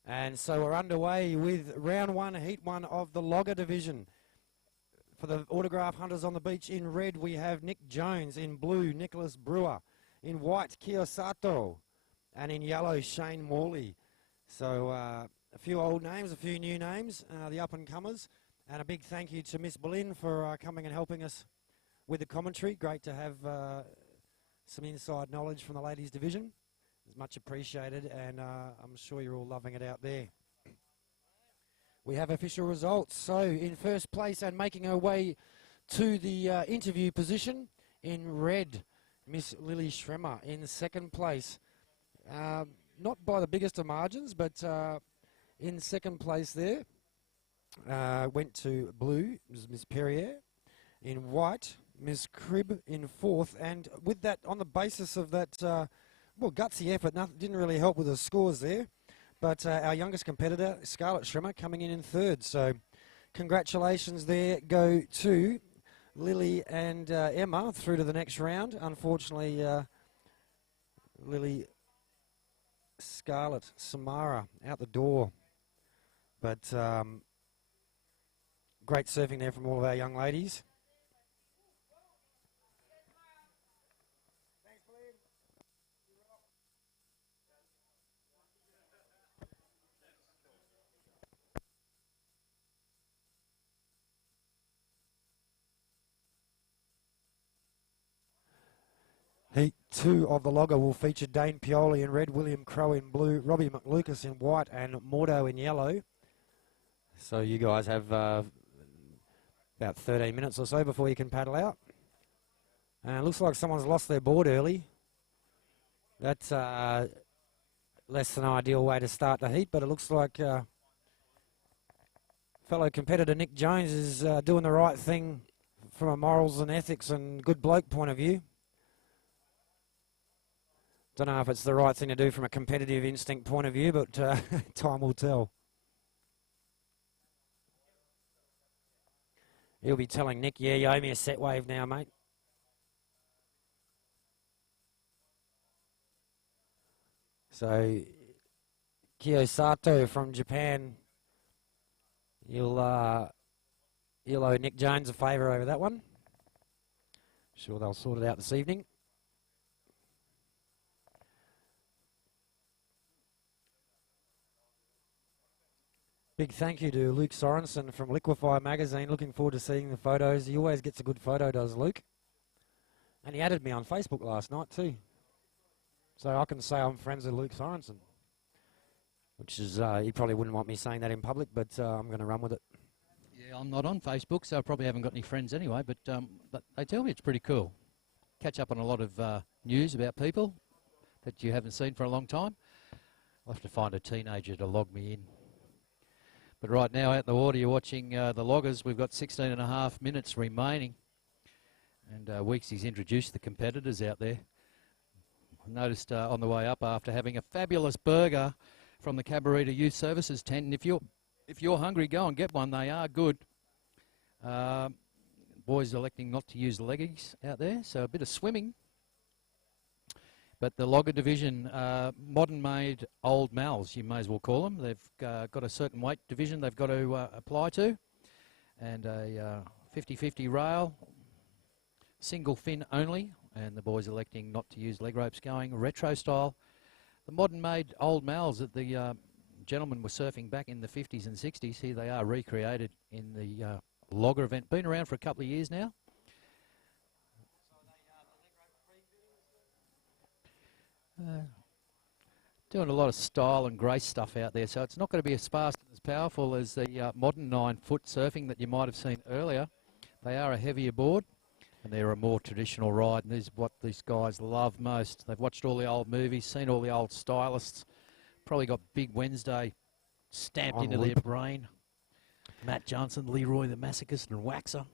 And so we're underway with round one, heat one of the logger division. For the autograph hunters on the beach, in red we have Nick Jones, in blue Nicholas Brewer, in white Kiyosato, and in yellow Shane Morley. So a few old names, a few new names, the up-and-comers, and a big thank you to Miss Boleyn for coming and helping us with the commentary. Great to have some inside knowledge from the ladies division. It's much appreciated, and I'm sure you're all loving it out there. We have official results. So in first place and making her way to the interview position in red, Miss Lily Shremmer. In second place, not by the biggest of margins, but in second place there, went to blue, Miss Perrier. In white, Miss Cribb in fourth. And with that, on the basis of that, well, gutsy effort, nothing didn't really help with the scores there. But our youngest competitor, Scarlett Schrimmer, coming in third. So congratulations there go to Lily and Emma through to the next round. Unfortunately, Lily, Scarlett, Samara out the door. But great surfing there from all of our young ladies. Heat 2 of the logger will feature Dane Pioli in red, William Crowe in blue, Robbie McLucas in white, and Mordo in yellow. So you guys have about 13 minutes or so before you can paddle out. And it looks like someone's lost their board early. That's less than ideal way to start the heat, but it looks like fellow competitor Nick Jones is doing the right thing from a morals and ethics and good bloke point of view. Don't know if it's the right thing to do from a competitive instinct point of view, but time will tell. He'll be telling Nick, yeah, you owe me a set wave now, mate. So, Kiyosato from Japan, he'll owe Nick Jones a favour over that one. Sure they'll sort it out this evening. Big thank you to Luke Sorensen from Liquify magazine. Looking forward to seeing the photos. He always gets a good photo, does Luke. And he added me on Facebook last night too. So I can say I'm friends with Luke Sorensen. Which is, he probably wouldn't want me saying that in public, but I'm going to run with it. Yeah, I'm not on Facebook, so I probably haven't got any friends anyway, but they tell me it's pretty cool. Catch up on a lot of news about people that you haven't seen for a long time. I'll have to find a teenager to log me in. But right now out in the water, you're watching the loggers. We've got 16.5 minutes remaining. And Weeksy's introduced the competitors out there. I noticed on the way up after having a fabulous burger from the Cabarita Youth Services tent. And if you're hungry, go and get one. They are good. Boys electing not to use the leggies out there, so a bit of swimming. But the logger division, modern-made old mals, you may as well call them. They've got a certain weight division they've got to apply to, and a 50-50 rail, single fin only, and the boys electing not to use leg ropes going retro style. The modern-made old mals that the gentlemen were surfing back in the 50s and 60s, here they are recreated in the logger event. Been around for a couple of years now. Doing a lot of style and grace stuff out there, so it's not going to be as fast and as powerful as the modern 9-foot surfing that you might have seen earlier. They are a heavier board, and they're a more traditional ride, and this is what these guys love most. They've watched all the old movies, seen all the old stylists, probably got Big Wednesday stamped into their brain. Matt Johnson, Leroy the Masochist, and Waxer.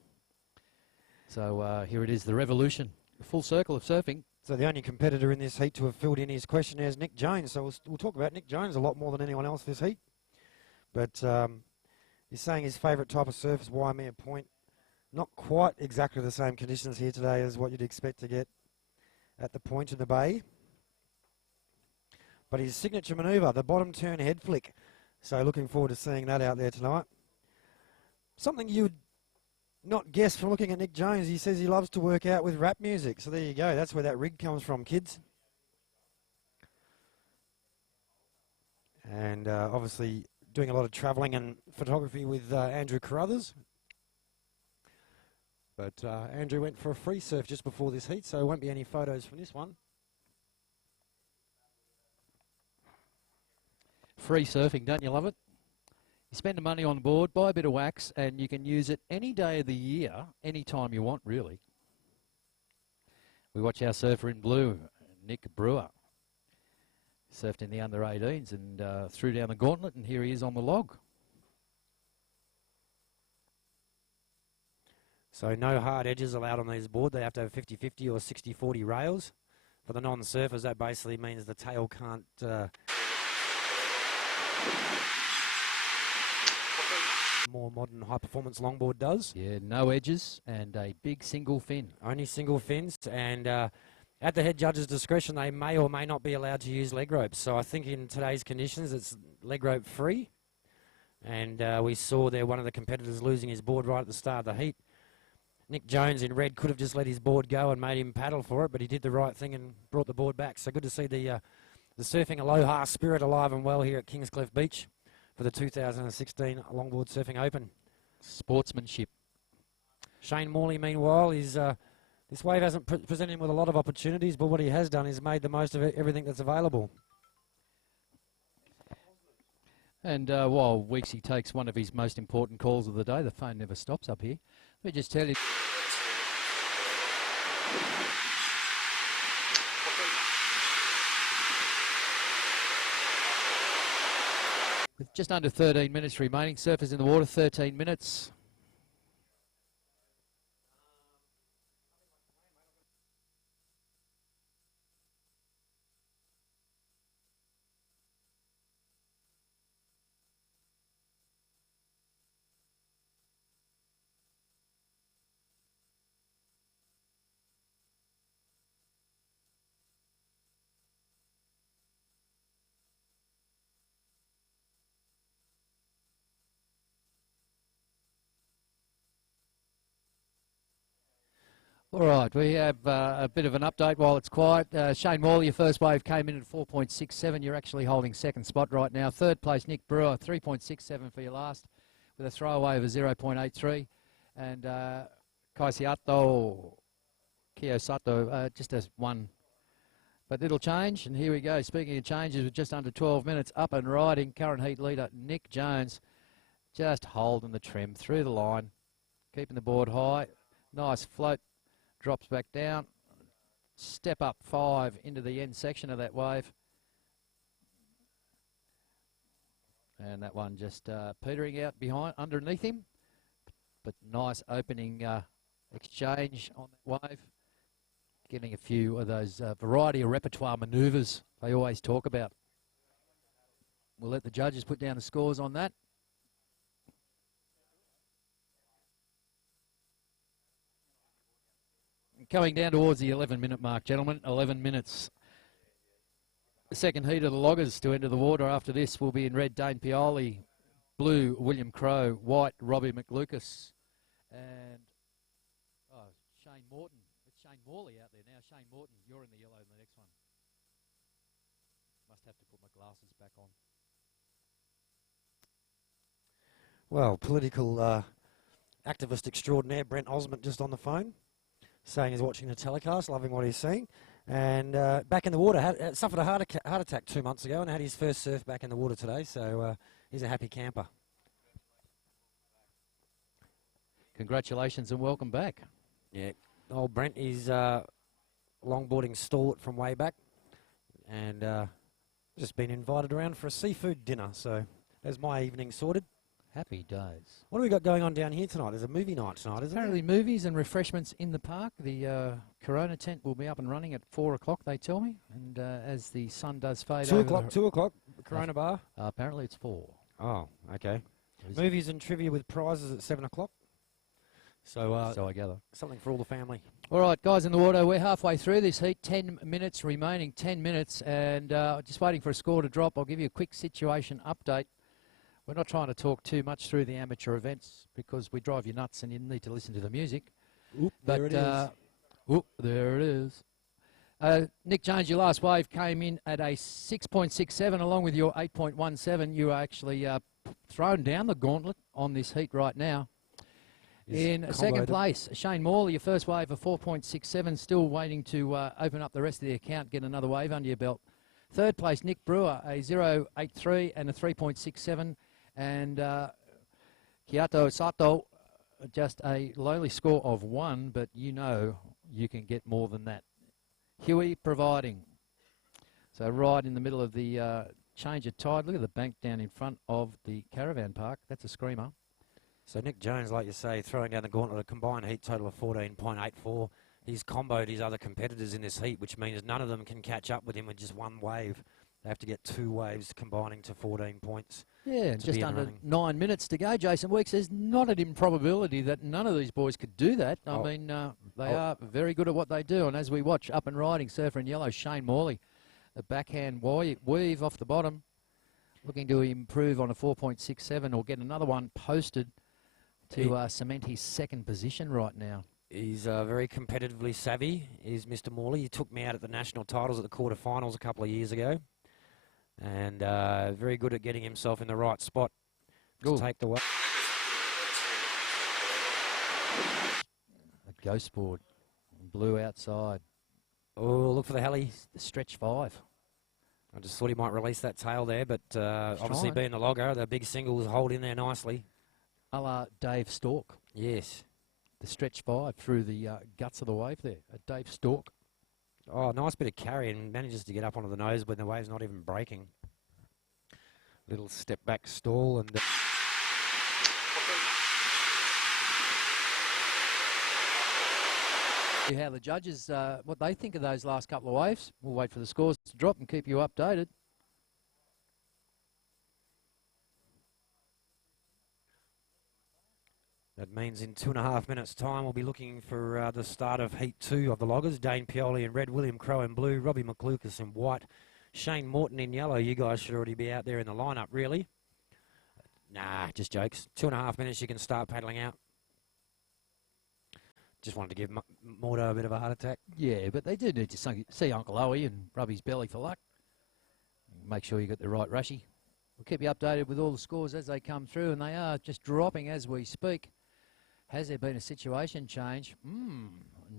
So here it is, the revolution, a full circle of surfing. So the only competitor in this heat to have filled in his questionnaire is Nick Jones. So we'll talk about Nick Jones a lot more than anyone else this heat. But he's saying his favourite type of surf is Waimea Point. Not quite exactly the same conditions here today as what you'd expect to get at the point in the bay. But his signature manoeuvre, the bottom turn head flick. So looking forward to seeing that out there tonight. Something you would not guess from looking at Nick Jones. He says he loves to work out with rap music. So there you go. That's where that rig comes from, kids. And obviously doing a lot of travelling and photography with Andrew Carruthers. But Andrew went for a free surf just before this heat, so there won't be any photos from this one. Free surfing, don't you love it? You spend the money on the board, buy a bit of wax, and you can use it any day of the year, any time you want, really. We watch our surfer in blue, Nick Brewer. Surfed in the under-18s and threw down the gauntlet, and here he is on the log. So no hard edges allowed on these boards. They have to have 50-50 or 60-40 rails. For the non-surfers, that basically means the tail can't... more modern high-performance longboard does. Yeah, no edges and a big single fin. Only single fins, and at the head judge's discretion, they may or may not be allowed to use leg ropes. So I think in today's conditions, it's leg rope free. And we saw there one of the competitors losing his board right at the start of the heat. Nick Jones in red could have just let his board go and made him paddle for it, but he did the right thing and brought the board back. So good to see the surfing aloha spirit alive and well here at Kingscliff Beach for the 2016 Longboard Surfing Open. Sportsmanship. Shane Morley, meanwhile, is this wave hasn't presented him with a lot of opportunities, but what he has done is made the most of everything that's available. And while Weeksy takes one of his most important calls of the day, the phone never stops up here. Let me just tell you. With just under 13 minutes remaining, surfers in the water, 13 minutes. All right, we have a bit of an update while it's quiet. Shane Morley, your first wave came in at 4.67. You're actually holding second spot right now. Third place, Nick Brewer, 3.67 for your last, with a throwaway of a 0.83. And Kiyosato just has one. But it'll change, and here we go. Speaking of changes, with just under 12 minutes, up and riding, current heat leader Nick Jones, just holding the trim through the line, keeping the board high. Nice float. Drops back down, step up 5 into the end section of that wave. And that one just petering out behind, underneath him. But nice opening exchange on that wave. Getting a few of those variety of repertoire manoeuvres they always talk about. We'll let the judges put down the scores on that. Coming down towards the 11-minute mark, gentlemen. 11 minutes. The second heat of the loggers to enter the water after this will be in red, Dane Pioli, blue, William Crowe, white, Robbie McLucas, and Shane Morton. It's Shane Morley out there now. Shane Morton, you're in the yellow in the next one. Must have to put my glasses back on. Well, political activist extraordinaire Brent Osmond just on the phone, saying he's watching the telecast, loving what he's seeing. And back in the water, suffered a heart attack 2 months ago and had his first surf back in the water today, so he's a happy camper. Congratulations and welcome back. Yeah, old Brent is longboarding stalwart from way back, and just been invited around for a seafood dinner, so there's my evening sorted. Happy days. What do we got going on down here tonight? There's a movie night tonight, isn't Apparently movies and refreshments in the park. The Corona tent will be up and running at 4 o'clock, they tell me. And as the sun does fade over... 2 o'clock, Corona Bar? Apparently it's 4. Oh, okay. Movies and trivia with prizes at 7 o'clock. So I gather. Something for all the family. All right, guys in the water, we're halfway through this heat. 10 minutes remaining, 10 minutes. And just waiting for a score to drop. I'll give you a quick situation update. We're not trying to talk too much through the amateur events because we drive you nuts and you need to listen to the music. Oop, there it is. Oop, there it is. Nick Jones, your last wave came in at a 6.67 along with your 8.17. You are actually thrown down the gauntlet on this heat right now. In second place, Shane Morley, your first wave of 4.67, still waiting to open up the rest of the account, get another wave under your belt. Third place, Nick Brewer, a 0.83 and a 3.67. And Kiyoto Sato, just a lowly score of 1, but you know you can get more than that. Huey providing. So right in the middle of the change of tide. Look at the bank down in front of the caravan park. That's a screamer. So Nick Jones, like you say, throwing down the gauntlet, a combined heat total of 14.84. He's comboed his other competitors in this heat, which means none of them can catch up with him with just one wave. They have to get 2 waves combining to 14 points. Yeah, and just under 9 minutes to go, Jason Weeks. There's not an improbability that none of these boys could do that. I mean, they are very good at what they do. And as we watch Up and Riding, Surfer in Yellow, Shane Morley, a backhand weave off the bottom, looking to improve on a 4.67 or get another one posted to cement his second position right now. He's very competitively savvy, is Mr. Morley. He took me out at the national titles at the quarterfinals a couple of years ago. And very good at getting himself in the right spot to take the way. A ghost board, blue outside. Oh, look for the heli. The stretch 5. I just thought he might release that tail there, but obviously being the logger, the big singles hold in there nicely. A la Dave Stork. Yes. The stretch 5 through the guts of the wave there. A Dave Stork. Oh, nice bit of carry and manages to get up onto the nose when the wave's not even breaking. Little step back stall and... How the judges, what they think of those last couple of waves. We'll wait for the scores to drop and keep you updated. That means in 2.5 minutes' time, we'll be looking for the start of Heat 2 of the loggers. Dane Pioli in red, William Crowe in blue, Robbie McLucas in white, Shane Morton in yellow. You guys should already be out there in the lineup, really. Nah, just jokes. 2.5 minutes, you can start paddling out. Just wanted to give Mordo a bit of a heart attack. Yeah, but they do need to see Uncle Owie and rub his belly for luck. Make sure you got the right rushy. We'll keep you updated with all the scores as they come through, and they are just dropping as we speak. Has there been a situation change?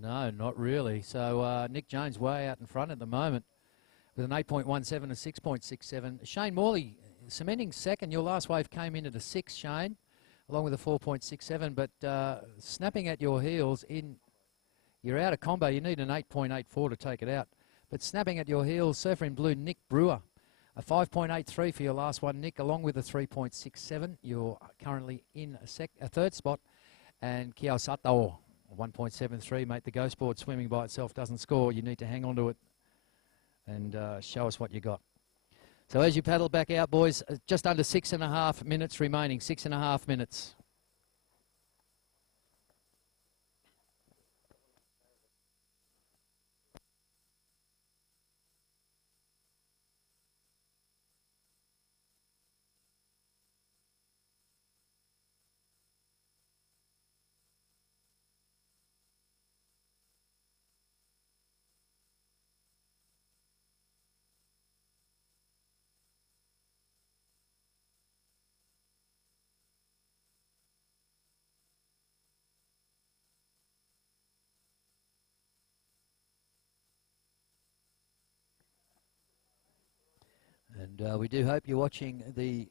No, not really. So Nick Jones way out in front at the moment with an 8.17 and 6.67. Shane Morley cementing second. Your last wave came in at a 6, Shane, along with a 4.67. But snapping at your heels, you're out of combo. You need an 8.84 to take it out. But snapping at your heels, Surfer in blue, Nick Brewer. A 5.83 for your last one, Nick, along with a 3.67. You're currently in a third spot. And Kiao Sato, 1.73, mate. The ghost board swimming by itself doesn't score. You need to hang on to it and show us what you got. So as you paddle back out, boys, just under 6.5 minutes remaining. 6.5 minutes. And we do hope you're watching the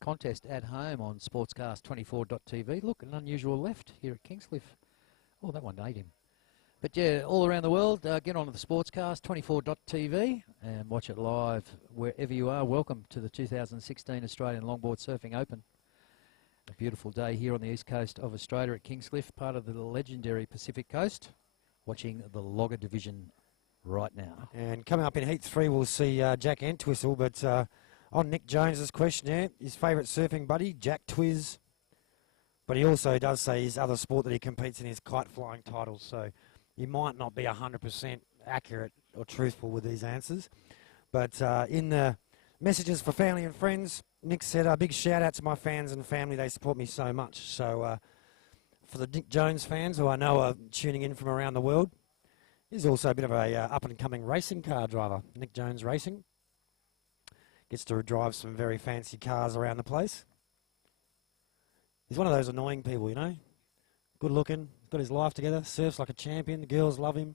contest at home on sportscast24.tv. Look, an unusual left here at Kingscliff. Oh, that one ate him. But yeah, all around the world, get onto the sportscast24.tv and watch it live wherever you are. Welcome to the 2016 Australian Longboard Surfing Open. A beautiful day here on the east coast of Australia at Kingscliff, part of the legendary Pacific Coast. Watching the Logger Division right now. And coming up in Heat 3, we'll see Jack Entwistle, but on Nick Jones's questionnaire, his favourite surfing buddy, Jack Twiz. But he also does say his other sport that he competes in is kite flying titles, so he might not be 100% accurate or truthful with these answers. But in the messages for family and friends, Nick said, a big shout out to my fans and family, they support me so much. So for the Nick Jones fans, who I know are tuning in from around the world, he's also a bit of a up-and-coming racing car driver, Nick Jones Racing. Gets to drive some very fancy cars around the place. He's one of those annoying people, you know. Good looking, got his life together, surfs like a champion, the girls love him.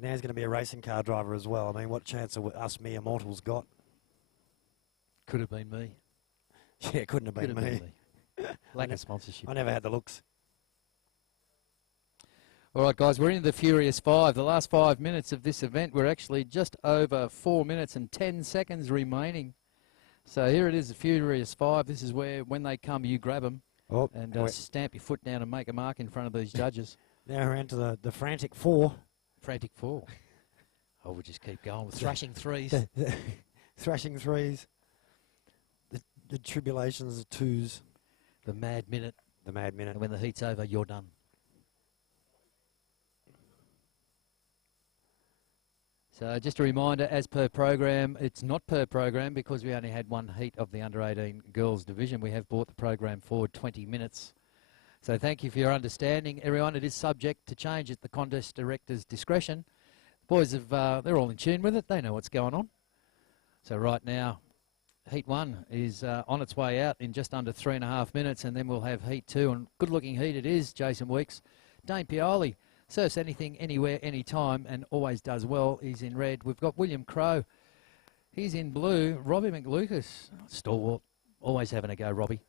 Now he's going to be a racing car driver as well. I mean, what chance have us mere mortals got? Could have been me. Yeah, couldn't have been me. Lack of sponsorship. I never had the looks. All right, guys, we're into the Furious 5. The last 5 minutes of this event, we're actually just over 4 minutes and 10 seconds remaining. So here it is, the Furious 5. This is where, when they come, you grab them. Oh, and we're stamp your foot down and make a mark in front of these judges. now we're into the frantic four. Frantic four. Oh, we'll just keep going with thrashing threes. The thrashing threes. The tribulations of twos. The mad minute. The mad minute. And when the heat's over, you're done. So just a reminder, as per program, it's not per program because we only had one heat of the under-18 girls division. We have brought the program forward 20 minutes. So thank you for your understanding, everyone. It is subject to change at the contest director's discretion. Boys have, they're all in tune with it. They know what's going on. So right now, heat one is on its way out in just under 3.5 minutes, and then we'll have heat two. And good-looking heat it is, Jason Weeks. Dane Pioli surfs anything, anywhere, anytime, and always does well. He's in red. We've got William Crowe. He's in blue. Robbie McLucas, stalwart, always having a go, Robbie.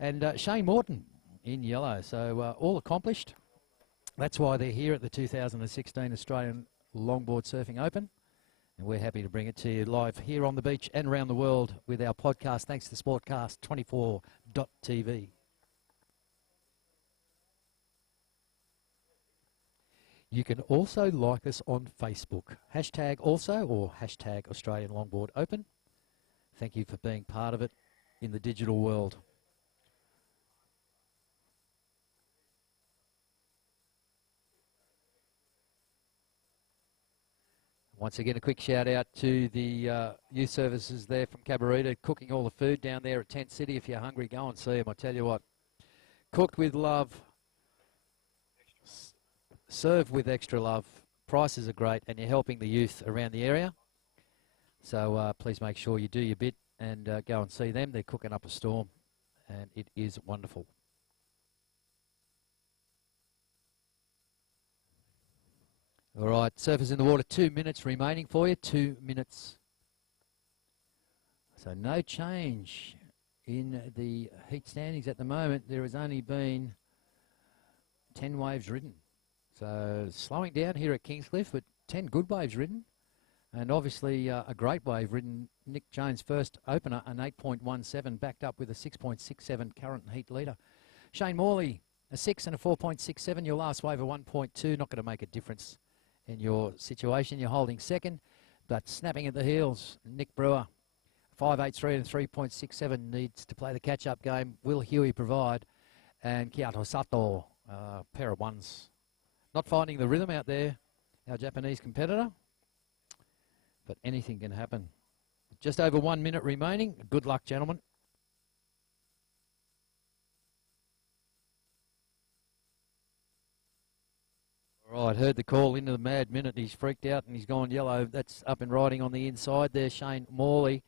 And Shane Morton in yellow. So all accomplished. That's why they're here at the 2016 Australian Longboard Surfing Open. And we're happy to bring it to you live here on the beach and around the world with our podcast, thanks to Sportcast24.tv. You can also like us on Facebook. Hashtag also or hashtag Australian Longboard Open. Thank you for being part of it in the digital world. Once again, a quick shout out to the youth services there from Cabarita, cooking all the food down there at Tent City. If you're hungry, go and see them. I tell you what, cooked with love, served with extra love. Prices are great, and you're helping the youth around the area. So please make sure you do your bit and go and see them. They're cooking up a storm, and it is wonderful. All right, surfers in the water, 2 minutes remaining for you, 2 minutes. So no change in the heat standings at the moment. There has only been 10 waves ridden. So slowing down here at Kingscliff, but 10 good waves ridden. And obviously a great wave ridden. Nick Jones first opener, an 8.17, backed up with a 6.67 current heat leader. Shane Morley, a 6 and a 4.67. Your last wave, a 1.2, not going to make a difference in your situation. You're holding second, but snapping at the heels, Nick Brewer, 5.83 and 3.67, needs to play the catch-up game. Will Huey provide? And Kiato Sato, pair of ones. Not finding the rhythm out there, our Japanese competitor, but anything can happen. Just over 1 minute remaining. Good luck, gentlemen. All right, heard the call into the mad minute. He's freaked out and he's gone yellow. That's up and riding on the inside there, Shane Morley.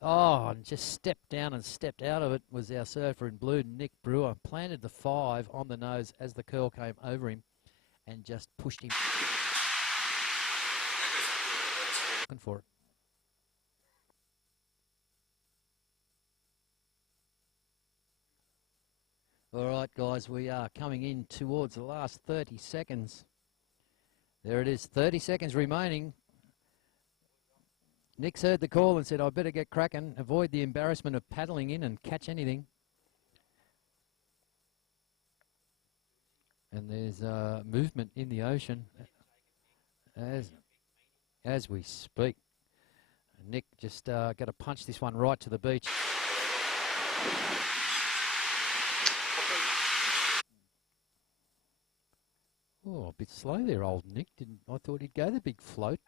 Oh, and just stepped down and stepped out of it was our surfer in blue, Nick Brewer. Planted the 5 on the nose as the curl came over him and just pushed him. Looking for it. All right, guys, we are coming in towards the last 30 seconds. There it is, 30 seconds remaining. Nick's heard the call and said, I better get cracking, avoid the embarrassment of paddling in and catch anything. And there's movement in the ocean as we speak. Nick just got to punch this one right to the beach. Oh, a bit slow there, old Nick. I thought he'd go the big float.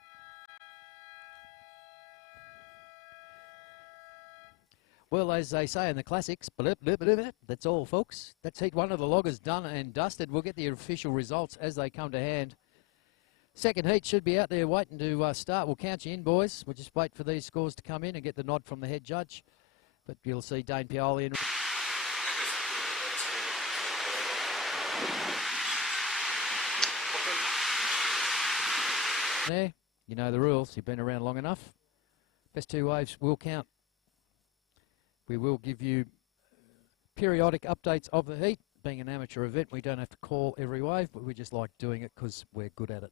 Well, as they say in the classics, that's all, folks. That's heat one of the loggers done and dusted. We'll get the official results as they come to hand. Second heat should be out there waiting to start. We'll count you in, boys. We'll just wait for these scores to come in and get the nod from the head judge. But you'll see Dane Pioli in there. You know the rules. You've been around long enough. Best 2 waves will count. We will give you periodic updates of the heat. Being an amateur event, we don't have to call every wave, but we just like doing it because we're good at it.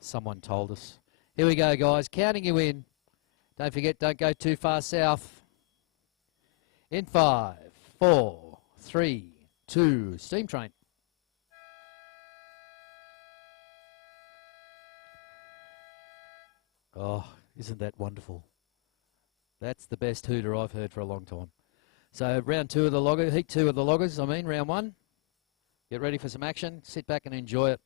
Someone told us. Here we go, guys. Counting you in. Don't forget, don't go too far south. In 5, 4, 3, 2, steam train. Oh, isn't that wonderful? That's the best hooter I've heard for a long time. So round 2 of the logger, heat 2 of the loggers, round 1. Get ready for some action. Sit back and enjoy it.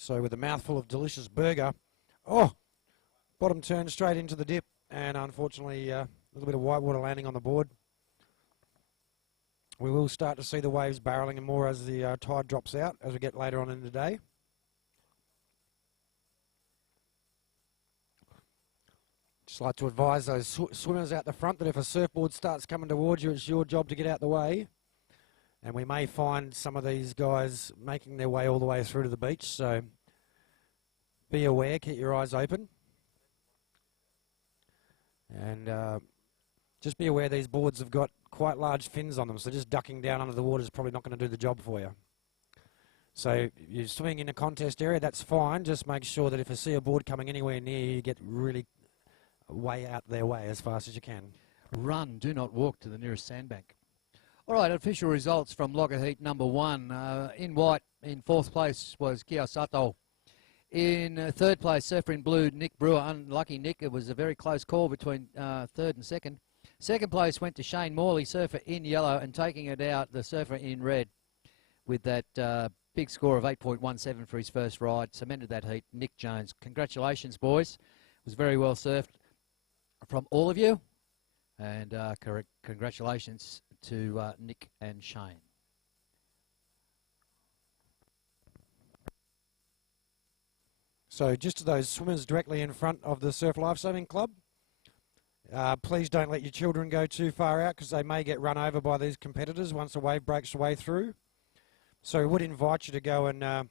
So with a mouthful of delicious burger, oh, bottom turn straight into the dip, and unfortunately a little bit of whitewater landing on the board. We will start to see the waves barrelling more as the tide drops out as we get later on in the day. Just like to advise those swimmers out the front that if a surfboard starts coming towards you, it's your job to get out the way. And we may find some of these guys making their way all the way through to the beach, so be aware, keep your eyes open. And just be aware these boards have got quite large fins on them, so just ducking down under the water is probably not going to do the job for you. So you're swimming in a contest area, that's fine. Just make sure that if you see a board coming anywhere near you, you get really way out their way as fast as you can. Run, do not walk to the nearest sandbank. All right, official results from logger heat number 1. In white, in 4th place was Kiyosato. In 3rd place, surfer in blue, Nick Brewer. Unlucky Nick, it was a very close call between 3rd and 2nd. 2nd place went to Shane Morley, surfer in yellow, and taking it out, the surfer in red, with that big score of 8.17 for his first ride. Cemented that heat, Nick Jones. Congratulations, boys. It was very well surfed from all of you, and congratulations to Nick and Shane. So just to those swimmers directly in front of the Surf Lifesaving Club, please don't let your children go too far out because they may get run over by these competitors once a wave breaks the way through. So we would invite you to go and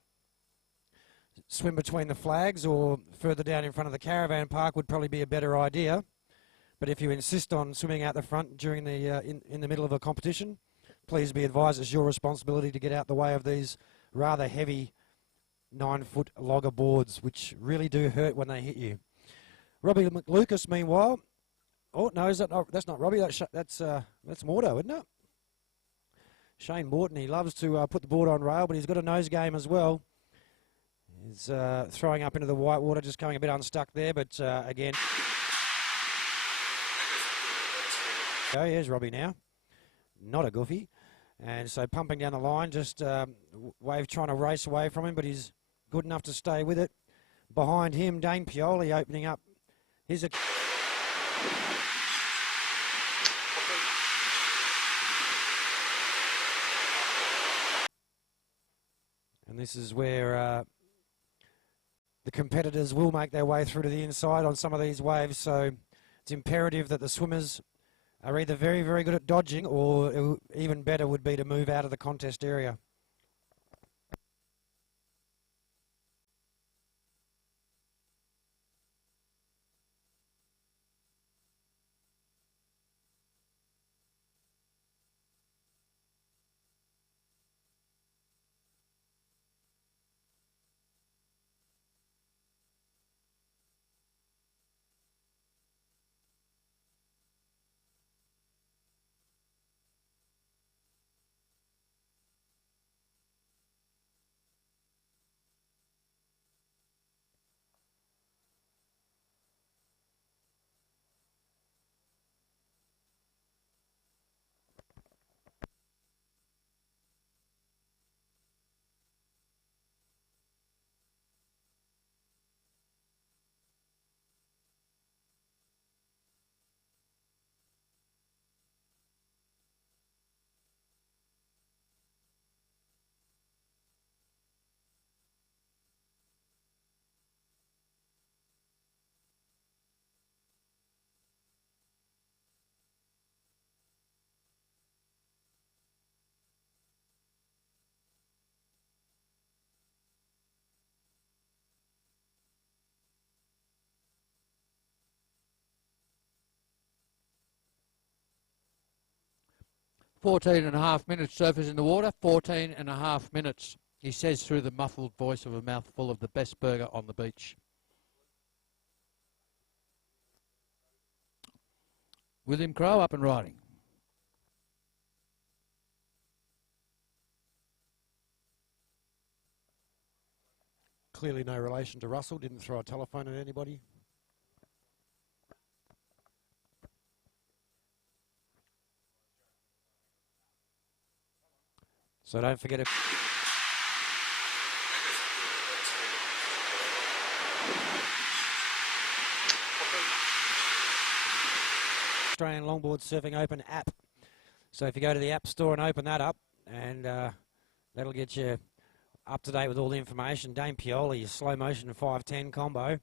swim between the flags, or further down in front of the caravan park would probably be a better idea. But if you insist on swimming out the front during the in the middle of a competition, please be advised it's your responsibility to get out the way of these rather heavy 9-foot logger boards, which really do hurt when they hit you. Robbie McLucas, meanwhile, oh no, that's not Robbie. That's Mordo, isn't it? Shane Morton. He loves to put the board on rail, but he's got a nose game as well. He's throwing up into the white water, just coming a bit unstuck there, but again. Oh, here's Robbie now. Not a goofy. And so pumping down the line, just Wave trying to race away from him, but he's good enough to stay with it. Behind him, Dane Pioli opening up. Here's a... And this is where the competitors will make their way through to the inside on some of these waves, so it's imperative that the swimmers are either very, very good at dodging, or even better would be to move out of the contest area. 14 and a half minutes surface in the water, 14 and a half minutes, he says through the muffled voice of a mouthful of the best burger on the beach. William Crowe up and riding. Clearly no relation to Russell, didn't throw a telephone at anybody. So don't forget it. Australian Longboard Surfing Open app. So if you go to the App Store and open that up, and that'll get you up to date with all the information. Dame Pioli, slow motion 510 combo.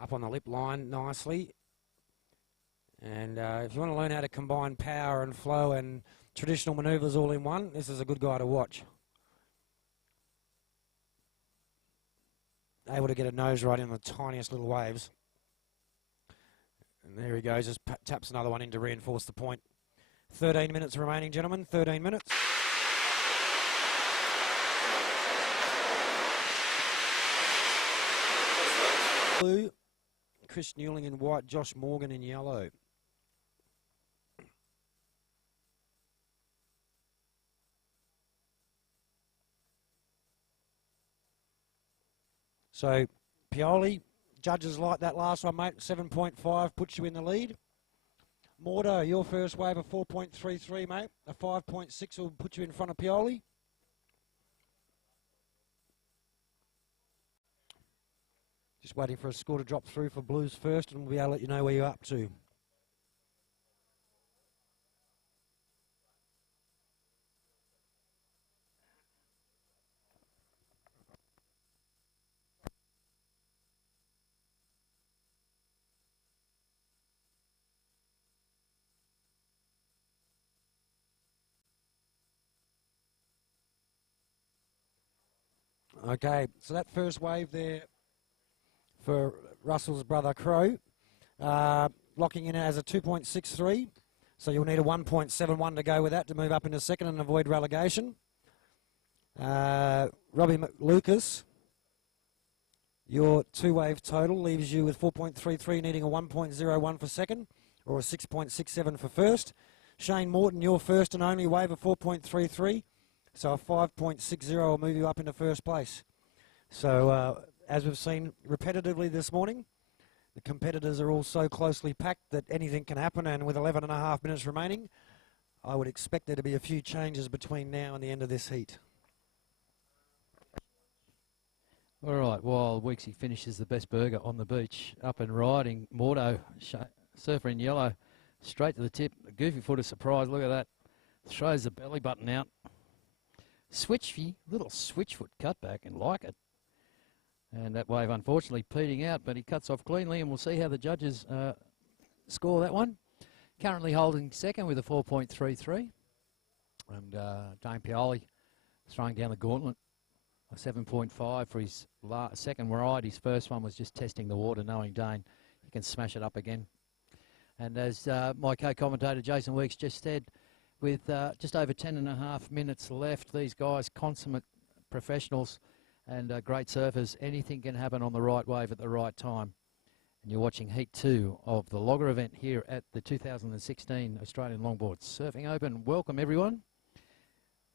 Up on the lip line nicely. And if you want to learn how to combine power and flow and traditional manoeuvres all in one, this is a good guy to watch. Able to get a nose right in the tiniest little waves. And there he goes, just taps another one in to reinforce the point. 13 minutes remaining, gentlemen, 13 minutes. Blue, Chris Newling in white, Josh Morgan in yellow. So, Pioli, judges like that last one, mate. 7.5 puts you in the lead. Mordo, your first wave of 4.33, mate. A 5.6 will put you in front of Pioli. Just waiting for a score to drop through for Blues first, and we'll be able to let you know where you're up to. Okay, so that first wave there for Russell's brother Crowe, locking in as a 2.63. So you'll need a 1.71 to go with that to move up into second and avoid relegation. Robbie Lucas, your two-wave total leaves you with 4.33, needing a 1.01 for second or a 6.67 for first. Shane Morton, your first and only wave of 4.33. So a 5.60 will move you up into first place. So as we've seen repetitively this morning, the competitors are all so closely packed that anything can happen, and with 11 and a half minutes remaining, I would expect there to be a few changes between now and the end of this heat. All right, while Weeksy finishes the best burger on the beach, up and riding, Mordo, surfer in yellow, straight to the tip. A goofy foot of surprise, look at that. Throws the belly button out. Switchy, little switch foot cutback, and like it. And that wave unfortunately peating out, but he cuts off cleanly, and we'll see how the judges score that one. Currently holding second with a 4.33. And Dame Pioli throwing down the gauntlet. A 7.5 for his second ride. His first one was just testing the water, knowing Dane he can smash it up again. And as my co-commentator Jason Weeks just said, with just over 10 and a half minutes left, these guys, consummate professionals and great surfers, anything can happen on the right wave at the right time. And you're watching Heat 2 of the Logger event here at the 2016 Australian Longboard Surfing Open. Welcome everyone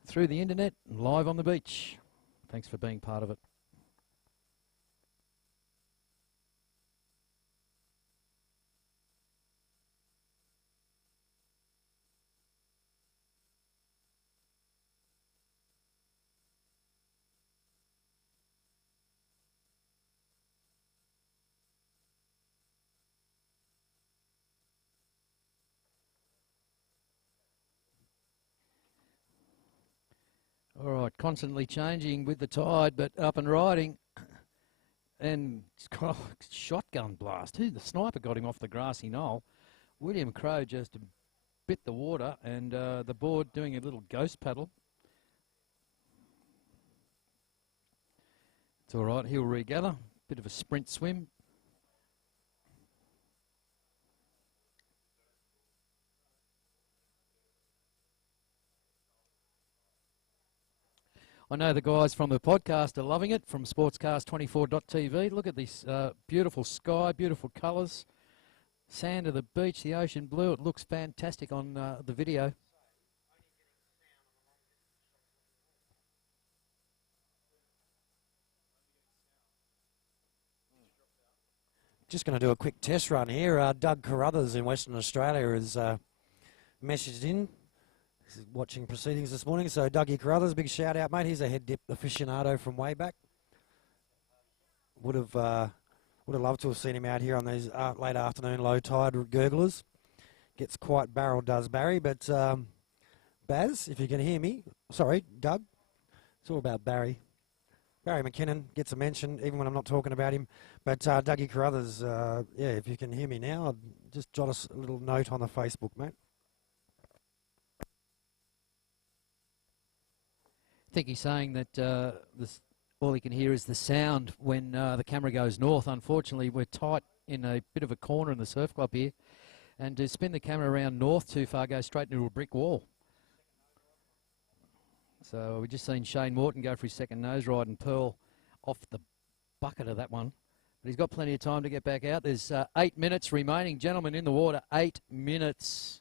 through the internet and live on the beach. Thanks for being part of it. All right, constantly changing with the tide, but up and riding. And shotgun blast. Who the sniper got him off the grassy knoll? William Crowe just bit the water, and the board doing a little ghost paddle. It's all right, he'll regather. Bit of a sprint swim. I know the guys from the podcast are loving it from sportscast24.tv. Look at this beautiful sky, beautiful colours. Sand of the beach, the ocean blue. It looks fantastic on the video. Just going to do a quick test run here. Doug Carruthers in Western Australia has messaged in. He's watching proceedings this morning. So Dougie Carruthers, big shout out, mate. He's a head dip aficionado from way back. Would have loved to have seen him out here on these late afternoon low tide gurglers. Gets quite barrel, does Barry. But Baz, if you can hear me, sorry, Doug. It's all about Barry. Barry McKinnon gets a mention, even when I'm not talking about him. But Dougie Carruthers, yeah, if you can hear me now, just jot us a little note on the Facebook, mate. I think he's saying that all he can hear is the sound when the camera goes north. Unfortunately, we're tight in a bit of a corner in the surf club here. And to spin the camera around north too far goes straight into a brick wall. So we've just seen Shane Morton go for his second nose ride and Pearl off the bucket of that one. But he's got plenty of time to get back out. There's 8 minutes remaining. Gentlemen in the water, 8 minutes.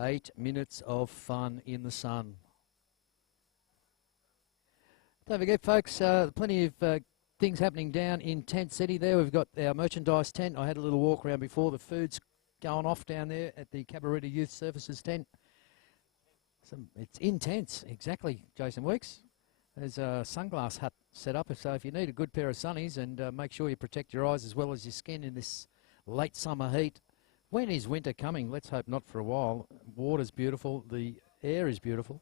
8 minutes of fun in the sun. Don't forget, folks, plenty of things happening down in Tent City there. We've got our merchandise tent. I had a little walk around before. The food's going off down there at the Cabarita Youth Services tent. It's intense, exactly, Jason Weeks. There's a sunglass hut set up, so if you need a good pair of sunnies, and make sure you protect your eyes as well as your skin in this late summer heat. When is winter coming? Let's hope not for a while. Water's beautiful, the air is beautiful.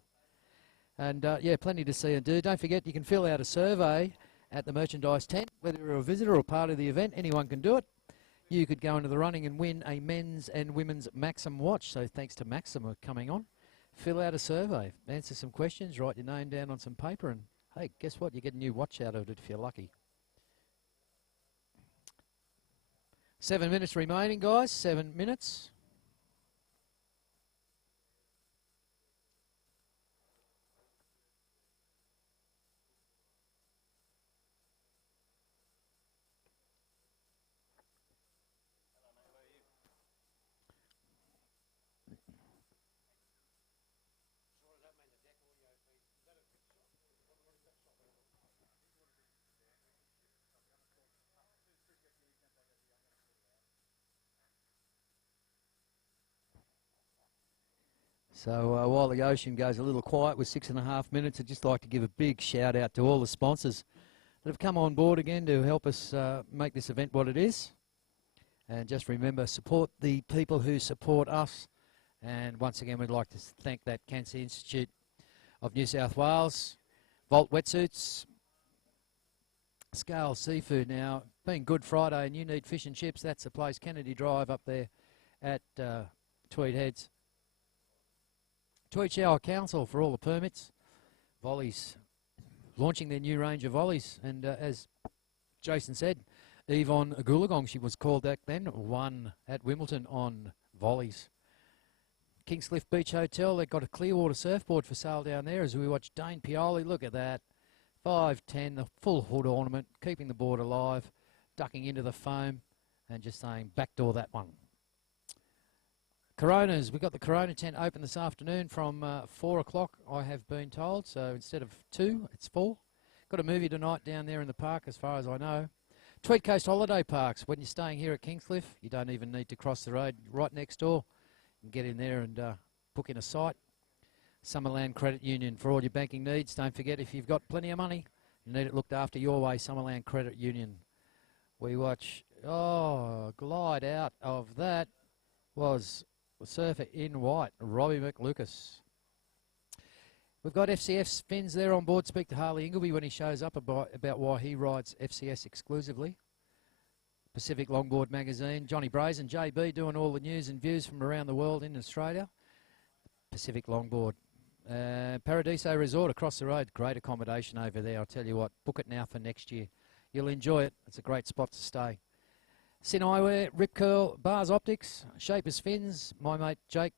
And yeah, plenty to see and do. Don't forget, you can fill out a survey at the merchandise tent, whether you're a visitor or part of the event. Anyone can do it. You could go into the running and win a men's and women's Maxim watch. So thanks to Maxim for coming on. Fill out a survey, answer some questions, write your name down on some paper, and hey, guess what? You get a new watch out of it if you're lucky. 7 minutes remaining, guys. 7 minutes. So while the ocean goes a little quiet with 6.5 minutes, I'd just like to give a big shout out to all the sponsors that have come on board again to help us make this event what it is. And just remember, support the people who support us. And once again, we'd like to thank that Cancer Institute of New South Wales, Volt Wetsuits, Scale Seafood. Now, being Good Friday and you need fish and chips, that's the place, Kennedy Drive up there at Tweed Heads. Tweed Shower Council for all the permits. Volleys, launching their new range of volleys. And as Jason said, Yvonne Goolagong, she was called back then, won at Wimbledon on volleys. Kingscliff Beach Hotel, they've got a Clearwater surfboard for sale down there as we watch Dane Pioli. Look at that. 5'10", the full hood ornament, keeping the board alive, ducking into the foam, and just saying, backdoor that one. Coronas, we've got the Corona tent open this afternoon from 4 o'clock, I have been told. So instead of 2, it's 4. Got a movie tonight down there in the park as far as I know. Tweed Coast Holiday Parks, when you're staying here at Kingscliff, you don't even need to cross the road, right next door. You can get in there and book in a site. Summerland Credit Union for all your banking needs. Don't forget, if you've got plenty of money, you need it looked after your way, Summerland Credit Union. We watch, glide out of that was the surfer in white, Robbie McLucas. We've got FCS fins there on board. Speak to Harley Ingleby when he shows up about why he rides FCS exclusively. Pacific Longboard magazine. Johnny Brazen, JB, doing all the news and views from around the world in Australia. Pacific Longboard. Paradiso Resort across the road. Great accommodation over there. I'll tell you what, book it now for next year. You'll enjoy it. It's a great spot to stay. Sin Eyewear, Rip Curl, Bars Optics, Shapers Fins, my mate Jake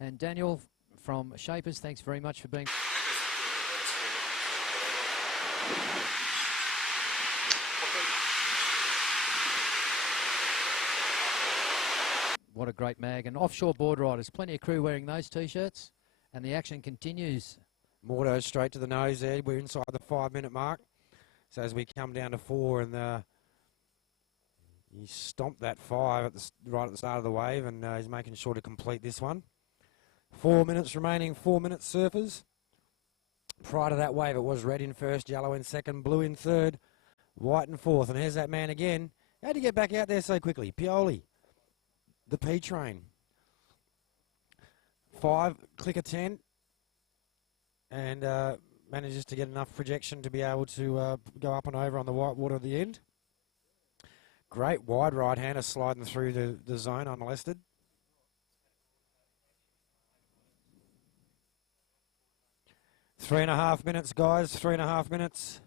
and Daniel from Shapers. Thanks very much for being... what a great mag. And offshore board riders, plenty of crew wearing those T-shirts, and the action continues. Mordo straight to the nose there. We're inside the 5-minute mark. So as we come down to 4, and he stomped that 5 right at the start of the wave, and he's making sure to complete this one. 4 minutes remaining, 4 minutes surfers. Prior to that wave, it was red in first, yellow in second, blue in third, white in fourth. And here's that man again. How'd he get back out there so quickly? Pioli, the P-Train. 5, clicker 10, and manages to get enough projection to be able to go up and over on the white water at the end. Great wide right-hander sliding through the zone unmolested. Three and a half minutes, guys. 3.5 minutes.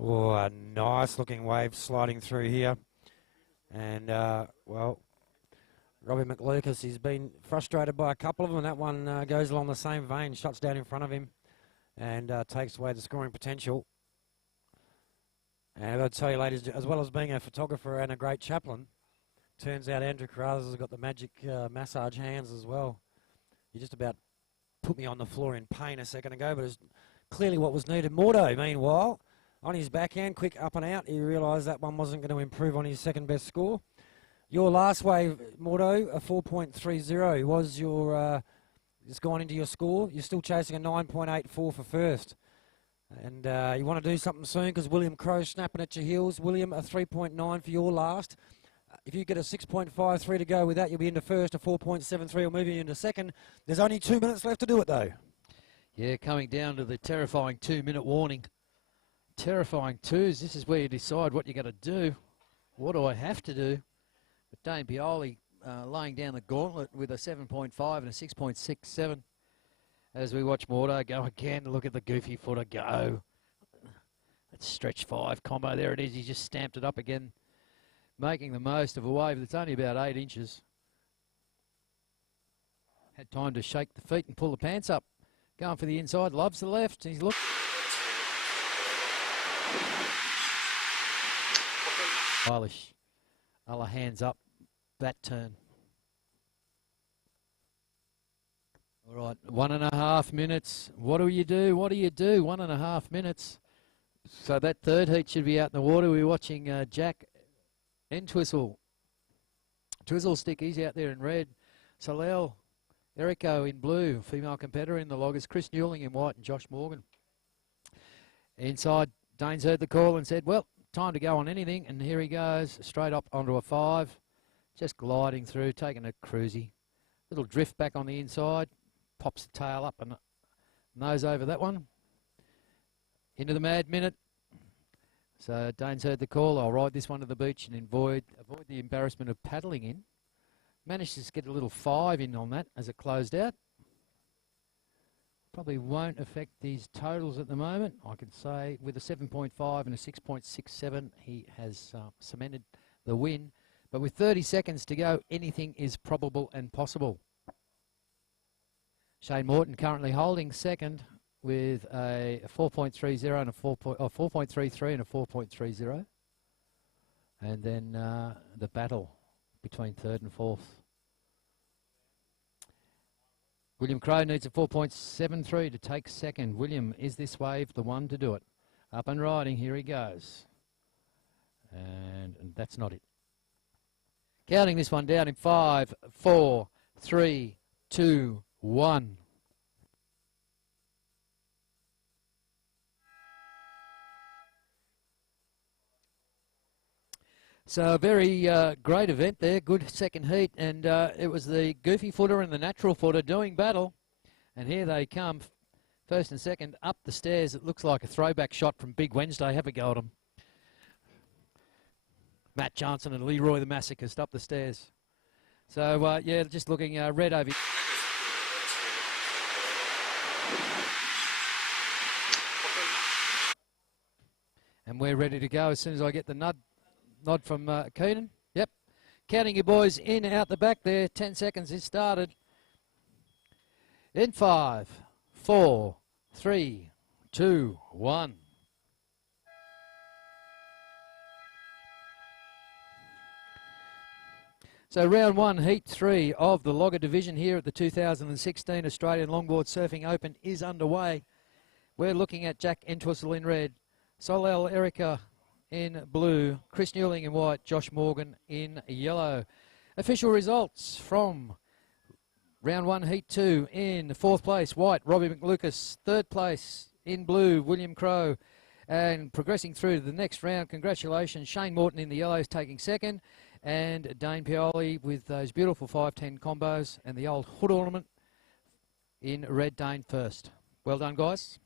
Oh, a nice looking wave sliding through here. And, well, Robbie McLucas, he's been frustrated by a couple of them. That one goes along the same vein, shuts down in front of him, and takes away the scoring potential. And I've got to tell you, ladies, as well as being a photographer and a great chaplain, turns out Andrew Carruthers has got the magic massage hands as well. He just about put me on the floor in pain a second ago, but it's clearly what was needed. Mordo, meanwhile, on his backhand, quick up and out, he realised that one wasn't going to improve on his second best score. Your last wave, Mordo, a 4.30 was your, it's gone into your score. You're still chasing a 9.84 for first. And you want to do something soon because William Crow's snapping at your heels. William, a 3.9 for your last. If you get a 6.53 to go with that, you'll be into first. A 4.73 will move you into second. There's only 2 minutes left to do it, though. Yeah, coming down to the terrifying 2-minute warning. Terrifying twos. This is where you decide what you're going to do. What do I have to do? But Dane Pioli laying down the gauntlet with a 7.5 and a 6.67 as we watch Mordo go again. Look at the goofy footer go. That stretch 5 combo. There it is. He just stamped it up again, making the most of a wave that's only about 8 inches. Had time to shake the feet and pull the pants up. Going for the inside. Loves the left. He's looking. Eilish. Other hands up that turn. All right, 1.5 minutes. What do you do? What do you do? 1.5 minutes. So that third heat should be out in the water. We're watching Jack Entwistle. Twizzle Stick, he's out there in red. Solel, Erico in blue, female competitor in the loggers. Chris Newling in white and Josh Morgan. Inside, Dane's heard the call and said, well, time to go on anything, and here he goes, straight up onto a 5, just gliding through, taking a cruisy. Little drift back on the inside, pops the tail up and nose over that one. Into the mad minute. So Dane's heard the call. I'll ride this one to the beach and avoid the embarrassment of paddling in. Managed to get a little 5 in on that as it closed out. Probably won't affect these totals at the moment. I can say with a 7.5 and a 6.67, he has cemented the win. But with 30 seconds to go, anything is probable and possible. Shane Morton currently holding second with a 4.30 and a 4.33 and a 4.30. And then the battle between third and fourth. William Crow needs a 4.73 to take second. William, is this wave the one to do it? Up and riding, here he goes. And that's not it. Counting this one down in 5, 4, 3, 2, 1. So a very great event there, good second heat, and it was the goofy footer and the natural footer doing battle. And here they come, first and second, up the stairs. It looks like a throwback shot from Big Wednesday. Have a go at them. Matt Johnson and Leroy the Masochist up the stairs. So, yeah, just looking red over. And we're ready to go as soon as I get the nod from Keenan. Yep. Counting your boys in, out the back there. 10 seconds is started. In 5, 4, 3, 2, 1. So round 1, heat 3 of the Logger division here at the 2016 Australian Longboard Surfing Open is underway. We're looking at Jack Entwistle in red, Solel Erica in blue, Chris Newling in white, Josh Morgan in yellow. Official results from round 1, heat 2. In 4th place, white, Robbie McLucas. 3rd place, in blue, William Crow. And progressing through to the next round, congratulations, Shane Morton in the yellows taking 2nd. And Dane Pioli with those beautiful 510 combos and the old hood ornament in red, Dane first. Well done, guys.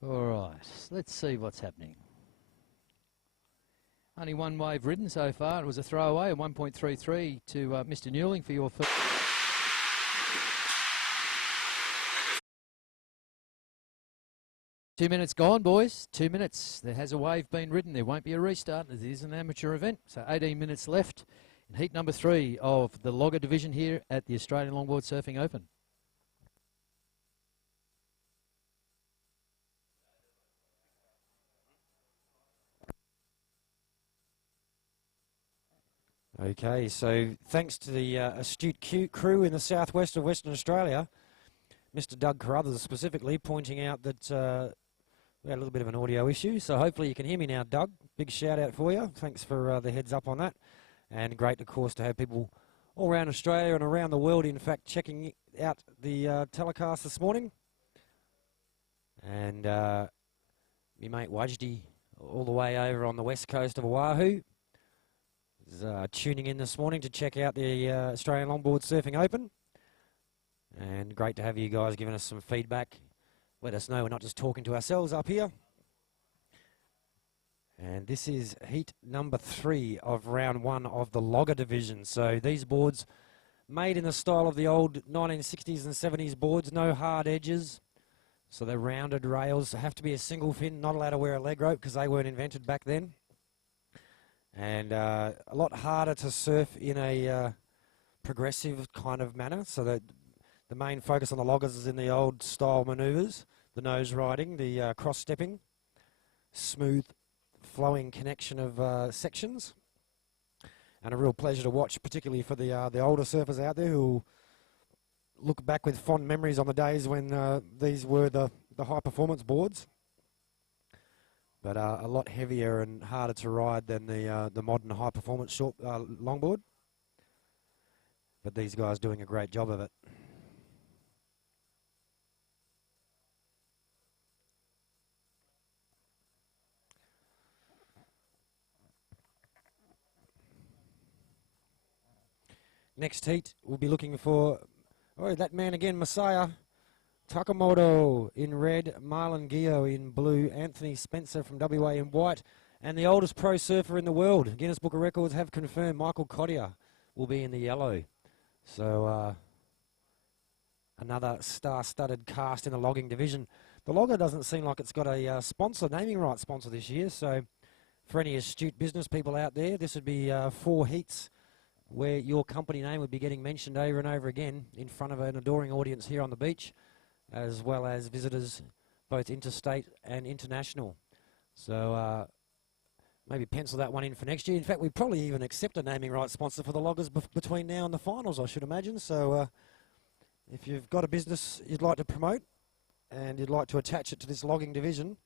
All right, let's see what's happening. Only one wave ridden so far. It was a throwaway, a 1.33 to Mr. Newling for your first. Two minutes gone, boys. 2 minutes. There has a wave been ridden. There won't be a restart. It is an amateur event, so 18 minutes left in heat number 3 of the Logger division here at the Australian Longboard Surfing Open. Okay, so thanks to the astute crew in the southwest of Western Australia, Mr. Doug Carruthers specifically pointing out that we had a little bit of an audio issue, so hopefully you can hear me now, Doug. Big shout out for you. Thanks for the heads up on that. And great, of course, to have people all around Australia and around the world, in fact, checking out the telecast this morning. And me mate Wajdi, all the way over on the west coast of Oahu, is tuning in this morning to check out the Australian Longboard Surfing Open. And great to have you guys giving us some feedback. Let us know we're not just talking to ourselves up here. And this is heat number 3 of round 1 of the Logger division. So these boards made in the style of the old 1960s and 70s boards, no hard edges. So they're rounded rails, have to be a single fin, not allowed to wear a leg rope because they weren't invented back then. And a lot harder to surf in a progressive kind of manner. So that the main focus on the loggers is in the old style manoeuvres, the nose riding, the cross-stepping, smooth flowing connection of sections. And a real pleasure to watch, particularly for the older surfers out there who look back with fond memories on the days when these were the high-performance boards. But a lot heavier and harder to ride than the modern high-performance short longboard. But these guys doing a great job of it. Next heat, we'll be looking for, oh, that man again, Messiah. Takamoto in red, Marlon Gio in blue, Anthony Spencer from WA in white, and the oldest pro surfer in the world, Guinness Book of Records have confirmed, Michael Cottier will be in the yellow. So another star-studded cast in the logging division. The Logger doesn't seem like it's got a sponsor, naming right sponsor this year, so for any astute business people out there, this would be 4 heats where your company name would be getting mentioned over and over again in front of an adoring audience here on the beach, as well as visitors both interstate and international. So maybe pencil that one in for next year. In fact, we'd probably even accept a naming rights sponsor for the Loggers between now and the finals, I should imagine. So If you've got a business you'd like to promote and you'd like to attach it to this logging division,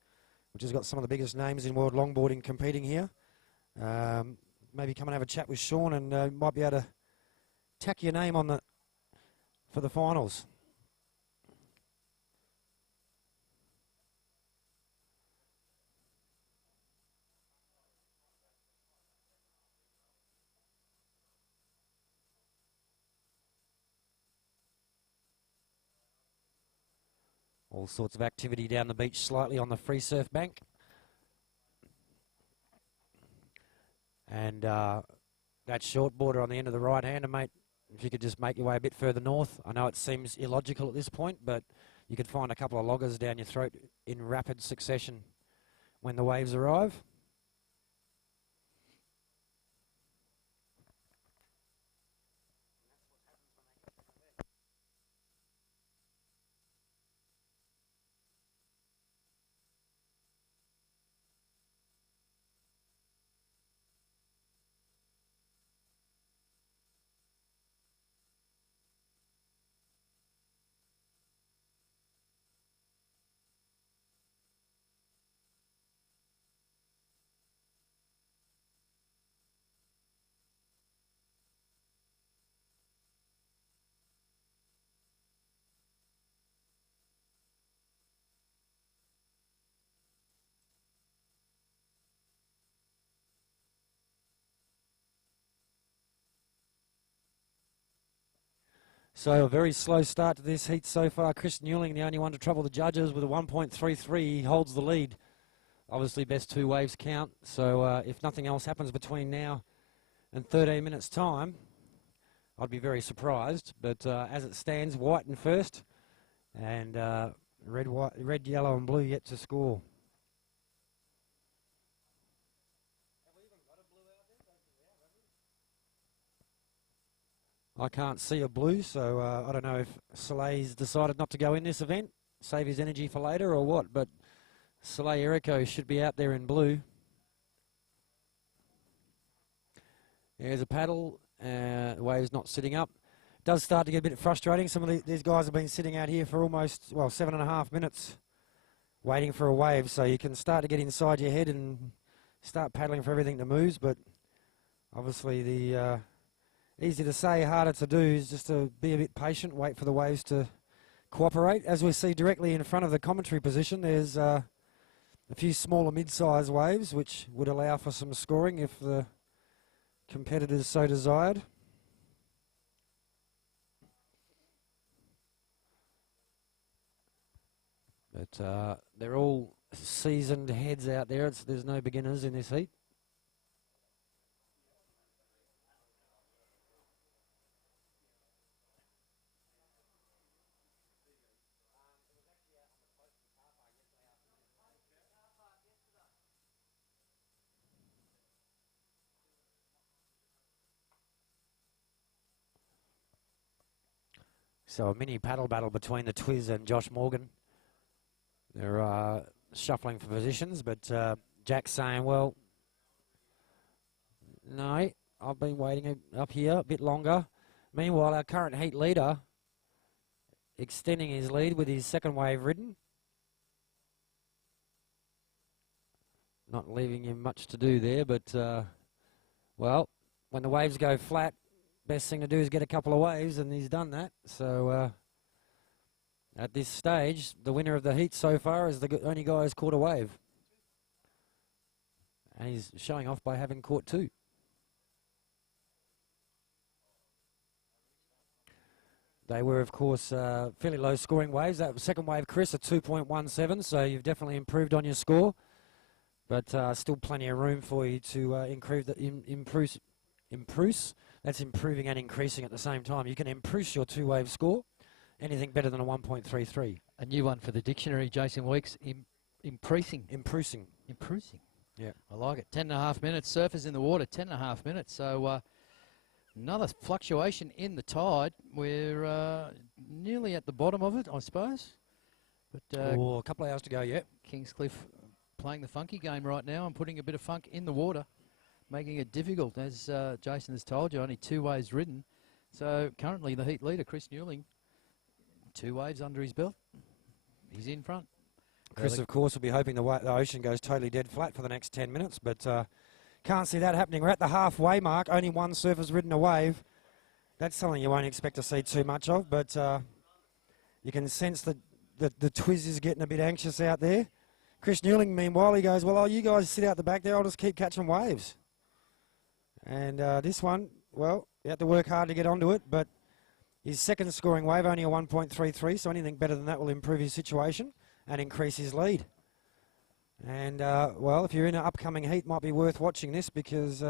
which has got some of the biggest names in world longboarding competing here, maybe come and have a chat with Sean, and might be able to tack your name on for the finals. All sorts of activity down the beach, slightly on the free surf bank. And that short border on the end of the right-hander, mate, if you could just make your way a bit further north. I know it seems illogical at this point, but you could find a couple of loggers down your throat in rapid succession when the waves arrive. So a very slow start to this heat so far. Chris Newling, the only one to trouble the judges with a 1.33. He holds the lead. Obviously, best two waves count. So if nothing else happens between now and 13 minutes' time, I'd be very surprised. But as it stands, white in first, and red, yellow, and blue yet to score. I can't see a blue, so I don't know if Soleil's decided not to go in this event, save his energy for later or what, but Soleil Erico should be out there in blue. There's a paddle, the wave's not sitting up. Does start to get a bit frustrating. Some of these guys have been sitting out here for almost, well, 7.5 minutes waiting for a wave, so you can start to get inside your head and start paddling for everything that moves, but obviously the easy to say, harder to do is just to be a bit patient, wait for the waves to cooperate. As we see directly in front of the commentary position, there's a few smaller mid-size waves which would allow for some scoring if the competitors so desired. But they're all seasoned heads out there. There's no beginners in this heat. So a mini paddle battle between the Twiz and Josh Morgan. They're shuffling for positions, but Jack's saying, well, no, I've been waiting up here a bit longer. Meanwhile, our current heat leader extending his lead with his second wave ridden. Not leaving him much to do there, but, well, when the waves go flat, best thing to do is get a couple of waves, and he's done that. So at this stage, the winner of the heat so far is the only guy who's caught a wave. And he's showing off by having caught two. They were, of course, fairly low scoring waves. That second wave, Chris, a 2.17, so you've definitely improved on your score. But still plenty of room for you to improve. That's improving and increasing at the same time. You can improve your two-wave score. Anything better than a 1.33. A new one for the dictionary, Jason Weeks. Imprucing. Yeah. I like it. 10.5 minutes. Surfers in the water, 10.5 minutes. So another fluctuation in the tide. We're nearly at the bottom of it, I suppose. But a couple of hours to go yet. Kingscliff playing the funky game right now and putting a bit of funk in the water, making it difficult. As Jason has told you, only two waves ridden. So currently the heat leader, Chris Newling, 2 waves under his belt. He's in front. Chris, of course, will be hoping the ocean goes totally dead flat for the next 10 minutes, but can't see that happening. We're at the halfway mark. Only one surfer's ridden a wave. That's something you won't expect to see too much of, but you can sense that the Twiz is getting a bit anxious out there. Chris Newling, meanwhile, he goes, well, you guys sit out the back there. I'll just keep catching waves. And this one, well, you have to work hard to get onto it, but his second scoring wave, only a 1.33, so anything better than that will improve his situation and increase his lead. And, well, if you're in an upcoming heat, might be worth watching this because,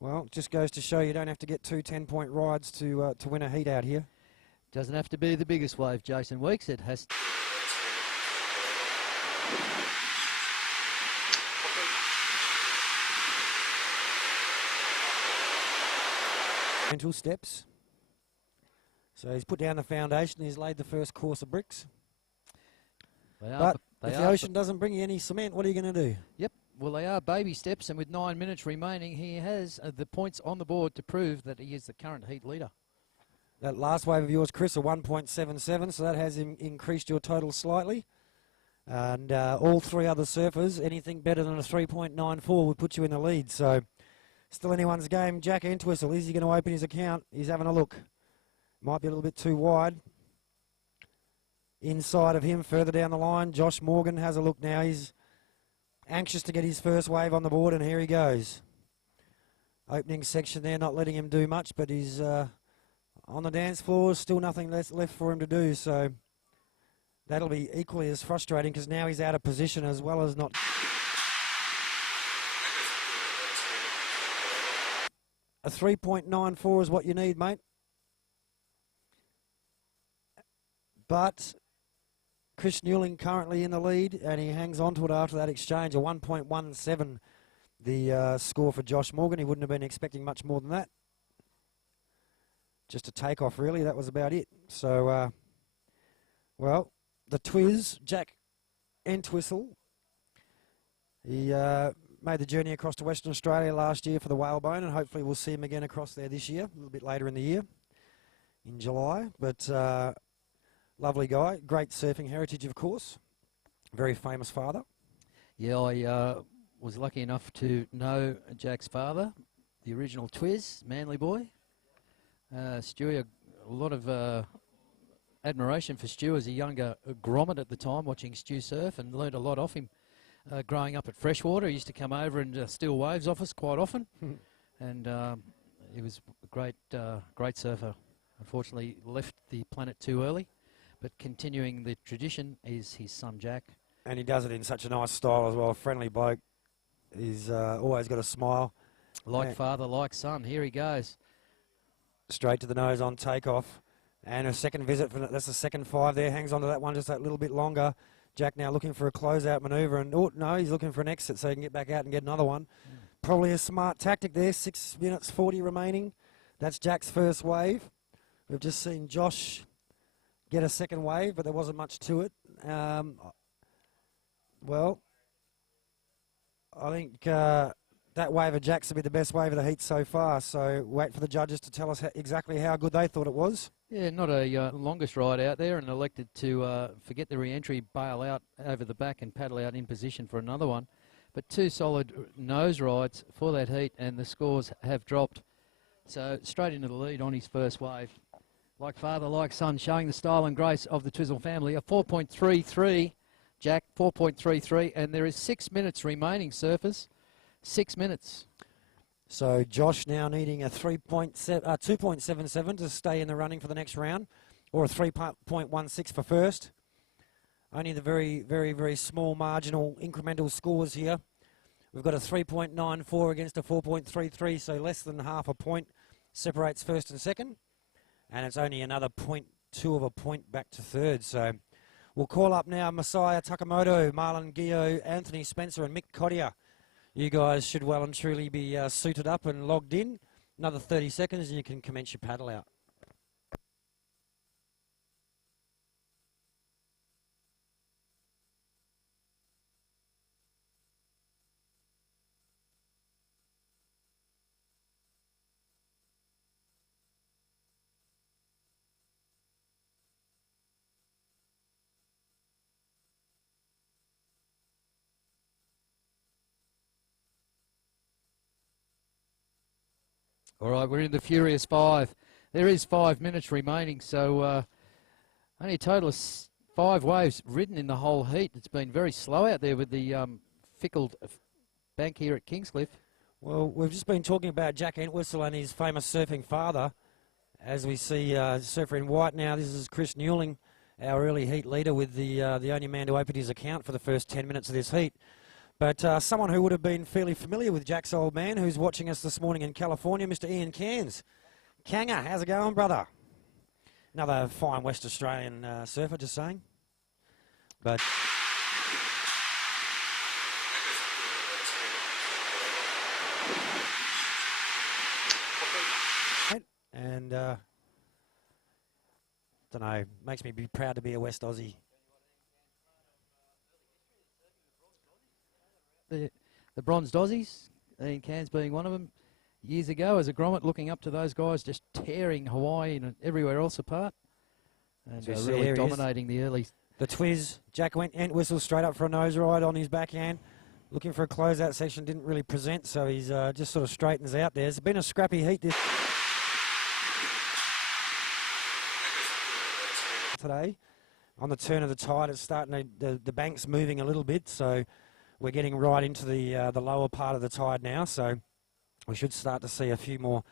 well, it just goes to show you don't have to get 2 10-point rides to win a heat out here. Doesn't have to be the biggest wave, Jason Weeks. It has to. Gentle steps. So he's put down the foundation. He's laid the first course of bricks. But if the ocean doesn't bring you any cement, what are you going to do? Yep. Well, they are baby steps, and with 9 minutes remaining, he has the points on the board to prove that he is the current heat leader. That last wave of yours, Chris, a 1.77, so that has increased your total slightly. And all 3 other surfers, anything better than a 3.94 would put you in the lead. So still anyone's game. Jack Entwistle, is he going to open his account? He's having a look. Might be a little bit too wide. Inside of him, further down the line, Josh Morgan has a look now. He's anxious to get his first wave on the board, and here he goes. Opening section there, not letting him do much, but he's on the dance floor. Still nothing left for him to do, so that'll be equally as frustrating because now he's out of position as well as not. A 3.94 is what you need, mate. But Chris Newling currently in the lead, and he hangs on to it after that exchange. A 1.17, the score for Josh Morgan. He wouldn't have been expecting much more than that. Just a takeoff, really. That was about it. So, well, the Twiz, Jack Entwistle, he made the journey across to Western Australia last year for the whalebone, and hopefully we'll see him again across there this year, a little bit later in the year, in July. But lovely guy, great surfing heritage, of course. Very famous father. Yeah, I was lucky enough to know Jack's father, the original Twiz, Manly boy. Stewie, a lot of admiration for Stu as a younger grommet at the time, watching Stu surf, and learned a lot off him. Growing up at Freshwater, he used to come over and steal waves off us quite often, and he was a great surfer. Unfortunately, left the planet too early, but continuing the tradition is his son Jack. And he does it in such a nice style as well. A friendly bloke. He's always got a smile. Like father, like son. Here he goes. Straight to the nose on takeoff. And a second visit, that's the second 5 there. Hangs on to that one just that little bit longer. Jack now looking for a closeout manoeuvre. And, oh, no, he's looking for an exit so he can get back out and get another one. Probably a smart tactic there. 6 minutes 40 remaining. That's Jack's first wave. We've just seen Josh get a second wave, but there wasn't much to it. Well, I think that wave of Jack's will be the best wave of the heat so far. So wait for the judges to tell us exactly how good they thought it was. Yeah, not a longest ride out there, and elected to forget the re-entry, bail out over the back and paddle out in position for another one. But 2 solid nose rides for that heat, and the scores have dropped. So straight into the lead on his first wave. Like father, like son, showing the style and grace of the Twizzle family. A 4.33, Jack, 4.33, and there is 6 minutes remaining, surfers. 6 minutes. So Josh now needing a 2.77 to stay in the running for the next round, or a 3.16 for first. Only the very, very, very small marginal incremental scores here. We've got a 3.94 against a 4.33, so less than half a point separates first and second. And it's only another 0.2 of a point back to third. So we'll call up now Messiah Takamoto, Marlon Gio, Anthony Spencer and Mick Cottier. You guys should well and truly be suited up and logged in. Another 30 seconds and you can commence your paddle out. All right, we're in the Furious 5. There is 5 minutes remaining, so only a total of 5 waves ridden in the whole heat. It's been very slow out there with the fickle bank here at Kingscliff. Well, we've just been talking about Jack Entwistle and his famous surfing father. As we see surfer in white now, this is Chris Newling, our early heat leader, with the only man to open his account for the first 10 minutes of this heat. But someone who would have been fairly familiar with Jack's old man, who's watching us this morning in California, Mr. Ian Cairns. Kanga, how's it going, brother? Another fine West Australian surfer, just saying. But and don't know, makes me be proud to be a West Aussie. The bronzed Aussies, Ian Cairns being one of them, years ago as a grommet, looking up to those guys, just tearing Hawaii and everywhere else apart, and So really dominating the early. The Twiz, Jack Entwistle straight up for a nose ride on his backhand, looking for a closeout section, didn't really present, so he's just sort of straightens out there. It's been a scrappy heat this today. On the turn of the tide, it's starting to, the bank's moving a little bit, so we're getting right into the lower part of the tide now, so we should start to see a few more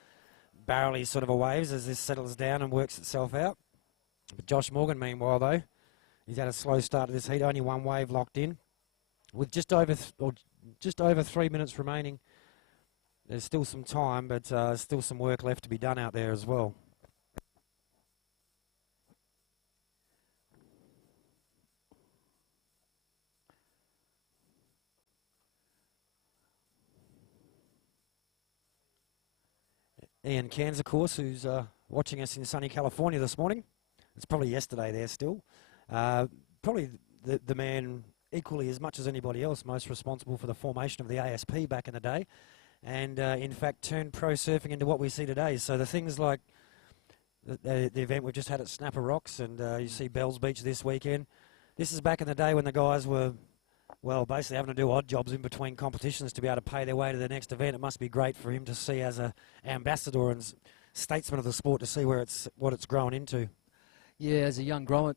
barrely sort of a waves as this settles down and works itself out. But Josh Morgan, meanwhile, though, he's had a slow start to this heat, only one wave locked in. With just over 3 minutes remaining, there's still some time, but still some work left to be done out there as well. Ian Cairns, of course, who's watching us in sunny California this morning. It's probably yesterday there still. Probably the man equally as much as anybody else most responsible for the formation of the ASP back in the day, and in fact turned pro surfing into what we see today. So the things like the event we've just had at Snapper Rocks, and you see Bells Beach this weekend. This is back in the day when the guys were, well, basically having to do odd jobs in between competitions to be able to pay their way to the next event. It must be great for him to see as a ambassador and statesman of the sport to see what it's grown into. Yeah, as a young grommet,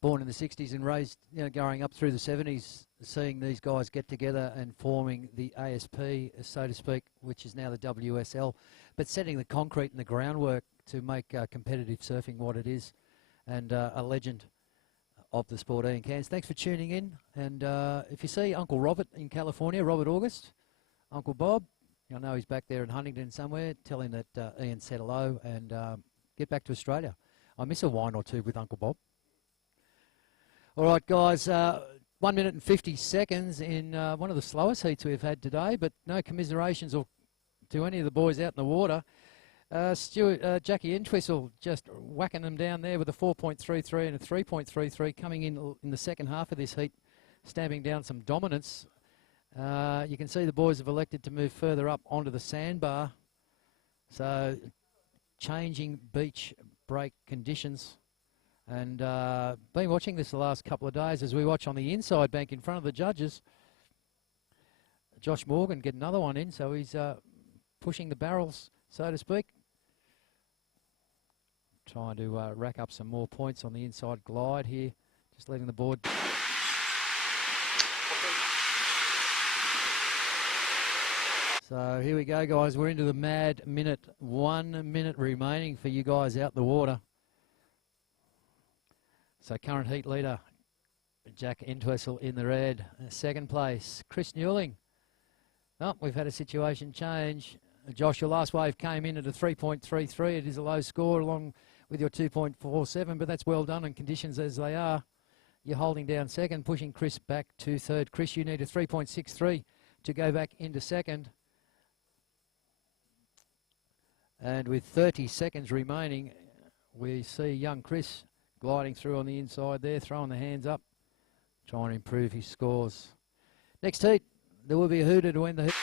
born in the 60s and raised, going up through the 70s, seeing these guys get together and forming the ASP, so to speak, which is now the WSL, but setting the concrete and the groundwork to make competitive surfing what it is, and a legend of the sport, Ian Cairns. Thanks for tuning in, and if you see Uncle Robert in California, Robert August, Uncle Bob, I know he's back there in Huntington somewhere, tell him that Ian said hello and get back to Australia. I miss a wine or two with Uncle Bob. All right, guys, 1 minute and 50 seconds in one of the slowest heats we've had today, but no commiserations to any of the boys out in the water. Jackie Entwistle just whacking them down there with a 4.33 and a 3.33 coming in the second half of this heat, stamping down some dominance. You can see the boys have elected to move further up onto the sandbar. So changing beach break conditions. And been watching this the last couple of days as we watch on the inside bank in front of the judges. Josh Morgan get another one in, so he's pushing the barrels, so to speak. Trying to rack up some more points on the inside glide here. Just letting the board. So here we go, guys. We're into the mad minute. 1 minute remaining for you guys out the water. So current heat leader, Jack Entwistle in the red. Second place, Chris Newling. Oh, we've had a situation change. Josh, your last wave came in at a 3.33. It is a low score along with your 2.47, but that's well done in conditions as they are. You're holding down second, pushing Chris back to third. Chris, you need a 3.63 to go back into second. And with 30 seconds remaining, we see young Chris gliding through on the inside there, throwing the hands up, trying to improve his scores. Next heat, there will be a hooter to win the heat.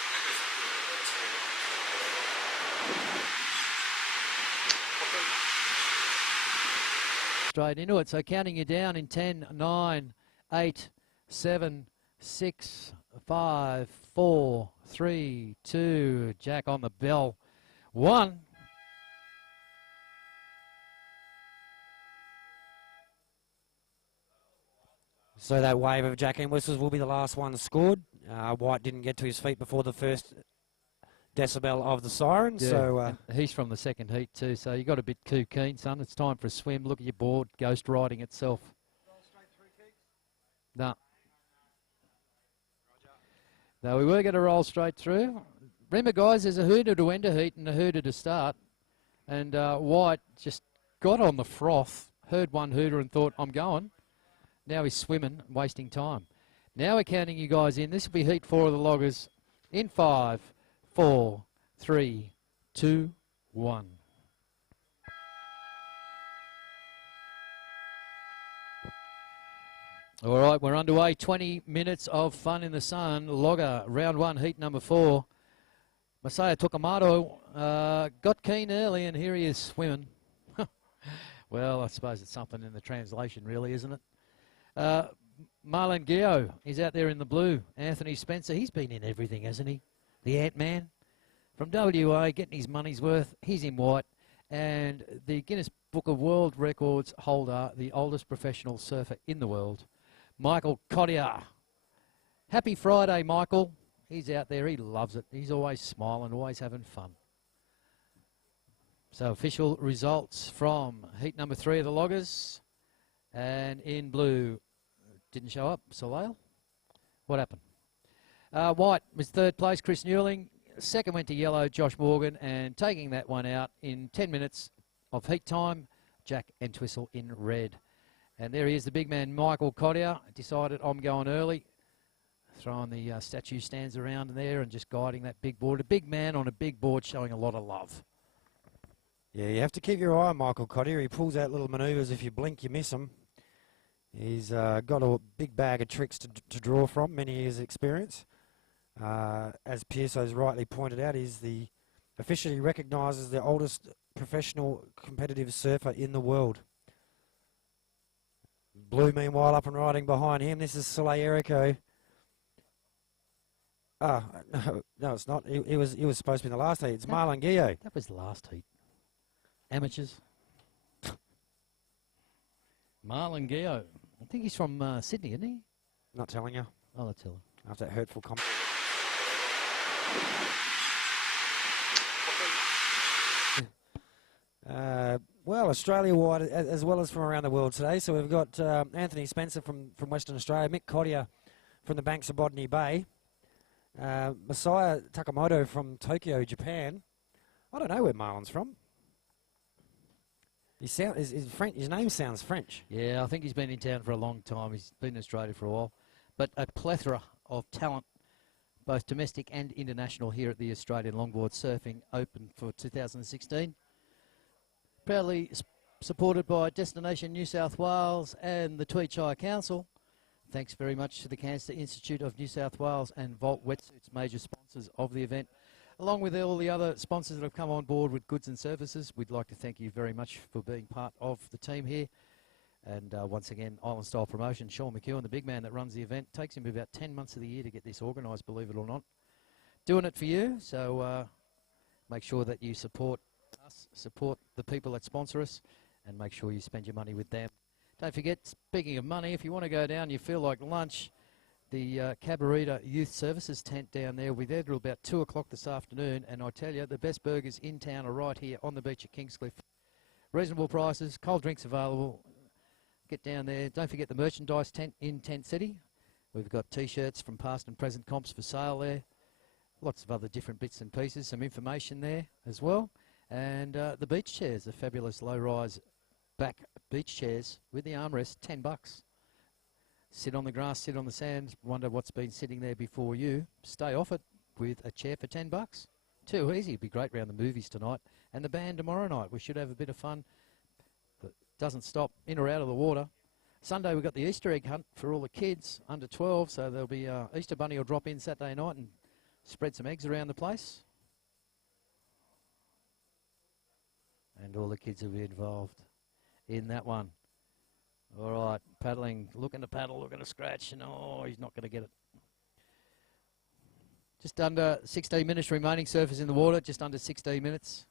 Straight into it, so counting you down in 10, 9, 8, 7, 6, 5, 4, 3, 2, Jack on the bell. 1. So that wave of Jack and whistles will be the last one scored. White didn't get to his feet before the first decibel of the siren. Yeah, So and he's from the second heat too, so you got a bit too keen, son. It's time for a swim. Look at your board, ghost riding itself. No. No, we were going to roll straight through. Remember, guys, there's a hooter to end a heat and a hooter to start. And White just got on the froth, heard one hooter and thought, I'm going. Now he's swimming, wasting time. Now we're counting you guys in. This will be heat 4 of the loggers. In 5, 4, 3, 2, 1. All right, we're underway. 20 minutes of fun in the sun. Logger, round 1, heat number 4. Masaya Tokumato got keen early, and here he is swimming. Well, I suppose it's something in the translation, really, isn't it? Marlon Gio, he's out there in the blue. Anthony Spencer, he's been in everything, hasn't he? The Ant-Man from WA, getting his money's worth. He's in white. And the Guinness Book of World Records holder, the oldest professional surfer in the world, Michael Cottier. Happy Friday, Michael. He's out there. He loves it. He's always smiling, always having fun. So official results from heat number 3 of the loggers. And in blue, didn't show up, Soleil. What happened? White was 3rd place, Chris Newling. 2nd went to yellow, Josh Morgan. And taking that one out in 10 minutes of heat time, Jack Entwistle in red. And there he is, the big man, Michael Cottier. Decided I'm going early. Throwing the statue stands around there and just guiding that big board. A big man on a big board showing a lot of love. yeah, you have to keep your eye on Michael Cottier. He pulls out little manoeuvres. If you blink, you miss him. He's got a big bag of tricks to draw from, many years' experience. As Pearso's rightly pointed out, he's officially recognised as the oldest professional competitive surfer in the world. Blue, meanwhile, up and riding behind him. This is Soleil Erico. No, it's not. He was supposed to be in the last heat. It's Marlon Gio. That was the last heat. Amateurs. Marlon Gio. I think he's from Sydney, isn't he? Not telling you. I'll tell him. After that hurtful comment. Well, Australia-wide as well as from around the world today. So we've got Anthony Spencer from Western Australia, Mick Cottier from the banks of Botany Bay, Masaya Takamoto from Tokyo, Japan. I don't know where Marlon's from. His name sounds French. Yeah, I think he's been in town for a long time. He's been in Australia for a while. But a plethora of talent, both domestic and international, here at the Australian Longboard Surfing Open for 2016. Proudly supported by Destination New South Wales and the Tweed Shire Council. Thanks very much to the Cancer Institute of New South Wales and Volt Wetsuits, major sponsors of the event. Along with all the other sponsors that have come on board with goods and services, we'd like to thank you very much for being part of the team here. And once again, Island Style Promotion, Sean McEwen, the big man that runs the event, takes him about 10 months of the year to get this organised, believe it or not. Doing it for you, so make sure that you support us, support the people that sponsor us, and make sure you spend your money with them. Don't forget, speaking of money, if you want to go down, you feel like lunch, the Cabarita Youth Services tent down there, we're there till about 2 o'clock this afternoon, and I tell you, the best burgers in town are right here on the beach at Kingscliff. Reasonable prices, cold drinks available. Get down there. Don't forget the merchandise tent in Tent City. We've got T-shirts from past and present comps for sale there. Lots of other different bits and pieces, some information there as well. And the beach chairs, the fabulous low-rise back beach chairs with the armrest, $10. Sit on the grass, sit on the sand, wonder what's been sitting there before you. Stay off it with a chair for $10. Too easy. It'd be great round the movies tonight. And the band tomorrow night. We should have a bit of fun. But doesn't stop in or out of the water. Sunday we've got the Easter egg hunt for all the kids under 12. So there'll be Easter Bunny will drop in Saturday night and spread some eggs around the place. And all the kids will be involved in that one. All right, paddling, looking to paddle, looking to scratch, and oh, he's not going to get it. Just under 16 minutes remaining. Surfers in the water, just under 16 minutes.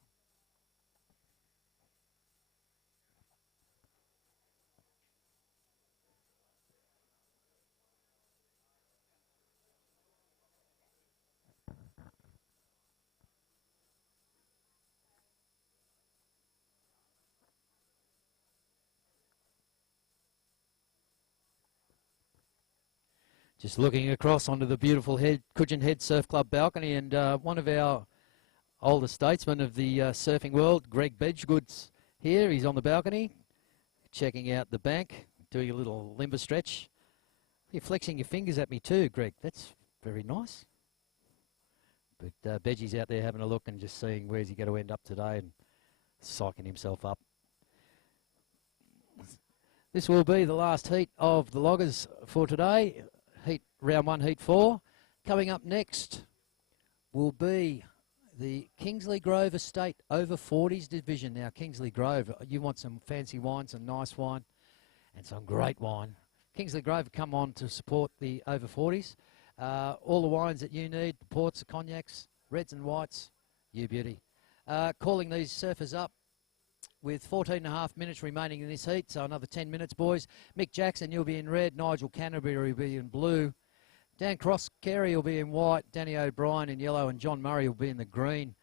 Just looking across onto the beautiful Coogin Head Surf Club balcony, and one of our older statesmen of the surfing world, Greg Bedgood's here. He's on the balcony, checking out the bank, doing a little limber stretch. You're flexing your fingers at me too, Greg. That's very nice. But Bedgie's out there having a look and just seeing where's he going to end up today and psyching himself up. This will be the last heat of the loggers for today. Round 1, Heat 4. Coming up next will be the Kingsley Grove Estate over 40s division. Now, Kingsley Grove, you want some fancy wine, some nice wine, and some great wine. Kingsley Grove have come on to support the over 40s. All the wines that you need, the ports, the cognacs, reds and whites, you beauty. Calling these surfers up with 14.5 minutes remaining in this heat, so another 10 minutes, boys. Mick Jackson, you'll be in red. Nigel Canterbury will be in blue. Dan Cross-Carey will be in white. Danny O'Brien in yellow, and John Murray will be in the green.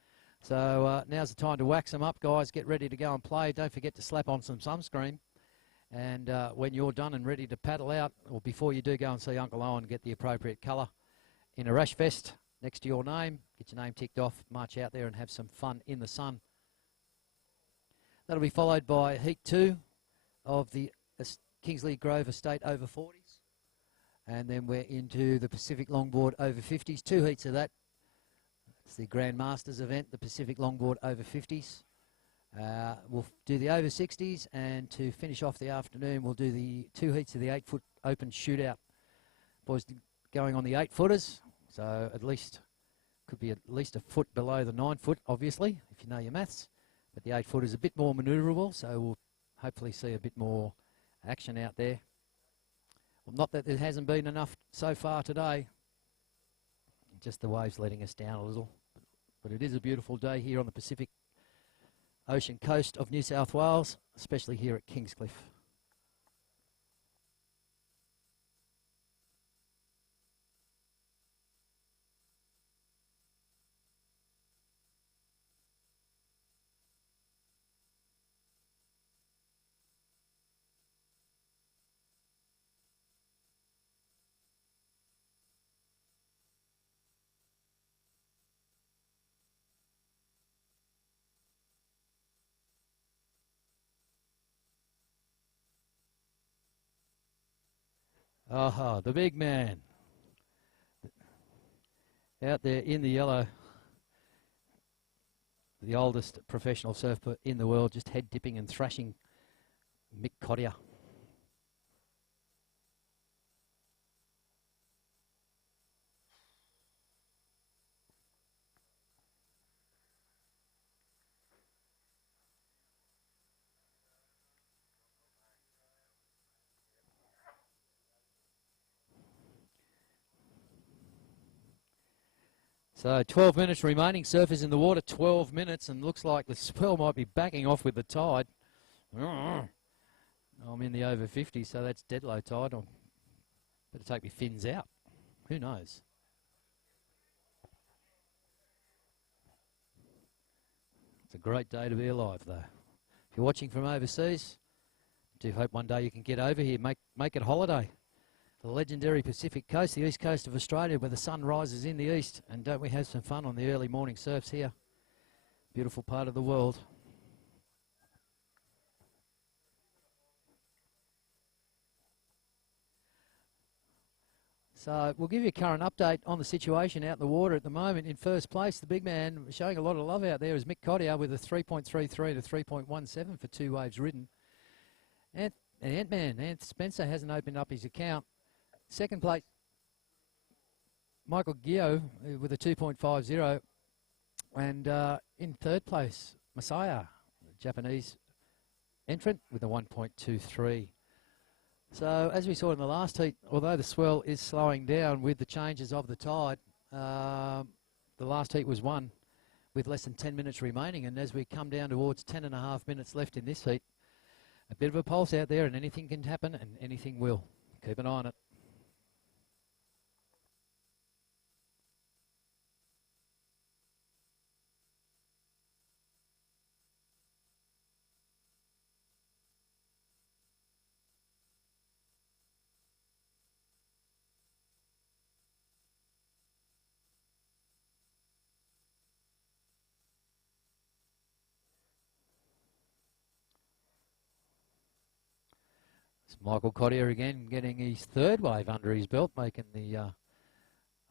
So now's the time to wax them up, guys. Get ready to go and play. Don't forget to slap on some sunscreen. And when you're done and ready to paddle out, or before you do, go and see Uncle Owen, get the appropriate colour in a rash vest next to your name. Get your name ticked off, march out there and have some fun in the sun. That'll be followed by Heat 2 of the Kingsley Grove Estate over 40s. And then we're into the Pacific Longboard over 50s. 2 heats of that. It's the Grand Masters event, the Pacific Longboard over 50s. We'll do the over 60s, and to finish off the afternoon, we'll do the 2 heats of the 8-foot open shootout. Boys going on the 8-footers, so could be at least a foot below the 9-foot, obviously, if you know your maths. But the 8-foot is a bit more manoeuvrable, so we'll hopefully see a bit more action out there. Well, not that there hasn't been enough so far today. Just the waves letting us down a little. But it is a beautiful day here on the Pacific Ocean coast of New South Wales, especially here at Kingscliff. Aha, the big man. Out there in the yellow. The oldest professional surfer in the world, just head dipping and thrashing Mick Cottier. So 12 minutes remaining. Surfers in the water, 12 minutes, and looks like the swell might be backing off with the tide. I'm in the over 50, so that's dead low tide. I'll better take my fins out. Who knows? It's a great day to be alive, though. If you're watching from overseas, I do hope one day you can get over here, make it holiday. The legendary Pacific coast, the east coast of Australia, where the sun rises in the east. And don't we have some fun on the early morning surfs here? Beautiful part of the world. So we'll give you a current update on the situation out in the water at the moment. In first place, the big man showing a lot of love out there is Mick Cottier with a 3.33 to 3.17 for 2 waves ridden. And Ant-Man, Ant Spencer hasn't opened up his account. Second place, Michael Gio with a 2.50. And in third place, Messiah, Japanese entrant, with a 1.23. So as we saw in the last heat, although the swell is slowing down with the changes of the tide, The last heat was won with less than 10 minutes remaining, and as we come down towards 10.5 minutes left in this heat, a bit of a pulse out there, and anything can happen, and anything will. Keep an eye on it. It's Michael Cottier again getting his third wave under his belt, making the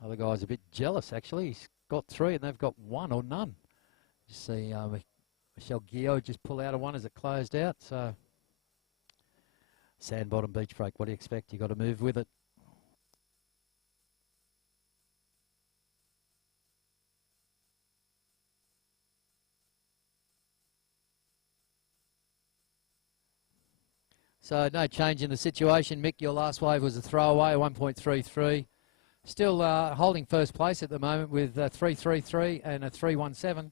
other guys a bit jealous, actually. He's got 3 and they've got 1 or none. You see Michelle Guillot just pull out of one as it closed out. So, sand bottom beach break, what do you expect? You got to move with it. So no change in the situation. Mick, your last wave was a throwaway, 1.33. Still holding first place at the moment with 3.33 and a 3.17.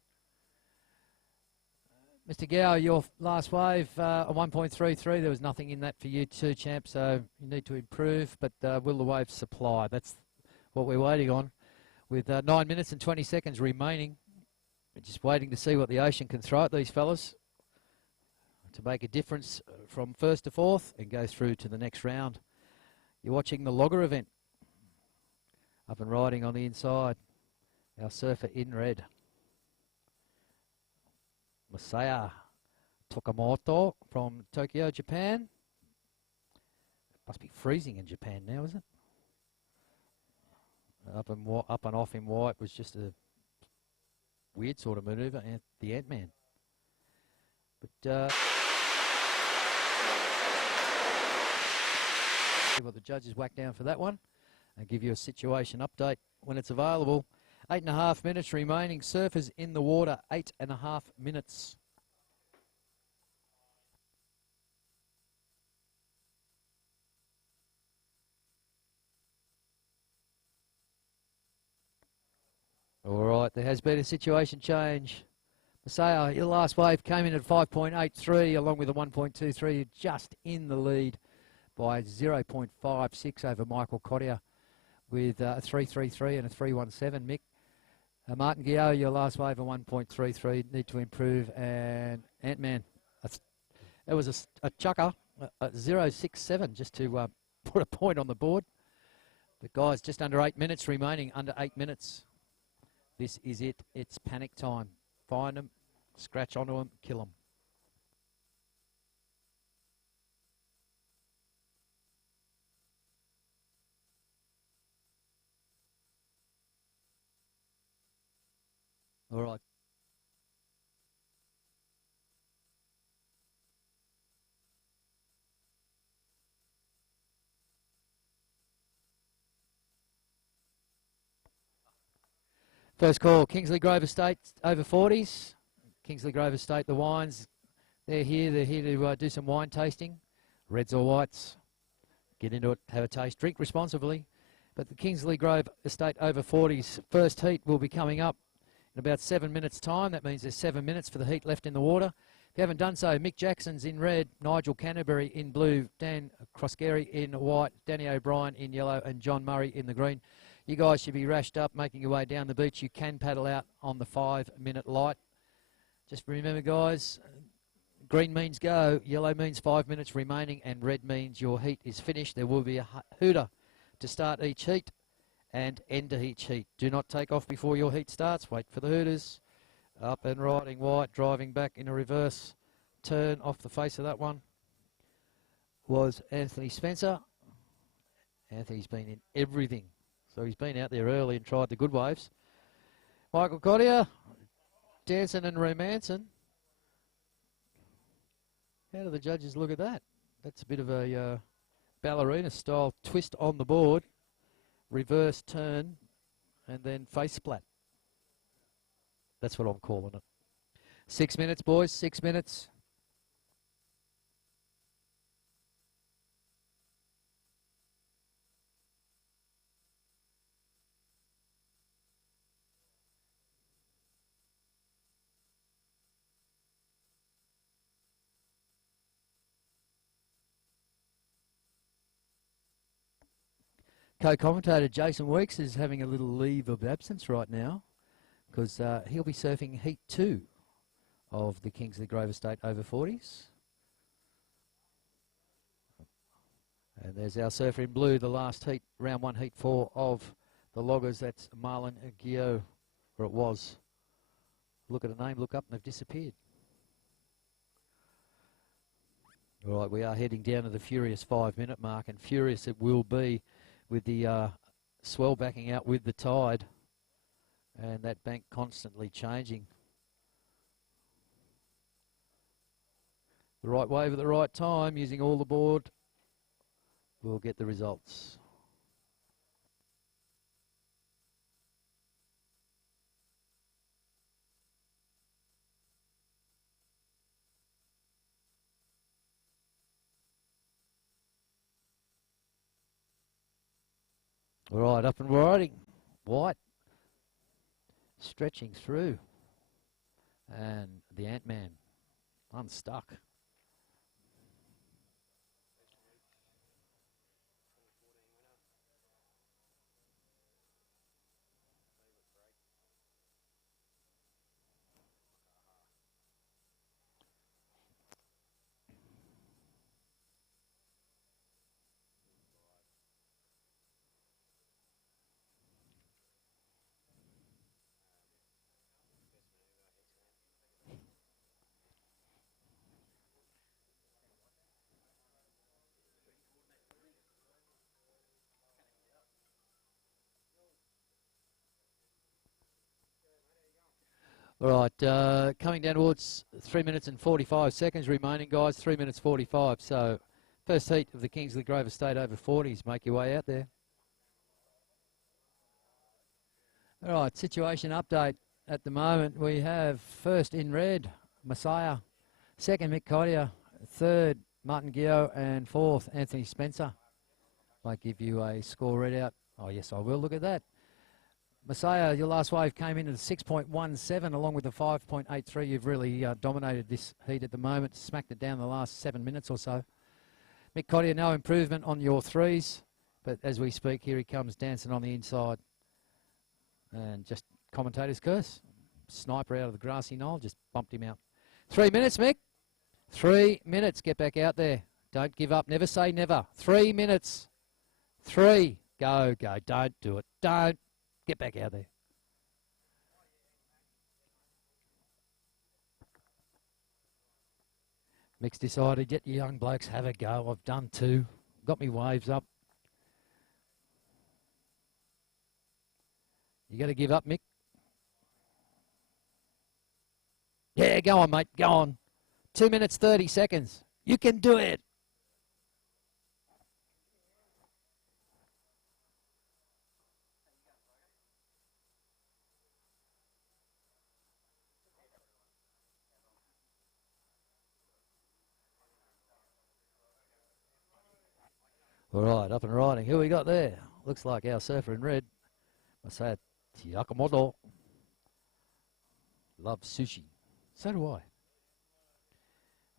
Mr. Gow, your last wave, a 1.33. There was nothing in that for you too, champ, so you need to improve. But will the wave supply? That's what we're waiting on. With 9 minutes and 20 seconds remaining, we're just waiting to see what the ocean can throw at these fellas to make a difference from first to fourth and go through to the next round. You're watching the logger event. Up and riding on the inside, our surfer in red, Masaya Tokamoto from Tokyo, Japan. Must be freezing in Japan now, is it? Up and off in white was just a weird sort of manoeuvre, and the Ant-Man. But see what the judges whack down for that one and give you a situation update when it's available. 8.5 minutes remaining. Surfers in the water, 8.5 minutes. All right, there has been a situation change. Masaya, your last wave came in at 5.83 along with a 1.23, just in the lead by 0.56 over Michael Cottier with a 3.33 and a 3.17. Mick, Martin Guillot, your last wave of 1.33, need to improve. And Ant-Man, it was a chucker, a 0.67 just to put a point on the board. But guys, just under 8 minutes remaining, under 8 minutes. This is it. It's panic time. Find them, scratch onto them, kill them. All right. First call, Kingsley Grove Estate over 40s. Kingsley Grove Estate, the wines, they're here to do some wine tasting. Reds or whites, get into it, have a taste, drink responsibly. But the Kingsley Grove Estate over 40s first heat will be coming up in about 7 minutes' time. That means there's 7 minutes for the heat left in the water. If you haven't done so, Mick Jackson's in red, Nigel Canterbury in blue, Dan Croscary in white, Danny O'Brien in yellow, and John Murray in the green. You guys should be rashed up, making your way down the beach. You can paddle out on the 5-minute light. Just remember, guys, green means go, yellow means 5 minutes remaining, and red means your heat is finished. There will be a hooter to start each heat and end each heat. Do not take off before your heat starts. Wait for the hooters. Up and riding white, driving back in a reverse turn off the face of that one was Anthony Spencer. Anthony's been in everything. So he's been out there early and tried the good waves. Michael Cottier, dancing and romancing. How do the judges look at that? That's a bit of a ballerina style twist on the board. Reverse turn and then face splat. That's what I'm calling it. 6 minutes, boys, 6 minutes. co-commentator Jason Weeks is having a little leave of absence right now because he'll be surfing Heat 2 of the Kingsley Grove Estate over 40s. And there's our surfer in blue, the last heat, round 1, Heat 4 of the loggers. That's Marlon Guillot, or it was. Look at a name, look up, and they've disappeared. All right, we are heading down to the furious 5-minute mark, and furious it will be with the swell backing out with the tide, and that bank constantly changing. The right wave at the right time, using all the board, we'll get the results. All right, up and riding. White stretching through. And the Ant-Man unstuck. All right, coming down towards 3 minutes and 45 seconds remaining, guys. 3 minutes 45. So, first heat of the Kingsley Grove Estate over 40s. Make your way out there. All right, situation update at the moment. We have first in red, Messiah. Second, Mick Cottier. Third, Martin Guillot. And fourth, Anthony Spencer. Might give you a score readout. Oh, yes, I will. Look at that. Messiah, your last wave came in at 6.17 along with the 5.83. You've really dominated this heat at the moment, smacked it down the last 7 minutes or so. Mick Cottier, no improvement on your threes, but as we speak, here he comes dancing on the inside. And just commentator's curse. Sniper out of the grassy knoll, just bumped him out. 3 minutes, Mick. 3 minutes, get back out there. Don't give up, never say never. 3 minutes. 3, go, don't do it, don't. Get back out there. Mick's decided, get you young blokes, have a go. I've done 2. Got me waves up. You got to give up, Mick. Yeah, go on, mate, go on. 2 minutes, 30 seconds. You can do it. All right, up and riding. Who we got there? Looks like our surfer in red. I say Yakamoto. Love sushi. So do I.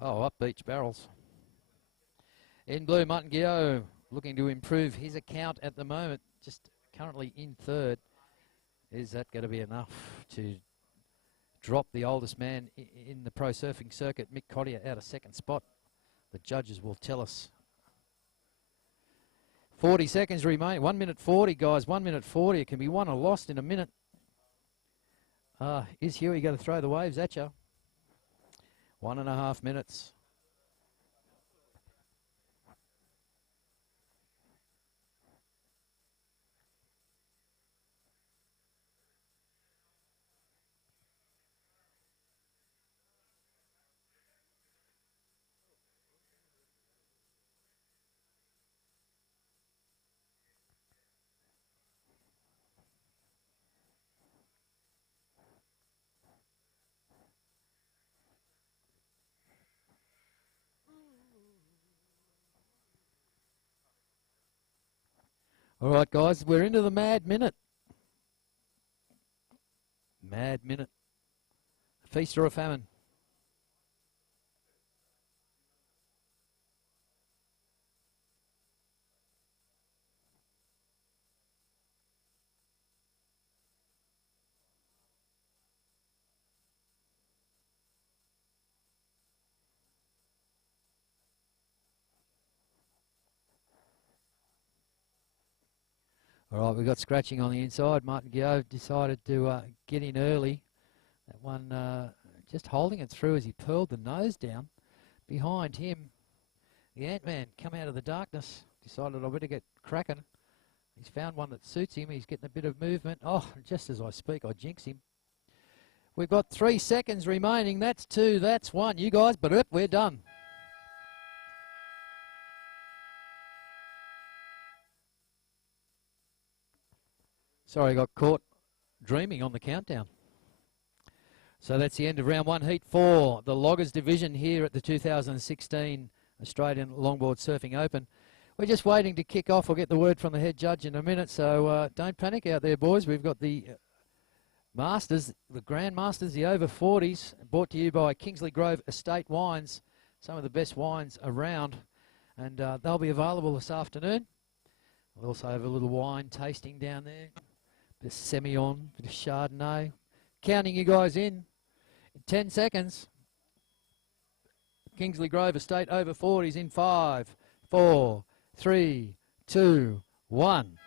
Oh, up beach barrels. In blue, Martin Guillot looking to improve his account at the moment. Just currently in third. Is that going to be enough to drop the oldest man in the pro surfing circuit, Mick Cottier, out of second spot? The judges will tell us. 40 seconds remain. 1 minute 40, guys. 1 minute 40. It can be won or lost in a minute. Is Huey going to throw the waves at you? 1.5 minutes. All right, guys, we're into the mad minute. Mad minute. A feast or a famine? All right, we've got scratching on the inside. Martin Gio decided to get in early. That one just holding it through as he pearled the nose down. Behind him, the Ant-Man come out of the darkness. Decided I better get cracking. He's found one that suits him. He's getting a bit of movement. Oh, just as I speak, I jinx him. We've got 3 seconds remaining. That's 2, that's 1. You guys, but we're done. Sorry, I got caught dreaming on the countdown. So that's the end of round 1, heat 4. The Loggers division here at the 2016 Australian Longboard Surfing Open. We're just waiting to kick off. We'll get the word from the head judge in a minute, so don't panic out there, boys. We've got the Masters, the Grand Masters, the over 40s, brought to you by Kingsley Grove Estate Wines, some of the best wines around, and they'll be available this afternoon. We'll also have a little wine tasting down there, bit of Semillon, bit of Chardonnay. Counting you guys in 10 seconds. Kingsley Grove Estate over 40s in 5, 4, 3, 2, 1.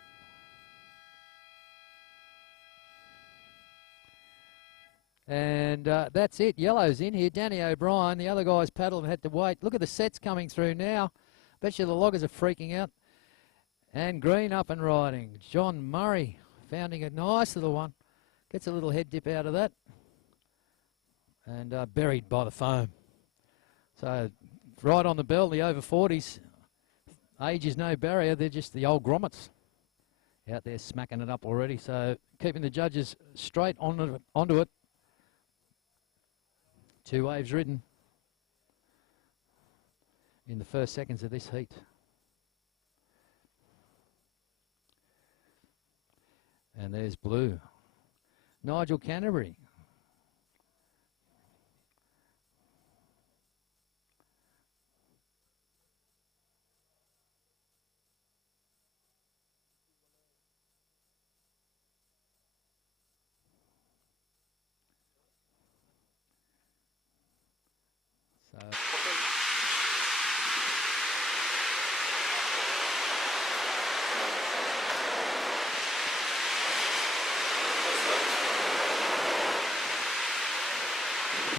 And that's it. Yellow's in here. Danny O'Brien. The other guys paddled and had to wait. Look at the sets coming through now. Bet you the Loggers are freaking out. And green up and riding. John Murray founding a nice little one. Gets a little head dip out of that. And buried by the foam. So right on the bell, the over 40s. Age is no barrier. They're just the old grommets out there smacking it up already. So keeping the judges straight onto it. 2 waves ridden in the first seconds of this heat. And there's blue. Nigel Canterbury.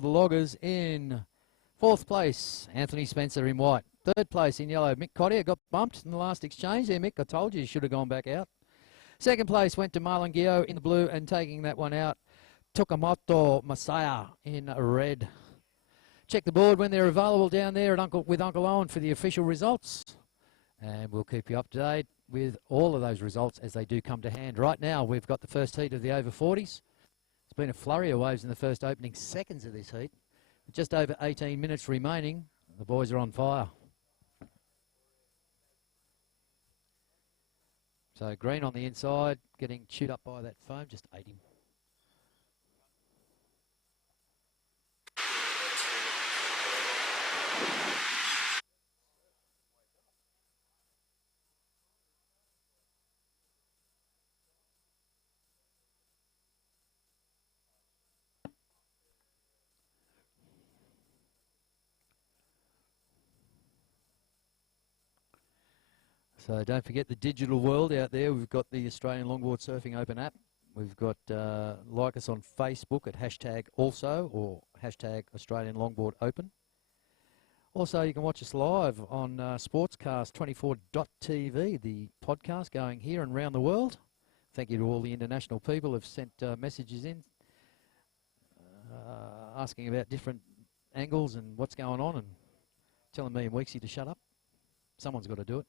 The Loggers in 4th place, Anthony Spencer in white. 3rd place in yellow, Mick Cottier got bumped in the last exchange there, Mick. I told you should have gone back out. 2nd place went to Marlon Gio in the blue, and taking that one out, Tukamoto Masaya in red. Check the board when they're available down there at with Uncle Owen for the official results. And we'll keep you up to date with all of those results as they do come to hand. Right now, we've got the first heat of the over 40s. It's been a flurry of waves in the first opening seconds of this heat. Just over 18 minutes remaining. The boys are on fire. So green on the inside, getting chewed up by that foam, just ate him. So don't forget the digital world out there. We've got the Australian Longboard Surfing Open app. We've got, like us on Facebook at hashtag also or hashtag Australian Longboard Open. Also, you can watch us live on sportscast24.tv, the podcast going here and around the world. Thank you to all the international people who have sent messages in asking about different angles and what's going on and telling me and Weeksy to shut up. Someone's got to do it.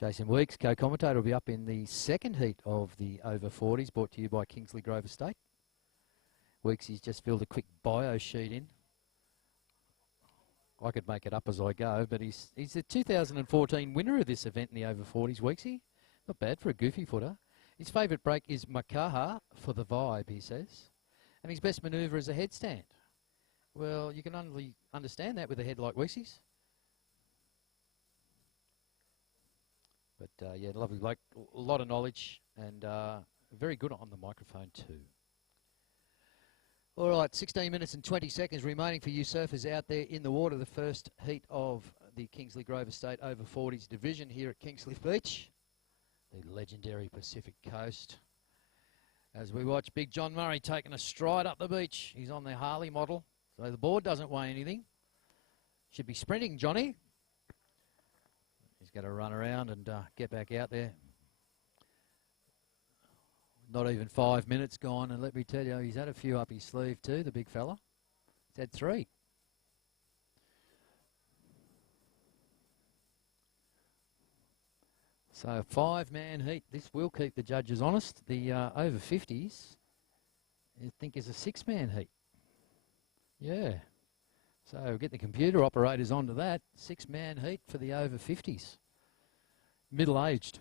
Jason Weeks, co-commentator, will be up in the second heat of the over 40s, brought to you by Kingsley Grove Estate. Weeks, he's just filled a quick bio sheet in. I could make it up as I go, but he's the 2014 winner of this event in the over 40s, Weeksy. Not bad for a goofy footer. His favourite break is Makaha for the vibe, he says. And his best manoeuvre is a headstand. Well, you can only understand that with a head like Weeksy's. But, yeah, lovely bloke, a lot of knowledge, and very good on the microphone too. All right, 16 minutes and 20 seconds remaining for you surfers out there in the water. The first heat of the Kingsley Grove Estate over 40s division here at Kingscliff Beach. the legendary Pacific Coast. As we watch Big John Murray taking a stride up the beach. He's on the Harley model, so the board doesn't weigh anything. Should be sprinting, Johnny. He's got to run around and get back out there. Not even 5 minutes gone, and let me tell you, he's had a few up his sleeve too, the big fella. He's had 3. So 5-man heat. This will keep the judges honest. The over 50s, I think, is a 6-man heat. Yeah. So get the computer operators onto that. 6-man heat for the over 50s. Middle-aged.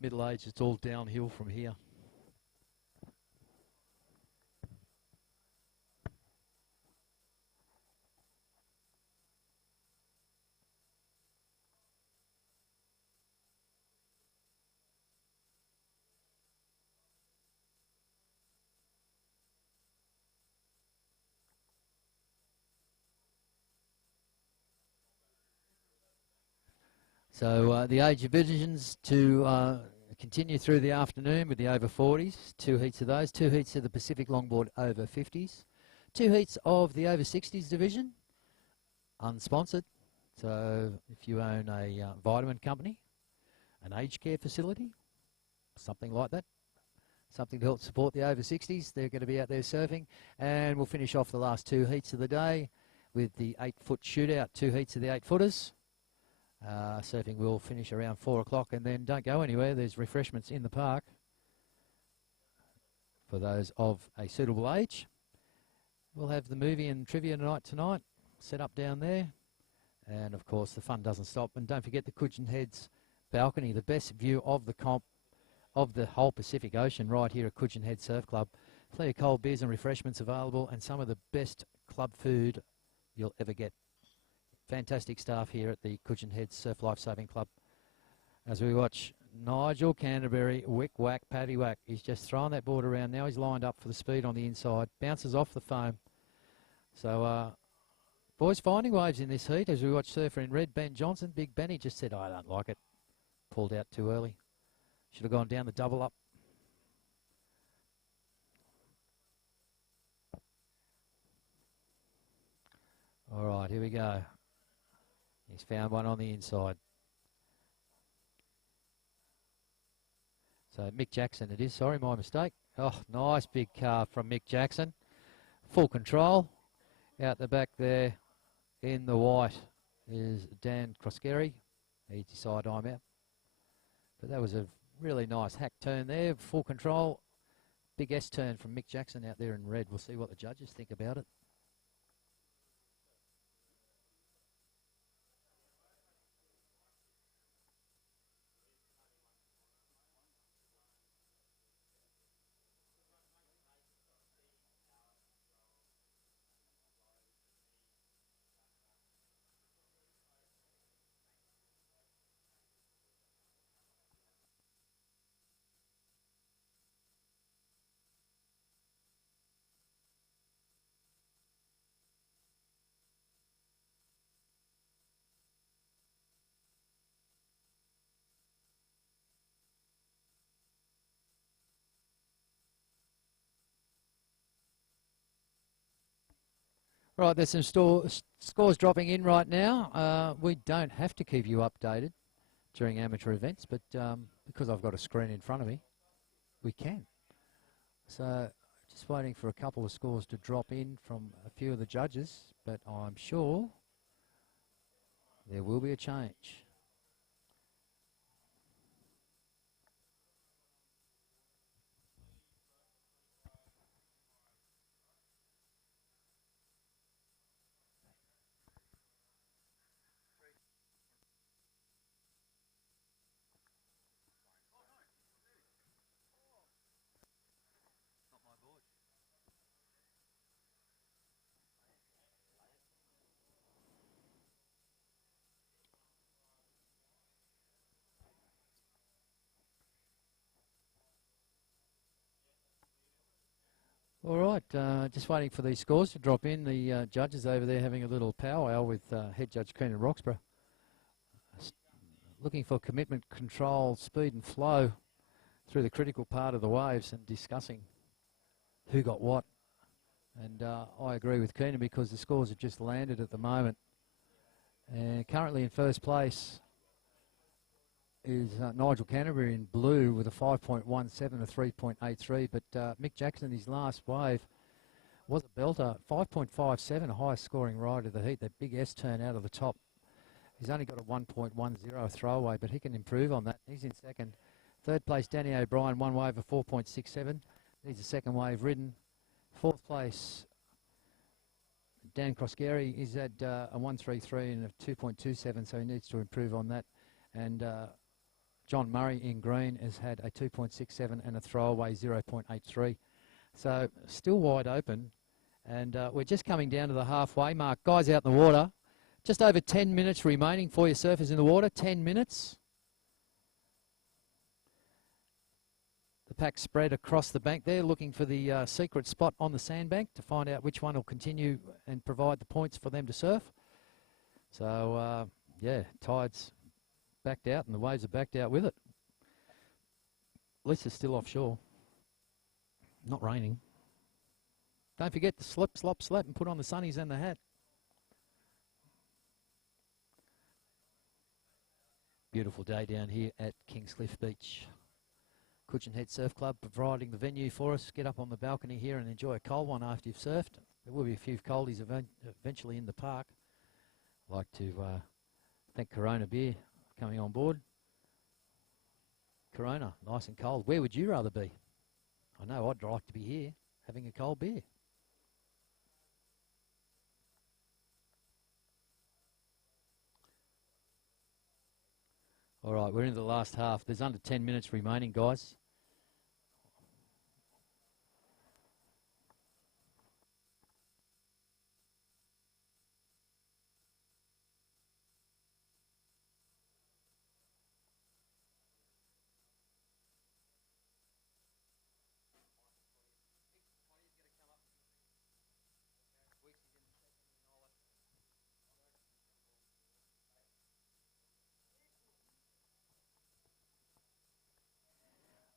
Middle-aged, it's all downhill from here. So the age divisions to continue through the afternoon with the over 40s, 2 heats of those, 2 heats of the Pacific Longboard over 50s, 2 heats of the over 60s division, unsponsored. So if you own a vitamin company, an aged care facility, something like that, something to help support the over 60s, they're going to be out there surfing. And we'll finish off the last 2 heats of the day with the 8-foot shootout, 2 heats of the 8-footers. Surfing will finish around 4 o'clock, and then don't go anywhere. There's refreshments in the park for those of a suitable age. We'll have the movie and trivia night tonight set up down there, and of course the fun doesn't stop. And don't forget the Cushion Heads balcony, the best view of the comp of the whole Pacific Ocean right here at Cushion Head Surf Club. Plenty of cold beers and refreshments available, and some of the best club food you'll ever get. Fantastic staff here at the Cushion Head Surf Lifesaving Club. As we watch Nigel Canterbury, wick whack, paddy whack. He's just throwing that board around. Now he's lined up for the speed on the inside. Bounces off the foam. So, boys finding waves in this heat as we watch surfer in red, Ben Johnson. Big Benny just said, I don't like it. Pulled out too early. Should have gone down the double up. All right, here we go. He's found one on the inside. So Mick Jackson it is. Sorry, my mistake. Oh, nice big carve from Mick Jackson. Full control. Out the back there in the white is Dan Kroskeri. He's side arm out. But that was a really nice hack turn there. Full control. Big S turn from Mick Jackson out there in red. We'll see what the judges think about it. Right, there's some scores dropping in right now. We don't have to keep you updated during amateur events, but because I've got a screen in front of me, we can. So just waiting for a couple of scores to drop in from a few of the judges, but I'm sure there will be a change. All right, just waiting for these scores to drop in. The judges over there having a little powwow with head judge Keenan Roxburgh. looking for commitment, control, speed and flow through the critical part of the waves and discussing who got what. And I agree with Keenan because the scores have just landed at the moment. And currently in first place is Nigel Canterbury in blue with a 5.17, a 3.83. But Mick Jackson, his last wave, was a belter, 5.57, a highest scoring ride of the heat. That big S turn out of the top. He's only got a 1.10 throwaway, but he can improve on that. He's in second. Third place, Danny O'Brien, one wave of 4.67. Needs a second wave ridden. Fourth place, Dan Crosgary is at a 1.33 and a 2.27, so he needs to improve on that. And John Murray in green has had a 2.67 and a throwaway 0.83. So still wide open. And we're just coming down to the halfway mark. Guys out in the water. Just over 10 minutes remaining for your surfers in the water. 10 minutes. The pack spread across the bank there, looking for the secret spot on the sandbank to find out which one will continue and provide the points for them to surf. So, yeah, tide's backed out and the waves are backed out with it. At least it's still offshore. Not raining. Don't forget to slip, slop, slap and put on the sunnies and the hat. Beautiful day down here at Kingscliff Beach. Cushion Head Surf Club providing the venue for us. Get up on the balcony here and enjoy a cold one after you've surfed. There will be a few coldies eventually in the park. I'd like to thank Corona Beer for coming on board. Corona, nice and cold. Where would you rather be? I know I'd like to be here having a cold beer. All right, we're into the last half. There's under 10 minutes remaining, guys.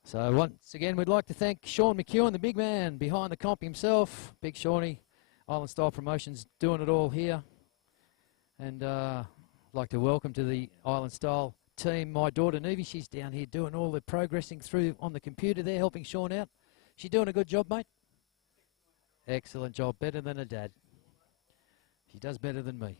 So once again, we'd like to thank Sean McEwen, the big man behind the comp himself. Big Shawnee, Island Style Promotions, doing it all here. And I'd like to welcome to the Island Style team my daughter Nevi. She's down here doing all the progressing through on the computer there, helping Sean out. She doing a good job, mate? Excellent job, better than her dad. She does better than me.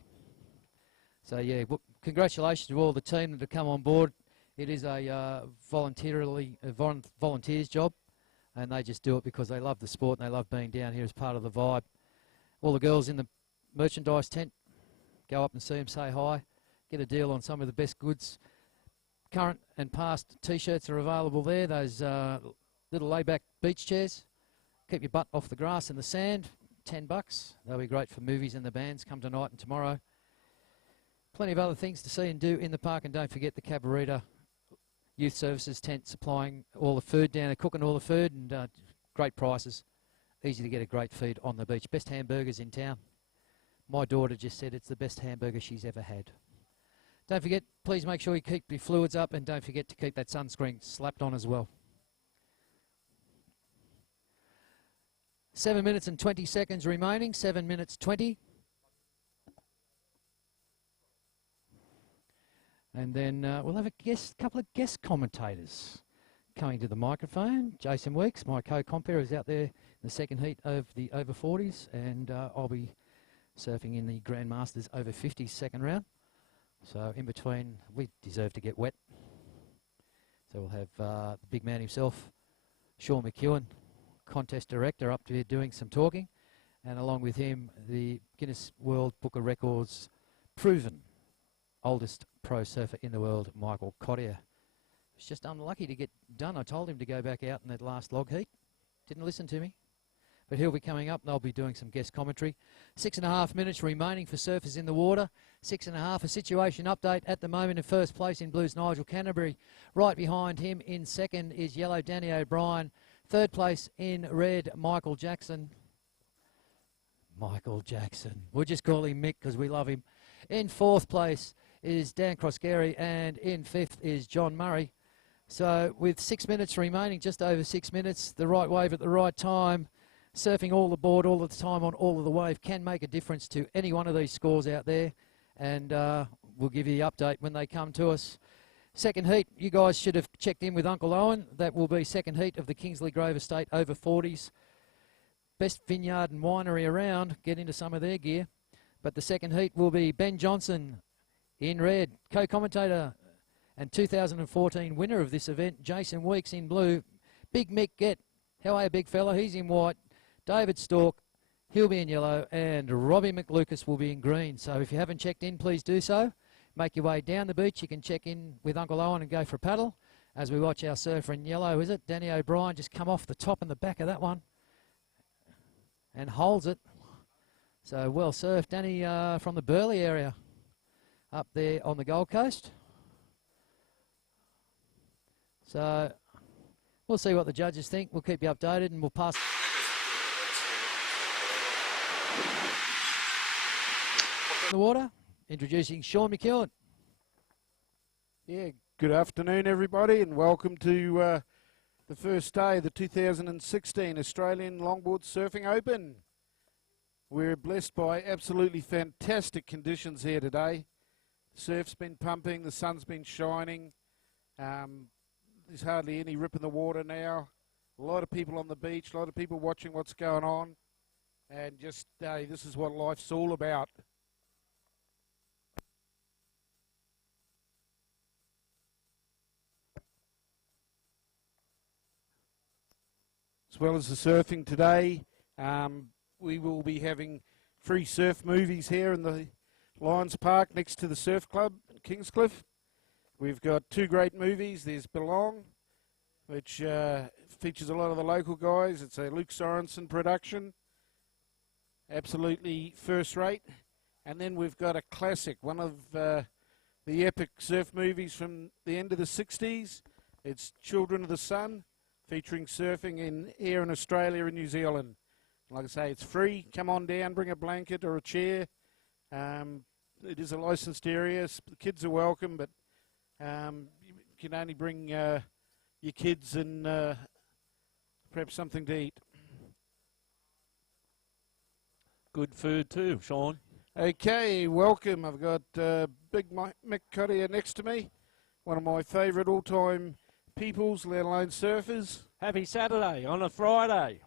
So yeah, congratulations to all the team that have come on board. It is a volunteers job, and they just do it because they love the sport and they love being down here as part of the vibe. All the girls in the merchandise tent, go up and see them, say hi, get a deal on some of the best goods. Current and past T-shirts are available there, those little layback beach chairs. Keep your butt off the grass and the sand, $10. They'll be great for movies and the bands come tonight and tomorrow. Plenty of other things to see and do in the park, and don't forget the Cabarita Youth Services tent supplying all the food down there, cooking all the food, and great prices. Easy to get a great feed on the beach. Best hamburgers in town. My daughter just said it's the best hamburger she's ever had. Don't forget, please make sure you keep your fluids up, and don't forget to keep that sunscreen slapped on as well. 7 minutes and 20 seconds remaining. 7 minutes 20. And then we'll have a couple of guest commentators coming to the microphone. Jason Weeks, my co-compere, is out there in the second heat of the over 40s, and I'll be surfing in the Grandmasters over 50s second round. So in between, we deserve to get wet. So we'll have the big man himself, Sean McEwen, contest director, up to here doing some talking, and along with him, the Guinness World Book of Records proven oldest pro surfer in the world, Michael Cottier. Was just unlucky to get done. I told him to go back out in that last log heat. Didn't listen to me. But he'll be coming up and they'll be doing some guest commentary. 6.5 minutes remaining for surfers in the water. 6.5, a situation update at the moment. In first place in blues, Nigel Canterbury. Right behind him in second is yellow, Danny O'Brien. Third place in red, Michael Jackson. Michael Jackson. We'll just call him Mick because we love him. In fourth place is Dan Crosgary, and in 5th is John Murray. So with 6 minutes remaining, just over 6 minutes, the right wave at the right time, surfing all the board all of the time on all of the wave can make a difference to any one of these scores out there. And we'll give you the update when they come to us. Second heat, you guys should have checked in with Uncle Owen. That will be second heat of the Kingsley Grove Estate over 40s. Best vineyard and winery around, get into some of their gear. But the second heat will be Ben Johnson in red, co-commentator and 2014 winner of this event, Jason Weeks in blue. Big Mick Gett, how are you, big fella? He's in white. David Stork, he'll be in yellow, and Robbie McLucas will be in green. So if you haven't checked in, please do so. Make your way down the beach. You can check in with Uncle Owen and go for a paddle as we watch our surfer in yellow, is it? Danny O'Brien just come off the top and the back of that one and holds it. So well surfed. Danny from the Burleigh area up there on the Gold Coast. So we'll see what the judges think. We'll keep you updated and we'll pass. In the water, introducing Sean McEwen. Yeah, good afternoon everybody and welcome to the first day of the 2016 Australian Longboard Surfing Open. We're blessed by absolutely fantastic conditions here today. The surf's been pumping, the sun's been shining, there's hardly any rip in the water now. A lot of people on the beach, a lot of people watching what's going on, and just this is what life's all about. As well as the surfing today, we will be having free surf movies here in the Lions Park next to the surf club in Kingscliff. We've got two great movies. There's Belong, which features a lot of the local guys. It's a Luke Sorensen production. Absolutely first rate. And then we've got a classic, one of the epic surf movies from the end of the 60s. It's Children of the Sun, featuring surfing here in Australia and New Zealand. Like I say, it's free. Come on down, bring a blanket or a chair. It is a licensed area. The kids are welcome, but you can only bring your kids and perhaps something to eat. Good food too, Sean. Okay, welcome. I've got Big Mick Cotter next to me, one of my favourite all-time peoples, let alone surfers. Happy Saturday on a Friday.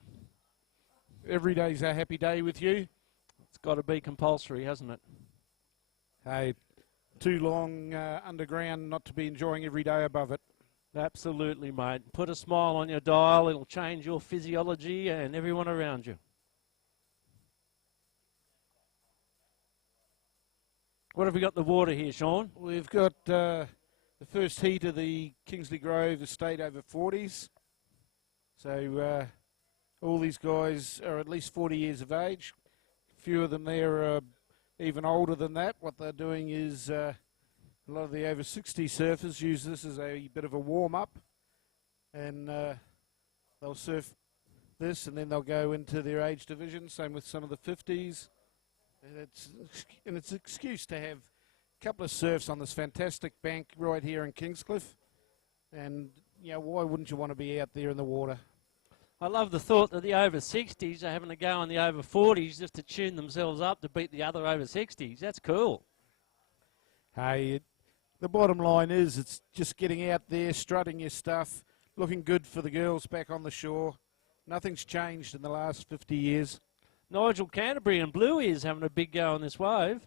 Every day's a happy day with you. It's got to be compulsory, hasn't it? Hey, too long underground not to be enjoying every day above it. Absolutely, mate. Put a smile on your dial. It'll change your physiology and everyone around you. What have we got in the water here, Sean? We've got the first heat of the Kingsley Grove Estate over 40s. So all these guys are at least 40 years of age. A few of them there are even older than that. What they're doing is a lot of the over 60 surfers use this as a bit of a warm-up. And they'll surf this and then they'll go into their age division. Same with some of the 50s. And it's an excuse to have a couple of surfs on this fantastic bank right here in Kingscliff. And, you know, why wouldn't you want to be out there in the water? I love the thought that the over 60s are having to go on the over 40s just to tune themselves up to beat the other over 60s. That's cool. Hey, the bottom line is it's just getting out there, strutting your stuff, looking good for the girls back on the shore. Nothing's changed in the last 50 years. Nigel Canterbury and Bluey is having a big go on this wave.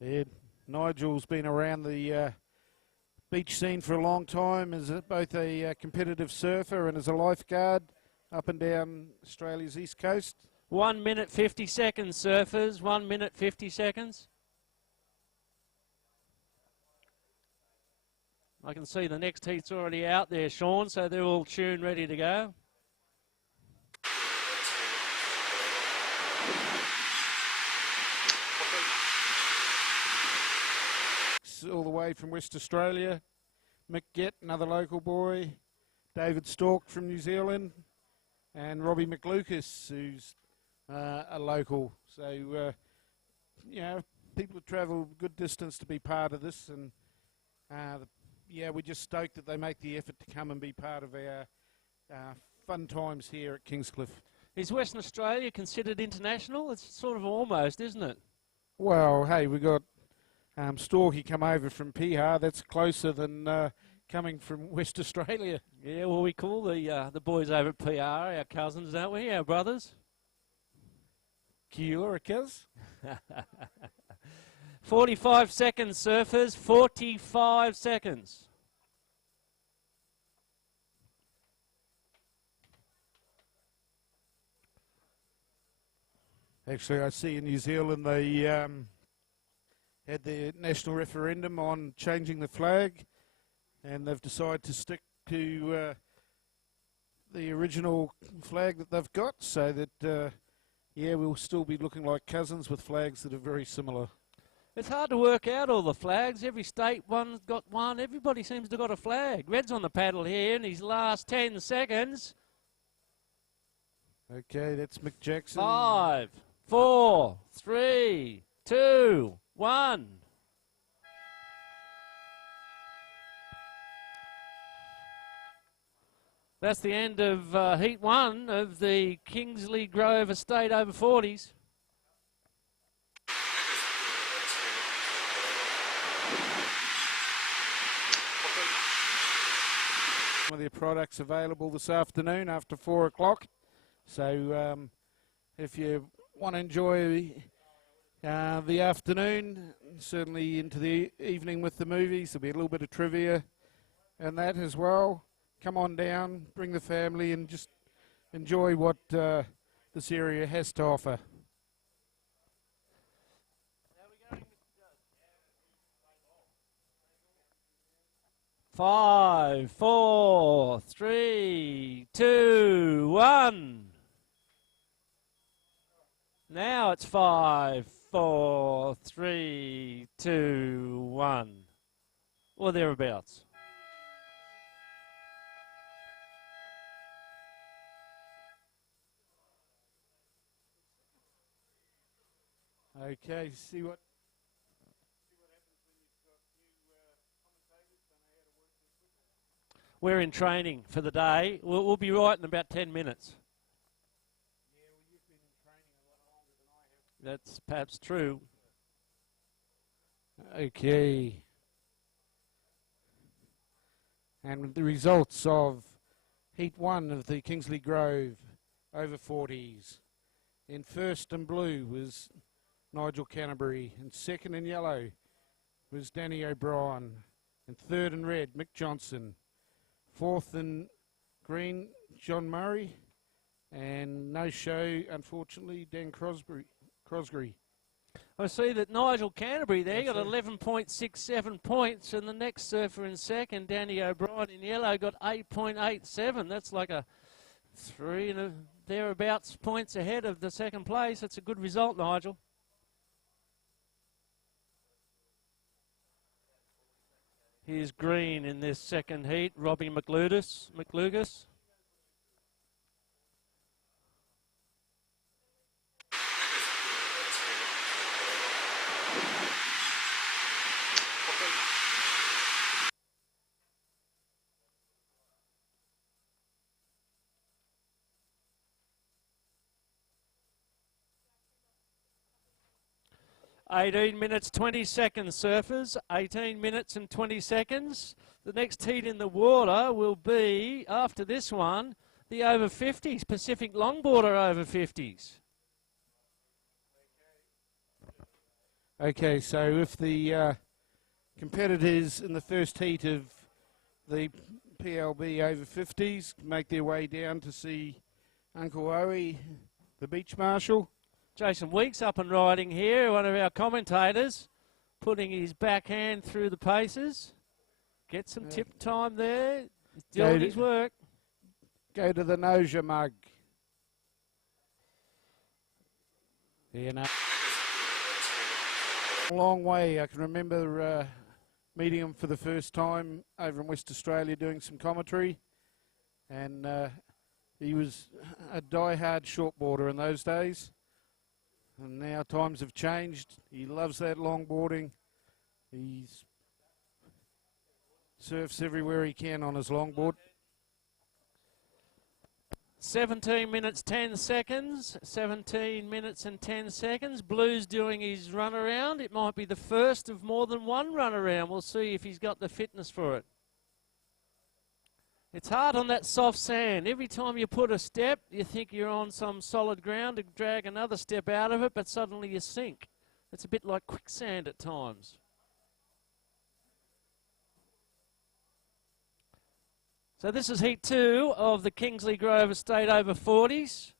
Yeah, Nigel's been around the beach scene for a long time as both a competitive surfer and as a lifeguard up and down Australia's east coast. 1 minute 50 seconds, surfers. 1 minute 50 seconds. I can see the next heat's already out there, Sean, so they're all tuned, ready to go. All the way from West Australia, Mick Gett, another local boy, David Stork from New Zealand, and Robbie McLucas, who's a local. So, you know, people have travelled a good distance to be part of this, and yeah, we're just stoked that they make the effort to come and be part of our fun times here at Kingscliff. Is Western Australia considered international? It's sort of almost, isn't it? Well, hey, we got Storky come over from Piha. That's closer than coming from West Australia. Yeah, well, we call the boys over at PR our cousins, don't we? Our brothers. Kia ora, cuz. 45 seconds, surfers. 45 seconds. Actually, I see in New Zealand they had their national referendum on changing the flag, and they've decided to stick to the original flag that they've got, so that, yeah, we'll still be looking like cousins with flags that are very similar. It's hard to work out all the flags. Every state one's got one. Everybody seems to have got a flag. Red's on the paddle here in his last 10 seconds. Okay, that's Mick Jackson. 5, 4, 3, 2, 1. That's the end of Heat 1 of the Kingsley Grove Estate over 40s. Some of their products available this afternoon after 4 o'clock. So if you want to enjoy the afternoon, certainly into the evening with the movies, there'll be a little bit of trivia and that as well. Come on down, bring the family, and just enjoy what this area has to offer. 5, 4, 3, 2, 1. Now it's 5, 4, 3, 2, 1. Or thereabouts. Okay, see what We're in training for the day. We'll be right in about 10 minutes. Yeah, well, you've been in training a lot longer than I have. That's perhaps true. Okay. And the results of Heat 1 of the Kingsley Grove over 40s. In first in blue was Nigel Canterbury, and second in yellow was Danny O'Brien, and third in red, Mick Johnson. Fourth in green, John Murray, and no show, unfortunately, Dan Crosby. I see that Nigel Canterbury there got 11.67 points, and the next surfer in second, Danny O'Brien in yellow, got 8.87. That's like a 3 and thereabouts points ahead of the second place. That's a good result, Nigel. Here's green in this second heat, Robbie McLugas. 18 minutes, 20 seconds, surfers. 18 minutes and 20 seconds. The next heat in the water will be, after this one, the over 50s, Pacific Longboarder over 50s. Okay, so if the competitors in the first heat of the PLB over 50s make their way down to see Uncle Owie, the beach marshal. Jason Weeks up and riding here, one of our commentators, putting his backhand through the paces. Get some tip time there. He's doing his work. Go to the Noja mug. You know, a long way. I can remember meeting him for the first time over in West Australia doing some commentary, and he was a die-hard shortboarder in those days. And now times have changed. He loves that longboarding. He surfs everywhere he can on his longboard. 17 minutes 10 seconds. 17 minutes and 10 seconds. Blue's doing his run around. It might be the first of more than one run around. We'll see if he's got the fitness for it. It's hard on that soft sand. Every time you put a step, you think you're on some solid ground to drag another step out of it, but suddenly you sink. It's a bit like quicksand at times. So this is heat 2 of the Kingsley Grove Estate over 40s.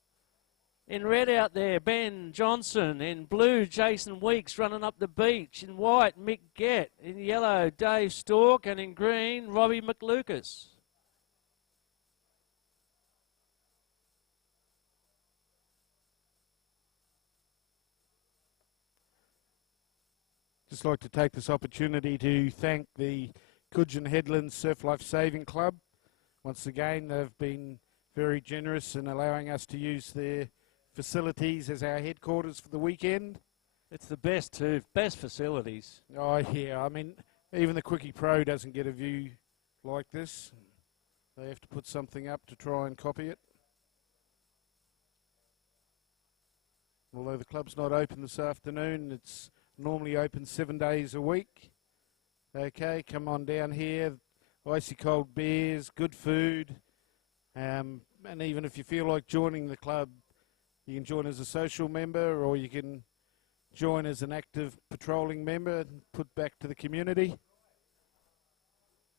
In red out there, Ben Johnson. In blue, Jason Weeks running up the beach. In white, Mick Gett. In yellow, Dave Stork. And in green, Robbie McLucas. Just like to take this opportunity to thank the Coogin Headlands Surf Life Saving Club. Once again, they've been very generous in allowing us to use their facilities as our headquarters for the weekend. It's the best too, best facilities. Oh yeah, I mean, even the Quickie Pro doesn't get a view like this. They have to put something up to try and copy it. Although the club's not open this afternoon, it's normally open 7 days a week. Okay, come on down here. Icy cold beers, good food. And even if you feel like joining the club, you can join as a social member, or you can join as an active patrolling member and put back to the community.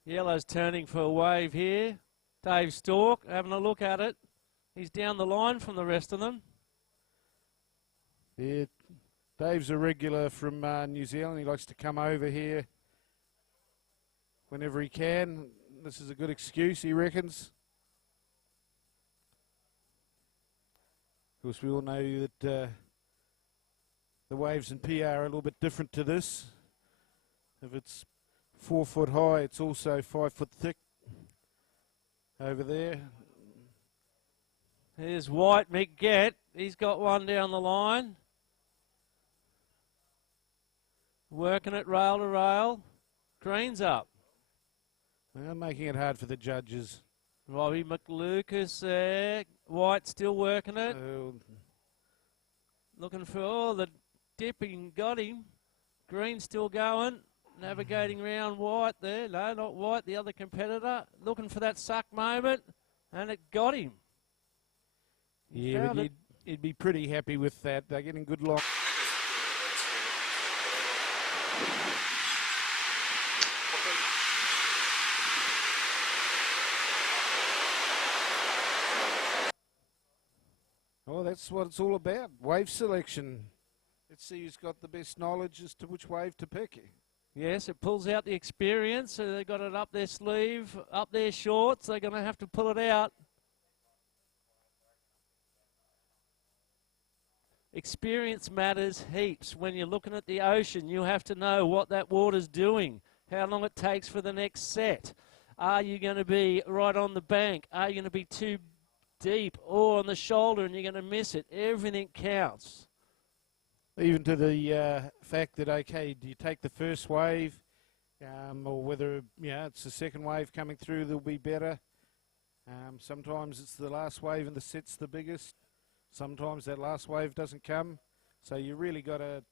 Yellow's turning for a wave here. Dave Stork having a look at it. He's down the line from the rest of them. Yeah, Dave's a regular from New Zealand. He likes to come over here whenever he can. This is a good excuse, he reckons. Of course, we all know that the waves in PR are a little bit different to this. If it's 4 foot high, it's also 5 foot thick over there. Here's White Mick Gett. He's got one down the line. Working it rail to rail. Green's up. Well, making it hard for the judges. Robbie McLucas there. White still working it. Looking for the dipping, got him. Green still going. Navigating round White there. No, not White, the other competitor. Looking for that suck moment. And it got him. Yeah, but you'd be pretty happy with that. They're getting good long. Oh, that's what it's all about, wave selection. Let's see who's got the best knowledge as to which wave to pick. Yes, it pulls out the experience. So they've got it up their sleeve, up their shorts. They're going to have to pull it out. Experience matters heaps. When you're looking at the ocean, you have to know what that water's doing, how long it takes for the next set. Are you going to be right on the bank? Are you going to be too deep or on the shoulder and you're going to miss it? Everything counts. Even to the fact that, okay, do you take the first wave or whether it's the second wave coming through that'll be better. Sometimes it's the last wave and the set's the biggest. Sometimes that last wave doesn't come. So you really got to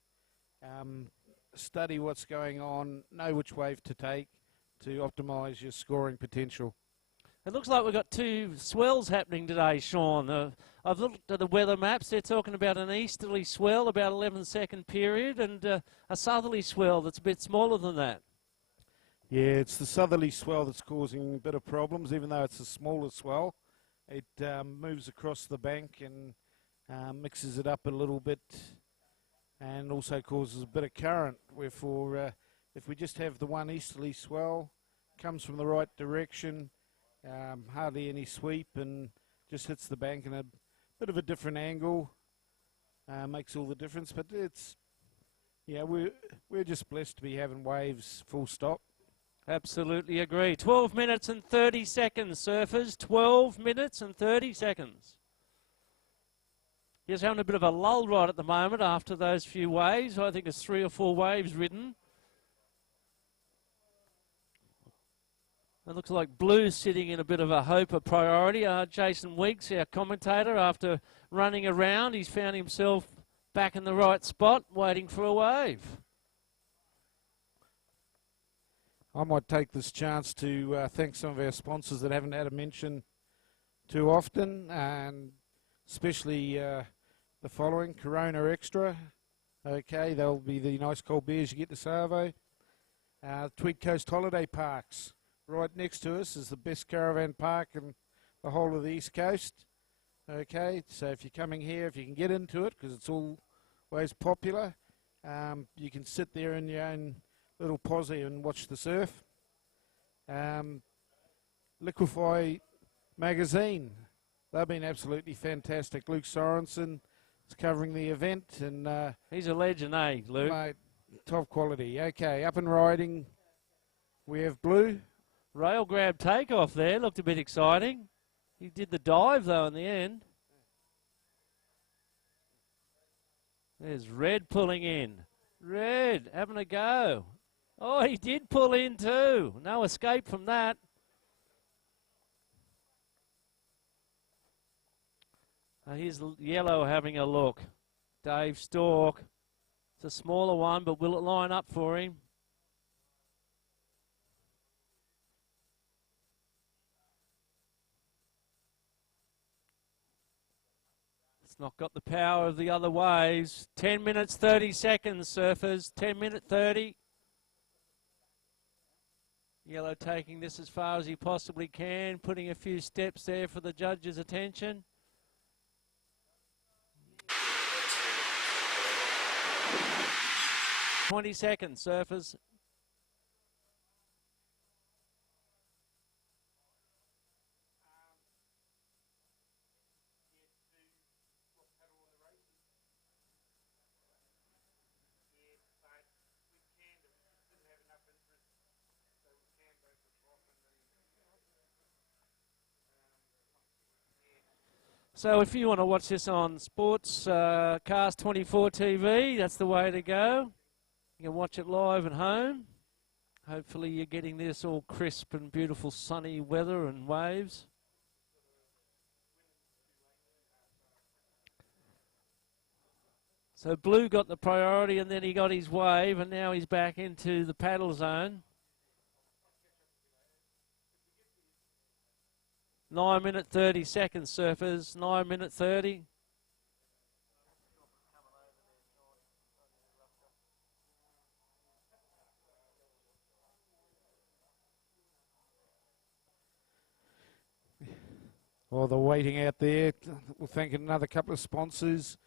study what's going on, know which wave to take to optimise your scoring potential. It looks like we've got two swells happening today, Sean. I've looked at the weather maps. They're talking about an easterly swell, about 11-second period, and a southerly swell that's a bit smaller than that. Yeah, it's the southerly swell that's causing a bit of problems, even though it's a smaller swell. It moves across the bank and mixes it up a little bit and also causes a bit of current. Wherefore, if we just have the one easterly swell, comes from the right direction, hardly any sweep and just hits the bank in a bit of a different angle, makes all the difference. But it's, we're just blessed to be having waves full stop. Absolutely agree. 12 minutes and 30 seconds, surfers. 12 minutes and 30 seconds. He's having a bit of a lull right at the moment after those few waves. I think it's 3 or 4 waves ridden. It looks like Blue's sitting in a bit of a hope of priority. Jason Weeks, our commentator, after running around, he's found himself back in the right spot, waiting for a wave. I might take this chance to thank some of our sponsors that haven't had a mention too often, and especially the following: Corona Extra. Okay, they'll be the nice cold beers you get to Savo. Tweed Coast Holiday Parks. Right next to us is the best caravan park in the whole of the East Coast. Okay, so if you're coming here, if you can get into it, because it's always popular, you can sit there in your own little posse and watch the surf. Liquefy Magazine, they've been absolutely fantastic. Luke Sorensen is covering the event, and he's a legend, eh, Luke? Mate, top quality. Okay, up and riding, we have Blue. Rail grab takeoff there, looked a bit exciting. He did the dive though in the end. There's Red pulling in. Red having a go. Oh, he did pull in too. No escape from that. Here's Yellow having a look. Dave Stork. It's a smaller one, but will it line up for him? It's not got the power of the other waves. 10 minutes, 30 seconds, surfers. 10 minute 30. Yellow taking this as far as he possibly can, putting a few steps there for the judge's attention. "20 seconds, surfers." So if you want to watch this on Sports Cast 24 TV, that's the way to go. You can watch it live at home. Hopefully you're getting this all crisp and beautiful sunny weather and waves. So Blue got the priority and then he got his wave and now he's back into the paddle zone. 9 minute 30 seconds, surfers. 9 minute 30. While they're waiting out there, we'll thank another couple of sponsors.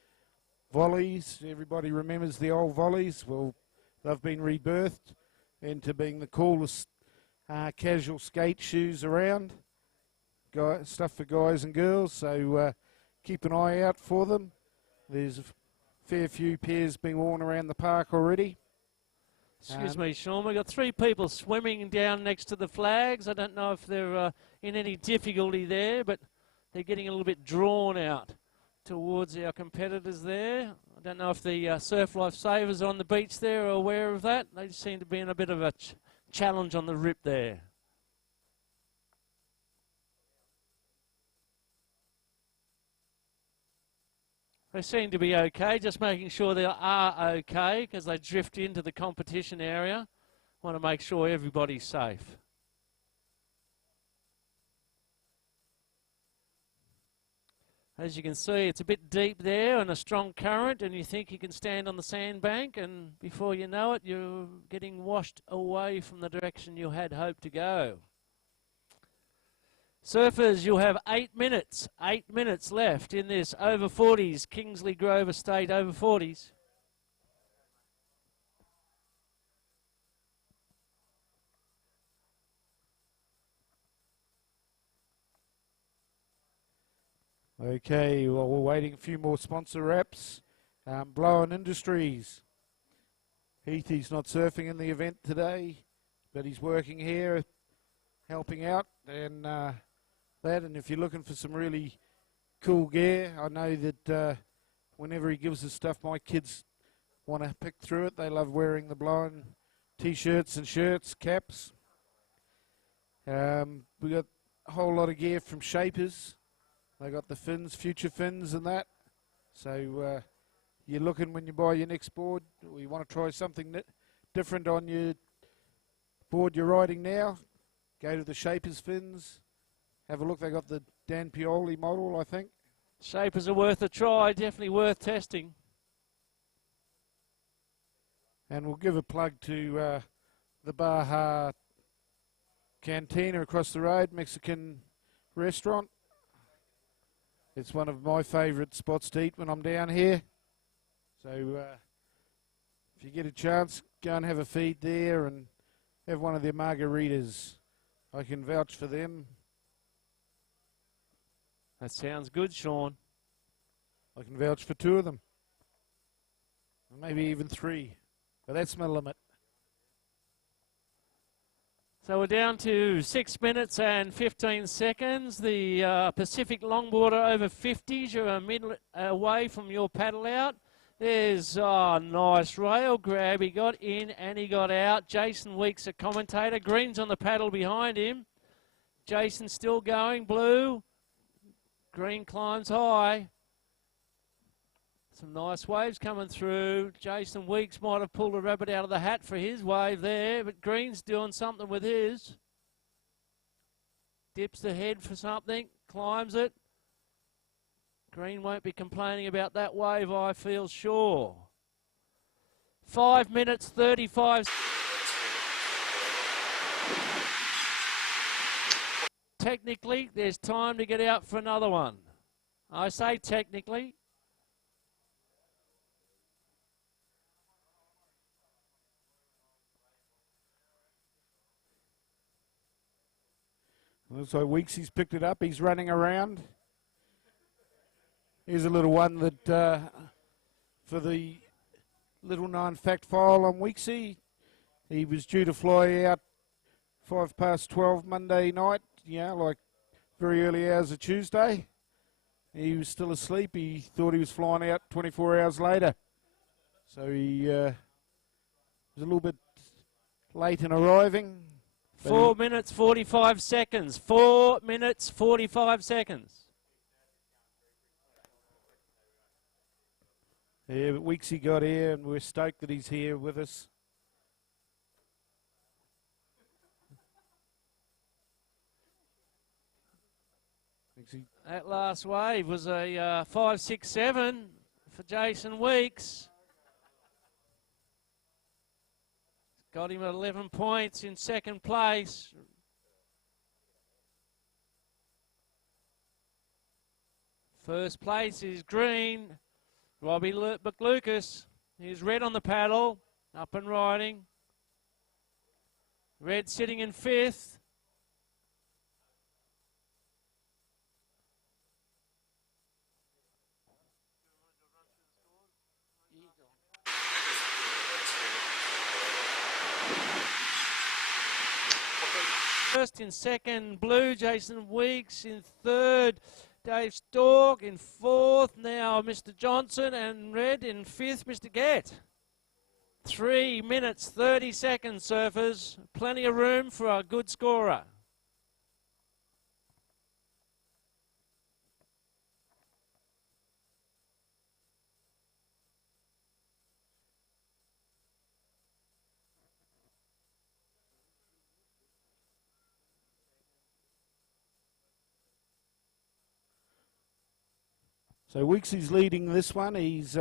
Volleys, everybody remembers the old Volleys. Well, they've been rebirthed into being the coolest casual skate shoes around. Stuff for guys and girls, so keep an eye out for them. There's a fair few pairs being worn around the park already. Excuse me, Sean, we've got 3 people swimming down next to the flags. I don't know if they're in any difficulty there, but they're getting a little bit drawn out towards our competitors there. I don't know if the surf lifesavers on the beach there are aware of that. They seem to be in a bit of a challenge on the rip there. They seem to be okay, just making sure they are okay because they drift into the competition area. Want to make sure everybody's safe. As you can see, it's a bit deep there and a strong current, and you think you can stand on the sandbank, and before you know it, you're getting washed away from the direction you had hoped to go. Surfers, you'll have 8 minutes. 8 minutes left in this over 40s, Kingsley Grove Estate over 40s. Okay, well, we're waiting a few more sponsor reps. Blowen Industries. Heathy's not surfing in the event today, but he's working here, helping out, and that. And if you're looking for some really cool gear, I know that whenever he gives us stuff, my kids want to pick through it. They love wearing the blind T-shirts and shirts, caps. We got a whole lot of gear from Shapers. They got the fins, future fins and that. So you're looking when you buy your next board, or you want to try something different on your board you're riding now, go to the Shapers fins. Have a look. They got the Dan Pioli model, I think. Shapers are worth a try, definitely worth testing. And we'll give a plug to the Baja Cantina across the road, Mexican restaurant. It's one of my favourite spots to eat when I'm down here. So if you get a chance, go and have a feed there and have one of their margaritas. I can vouch for them. That sounds good, Sean. I can vouch for 2 of them. Maybe even 3. But that's my limit. So we're down to 6 minutes and 15 seconds. The Pacific Longboarder over 50s. You're a minute away from your paddle out. There's a nice rail grab. He got in and he got out. Jason Weeks, a commentator. Green's on the paddle behind him. Jason still going. Blue. Green climbs high. Some nice waves coming through. Jason Weeks might have pulled a rabbit out of the hat for his wave there, but Green's doing something with his. Dips the head for something, climbs it. Green won't be complaining about that wave, I feel sure. 5 minutes, 35. Technically, there's time to get out for another one. I say technically. Looks like Weeksy's picked it up. He's running around. Here's a little one that for the little known fact file on Weeksy. He was due to fly out 12:05 Monday night, like very early hours of Tuesday. He was still asleep. He thought he was flying out 24 hours later. So he was a little bit late in arriving. 4 minutes, 45 seconds. 4 minutes, 45 seconds. Yeah, but Weeksy got here, and we're stoked that he's here with us. That last wave was a 5.67 for Jason Weeks. Got him at 11 points in second place. First place is Green. Robbie McLucas. He's Red on the paddle, up and riding. Red sitting in 5th. First in second, Blue, Jason Weeks in 3rd, Dave Stork in 4th, now Mr. Johnson, and Red in 5th, Mr. Gett. 3 minutes, 30 seconds, surfers. Plenty of room for a good scorer. So Weeksy's leading this one. He's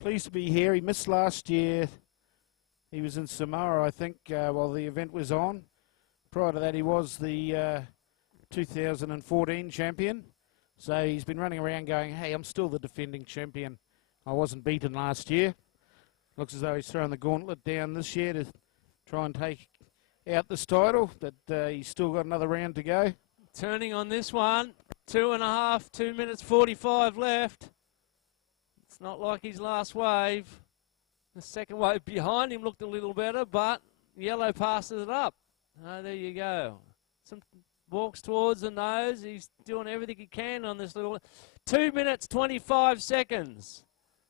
pleased to be here. He missed last year. He was in Samoa, I think, while the event was on. Prior to that, he was the 2014 champion. So he's been running around going, hey, I'm still the defending champion. I wasn't beaten last year. Looks as though he's throwing the gauntlet down this year to try and take out this title, but he's still got another round to go. Turning on this one, 2.5, 2 minutes 45 left. It's not like his last wave. The second wave behind him looked a little better, but Yellow passes it up. Oh, there you go. Some walks towards the nose. He's doing everything he can on this little 2 minutes 25 seconds.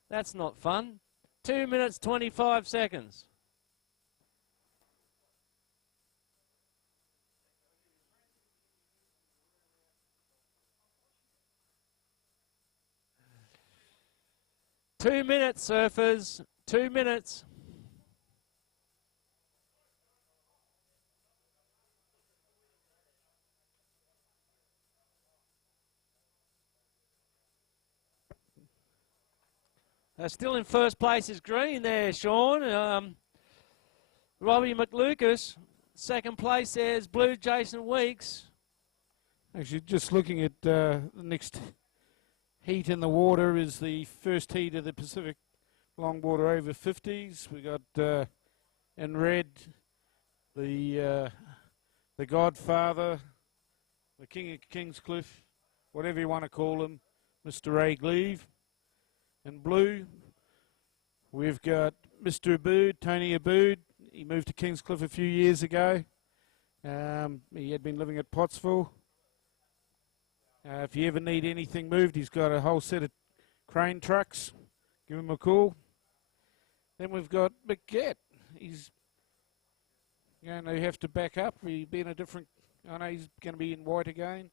That's not fun. 2 minutes 25 seconds. Two minutes, surfers. 2 minutes. Still in first place is Green there, Sean. Robbie McLucas. Second place there's Blue Jason Weeks. Actually, just looking at the next heat in the water is the first heat of the Pacific Longboard over 50s. We got in red the Godfather, the King of Kingscliff, whatever you want to call him, Mr. Ray Gleave. In blue, we've got Mr. Abood, Tony Abood. He moved to Kingscliff a few years ago. He had been living at Pottsville. If you ever need anything moved, he's got a whole set of crane trucks. Give him a call. Then we've got McGett. He's going to have to back up. He's been a different. I know he's going to be in white again.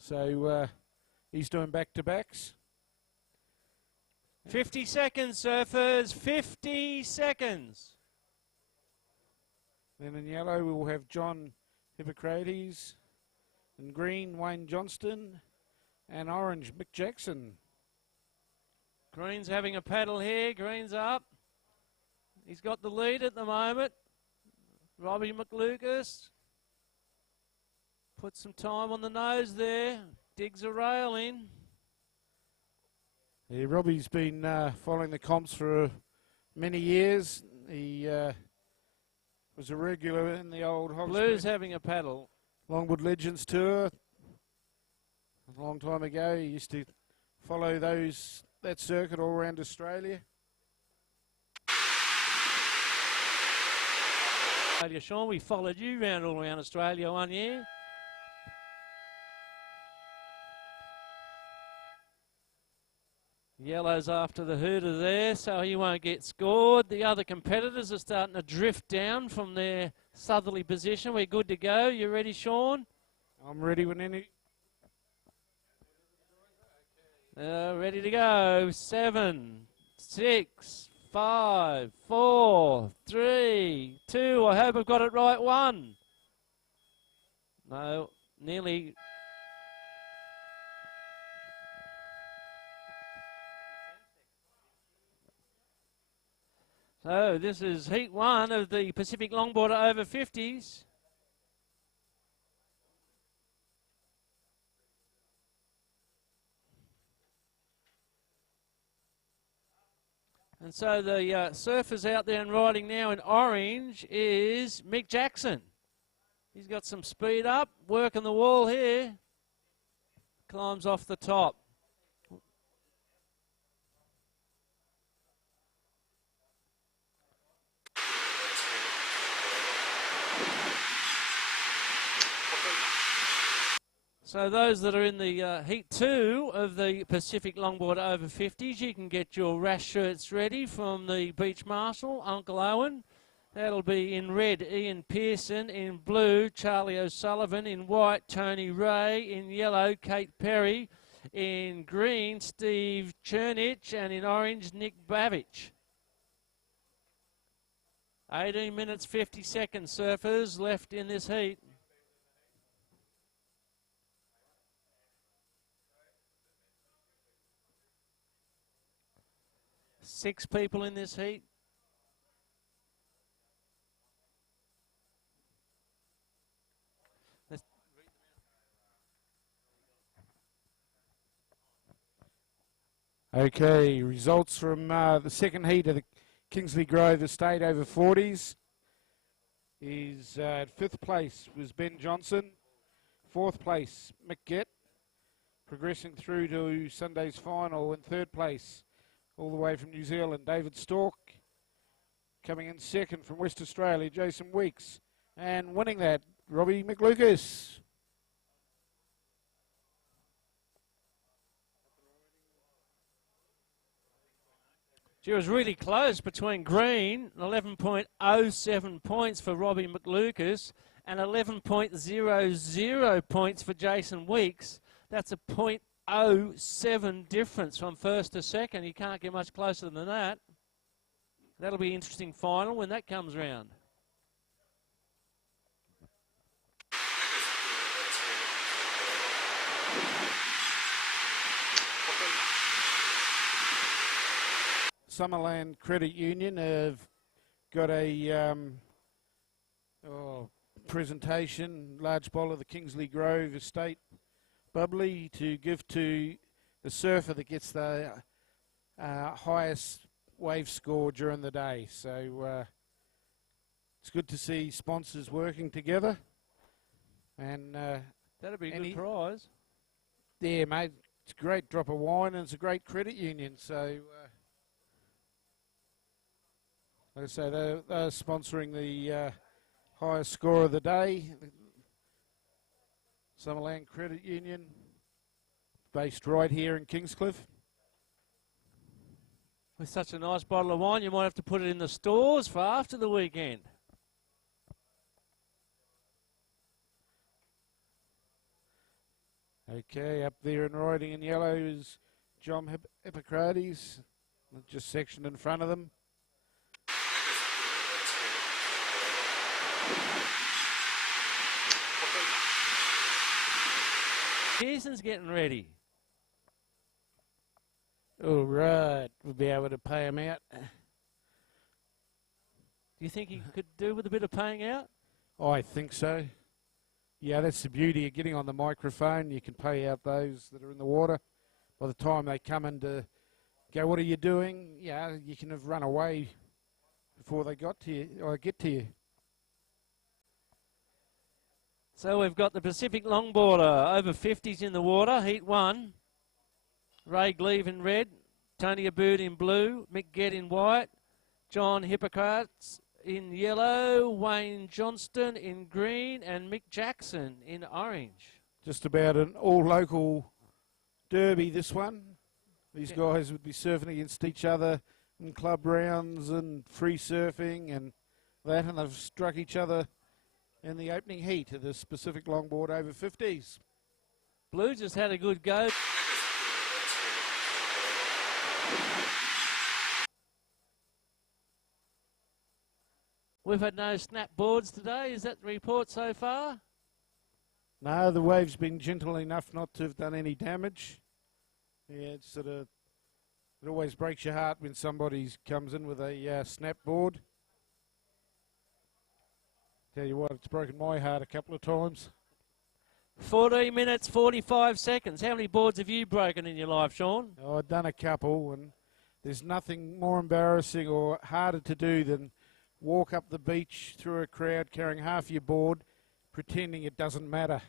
So he's doing back-to-backs. 50 seconds, surfers. 50 seconds. Then in yellow, we will have John Hippocrates. In green, Wayne Johnston. And orange, Mick Jackson. Green's having a paddle here. Green's up. He's got the lead at the moment. Robbie McLucas. Put some time on the nose there. Digs a rail in. Yeah, Robbie's been following the comps for many years. He was a regular in the old Hog Blue's having a paddle. Longboard Legends Tour. A long time ago, he used to follow that circuit all around Australia. Sean, we followed you around all around Australia one year. Yellow's after the hooter there, so he won't get scored. The other competitors are starting to drift down from their southerly position. We're good to go. You ready, Sean? I'm ready when any. Ready to go. 7, 6, 5, 4, 3, 2. I hope I've got it right. 1. No, nearly. So this is heat 1 of the Pacific Longboarder over 50s. And so the surfers out there and riding now in orange is Mick Jackson. He's got some speed up, working the wall here. Climbs off the top. So those that are in the heat 2 of the Pacific Longboard over 50s, you can get your rash shirts ready from the Beach Marshal, Uncle Owen. That'll be in red, Ian Pearson. In blue, Charlie O'Sullivan. In white, Tony Ray. In yellow, Kate Perry. In green, Steve Chernich. And in orange, Nick Bavich. 18 minutes, 50 seconds, surfers left in this heat. 6 people in this heat. Okay, results from the second heat of the Kingsley Grove Estate over 40s. Is at 5th place was Ben Johnson. 4th place, Mick Gett. Progressing through to Sunday's final in 3rd place, all the way from New Zealand, David Stork. Coming in 2nd from West Australia, Jason Weeks. And winning that, Robbie McLucas. She was really close between Green, 11.07 points for Robbie McLucas, and 11.00 points for Jason Weeks. That's a .07 difference from first to second. You can't get much closer than that. That'll be an interesting final when that comes round. Summerland Credit Union have got a presentation, large bowl of the Kingsley Grove Estate bubbly to give to the surfer that gets the highest wave score during the day. So it's good to see sponsors working together. And that'll be a good prize. Yeah, mate. It's a great drop of wine and it's a great credit union. So like I say, they're sponsoring the highest score of the day. Summerland Credit Union, based right here in Kingscliff. With such a nice bottle of wine, you might have to put it in the stores for after the weekend. Okay, up there and riding in yellow is John Hippocrates, just sectioned in front of them. Pearson's getting ready. All right, we'll be able to pay him out. Do you think he could do with a bit of paying out? I think so. Yeah, that's the beauty of getting on the microphone. You can pay out those that are in the water. By the time they come in to go, what are you doing? Yeah, you can have run away before they got to you or get to you. So we've got the Pacific Longboarder over 50s in the water, Heat 1. Ray Gleave in red, Tony Abood in blue, Mick Gett in white, John Hippocrates in yellow, Wayne Johnston in green, and Mick Jackson in orange. Just about an all-local derby, this one. These guys would be surfing against each other in club rounds and free surfing and that, and they've struck each other in the opening heat of the Pacific Longboard over 50s. Blue just had a good go. We've had no snap boards today. Is that the report so far? No, the wave's been gentle enough not to have done any damage. Yeah, it's sort of, it always breaks your heart when somebody comes in with a snap board. Tell you what, it's broken my heart a couple of times. 14 minutes, 45 seconds. How many boards have you broken in your life, Sean? Oh, I've done a couple, and there's nothing more embarrassing or harder to do than walk up the beach through a crowd carrying half your board, pretending it doesn't matter.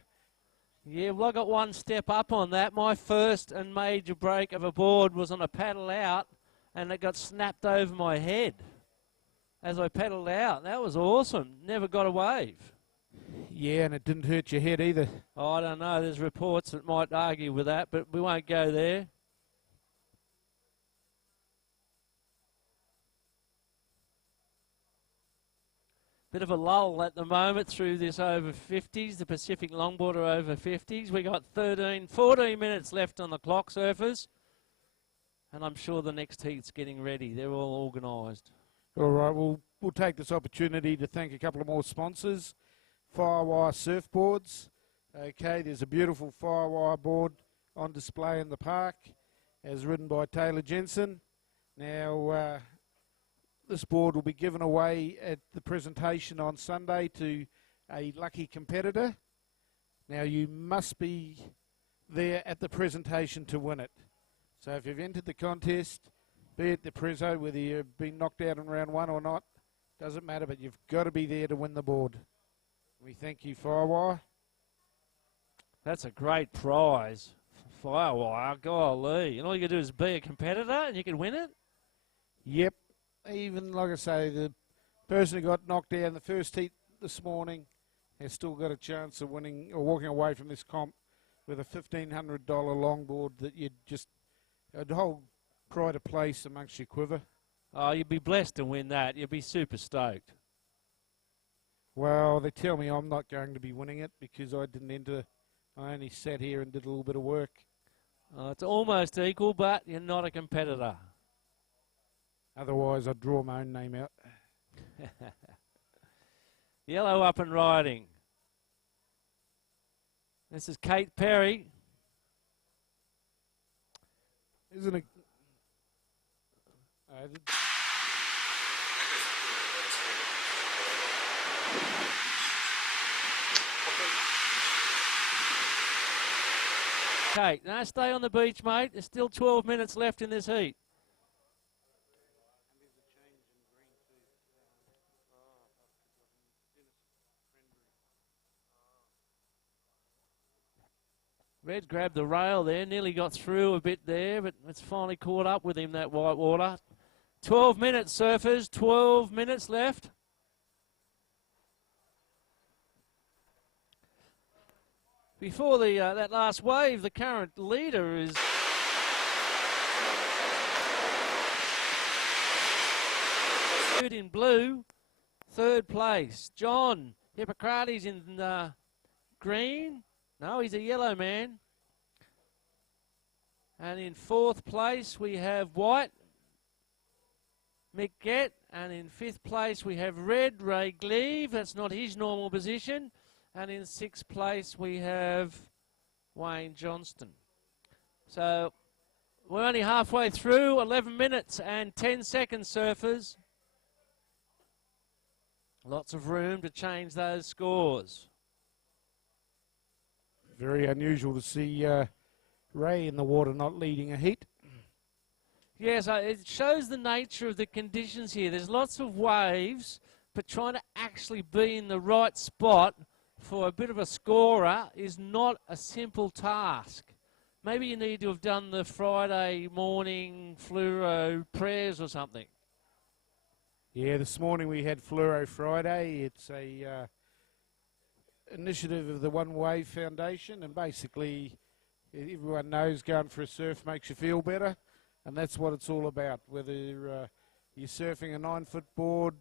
Yeah, well, I got one step up on that. My first and major break of a board was on a paddle out, and it got snapped over my head as I paddled out. That was awesome. Never got a wave. Yeah, and it didn't hurt your head either. Oh, I don't know. There's reports that might argue with that, but we won't go there. Bit of a lull at the moment through this over 50s, the Pacific Longboarder over 50s. We got 14 minutes left on the clock, surfers. And I'm sure the next heat's getting ready. They're all organised. All right, we'll take this opportunity to thank a couple of more sponsors. Firewire Surfboards. Okay, there's a beautiful Firewire board on display in the park, as ridden by Taylor Jensen. Now, this board will be given away at the presentation on Sunday to a lucky competitor. Now, you must be there at the presentation to win it. So if you've entered the contest, be it the Prezzo, whether you've been knocked out in round one or not, doesn't matter, but you've got to be there to win the board. We thank you, Firewire. That's a great prize. Firewire, golly. And all you got to do is be a competitor and you can win it? Yep. Even, like I say, the person who got knocked out in the first heat this morning has still got a chance of winning or walking away from this comp with a $1,500 longboard that you'd just, a whole pride of place amongst your quiver. Oh, you'd be blessed to win that. You'd be super stoked. Well, they tell me I'm not going to be winning it because I didn't enter. I only sat here and did a little bit of work. It's almost equal, but you're not a competitor. Otherwise, I'd draw my own name out. Yellow up and riding. This is Kate Perry. Isn't it? Kate, now stay on the beach, mate. There's still 12 minutes left in this heat. Red grabbed the rail there, nearly got through a bit there, but it's finally caught up with him, that white water. 12 minutes, surfers, 12 minutes left. Before that last wave, the current leader is in blue, third place. John Hippocrates in green. No, he's a yellow man. And in fourth place, we have white, Mick Gett. And in fifth place, we have red, Ray Gleave. That's not his normal position. And in sixth place, we have Wayne Johnston. So we're only halfway through, 11 minutes and 10 seconds, surfers. Lots of room to change those scores. Very unusual to see Ray in the water not leading a heat. Yes, it shows the nature of the conditions here. There's lots of waves, but trying to actually be in the right spot for a bit of a scorer is not a simple task. Maybe you need to have done the Friday morning fluoro prayers or something. Yeah, this morning we had Fluoro Friday. It's a initiative of the One Wave Foundation, and basically everyone knows going for a surf makes you feel better, and that's what it's all about. Whether you're surfing a 9-foot board,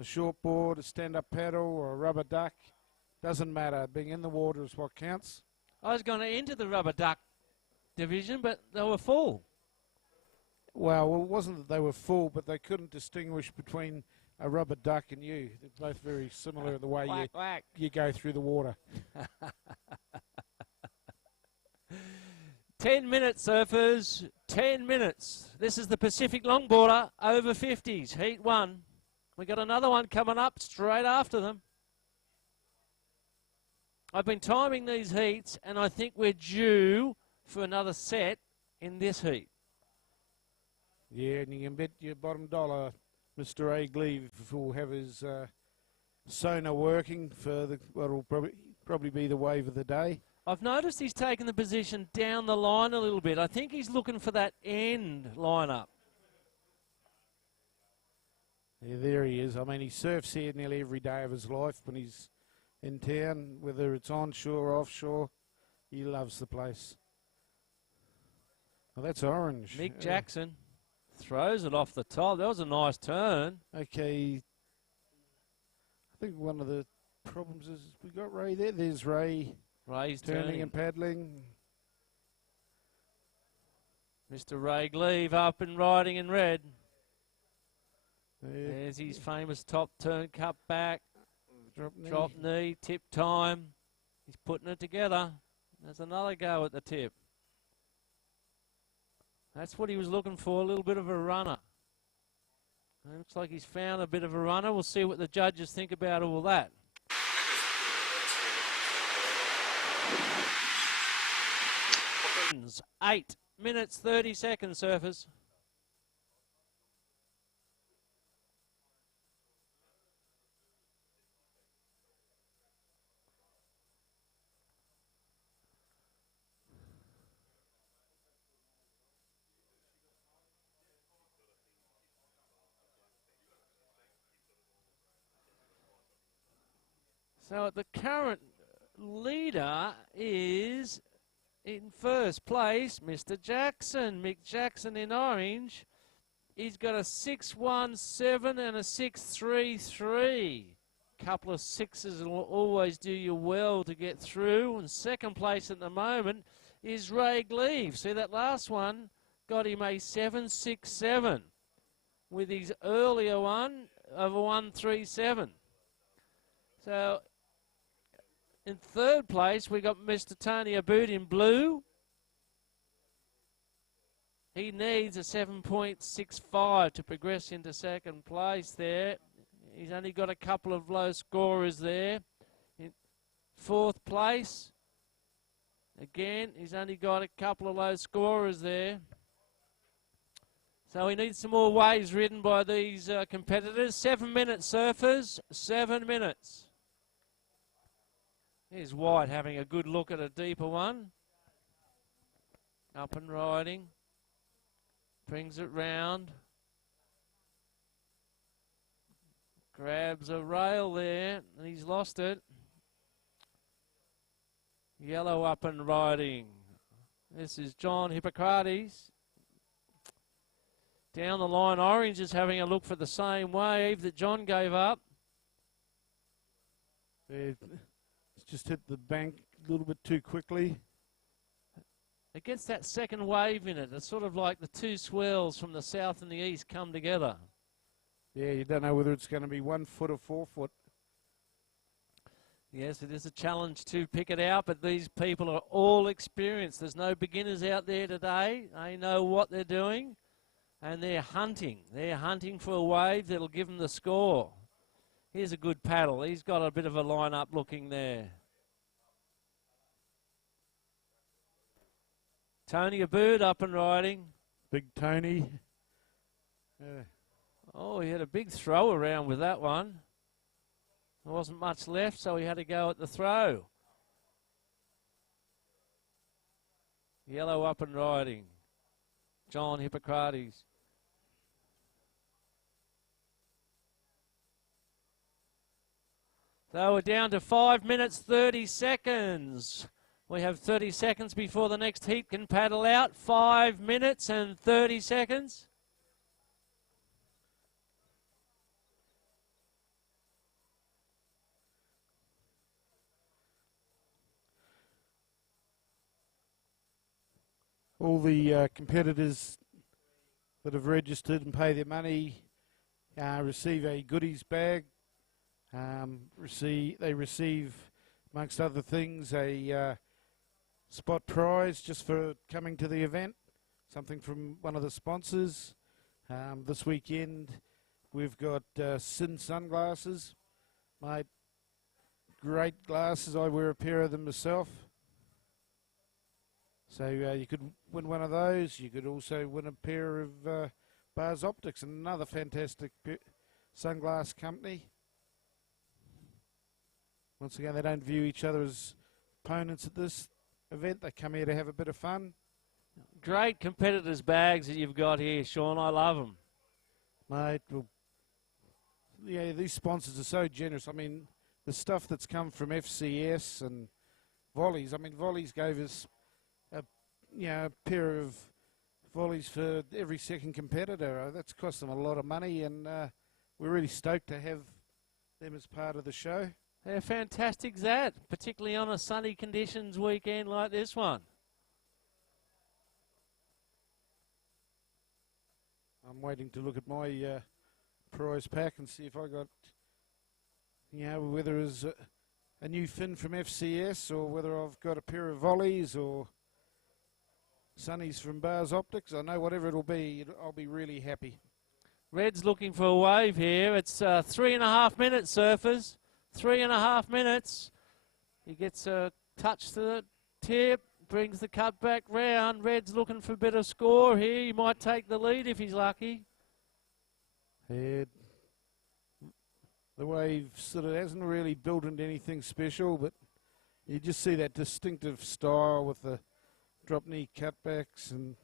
a short board, a stand-up paddle, or a rubber duck, doesn't matter. Being in the water is what counts. I was going to enter the rubber duck division, but they were full. Well, it wasn't that they were full, but they couldn't distinguish between a rubber duck and you. They're both very similar in the way Whack, whack. you go through the water. 10 minutes, surfers. 10 minutes. This is the Pacific Longboarder over 50s, Heat 1. We got another one coming up straight after them. I've been timing these heats, and I think we're due for another set in this heat. Yeah, and you can bet your bottom dollar Mr. A. Gleave will have his sonar working for what will probably be the wave of the day. I've noticed he's taken the position down the line a little bit. I think he's looking for that end lineup. Yeah, there he is. I mean, he surfs here nearly every day of his life when he's in town, whether it's onshore or offshore. He loves the place. Well, that's orange. Mick Jackson throws it off the top. That was a nice turn. Okay. I think one of the problems is we got Ray there. There's Ray. Ray's turning and paddling. Mr. Ray Gleave up and riding in red. There. There's his famous top turn, cut back, Drop knee, tip time. He's putting it together. There's another go at the tip. That's what he was looking for, a little bit of a runner. It looks like he's found a bit of a runner. We'll see what the judges think about all that. 8 minutes, 30 seconds, surfers. So the current leader is in first place, Mr. Jackson. Mick Jackson in orange. He's got a 6.17 and a 6.33. Couple of sixes will always do you well to get through. And second place at the moment is Ray Gleave. See, that last one got him a 7.67 with his earlier one of a 1.37. So in third place, we got Mr. Tony Abood in blue. He needs a 7.65 to progress into second place there. He's only got a couple of low scorers there. In fourth place, again, he's only got a couple of low scorers there. So he needs some more waves ridden by these competitors. 7-minute surfers, 7 minutes. Here's White having a good look at a deeper one. Up and riding. Brings it round. Grabs a rail there, and he's lost it. Yellow up and riding. This is John Hippocrates. Down the line, Orange is having a look for the same wave that John gave up. It's just hit the bank a little bit too quickly. It gets that second wave in it. It's sort of like the two swells from the south and the east come together. Yeah, you don't know whether it's going to be 1 foot or 4 foot. Yes, it is a challenge to pick it out, but these people are all experienced. There's no beginners out there today. They know what they're doing, and they're hunting. They're hunting for a wave that'll give them the score. Here's a good paddle. He's got a bit of a line-up looking there. Tony Abood up and riding. Big Tony. Oh, he had a big throw around with that one. There wasn't much left, so he had to go at the throw. Yellow up and riding. John Hippocrates. So we're down to 5 minutes, 30 seconds. We have 30 seconds before the next heat can paddle out. 5 minutes and 30 seconds. All the competitors that have registered and pay their money receive a goodies bag. They receive, amongst other things, a spot prize just for coming to the event, something from one of the sponsors. This weekend we've got Sin sunglasses. Mate, great glasses. I wear a pair of them myself. So you could win one of those. You could also win a pair of Bars Optics, another fantastic sunglass company. Once again, they don't view each other as opponents at this event. They come here to have a bit of fun. Great competitors' bags that you've got here, Sean. I love them. Mate, well, yeah, these sponsors are so generous. I mean, the stuff that's come from FCS and Volleys. I mean, Volleys gave us a pair of volleys for every second competitor. That's cost them a lot of money, and we're really stoked to have them as part of the show. They're fantastic, that, particularly on a sunny conditions weekend like this one. I'm waiting to look at my prize pack and see if I got, whether it's a new fin from FCS or whether I've got a pair of volleys or sunnies from Bars Optics. I know whatever it'll be, I'll be really happy. Red's looking for a wave here. It's 3.5 minutes, surfers. 3.5 minutes. He gets a touch to the tip, brings the cut back round. Red's looking for a bit of score here. He might take the lead if he's lucky. The wave sort of hasn't really built into anything special, but you just see that distinctive style with the drop knee cutbacks and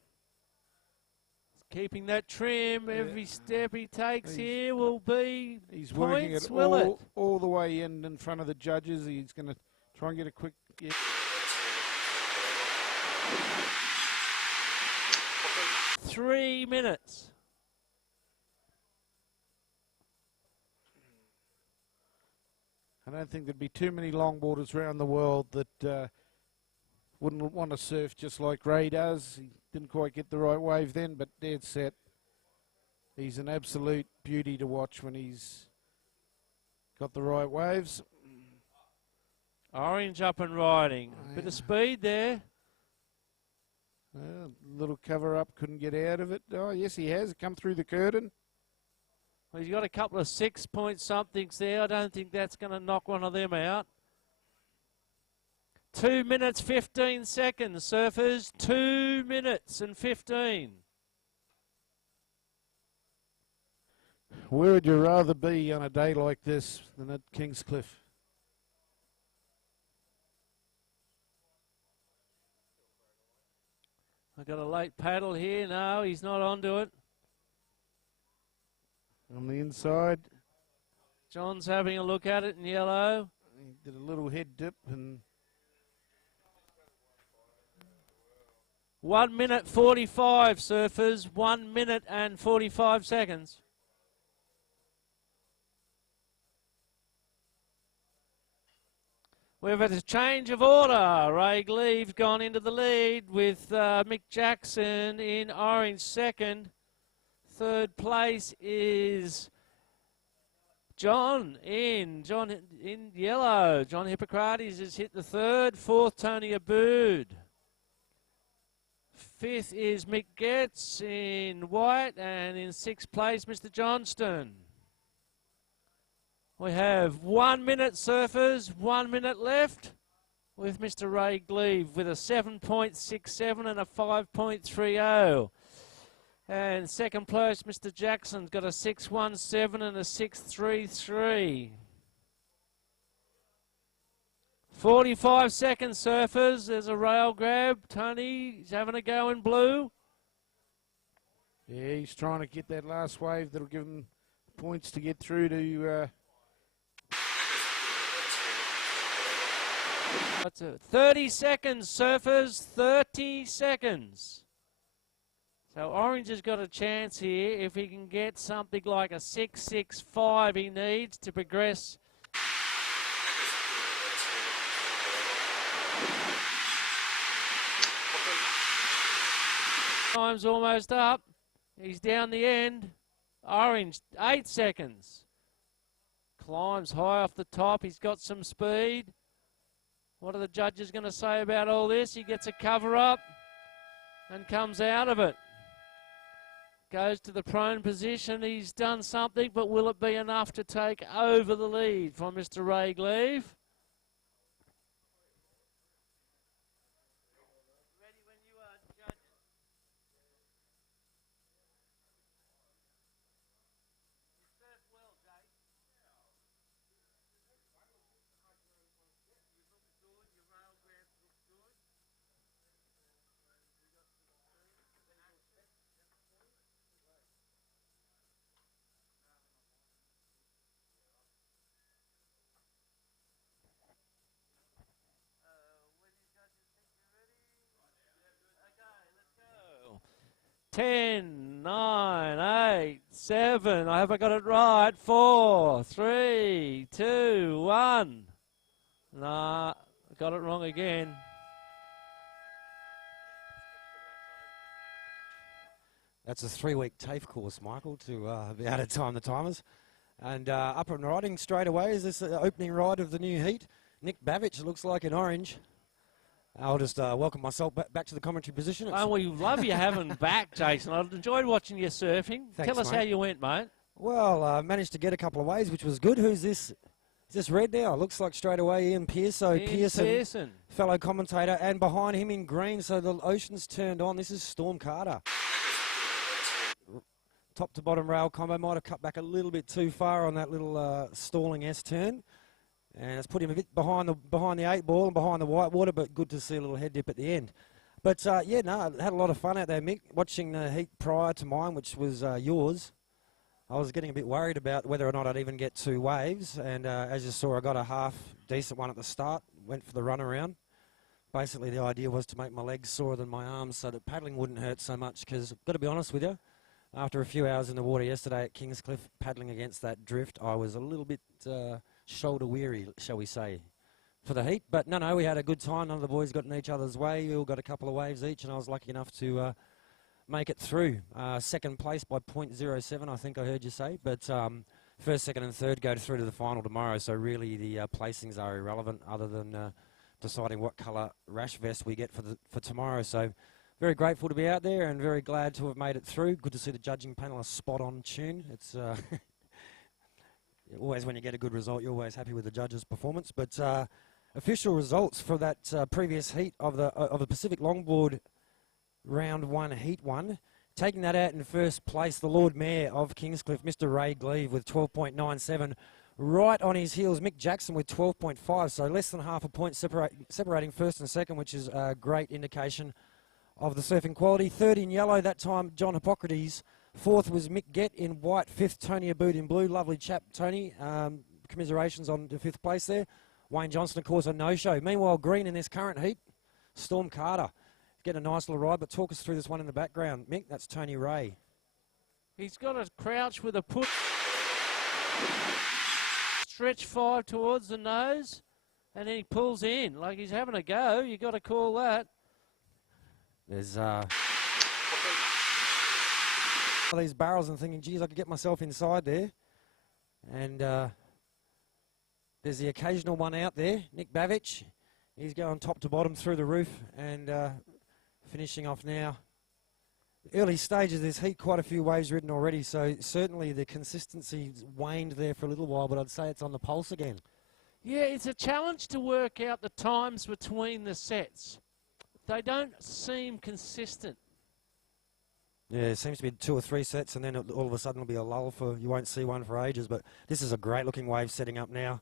keeping that trim. Every step he takes here will be he's points, working it will all the way in front of the judges. He's going to try and get a quick... Yeah. 3 minutes. I don't think there'd be too many longboarders around the world that wouldn't want to surf just like Ray does. He didn't quite get the right wave then, but dead set. He's an absolute beauty to watch when he's got the right waves. Orange up and riding. Bit of speed there. Little cover up, couldn't get out of it. Oh, yes, he has come through the curtain. Well, he's got a couple of 6-point-somethings there. I don't think that's going to knock one of them out. 2 minutes, 15 seconds, surfers. 2 minutes and 15. Where would you rather be on a day like this than at Kingscliff? I've got a late paddle here. No, he's not onto it. On the inside. John's having a look at it in yellow. He did a little head dip and 1 minute 45, surfers. 1 minute and 45 seconds. We've had a change of order. Ray Gleave's gone into the lead with Mick Jackson in orange second. Third place is John in yellow. John Hippocrates has hit the third. Fourth, Tony Abood. Fifth is Mick Getz in white. And in sixth place, Mr. Johnston. We have 1 minute, surfers, 1 minute left with Mr. Ray Gleave with a 7.67 and a 5.30. And second place, Mr. Jackson's got a 6.17 and a 6.33. 45 seconds, surfers. There's a rail grab. Tony, he's having a go in blue. yeah, he's trying to get that last wave that'll give him points to get through to 30 seconds, surfers, 30 seconds. So Orange has got a chance here. If he can get something like a 6.65 he needs to progress. Time's almost up. He's down the end. Orange, 8 seconds. Climbs high off the top. He's got some speed. What are the judges going to say about all this? He gets a cover up and comes out of it. Goes to the prone position. He's done something, but will it be enough to take over the lead from Mr. Ray Gleave? Ready when you are, judges. You surf well, Jake. Go. 10, 9, 8, 7. I hope I got it right. 4, 3, 2, 1. Nah, I got it wrong again. That's a 3-week TAFE course, Michael, to be able to time the timers. And up and riding straight away is this opening ride of the new heat. Nick Bavich looks like in orange. I'll just welcome myself back to the commentary position. Oh, we love you having back, Jason. I've enjoyed watching you surfing. Thanks, Tell us mate. how you went, mate. Well, I managed to get a couple of waves, which was good. Who's this? Is this red now? Looks like straight away Ian Pearce. So Ian Pearson. fellow commentator, and behind him in green, so the ocean's turned on. This is Storm Carter. Top to bottom rail combo, might have cut back a little bit too far on that little stalling S-turn. And it's put him a bit behind the 8 ball and behind the white water, but good to see a little head dip at the end. But yeah, no, had a lot of fun out there, Mick, watching the heat prior to mine, which was yours. I was getting a bit worried about whether or not I'd even get 2 waves, and as you saw, I got a half decent one at the start, went for the run around. Basically, the idea was to make my legs sorer than my arms so that paddling wouldn't hurt so much, because I've got to be honest with you, after a few hours in the water yesterday at Kingscliff, paddling against that drift, I was a little bit shoulder weary, shall we say, for the heat. But no, we had a good time. None of the boys got in each other's way. We all got a couple of waves each, and I was lucky enough to make it through. Second place by .07, I think I heard you say. But first, second, and third go through to the final tomorrow. So really, the placings are irrelevant, other than deciding what colour rash vest we get for tomorrow. So very grateful to be out there, and very glad to have made it through. Good to see the judging panel are spot on tune. It's always, when you get a good result, you're always happy with the judges' performance. But official results for that previous heat of the Pacific Longboard Round 1, Heat 1. Taking that out in first place, the Lord Mayor of Kingscliff, Mr. Ray Gleave, with 12.97. Right on his heels, Mick Jackson with 12.5, so less than half a point separating first and second, which is a great indication of the surfing quality. Third in yellow, that time John Hippocrates. Fourth was Mick Gett in white. Fifth, Tony Abood in blue. Lovely chap, Tony. Commiserations on the fifth place there. Wayne Johnson, of course, a no-show. Meanwhile, green in this current heat, Storm Carter. Getting a nice little ride, but talk us through this one in the background. Mick, that's Tony Ray. He's got a crouch with a push. Stretch 5 towards the nose, and then he pulls in. Like he's having a go. You got to call that. There's these barrels and thinking, geez, I could get myself inside there. And there's the occasional one out there, Nick Bavich. He's going top to bottom through the roof and finishing off now. Early stages, there's heat, quite a few waves ridden already, so certainly the consistency's waned there for a little while, but I'd say it's on the pulse again. Yeah, it's a challenge to work out the times between the sets. They don't seem consistent. Yeah, it seems to be 2 or 3 sets, and then all of a sudden it'll be a lull for, you won't see one for ages, but this is a great looking wave setting up now.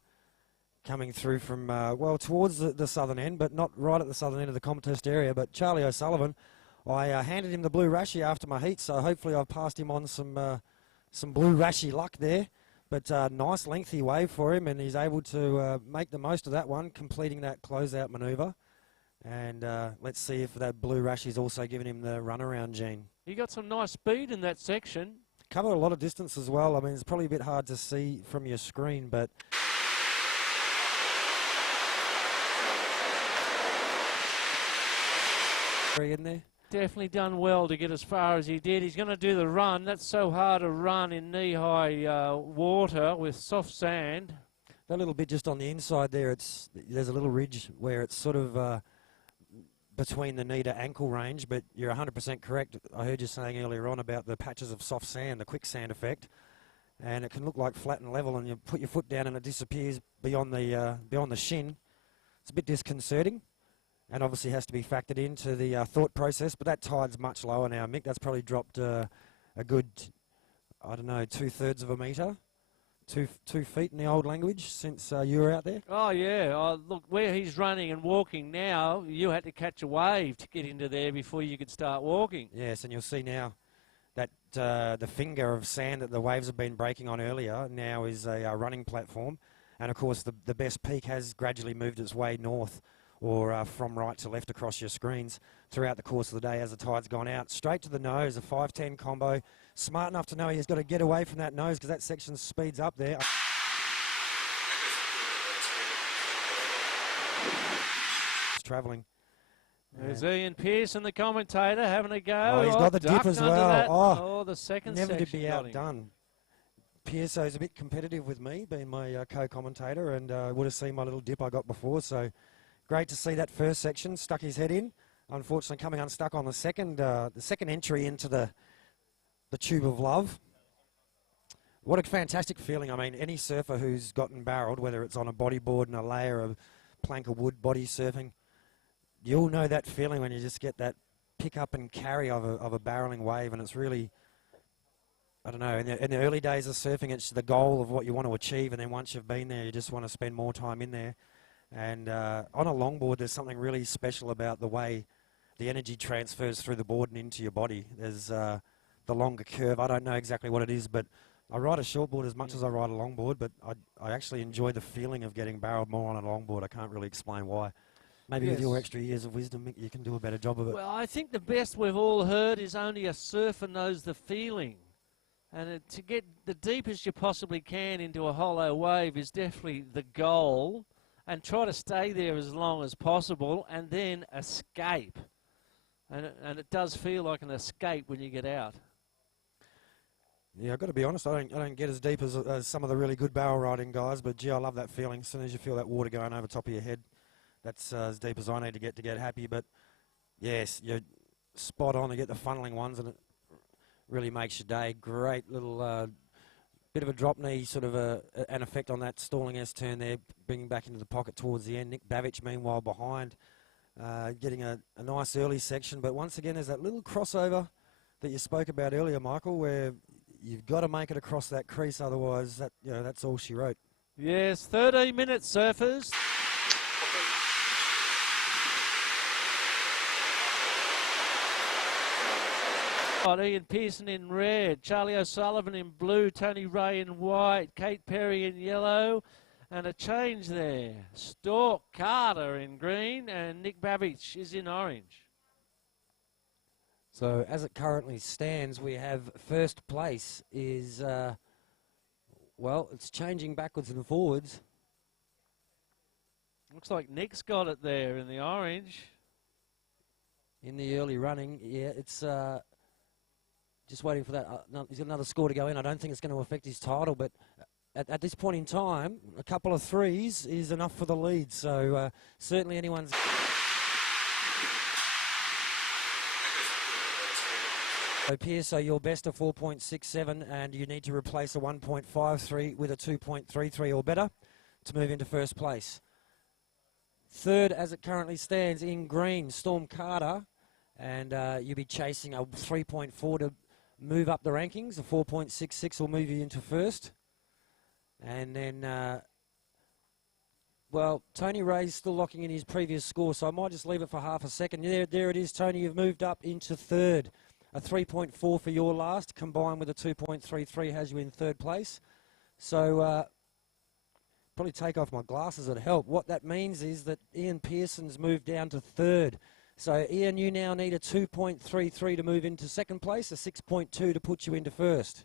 Coming through from, well, towards the southern end, but not right at the southern end of the contest area. But Charlie O'Sullivan, I handed him the blue rashy after my heat, so hopefully I've passed him on some blue rashy luck there. But nice lengthy wave for him, and he's able to make the most of that one, completing that closeout manoeuvre. And let's see if that blue rashy's also giving him the runaround gene. He got some nice speed in that section. Covered a lot of distance as well. I mean, it's probably a bit hard to see from your screen, but... in there. Definitely done well to get as far as he did. He's going to do the run. That's so hard to run in knee-high water with soft sand. That little bit just on the inside there, there's a little ridge where it's sort of between the knee to ankle range, but you're 100% correct. I heard you saying earlier on about the patches of soft sand, the quicksand effect, and it can look like flat and level, and you put your foot down and it disappears beyond the shin. It's a bit disconcerting. And obviously has to be factored into the thought process, but that tide's much lower now, Mick. That's probably dropped a good, I don't know, 2/3 of a metre, 2 feet in the old language since you were out there. Oh, yeah. Look, where he's running and walking now, you had to catch a wave to get into there before you could start walking. Yes, and you'll see now that the finger of sand that the waves have been breaking on earlier now is a running platform. And, of course, the best peak has gradually moved its way north, or from right to left across your screens throughout the course of the day as the tide's gone out. Straight to the nose, a 5-10 combo. Smart enough to know he's got to get away from that nose because that section speeds up there. It's travelling. There's Ian Pearson, the commentator, having a go. Oh, he's got the dip as well. Oh, the second never section to be got him. outdone. Pearson's a bit competitive with me, being my co-commentator, and would have seen my little dip I got before, so... Great to see that first section, stuck his head in. Unfortunately, coming unstuck on the second entry into the tube of love. What a fantastic feeling. I mean, any surfer who's gotten barreled, whether it's on a bodyboard and a layer of plank of wood body surfing, you'll know that feeling when you just get that pick up and carry of a barreling wave, and it's really, I don't know, in the early days of surfing, it's the goal of what you want to achieve, and then once you've been there, you just want to spend more time in there. And on a longboard, there's something really special about the way the energy transfers through the board and into your body. There's the longer curve. I don't know exactly what it is, but I ride a shortboard as much as I ride a longboard, but I actually enjoy the feeling of getting barreled more on a longboard. I can't really explain why. Maybe with your extra years of wisdom, Mick, you can do a better job of it. Well, I think the best we've all heard is only a surfer knows the feeling. And to get the deepest you possibly can into a hollow wave is definitely the goal. And try to stay there as long as possible and then escape. And it does feel like an escape when you get out. Yeah, I've got to be honest, I don't get as deep as some of the really good barrel riding guys, but gee, I love that feeling. As soon as you feel that water going over top of your head, that's as deep as I need to get happy. But yes, you're spot on to get the funneling ones, and it really makes your day. Great little bit of a drop knee, sort of an effect on that stalling S-turn there, bringing back into the pocket towards the end. Nick Bavic, meanwhile, behind, getting a nice early section. But once again, there's that little crossover that you spoke about earlier, Michael, where you've got to make it across that crease, otherwise that's all she wrote. Yes, 13 minutes, surfers. Ian Pearson in red, Charlie O'Sullivan in blue, Tony Ray in white, Kate Perry in yellow, and a change there. Stork Carter in green, and Nick Babbage is in orange. So as it currently stands, we have first place is, well, it's changing backwards and forwards. Looks like Nick's got it there in the orange. In the early running, yeah, it's just waiting for that. He's got another score to go in. I don't think it's going to affect his title, but at this point in time, a couple of threes is enough for the lead. So certainly anyone's... So Pearso, your best of 4.67, and you need to replace a 1.53 with a 2.33 or better to move into first place. Third, as it currently stands, in green, Storm Carter, and you'll be chasing a 3.4 to move up the rankings. A 4.66 will move you into first. And then, well, Tony Ray's still locking in his previous score, so I might just leave it for half a second. There it is, Tony, you've moved up into third. A 3.4 for your last, combined with a 2.33 has you in third place. So probably take off my glasses would help. What that means is that Ian Pearson's moved down to third. So Ian, you now need a 2.33 to move into second place, a 6.2 to put you into first.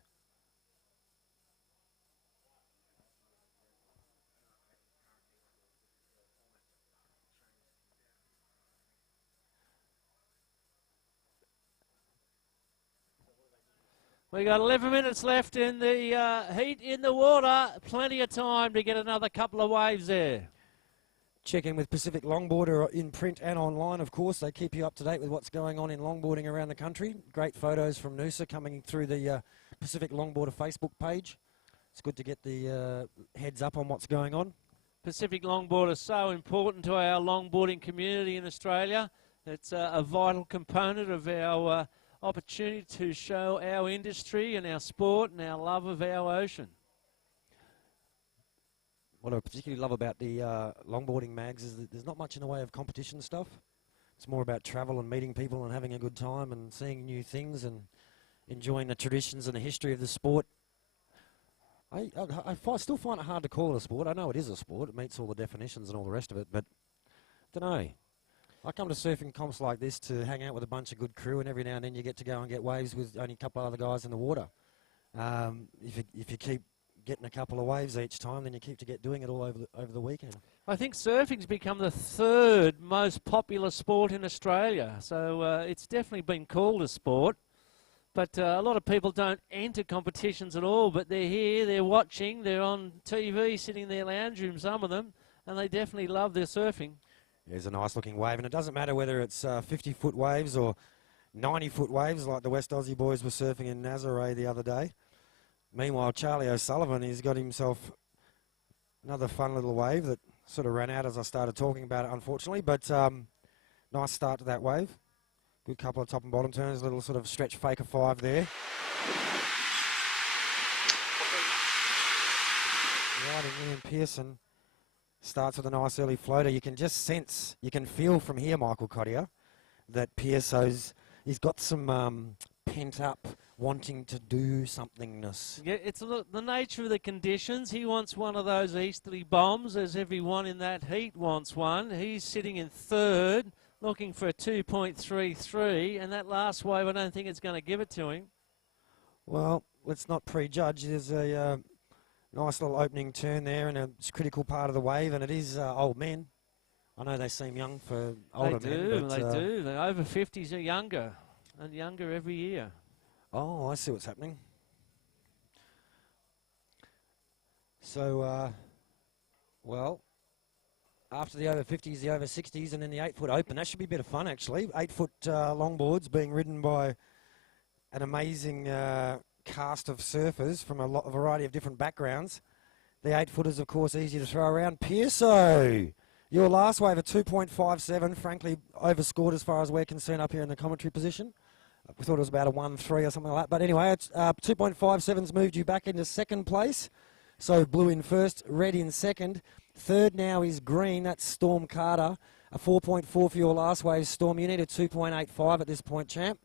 We got 11 minutes left in the heat in the water. Plenty of time to get another couple of waves there. Check in with Pacific Longboard in print and online, of course. They keep you up to date with what's going on in longboarding around the country. Great photos from Noosa coming through the Pacific Longboarder Facebook page. It's good to get the heads up on what's going on. Pacific Longboard is so important to our longboarding community in Australia. It's a vital component of our opportunity to show our industry and our sport and our love of our ocean. What I particularly love about the longboarding mags is that there's not much in the way of competition stuff. It's more about travel and meeting people and having a good time and seeing new things and enjoying the traditions and the history of the sport. I still find it hard to call it a sport. I know it is a sport. It meets all the definitions and all the rest of it, but I don't know. I come to surfing comps like this to hang out with a bunch of good crew, and every now and then you get to go and get waves with only a couple of other guys in the water. If you keep getting a couple of waves each time, then you keep to get doing it all over the weekend. I think surfing's become the third most popular sport in Australia, so it's definitely been called a sport. But a lot of people don't enter competitions at all, but they're here, they're watching, they're on TV, sitting in their lounge room, some of them, and they definitely love their surfing. There's a nice looking wave, and it doesn't matter whether it's 50-foot waves or 90-foot waves like the West Aussie boys were surfing in Nazare the other day. Meanwhile, Charlie O'Sullivan, he's got himself another fun little wave that sort of ran out as I started talking about it, unfortunately, but nice start to that wave. Good couple of top and bottom turns, a little sort of stretch faker 5 there. Riding Ian Pearson starts with a nice early floater. You can just sense, you can feel from here, Michael Cottier, that Pearso's, he's got some pent up wanting to do somethingness. Yeah, it's the nature of the conditions. He wants one of those easterly bombs, as everyone in that heat wants one. He's sitting in third, looking for a 2.33, and that last wave, I don't think it's going to give it to him. Well, let's not prejudge. There's a nice little opening turn there and a critical part of the wave, and it is old men. I know they seem young for older men. But, they do. They're over 50s or younger, and younger every year. Oh, I see what's happening. So, well, after the over 50s, the over 60s, and then the 8-foot open. That should be a bit of fun, actually. 8-foot longboards being ridden by an amazing cast of surfers from a variety of different backgrounds. The 8-footers, of course, easy to throw around. Pearso, your last wave of 2.57, frankly, overscored as far as we're concerned up here in the commentary position. We thought it was about a 1-3 or something like that. But anyway, it's 2.57's moved you back into second place. So blue in first, red in second. Third now is green. That's Storm Carter. A 4.4 for your last wave, Storm. You need a 2.85 at this point, champ.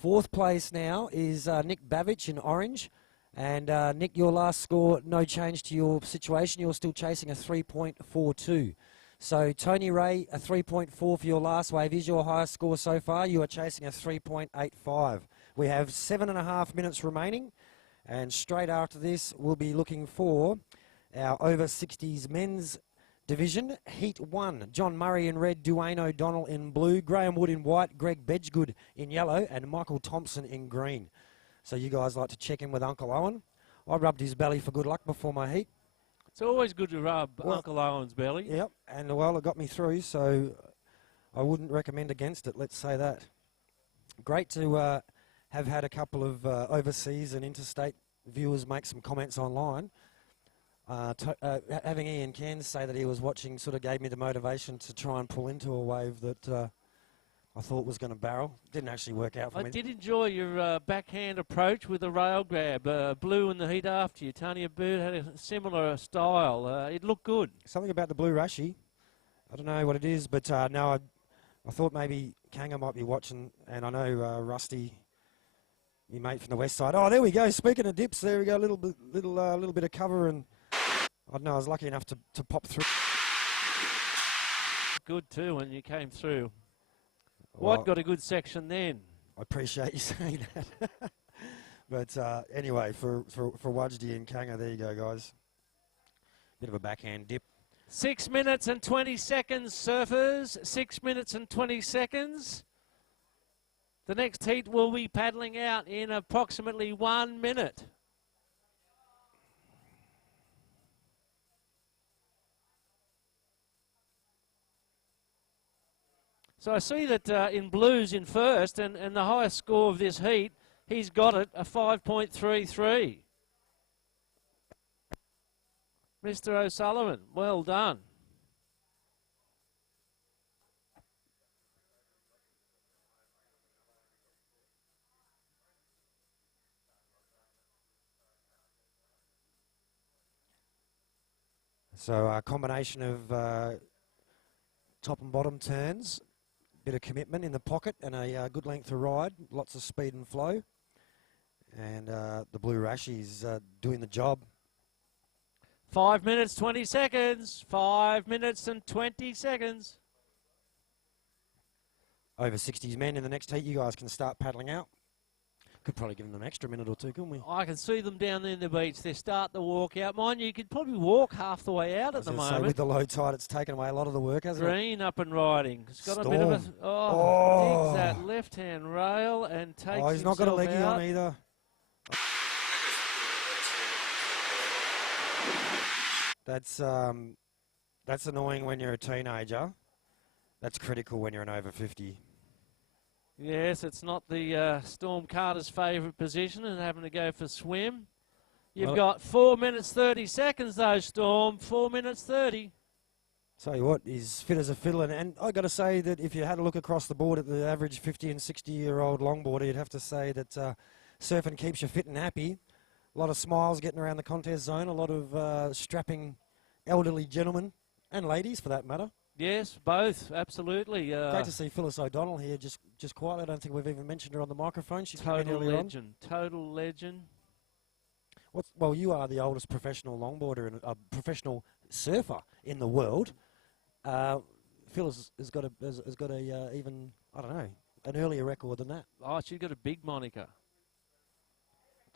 Fourth place now is Nick Bavich in orange. And Nick, your last score, no change to your situation. You're still chasing a 3.42. So Tony Ray, a 3.4 for your last wave is your highest score so far. You are chasing a 3.85. We have 7.5 minutes remaining. And straight after this, we'll be looking for our over 60s men's division. Heat 1, John Murray in red, Duane O'Donnell in blue, Graham Wood in white, Greg Bedgegood in yellow, and Michael Thompson in green. So you guys like to check in with Uncle Owen. I rubbed his belly for good luck before my heat. It's always good to rub Uncle Owen's belly. Yep, and well, it got me through, so I wouldn't recommend against it, let's say that. Great to have had a couple of overseas and interstate viewers make some comments online. Having Ian Cairns say that he was watching sort of gave me the motivation to try and pull into a wave that I thought was going to barrel. Didn't actually work out for me. I did enjoy your backhand approach with the rail grab. Blue in the heat after you. Tanya Bird had a similar style. It looked good. Something about the blue rashy. I don't know what it is, but no, I thought maybe Kanga might be watching, and I know Rusty, your mate from the west side. Oh, there we go. Speaking of dips, there we go. Little bit of cover, and I don't know. I was lucky enough to pop through. Good too when you came through. Well, Watt got a good section then. I appreciate you saying that. But anyway, for Wajdi and Kanga, there you go, guys. Bit of a backhand dip. 6 minutes and 20 seconds, surfers. 6 minutes and 20 seconds. The next heat will be paddling out in approximately 1 minute. So I see that in blues in first, and the highest score of this heat, he's got it, a 5.33. Mr. O'Sullivan, well done. So a combination of top and bottom turns, bit of commitment in the pocket, and a good length to ride, lots of speed and flow. And the blue rashies doing the job. 5 minutes, 20 seconds. 5 minutes and 20 seconds. Over 60s men in the next heat. You guys can start paddling out. Could probably give them an extra minute or two, couldn't we? I can see them down there in the beach. They start the walk out. Mind you, could probably walk half the way out at the moment. With the low tide, it's taken away a lot of the work, hasn't it? Green up and riding. It's got Storm. a bit of a... digs that left-hand rail and takes himself out. He's not got a leggy on either. That's annoying when you're a teenager. That's critical when you're an over 50. Yes, it's not the Storm Carter's favourite position and having to go for swim. You've got 4 minutes 30 seconds though, Storm. 4 minutes 30. Tell you what, he's fit as a fiddle. And I got to say that if you had a look across the board at the average 50 and 60-year-old longboarder, you'd have to say that surfing keeps you fit and happy. A lot of smiles getting around the contest zone. A lot of strapping elderly gentlemen and ladies, for that matter. Yes, both, absolutely. Great to see Phyllis O'Donnell here, just quietly. I don't think we've even mentioned her on the microphone. She's total legend, total legend. Well, you are the oldest professional longboarder and a professional surfer in the world. Phyllis has got a even, I don't know, an earlier record than that. Oh, she's got a big moniker.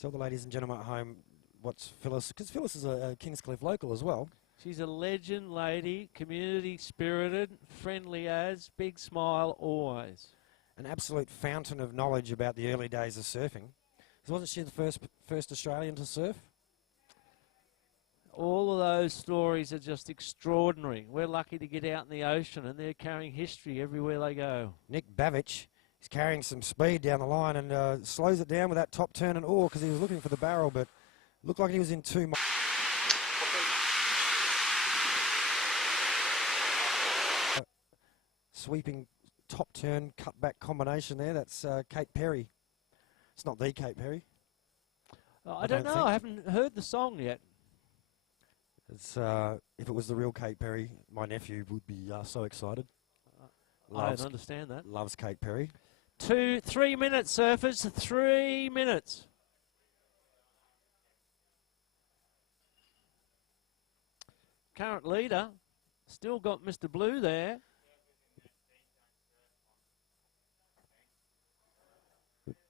Tell the ladies and gentlemen at home what's Phyllis, because Phyllis is a Kingscliff local as well. She's a legend lady, community spirited, friendly as, big smile always. An absolute fountain of knowledge about the early days of surfing. Wasn't she the first Australian to surf? All of those stories are just extraordinary. We're lucky to get out in the ocean, and they're carrying history everywhere they go. Nick Bavich is carrying some speed down the line and slows it down with that top turn and oar because he was looking for the barrel, but looked like he was in too much. Sweeping top turn, cut back combination there. That's Kate Perry. It's not the Kate Perry. I don't know. I haven't heard the song yet. It's, if it was the real Kate Perry, my nephew would be so excited. I don't understand that. Loves Kate Perry. 3 minutes, surfers. 3 minutes. Current leader. Still got Mr. Blue there.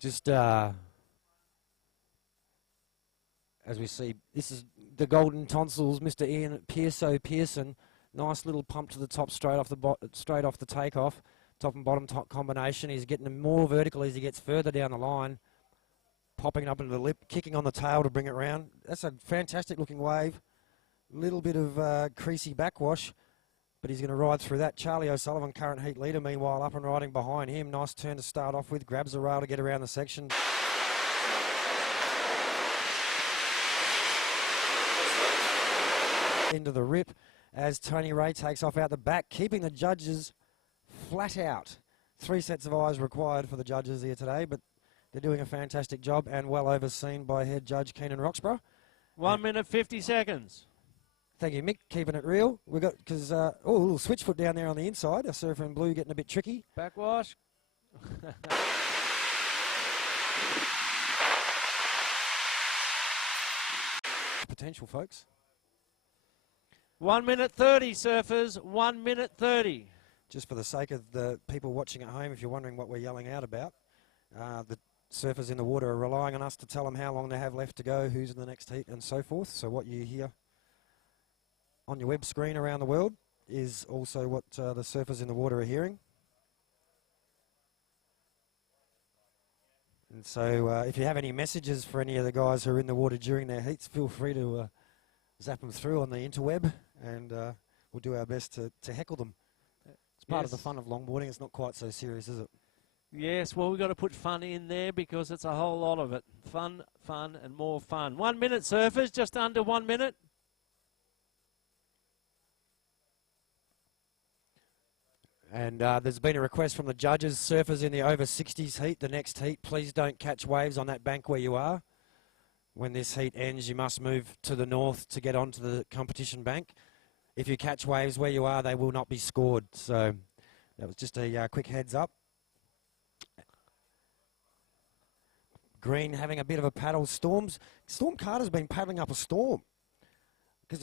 Just as we see, this is the Golden Tonsils, Mr. Ian Pearson. Nice little pump to the top straight off the takeoff. Top and bottom top combination. He's getting more vertical as he gets further down the line. Popping up into the lip, kicking on the tail to bring it round. That's a fantastic looking wave. Little bit of creasy backwash, but he's going to ride through that. Charlie O'Sullivan, current heat leader, meanwhile up and riding behind him. Nice turn to start off with. Grabs the rail to get around the section. Into the rip as Tony Ray takes off out the back, keeping the judges flat out. 3 sets of eyes required for the judges here today, but they're doing a fantastic job and well overseen by head judge Keenan Roxburgh. 1 minute 50 seconds. Thank you, Mick, keeping it real. We got because a little switch foot down there on the inside. A surfer in blue getting a bit tricky. Backwash. Potential, folks. 1 minute 30, surfers. 1 minute 30. Just for the sake of the people watching at home, if you're wondering what we're yelling out about, the surfers in the water are relying on us to tell them how long they have left to go, who's in the next heat, and so forth. So what you hear on your web screen around the world is also what the surfers in the water are hearing. And so if you have any messages for any of the guys who are in the water during their heats, feel free to zap them through on the interweb, and we'll do our best to heckle them. It's part of the fun of longboarding. It's not quite so serious, is it? Yes, well, we've got to put fun in there because it's a whole lot of it. Fun, fun, and more fun. 1 minute, surfers, just under 1 minute. And there's been a request from the judges, surfers in the over 60s heat, the next heat, please don't catch waves on that bank where you are. When this heat ends, you must move to the north to get onto the competition bank. If you catch waves where you are, they will not be scored. So that was just a quick heads up. Green having a bit of a paddle. Storm Carter's been paddling up a storm. Because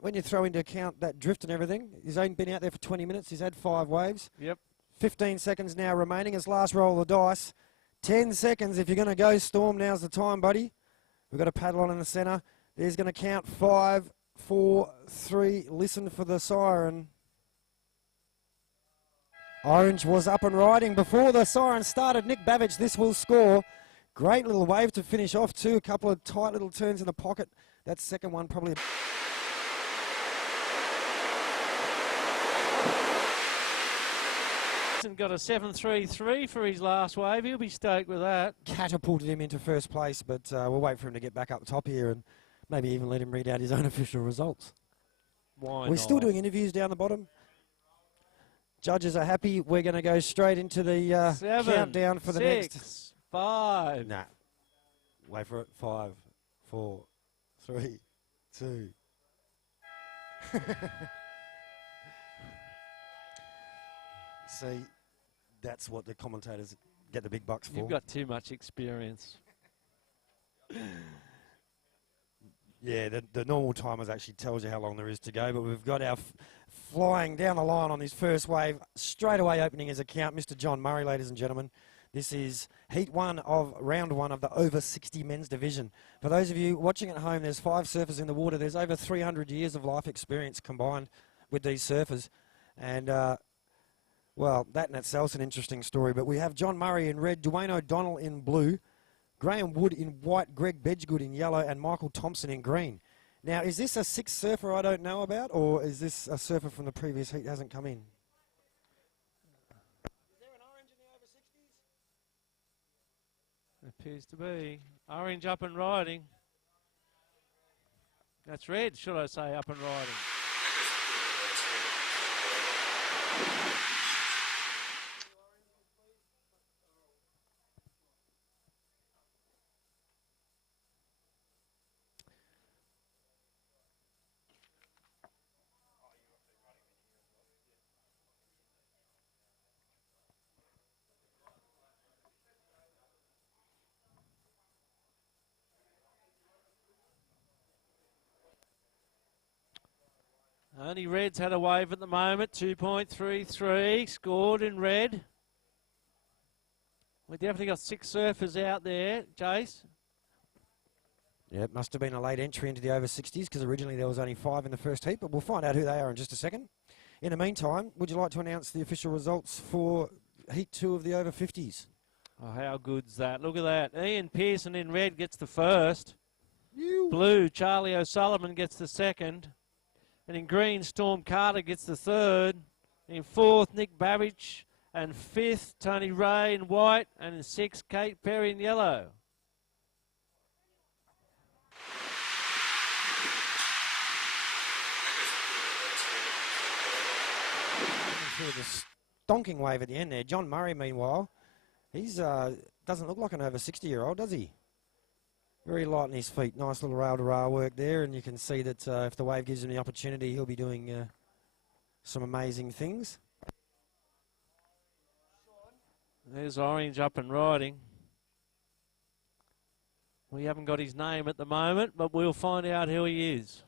when you throw into account that drift and everything, he's only been out there for 20 minutes. He's had 5 waves. Yep. 15 seconds now remaining. His last roll of the dice. 10 seconds. If you're going to go Storm, now's the time, buddy. We've got a paddle on in the centre. There's going to count 5, 4, 3. Listen for the siren. Orange was up and riding before the siren started. Nick Bavich, this will score. Great little wave to finish off too. A couple of tight little turns in the pocket. That second one probably... Got a 7.33 for his last wave. He'll be stoked with that. Catapulted him into first place, but we'll wait for him to get back up the top here and maybe even let him read out his own official results. Why We're not? still doing interviews down the bottom. Judges are happy. We're going to go straight into the 7, countdown for the 6, next... 5. Nah. Wait for it. 5, 4, 3, 2. See, that's what the commentators get the big bucks for. You've got too much experience. Yeah, the normal timers actually tells you how long there is to go, but we've got our flying down the line on this first wave, straight away opening his account, Mr. John Murray, ladies and gentlemen. This is heat 1 of round 1 of the over 60 men's division. For those of you watching at home, there's 5 surfers in the water. There's over 300 years of life experience combined with these surfers. And, well, that in itself's an interesting story. But we have John Murray in red, Dwayne O'Donnell in blue, Graham Wood in white, Greg Bedgegood in yellow, and Michael Thompson in green. Now, is this a sixth surfer I don't know about, or is this a surfer from the previous heat hasn't come in? Is there an orange in the over 60s? Appears to be. Orange up and riding. That's red, should I say, up and riding. Only red's had a wave at the moment, 2.33, scored in red. We definitely got 6 surfers out there, Jace. Yeah, it must have been a late entry into the over 60s because originally there was only 5 in the first heat, but we'll find out who they are in just a second. In the meantime, would you like to announce the official results for heat 2 of the over 50s? Oh, how good's that? Look at that. Ian Pearson in red gets the first. Blue, Charlie O'Sullivan gets the second. And in green, Storm Carter gets the third. In fourth, Nick Babbage. And fifth, Tony Ray in white. And in sixth, Kate Perry in yellow. Through the stonking wave at the end there. John Murray, meanwhile, he's doesn't look like an over 60-year-old, does he? Very light on his feet. Nice little rail-to-rail work there, and you can see that if the wave gives him the opportunity, he'll be doing some amazing things. There's Orange up and riding. We haven't got his name at the moment, but we'll find out who he is.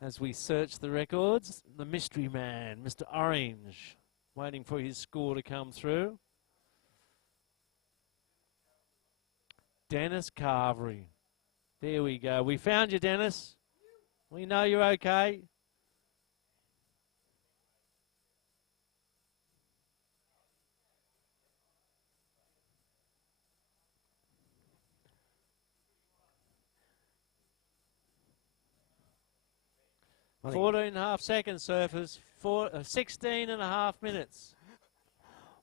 As we search the records, the mystery man, Mr. Orange, waiting for his score to come through. Dennis Carvery. There we go. We found you, Dennis. We know you're okay. I think 14 and a half seconds, surfers. 16 and a half minutes.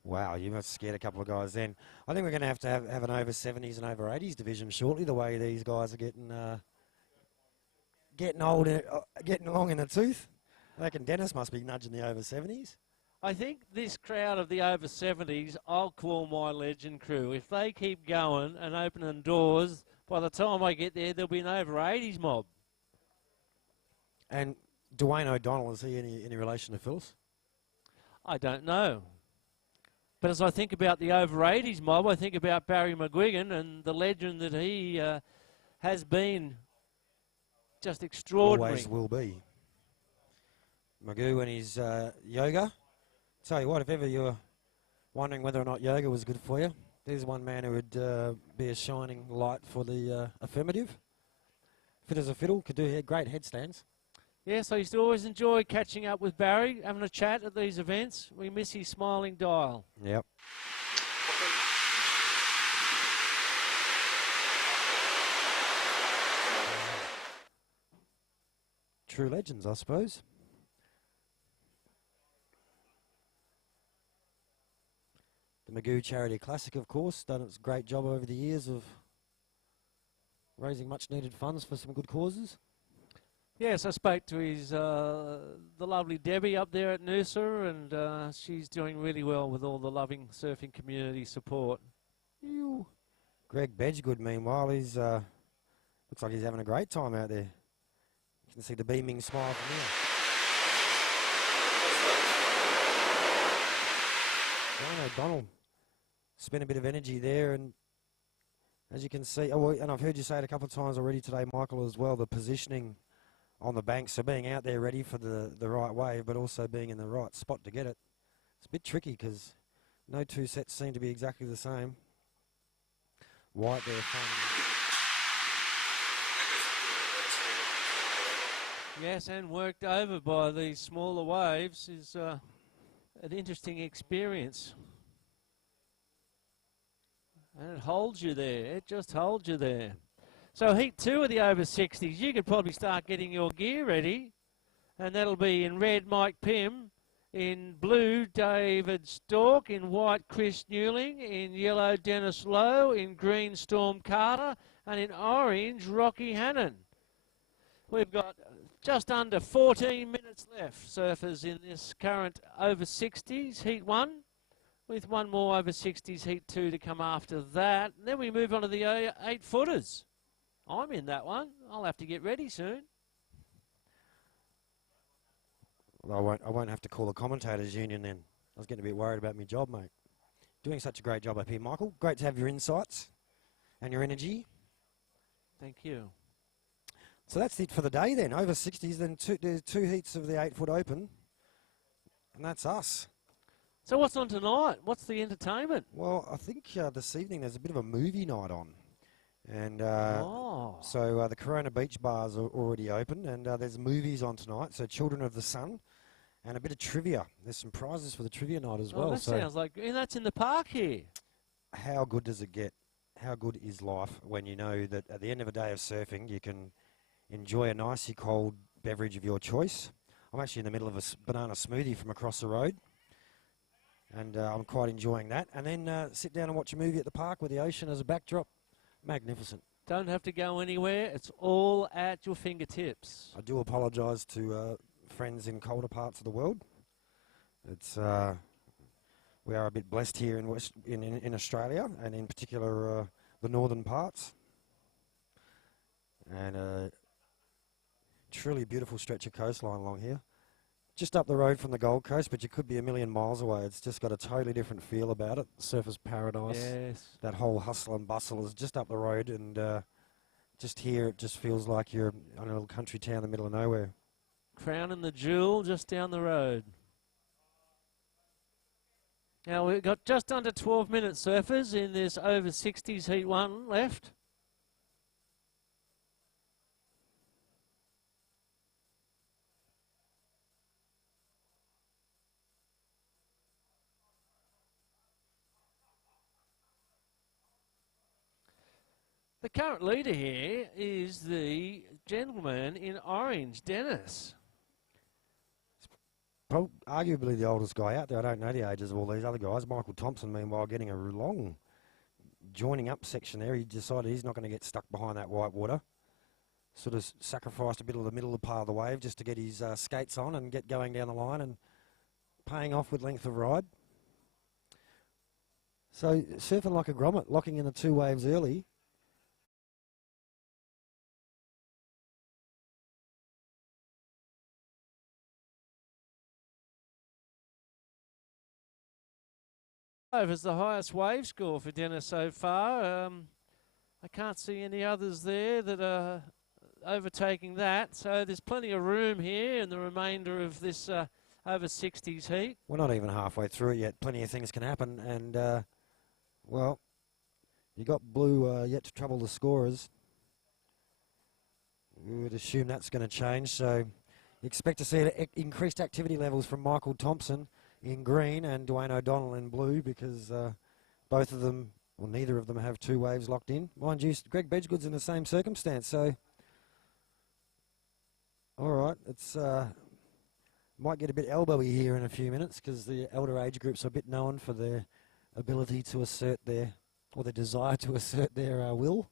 Wow, you must have scared a couple of guys then. I think we're going to have an over 70s and over 80s division shortly, the way these guys are getting old, getting along in the tooth. I reckon Dennis must be nudging the over 70s. I think this crowd of the over 70s, I'll call my legend crew. If they keep going and opening doors, by the time I get there, there'll be an over 80s mob. And Dwayne O'Donnell, is he any relation to Phyllis? I don't know. But as I think about the over 80s mob, I think about Barry McGuigan and the legend that he has been. Just extraordinary. Always will be. Magoo and his yoga. Tell you what, if ever you're wondering whether or not yoga was good for you, there's one man who would be a shining light for the affirmative. Fit as a fiddle, could do great headstands. Yes, I used to always enjoy catching up with Barry, having a chat at these events. We miss his smiling dial. Yep. True legends, I suppose. The Magoo Charity Classic, of course, done its great job over the years of raising much needed funds for some good causes. Yes, I spoke to his the lovely Debbie up there at Noosa, and she's doing really well with all the loving surfing community support. Ew. Greg Bedgegood, meanwhile, he's looks like he's having a great time out there. You can see the beaming smile from here. Dwayne O'Donnell spent a bit of energy there, and As you can see, oh, well, and I've heard you say it a couple of times already today, Michael, as well, the positioning on the bank, so being out there ready for the right wave, but also being in the right spot to get it. It's a bit tricky because no two sets seem to be exactly the same. White there finding. Yes, and worked over by these smaller waves is an interesting experience. And it holds you there. It just holds you there. So heat 2 of the over 60s, you could probably start getting your gear ready. And that'll be in red, Mike Pym. In blue, David Stork. In white, Chris Newling. In yellow, Dennis Lowe. In green, Storm Carter. And in orange, Rocky Hannon. We've got just under 14 minutes left, surfers, in this current over 60s, heat 1. With one more over 60s, heat 2 to come after that. And then we move on to the 8-footers. I'm in that one. I'll have to get ready soon. Well, I won't have to call the commentators union then. I was getting a bit worried about my job, mate. Doing such a great job up here, Michael. Great to have your insights and your energy. Thank you. So that's it for the day then. Over 60s, then there's 2 heats of the 8-foot open. And that's us. So what's on tonight? What's the entertainment? Well, I think this evening there's a bit of a movie night on. And so the Corona Beach bars are already open, and there's movies on tonight. So Children of the Sun and a bit of trivia. There's some prizes for the trivia night as well. That sounds like, and that's in the park here. How good does it get? How good is life when you know that at the end of a day of surfing, you can enjoy a nicely cold beverage of your choice. I'm actually in the middle of a banana smoothie from across the road. And I'm quite enjoying that. And then sit down and watch a movie at the park with the ocean as a backdrop. Magnificent. Don't have to go anywhere. It's all at your fingertips. I do apologise to friends in colder parts of the world. It's we are a bit blessed here in Australia, and in particular the northern parts. And truly beautiful stretch of coastline along here. Just up the road from the Gold Coast, but you could be a million miles away. It's just got a totally different feel about it. Surfer's paradise. Yes. That whole hustle and bustle is just up the road, and just here it just feels like you're on a little country town in the middle of nowhere. Crown and the Jewel just down the road. Now we've got just under 12 minutes, surfers, in this over 60s heat 1 left. The current leader here is the gentleman in orange, Dennis. Arguably the oldest guy out there. I don't know the ages of all these other guys. Michael Thompson, meanwhile, getting a long joining up section there. He decided he's not going to get stuck behind that white water. Sort of sacrificed a bit of the middle part of the wave just to get his skates on and get going down the line and paying off with length of ride. So surfing like a grommet, locking in the 2 waves early. Is the highest wave score for Dennis so far. I can't see any others there that are overtaking that. So there's plenty of room here in the remainder of this over 60s heat. We're not even halfway through it yet. Plenty of things can happen. And, well, you got blue yet to trouble the scorers. We would assume that's going to change. So you expect to see increased activity levels from Michael Thompson in green and Dwayne O'Donnell in blue, because both of them, or neither of them, have 2 waves locked in. Mind you, Greg Bedgood's in the same circumstance, so all right, it's might get a bit elbowy here in a few minutes because the elder age groups are a bit known for their ability to assert their, or their desire to assert their will.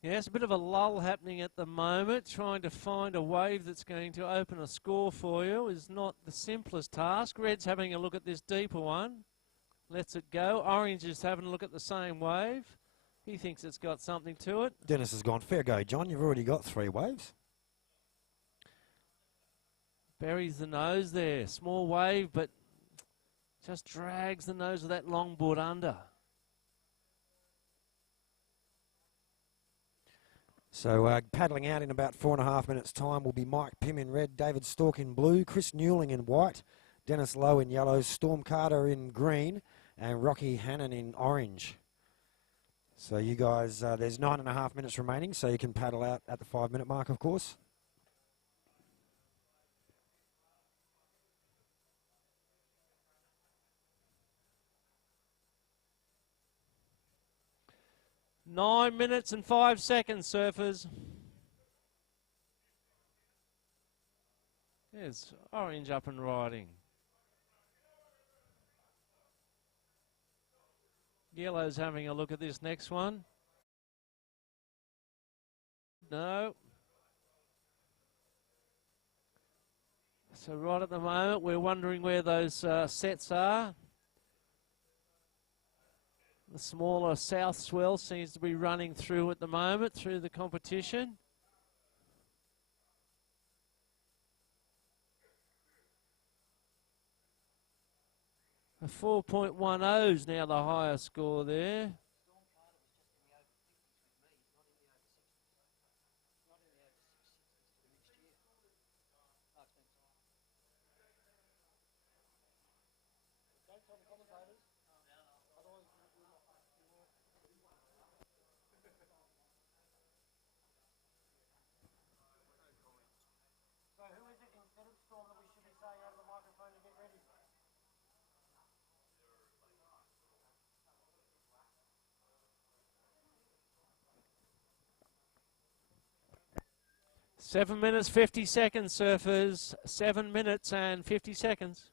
Yes, a bit of a lull happening at the moment. Trying to find a wave that's going to open a score for you is not the simplest task. Red's having a look at this deeper one. Lets it go. Orange is having a look at the same wave. He thinks it's got something to it. Dennis has gone, fair go, John. You've already got 3 waves. Buries the nose there. Small wave, but just drags the nose of that longboard under. So paddling out in about 4.5 minutes' time will be Mike Pym in red, David Stork in blue, Chris Newling in white, Dennis Lowe in yellow, Storm Carter in green, and Rocky Hannon in orange. So you guys, there's 9.5 minutes remaining, so you can paddle out at the 5-minute mark, of course. Nine minutes and 5 seconds, surfers. There's orange up and riding. Yellow's having a look at this next one. No. So right at the moment, we're wondering where those sets are. The smaller south swell seems to be running through at the moment, through the competition. A 4.10 is now the highest score there. So who is it instead of Storm that we should be saying over the microphone to get ready? 7 minutes 50 seconds, surfers. 7 minutes and 50 seconds.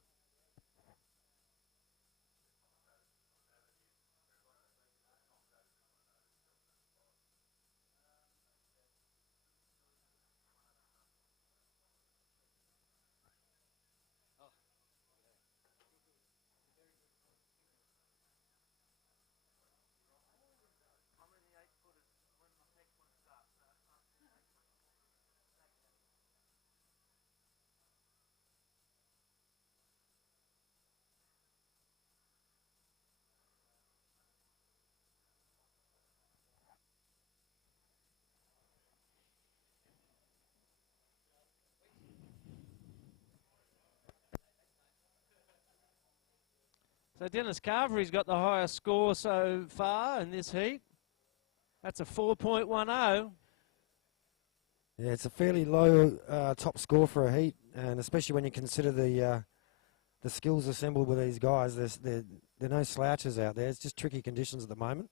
So Dennis Carvery's got the highest score so far in this heat. That's a 4.10. Yeah, it's a fairly low top score for a heat, and especially when you consider the skills assembled with these guys. There are no slouches out there. It's just tricky conditions at the moment,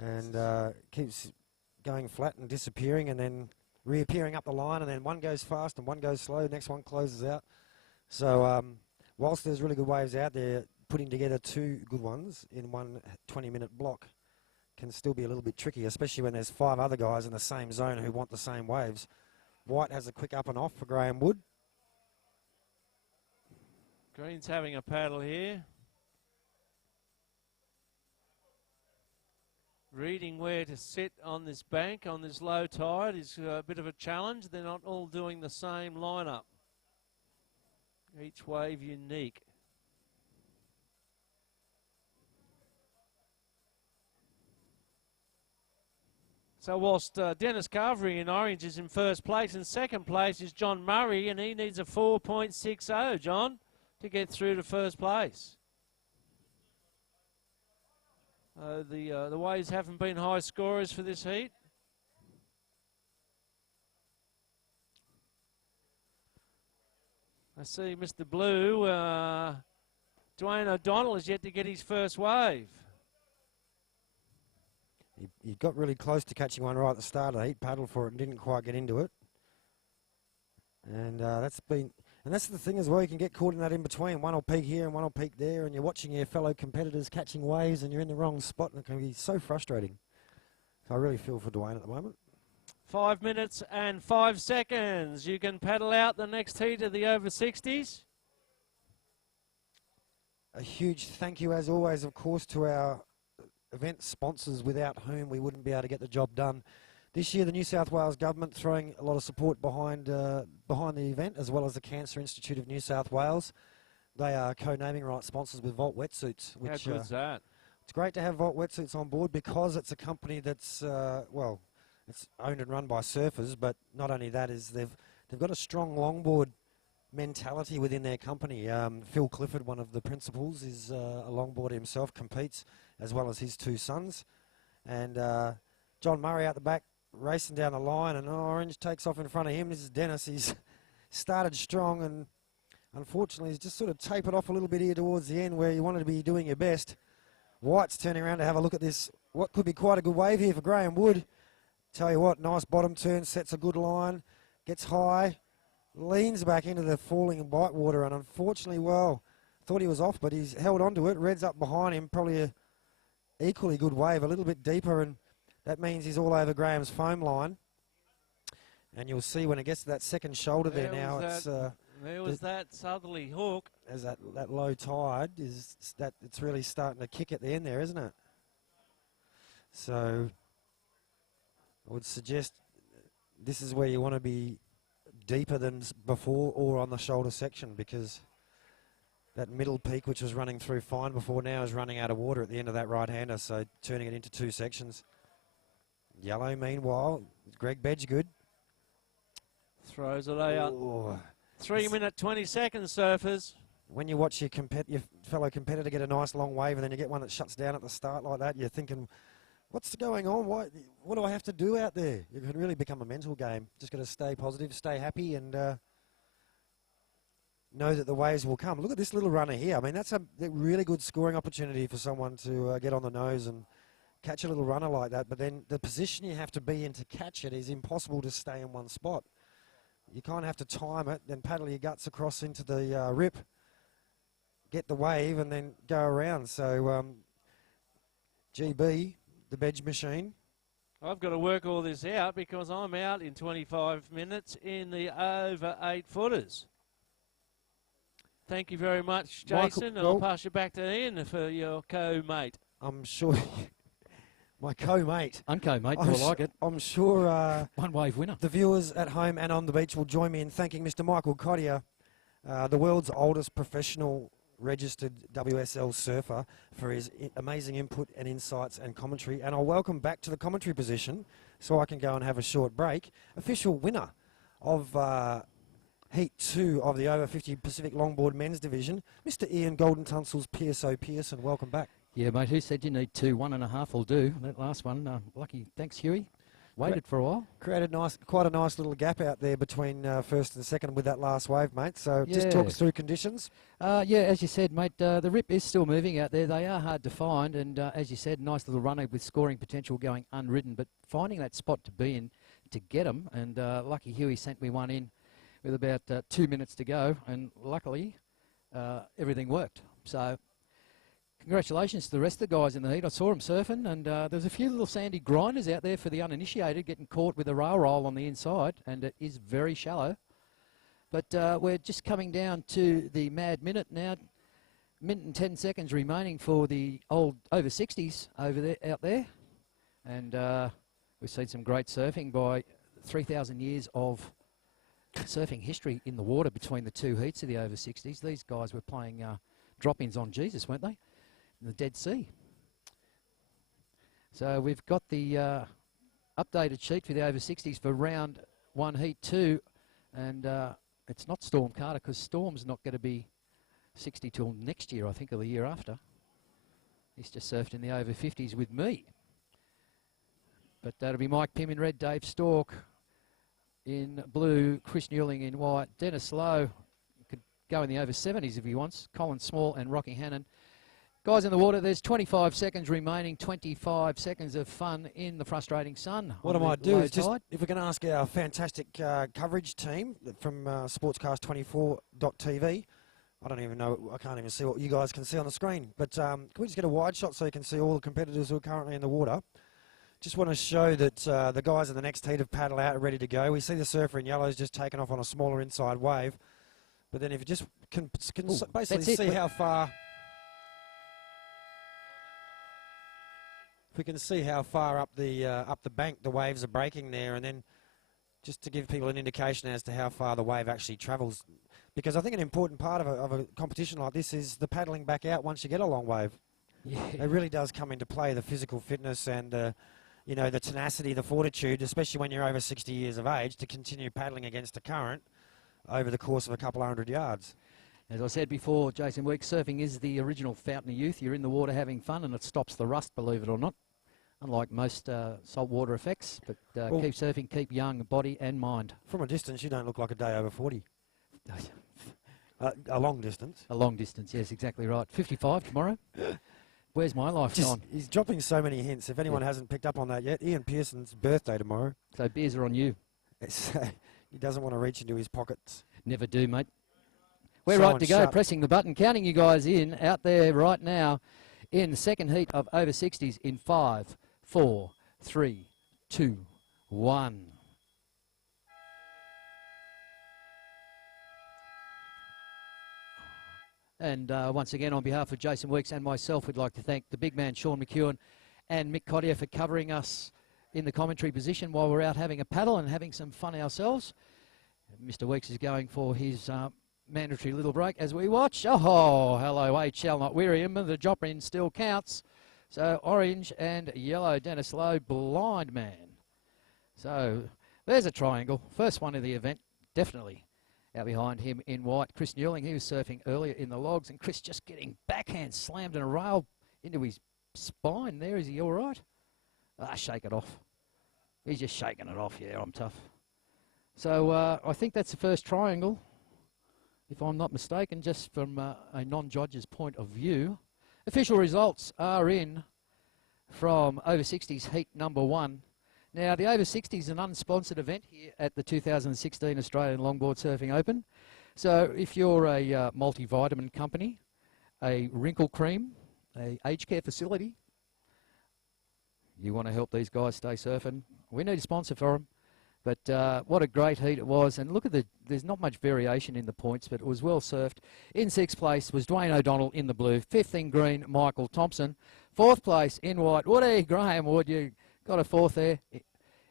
and keeps going flat and disappearing, and then reappearing up the line, and then one goes fast and one goes slow. Next one closes out. So whilst there's really good waves out there, putting together two good ones in one 20-minute block can still be a little bit tricky, especially when there's 5 other guys in the same zone who want the same waves. White has a quick up and off for Graham Wood. Green's having a paddle here. Reading where to sit on this bank, on this low tide, is a bit of a challenge. They're not all doing the same lineup. Each wave unique. So whilst Dennis Carvery in orange is in first place, in second place is John Murray, and he needs a 4.60, John, to get through to first place. The waves haven't been high scorers for this heat. I see Mr. Blue, Dwayne O'Donnell is yet to get his first wave. He got really close to catching one right at the start of the heat, paddled for it and didn't quite get into it. And that's the thing as well, you can get caught in that in between. One will peak here and one will peak there, and you're watching your fellow competitors catching waves and you're in the wrong spot, and it can be so frustrating. So I really feel for Dwayne at the moment. 5 minutes and 5 seconds. You can paddle out the next heat of the over 60s. A huge thank you, as always, of course, to our event sponsors, without whom we wouldn't be able to get the job done. This year, the New South Wales government throwing a lot of support behind the event, as well as the Cancer Institute of New South Wales. They are co-naming rights sponsors with Volt Wetsuits. Which, how good's that? It's great to have Volt Wetsuits on board because it's a company that's, It's owned and run by surfers, but not only that, is they've got a strong longboard mentality within their company. Phil Clifford, one of the principals, is a longboarder himself, competes as well as his two sons. And John Murray out the back racing down the line, and Orange takes off in front of him. This is Dennis. He's started strong, and unfortunately he's just sort of tapered off a little bit here towards the end where you wanted to be doing your best. White's turning around to have a look at this, what could be quite a good wave here for Graham Wood. Tell you what, nice bottom turn, sets a good line, gets high, leans back into the falling bite water, and unfortunately, well, thought he was off, but he's held onto it. Red's up behind him, probably a equally good wave, a little bit deeper, and that means he's all over Graham's foam line. And you'll see when it gets to that second shoulder there now, it's there was that southerly hook. As that low tide is that it's really starting to kick at the end there, isn't it? So I would suggest this is where you want to be deeper than before or on the shoulder section, because that middle peak, which was running through fine before, now is running out of water at the end of that right-hander, so turning it into two sections. Yellow, meanwhile, Greg Bedgegood. Throws it out. Oh, 3 minute 20 seconds, surfers. when you watch your fellow competitor get a nice long wave and then you get one that shuts down at the start like that, you're thinking, what's going on? What do I have to do out there? It can really become a mental game. Just got to stay positive, stay happy, and know that the waves will come. Look at this little runner here. I mean, that's a really good scoring opportunity for someone to get on the nose and catch a little runner like that. But then the position you have to be in to catch it is impossible to stay in one spot. You kind of have to time it, then paddle your guts across into the rip, get the wave, and then go around. So GB, the Bedge machine. I've got to work all this out because I'm out in 25 minutes in the over 8 footers. Thank you very much, Jason, and I'll pass you back to Ian for your co-mate. I'm sure my co-mate. Unco-mate, more like it. I'm sure one wave winner. The viewers at home and on the beach will join me in thanking Mr. Michael Cottier, the world's oldest professional registered WSL surfer, for his amazing input and insights and commentary. And I'll welcome back to the commentary position so I can go and have a short break. Official winner of Heat 2 of the over 50 Pacific Longboard Men's Division, Mr. Ian Golden Tunsil's PSO Pearson. Welcome back. Yeah, mate, who said you need 2? 1.5 will do. That last one, lucky. Thanks, Huey. Waited for a while. Created quite a nice little gap out there between first and second with that last wave, mate. So just talk us through conditions. Yeah, as you said, mate, the rip is still moving out there. They are hard to find, and as you said, nice little runner with scoring potential going unridden, but finding that spot to be in to get them, and lucky Huey sent me one in with about 2 minutes to go, and luckily everything worked. So congratulations to the rest of the guys in the heat. I saw them surfing, and there's a few little sandy grinders out there for the uninitiated, getting caught with a rail roll on the inside, and it is very shallow. But we're just coming down to the mad minute now. Minute and 10 seconds remaining for the old over 60s out there. And we've seen some great surfing by 3,000 years of surfing history in the water between the two heats of the over 60s. These guys were playing drop-ins on Jesus, weren't they? In the Dead Sea. So we've got the updated sheet for the over 60s for round 1, heat 2, and it's not Storm Carter because Storm's not going to be 60 till next year, I think, or the year after. He's just surfed in the over 50s with me. But that'll be Mike Pym in red, Dave Stork in blue, Chris Newling in white, Dennis Lowe could go in the over 70s if he wants, Colin Small and Rocky Hannon. Guys in the water, there's 25 seconds remaining, 25 seconds of fun in the frustrating sun. What I might do is just, if we can ask our fantastic coverage team from sportscast24.tv, I don't even know, I can't even see what you guys can see on the screen, but can we just get a wide shot so you can see all the competitors who are currently in the water? Just want to show that the guys in the next heat have paddled out and ready to go. We see the surfer in yellow has just taken off on a smaller inside wave, but then if you just can basically see how far... If we can see how far up the bank the waves are breaking there, and then just to give people an indication as to how far the wave actually travels. Because I think an important part of a competition like this is the paddling back out once you get a long wave. Yeah. It really does come into play, the physical fitness and you know, the tenacity, the fortitude, especially when you're over 60 years of age, to continue paddling against the current over the course of a couple of 100 yards. As I said before, Jason Weeks, surfing is the original fountain of youth. You're in the water having fun and it stops the rust, believe it or not, unlike most saltwater effects. But Well, keep surfing, keep young, body and mind. From a distance, you don't look like a day over 40. A long distance. A long distance, yes, exactly right. 55 tomorrow. Where's my life gone? He's dropping so many hints. If anyone hasn't picked up on that yet, Ian Pearson's birthday tomorrow. So beers are on you. He doesn't want to reach into his pockets. Never do, mate. We're Someone right to go, shut. pressing the button, counting you guys in, out there right now in the second heat of over 60s in 5, 4, 3, 2, 1. And once again, on behalf of Jason Weeks and myself, we'd like to thank the big man, Sean McEwen, and Mick Cottier for covering us in the commentary position while we're out having a paddle and having some fun ourselves. Mr. Weeks is going for his mandatory little break as we watch. Oh, hello, age shall not weary him, and the drop in still counts. So orange and yellow, Dennis Lowe, blind man. So there's a triangle. First one of the event, definitely. Out behind him in white, Chris Newling. He was surfing earlier in the logs, and Chris just getting backhand slammed in a rail into his spine there. Is he all right? Ah, shake it off. He's just shaking it off. Yeah, I'm tough. So I think that's the first triangle, if I'm not mistaken, just from a non-judge's point of view. Official results are in from over 60s heat number 1. Now, the over 60s is an unsponsored event here at the 2016 Australian Longboard Surfing Open. So if you're a multivitamin company, a wrinkle cream, a aged care facility, you want to help these guys stay surfing, we need a sponsor for them. But what a great heat it was. And look at there's not much variation in the points, but it was well surfed. In 6th place was Dwayne O'Donnell in the blue. 5th in green, Michael Thompson. 4th place in white, Woody Graham Wood. You got a 4th there.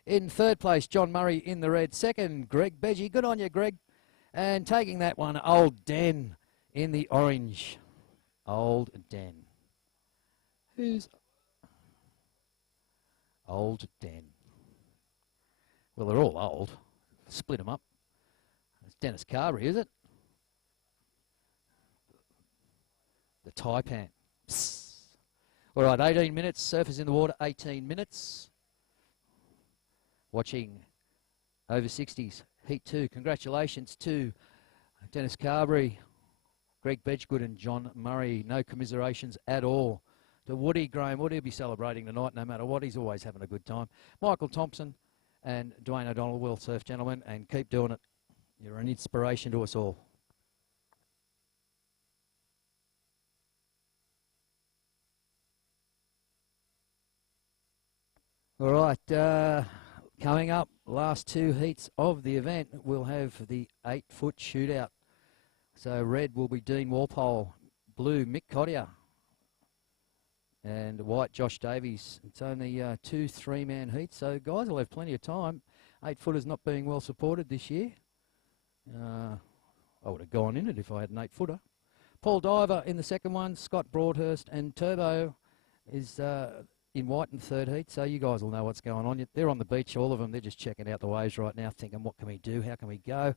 In 3rd place, John Murray in the red. 2nd, Greg Beggy. Good on you, Greg. And taking that one, Old Dan in the orange. Old Dan. Who's Old Dan? Well, they're all old. Split them up. It's Dennis Carberry, is it? The Taipan. Psst. All right, 18 minutes. Surfers in the water, 18 minutes. Watching over 60s, Heat 2. Congratulations to Dennis Carberry, Greg Bedgegood and John Murray. No commiserations at all. To Woody Graham. Woody will be celebrating tonight no matter what. He's always having a good time. Michael Thompson and Dwayne O'Donnell, will surf, gentlemen, and keep doing it. You're an inspiration to us all. All right, coming up, last 2 heats of the event, we'll have the 8-foot shootout. So red will be Dean Walpole, blue Mick Cottier, and white Josh Davies. It's only 2 3-man heats, so guys will have plenty of time. 8-footers not being well supported this year. I would have gone in it if I had an 8-footer. Paul Diver in the second one, Scott Broadhurst and Turbo is in white in the 3rd heat, so you guys will know what's going on. They're on the beach, all of them. They're just checking out the waves right now, thinking, what can we do? How can we go?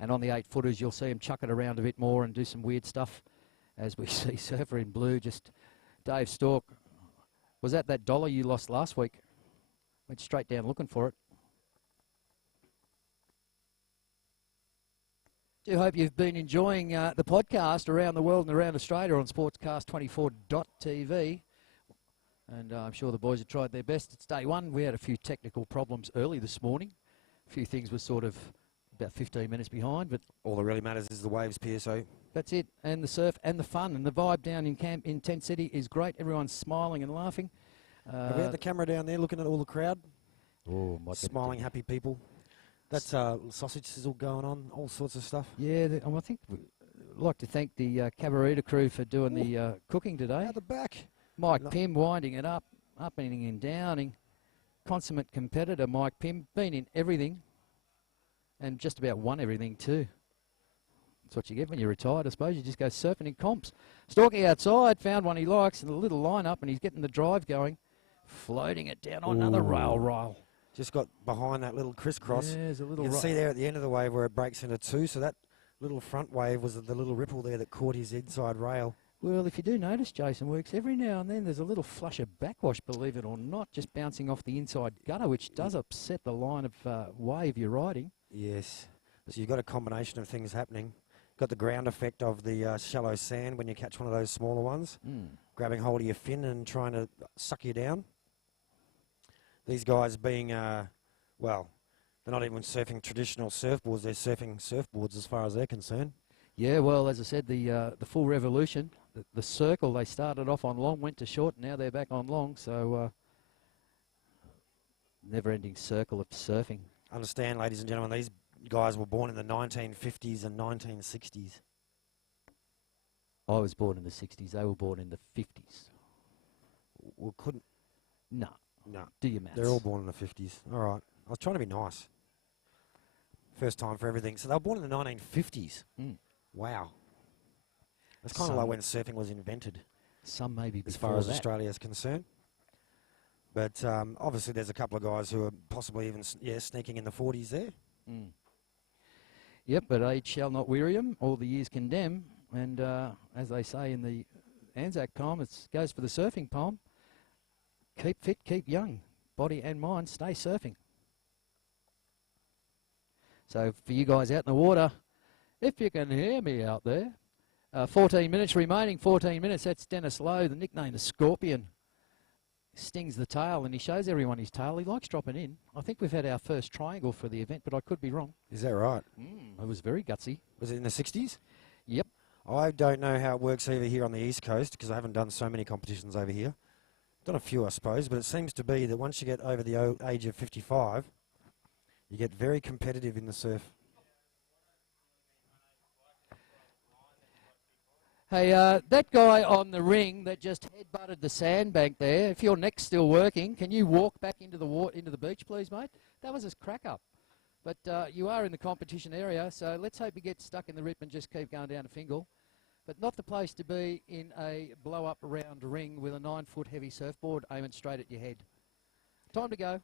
And on the 8-footers, you'll see them chuck it around a bit more and do some weird stuff, as we see Surfer in blue. Just Dave Stork, was that $1 you lost last week? Went straight down looking for it. Do hope you've been enjoying the podcast around the world and around Australia on sportscast24.tv. And I'm sure the boys have tried their best. It's day 1. We had a few technical problems early this morning. A few things were sort of about 15 minutes behind, but all that really matters is the waves, PSO. That's it, and the surf and the fun and the vibe down in camp in Tent City is great. Everyone's smiling and laughing. Have we had the camera down there looking at all the crowd? Oh, smiling, happy people. That's sausage sizzle going on, all sorts of stuff. Yeah, I think we'd like to thank the Cabarita crew for doing the cooking today. Out the back. Mike Pym winding it up and downing. Consummate competitor, Mike Pym, been in everything and just about won everything too. That's what you get when you're retired, I suppose. You just go surfing in comps. Stalking outside, found one he likes, and a little line up, and he's getting the drive going. floating it down on another rail. Just got behind that little crisscross. Yeah, there's a little You can see there at the end of the wave where it breaks into two. So that little front wave was the little ripple there that caught his inside rail. Well, if you do notice, Jason Works, every now and then there's a little flush of backwash, believe it or not, just bouncing off the inside gutter, which does upset the line of wave you're riding. Yes. So you've got a combination of things happening. Got the ground effect of the shallow sand when you catch one of those smaller ones, grabbing hold of your fin and trying to suck you down. These guys being, well, they're not even surfing traditional surfboards, they're surfing surfboards as far as they're concerned. Yeah, well, as I said, the full revolution, the circle, they started off on long, went to short, and now they're back on long, so never-ending circle of surfing. Understand, ladies and gentlemen, these guys were born in the 1950s and 1960s. I was born in the 60s, they were born in the 50s. Well, couldn't... No. No. Do your maths. They're all born in the 50s. All right. I was trying to be nice. First time for everything. So they were born in the 1950s. Wow. That's kind of like when surfing was invented. Some maybe as far as Australia is concerned. But obviously there's a couple of guys who are possibly even sneaking in the 40s there. Yep, but age shall not weary them, all the years condemn. And as they say in the Anzac poem, it goes for the surfing poem. Keep fit, keep young. Body and mind, stay surfing. So for you guys out in the water, if you can hear me out there, 14 minutes remaining, 14 minutes. That's Dennis Lowe, the nickname the Scorpion. Stings the tail, and he shows everyone his tail. He likes dropping in. I think we've had our first triangle for the event, but I could be wrong. Is that right? It was very gutsy. Was it in the 60s? Yep. I don't know how it works over here on the East Coast because I haven't done so many competitions over here. Done a few, I suppose, but it seems to be that once you get over the age of 55, you get very competitive in the surf. Hey, that guy on the ring that just headbutted the sandbank there, if your neck's still working, can you walk back into the beach, please, mate? That was a crack up. But you are in the competition area, so let's hope you get stuck in the rip and just keep going down to Fingal. But not the place to be in a blow-up round ring with a 9-foot heavy surfboard aiming straight at your head. Time to go.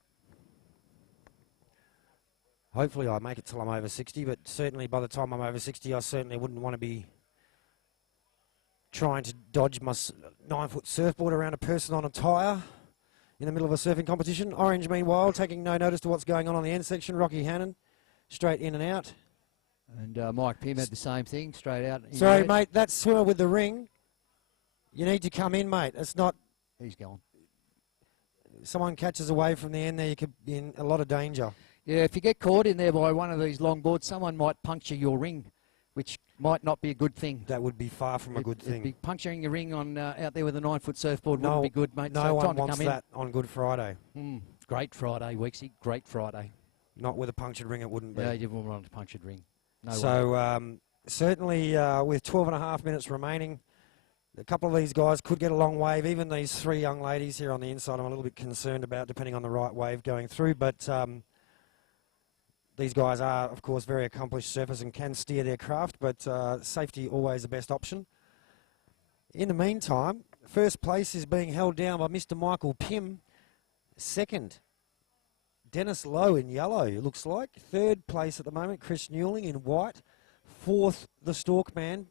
Hopefully I make it till I'm over 60, but certainly by the time I'm over 60, I certainly wouldn't want to be trying to dodge my 9-foot surfboard around a person on a tyre in the middle of a surfing competition. Orange, meanwhile, taking no notice to what's going on the end section. Rocky Hannon, straight in and out. And Mike Pym had the same thing, straight out. Sorry, mate, that swirl with the ring, you need to come in, mate. It's not... He's gone. Someone catches away from the end there, you could be in a lot of danger. Yeah, if you get caught in there by one of these longboards, someone might puncture your ring, which might not be a good thing. That would be far from a good thing. Be puncturing your ring on out there with a 9-foot surfboard wouldn't be good, mate. No so one time wants to come that on Good Friday. Great Friday, Weeksy. Great Friday. Not with a punctured ring, it wouldn't be. Yeah, you wouldn't want a punctured ring. No so certainly with 12.5 minutes remaining, a couple of these guys could get a long wave. Even these three young ladies here on the inside, I'm a little bit concerned about, depending on the right wave going through. But these guys are, of course, very accomplished surfers and can steer their craft, but safety always the best option. In the meantime, first place is being held down by Mr. Michael Pym. Second, Dennis Lowe in yellow, it looks like. Third place at the moment, Chris Newling in white. Fourth, the Stork Man.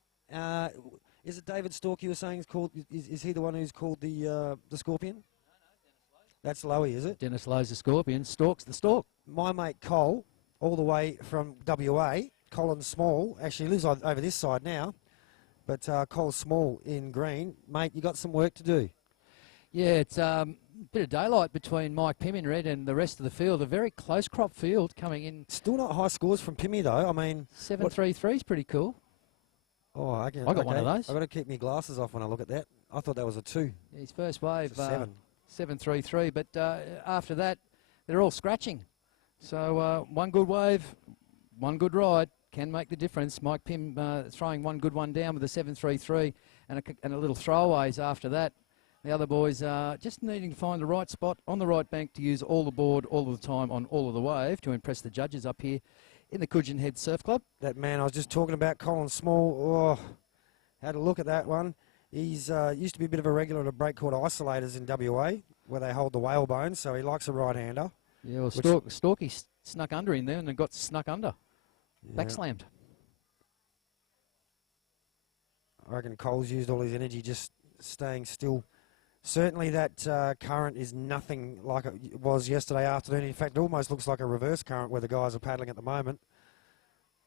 Is it David Stork you were saying is called? Is he the one who's called the Scorpion? No, Dennis Lowe. That's Lowe, is it? Dennis Lowe's the Scorpion. Stork's the Stork. My mate Cole, all the way from WA, Colin Small, actually lives over this side now, but Cole Small in green. Mate, you got some work to do. Yeah, it's a bit of daylight between Mike Pym in red and the rest of the field. A very close crop field coming in. Still not high scores from Pimmy though. I mean, 7.33 is pretty cool. Oh, I got one of those. I've got to keep my glasses off when I look at that. I thought that was a 2. His first wave, 7.33. But after that, they're all scratching. So one good wave, one good ride can make the difference. Mike Pym throwing one good one down with a 7.33 and a little throwaways after that. The other boys just needing to find the right spot on the right bank to use all the board all of the time on all of the wave to impress the judges up here in the Coogin Head Surf Club. That man I was just talking about, Colin Small, had a look at that one. He's used to be a bit of a regular at a break called Isolators in WA, where they hold the whalebone, so he likes a right-hander. Yeah, well, Storky snuck under him there and then got snuck under. Yeah. Backslammed. I reckon Cole's used all his energy just staying still. Certainly that current is nothing like it was yesterday afternoon. In fact, it almost looks like a reverse current where the guys are paddling at the moment.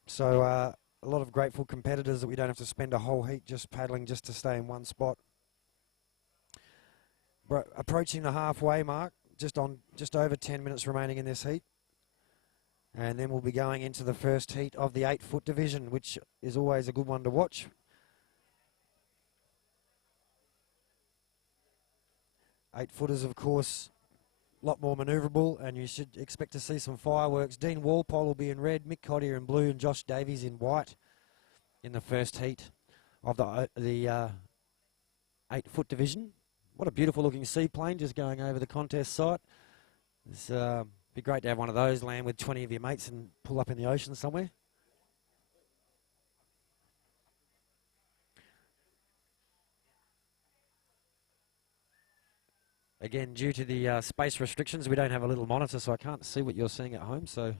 So a lot of grateful competitors that we don't have to spend a whole heat just paddling just to stay in one spot. But approaching the halfway mark, just over 10 minutes remaining in this heat. And then we'll be going into the first heat of the 8-foot division, which is always a good one to watch. Eight-footers, of course, a lot more manoeuvrable, and you should expect to see some fireworks. Dean Walpole will be in red, Mick Cottier in blue, and Josh Davies in white in the first heat of the 8-foot division. What a beautiful-looking seaplane just going over the contest site. It's be great to have one of those land with 20 of your mates and pull up in the ocean somewhere. Again, due to the space restrictions, we don't have a little monitor, so I can't see what you're seeing at home. So,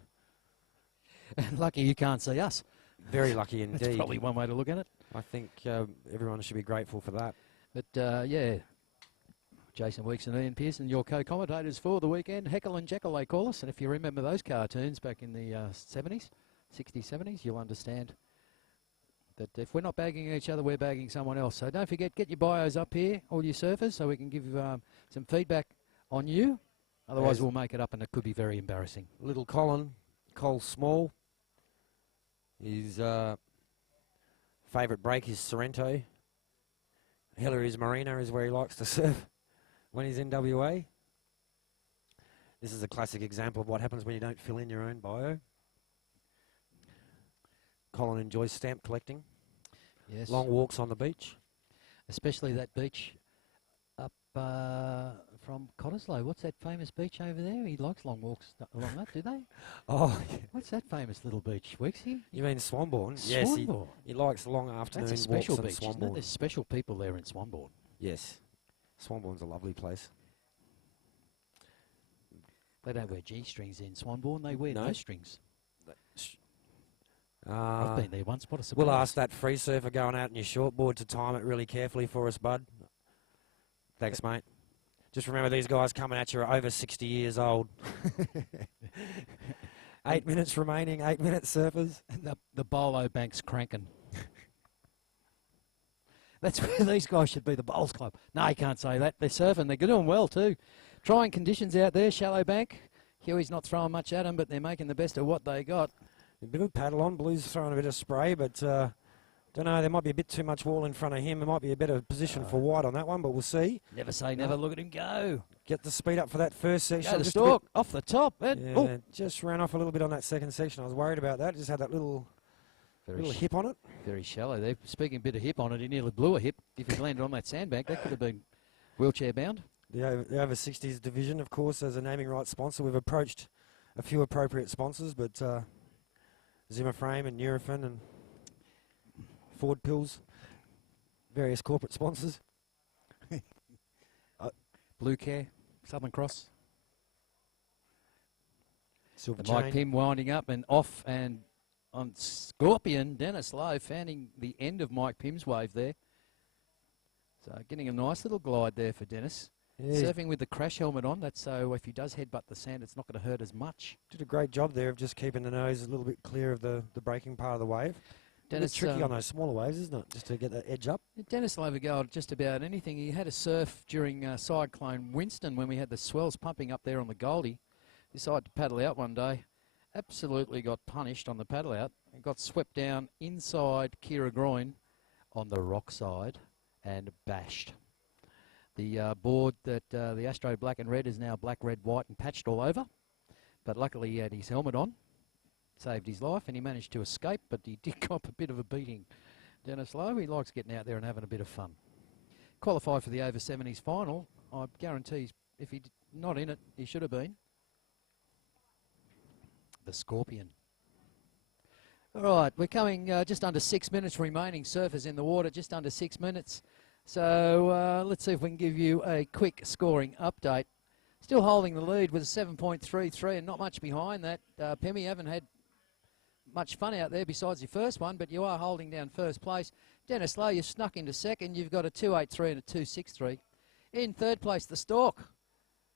Lucky you can't see us. very lucky indeed. That's probably one way to look at it. I think everyone should be grateful for that. But, yeah, Jason Weeks and Ian Pearson, your co-commentators for the weekend. Heckle and Jekyll, they call us. And if you remember those cartoons back in the 70s, 60s, 70s, you'll understand that if we're not bagging each other, we're bagging someone else. So don't forget, get your bios up here, all your surfers, so we can give some feedback on you. Otherwise, we'll make it up, and it could be very embarrassing. Little Cole Small. His favourite break is Sorrento. Hillary's Marina is where he likes to surf when he's in WA. This is a classic example of what happens when you don't fill in your own bio. Colin enjoys stamp collecting. Yes. Long walks on the beach. Especially that beach up from Cottesloe. What's that famous beach over there? He likes long walks along that, do they? Oh, yeah. What's that famous little beach, Weeksy? You mean Swanbourne? Yes, Swanbourne. he likes long afternoon That's a special walks beach, in isn't it? Swanbourne. There's special people there in Swanbourne. Yes. Swanbourne's a lovely place. They don't wear G-strings in Swanbourne. They wear no strings. I've been there once. What a surprise. We'll ask that free surfer going out in your shortboard to time it really carefully for us, bud. Thanks, mate. Just remember, these guys coming at you are over 60 years old. 8 minutes remaining, 8 minutes surfers. The bolo bank's cranking. That's where these guys should be, the bowls club. No, you can't say that. They're surfing. They're doing well too. Trying conditions out there, shallow bank. Huey's not throwing much at them, but they're making the best of what they got. A bit of a paddle on. Blue's throwing a bit of spray, but don't know. There might be a bit too much wall in front of him. There might be a better position for White on that one, but we'll see. Never say never. Look at him go. Get the speed up for that first section. Go the stalk off the top. Yeah, just ran off a little bit on that second section. I was worried about that. Just had that little hip on it. Very shallow there. Speaking a bit of hip on it, he nearly blew a hip. If he landed on that sandbank, that could have been wheelchair bound. The over 60s division, of course, as a naming rights sponsor. We've approached a few appropriate sponsors, but Zimmer Frame and Nurofen and Ford Pills, various corporate sponsors. Blue Care, Southern Cross. Silver The Mike Chain. Pym winding up and off, and on Scorpion, Dennis Lowe fanning the end of Mike Pym's wave there. So getting a nice little glide there for Dennis. Yeah, Surfing with the crash helmet on, that's so if he does headbutt the sand, it's not going to hurt as much. did a great job there of just keeping the nose a little bit clear of the breaking part of the wave. Dennis, It's tricky on those smaller waves, isn't it? Just to get that edge up. Dennis will have a go at just about anything. He had a surf during Cyclone Winston when we had the swells pumping up there on the Goldie. Decided to paddle out one day. Absolutely got punished on the paddle out. And got swept down inside Kira Groin on the rock side and bashed. The board that the Astro Black and Red is now black, red, white and patched all over. But luckily he had his helmet on. Saved his life and he managed to escape, but he did cop a bit of a beating. Dennis Lowe, he likes getting out there and having a bit of fun. Qualified for the over 70s final. I guarantee if he's not in it, he should have been. The Scorpion. All right, we're coming just under 6 minutes remaining. Surfers in the water, just under 6 minutes. So let's see if we can give you a quick scoring update. Still holding the lead with a 7.33 and not much behind that. Pemmy, haven't had much fun out there besides your first one, but you are holding down first place. Dennis Lowe, you snuck into second. You've got a 2.83 and a 2.63. In third place, the Stork.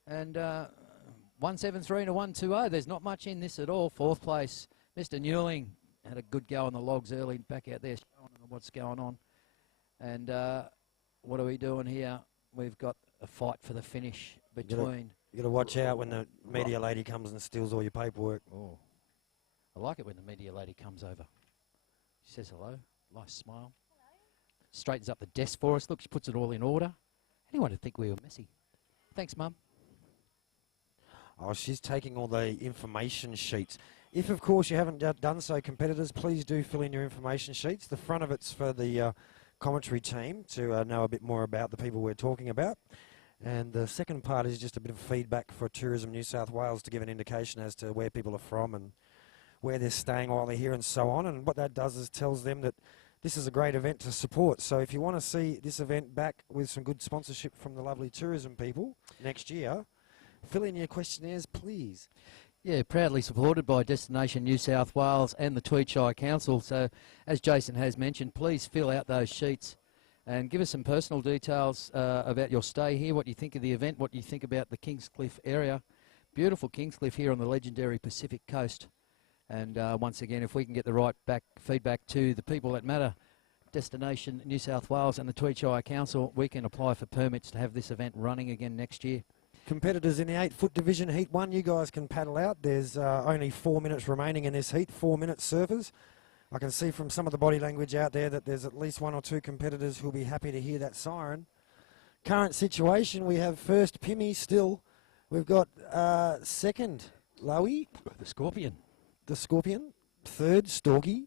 And 1.73 and a 1.20. There's not much in this at all. Fourth place, Mr. Newling had a good go on the logs early, back out there showing them what's going on. And what are we doing here? We've got a fight for the finish between... You got to watch out when the media lady comes and steals all your paperwork. Oh, I like it when the media lady comes over. She says hello, nice smile. Straightens up the desk for us. Look, she puts it all in order. Anyone would think we were messy. Thanks, Mum. Oh, she's taking all the information sheets. If, of course, you haven't done so, competitors, please do fill in your information sheets. The front of it's for the commentary team to know a bit more about the people we're talking about. And the second part is just a bit of feedback for Tourism New South Wales to give an indication as to where people are from and where they're staying while they're here and so on. And what that does is tells them that this is a great event to support. So if you want to see this event back with some good sponsorship from the lovely tourism people next year, fill in your questionnaires, please. Yeah, proudly supported by Destination New South Wales and the Tweed Shire Council. So as Jason has mentioned, please fill out those sheets and give us some personal details about your stay here, what you think of the event, what you think about the Kingscliff area. Beautiful Kingscliff here on the legendary Pacific Coast. And once again, if we can get the right feedback to the people that matter, Destination New South Wales and the Tweed Shire Council, we can apply for permits to have this event running again next year. Competitors in the 8-foot division, Heat 1, you guys can paddle out. There's only 4 minutes remaining in this heat, 4 minutes surfers. I can see from some of the body language out there that there's at least 1 or 2 competitors who'll be happy to hear that siren. Current situation, we have first Pimmy still. We've got second Lowy. The Scorpion. The Scorpion. Third Storky.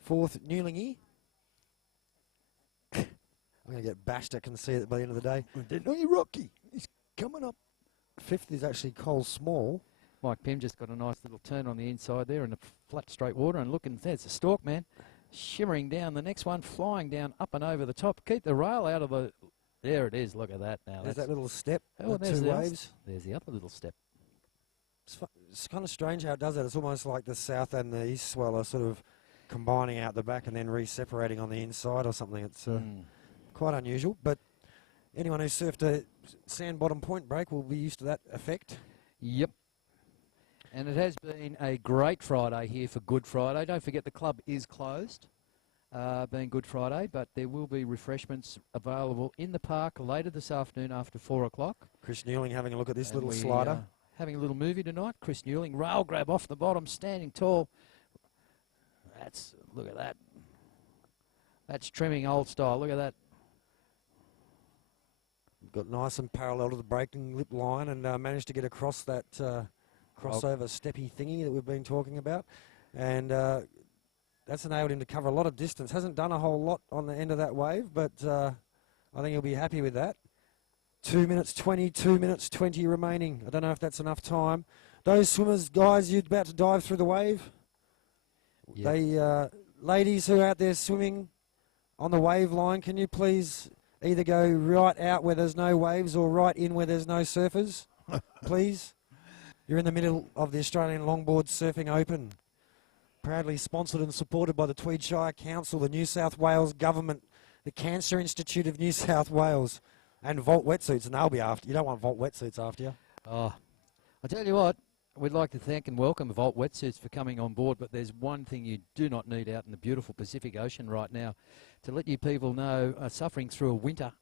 Fourth Newlingy. I'm going to get bashed, I can see it by the end of the day. Rocky, he's coming up. Fifth is actually Cole Small. Mike Pym just got a nice little turn on the inside there in the flat straight water and looking, there's a Stork, man, shimmering down. The next one flying down up and over the top. Keep the rail out of the... There it is, look at that now. There's that little step, oh, there's 2 waves. There's the other little step. It's kind of strange how it does that. It's almost like the south and the east swell are sort of combining out the back and then re-separating on the inside or something. It's quite unusual, but anyone who surfed a sand bottom point break will be used to that effect. Yep. And it has been a great Friday here for Good Friday. Don't forget the club is closed, being Good Friday, but there will be refreshments available in the park later this afternoon after 4 o'clock. Chris Newling having a look at this little slider. Having a little movie tonight. Chris Newling, rail grab off the bottom, standing tall. Look at that. That's trimming old style. Look at that. Got nice and parallel to the breaking lip line and managed to get across that crossover steppy thingy that we've been talking about. And that's enabled him to cover a lot of distance. Hasn't done a whole lot on the end of that wave, but I think he'll be happy with that. 2 minutes 20, 2 minutes 20 remaining. I don't know if that's enough time. Those swimmers, guys, you're about to dive through the wave. Yep. They, ladies who are out there swimming on the wave line, can you please either go right out where there's no waves or right in where there's no surfers, please? You're in the middle of the Australian Longboard Surfing Open. Proudly sponsored and supported by the Tweed Shire Council, the New South Wales Government, the Cancer Institute of New South Wales, and Vault Wetsuits. And they'll be after you. Don't want Vault Wetsuits after you. Oh, I tell you what, we'd like to thank and welcome Vault Wetsuits for coming on board, but there's one thing you do not need out in the beautiful Pacific Ocean right now. To let you people know, suffering through a winter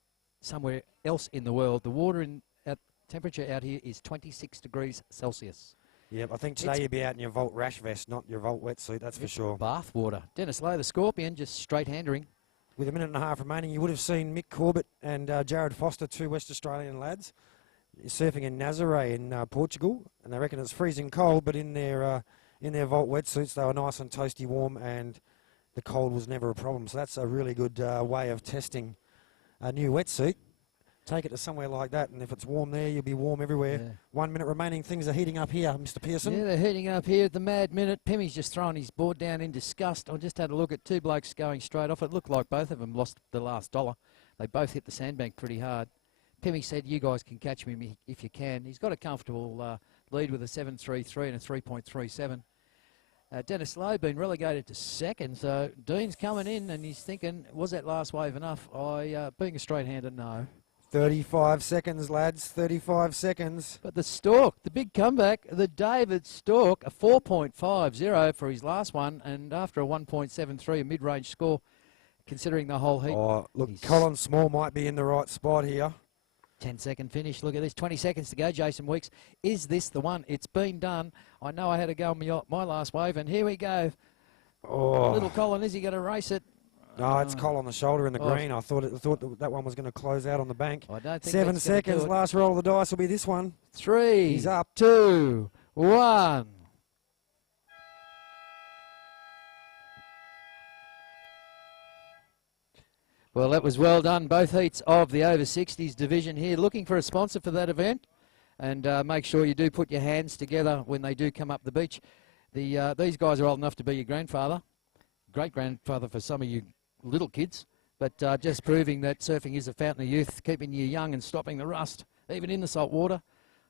somewhere else in the world, the water temperature out here is 26 degrees Celsius. Yep, I think today you'd be out in your Vault rash vest, not your Vault wetsuit, that's for sure. Bath water. Dennis Lowe, the Scorpion, just straight handering. With a minute and a half remaining, you would have seen Mick Corbett and Jared Foster, 2 West Australian lads, surfing in Nazaré in Portugal, and they reckon it's freezing cold, but in their Vault wetsuits, they were nice and toasty warm, and the cold was never a problem. So that's a really good way of testing a new wetsuit. take it to somewhere like that, and if it's warm there, you'll be warm everywhere. Yeah. 1 minute remaining. Things are heating up here, Mr. Pearson. Yeah, they're heating up here at the mad minute. Pimmy's just throwing his board down in disgust. I just had a look at two blokes going straight off. It looked like both of them lost the last dollar. They both hit the sandbank pretty hard. Pimmy said, you guys can catch me if you can. He's got a comfortable lead with a 7.33 and a 3.37. Dennis Lowe been relegated to second, so Dean's coming in and he's thinking, was that last wave enough? Being a straight-hander, no. 35 seconds, lads. 35 seconds. But the Stork, the big comeback, the David Stork, a 4.50 for his last one, and after a 1.73, a mid-range score, considering the whole heat. Oh, look, Colin Small might be in the right spot here. 10-second finish. Look at this. 20 seconds to go, Jason Weeks. Is this the one? It's been done. I know I had to go on my last wave, and here we go. Oh. Little Colin, is he going to race it? No, it's Cole on the shoulder in the green. I thought that one was going to close out on the bank. I don't think 7 that's gonna do seconds. it. Last roll of the dice will be this one. 3, He's up. 2, 1. Well, that was well done. Both heats of the over 60s division here. Looking for a sponsor for that event. And make sure you do put your hands together when they do come up the beach. These guys are old enough to be your grandfather. Great-grandfather for some of you little kids. But just proving that surfing is a fountain of youth, keeping you young and stopping the rust, even in the salt water.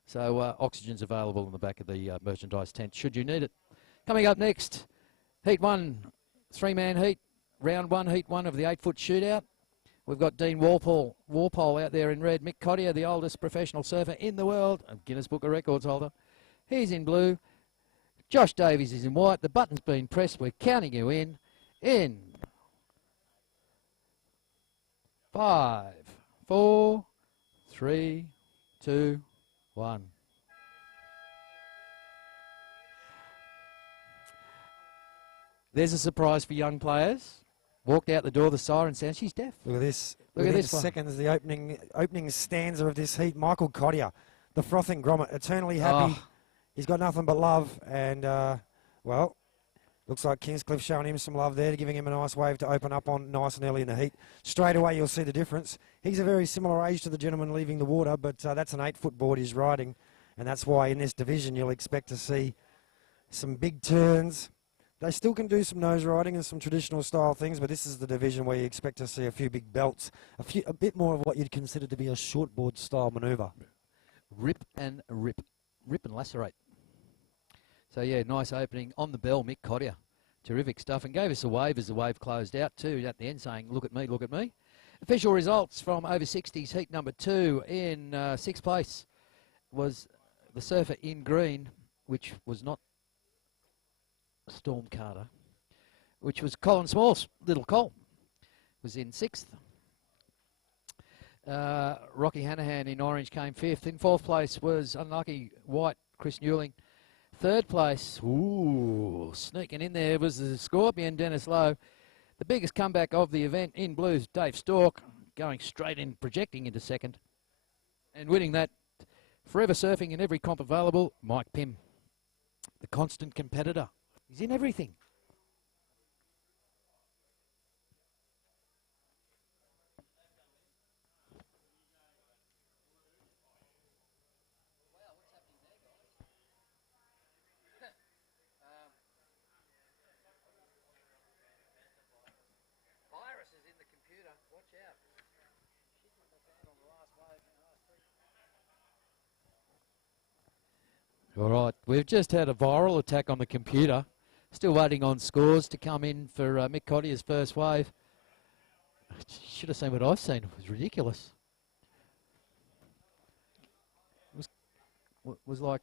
So oxygen's available in the back of the merchandise tent, should you need it. Coming up next, Heat 1, three-man heat. Round 1, Heat 1 of the 8-foot shootout. We've got Dean Warpole out there in red. Mick Cottier, the oldest professional surfer in the world, a Guinness Book of Records holder. He's in blue. Josh Davies is in white. The button's been pressed. We're counting you in 5, 4, 3, 2, 1. There's a surprise for young players. Walked out the door, the siren sound. She's deaf. Look at this. Look at Within this one. seconds, the opening stanza of this heat. Michael Cottier, the frothing grommet, eternally happy. Oh. He's got nothing but love. And, well, looks like Kingscliff showing him some love there, giving him a nice wave to open up on nice and early in the heat. Straight away, you'll see the difference. He's a very similar age to the gentleman leaving the water, but that's an 8-foot board he's riding. And that's why in this division, you'll expect to see some big turns. They still can do some nose riding and some traditional style things, but this is the division where you expect to see a few big belts, a bit more of what you'd consider to be a shortboard style manoeuvre. Rip and lacerate. So yeah, nice opening on the bell, Mick Cottier. Terrific stuff, and gave us a wave as the wave closed out too at the end, saying, look at me, look at me. Official results from over 60s heat number 2. In 6th place was the surfer in green, which was not Storm Carter, which was Colin Smalls. Little Cole was in 6th. Rocky Hanahan in orange came 5th. In 4th place was unlucky white Chris Newling. 3rd place, ooh, sneaking in there was the Scorpion Dennis Lowe. The biggest comeback of the event in blues, Dave Stork, going straight in, projecting into 2nd. And winning that, forever surfing in every comp available, Mike Pym, the constant competitor. He's in everything. Virus is in the computer. Watch out. All right, we've just had a viral attack on the computer. Still waiting on scores to come in for Mick Cottier's first wave. Should have seen what I've seen. It was ridiculous. It was like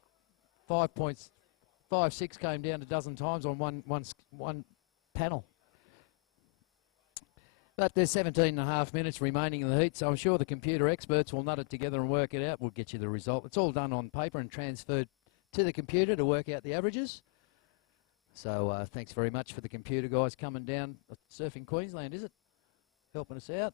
5 points, 5, 6 came down a dozen times on one panel. But there's 17.5 minutes remaining in the heat, so I'm sure the computer experts will nut it together and work it out. We'll get you the result. It's all done on paper and transferred to the computer to work out the averages. So thanks very much for the computer guys coming down. Surfing Queensland, is it? Helping us out.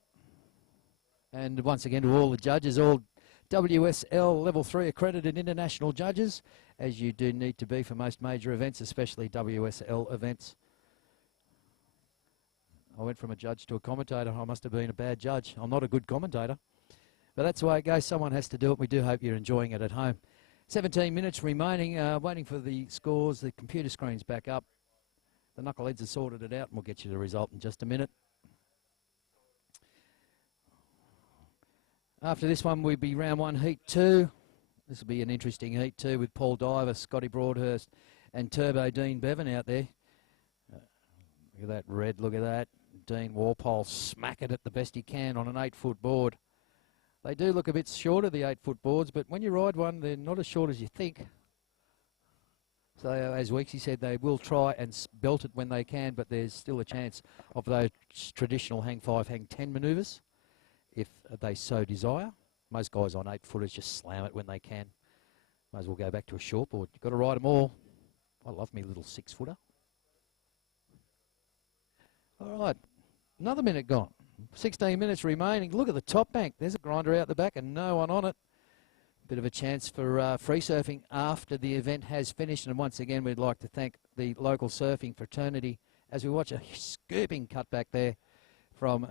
And once again to all the judges, all WSL Level 3 accredited international judges, as you do need to be for most major events, especially WSL events. I went from a judge to a commentator. I must have been a bad judge. I'm not a good commentator. But that's the way it goes. Someone has to do it. We do hope you're enjoying it at home. 17 minutes remaining, waiting for the scores. The computer screen's back up. The knuckleheads have sorted it out, and we'll get you the result in just a minute. After this one, we'll be round 1, heat 2. This will be an interesting heat 2 with Paul Diver, Scotty Broadhurst, and Turbo Dean Bevan out there. Look at that red, look at that. Dean Walpole smack it at the best he can on an 8-foot board. They do look a bit shorter, the 8-foot boards, but when you ride one, they're not as short as you think. So, as Weeksy said, they will try and belt it when they can, but there's still a chance of those traditional hang 5, hang 10 manoeuvres, if they so desire. Most guys on 8-footers just slam it when they can. Might as well go back to a short board. You've got to ride them all. I love me little 6-footer. All right, another minute gone. 16 minutes remaining. Look at the top bank. There's a grinder out the back and no one on it. Bit of a chance for free surfing after the event has finished. And once again, we'd like to thank the local surfing fraternity as we watch a scooping cutback there from,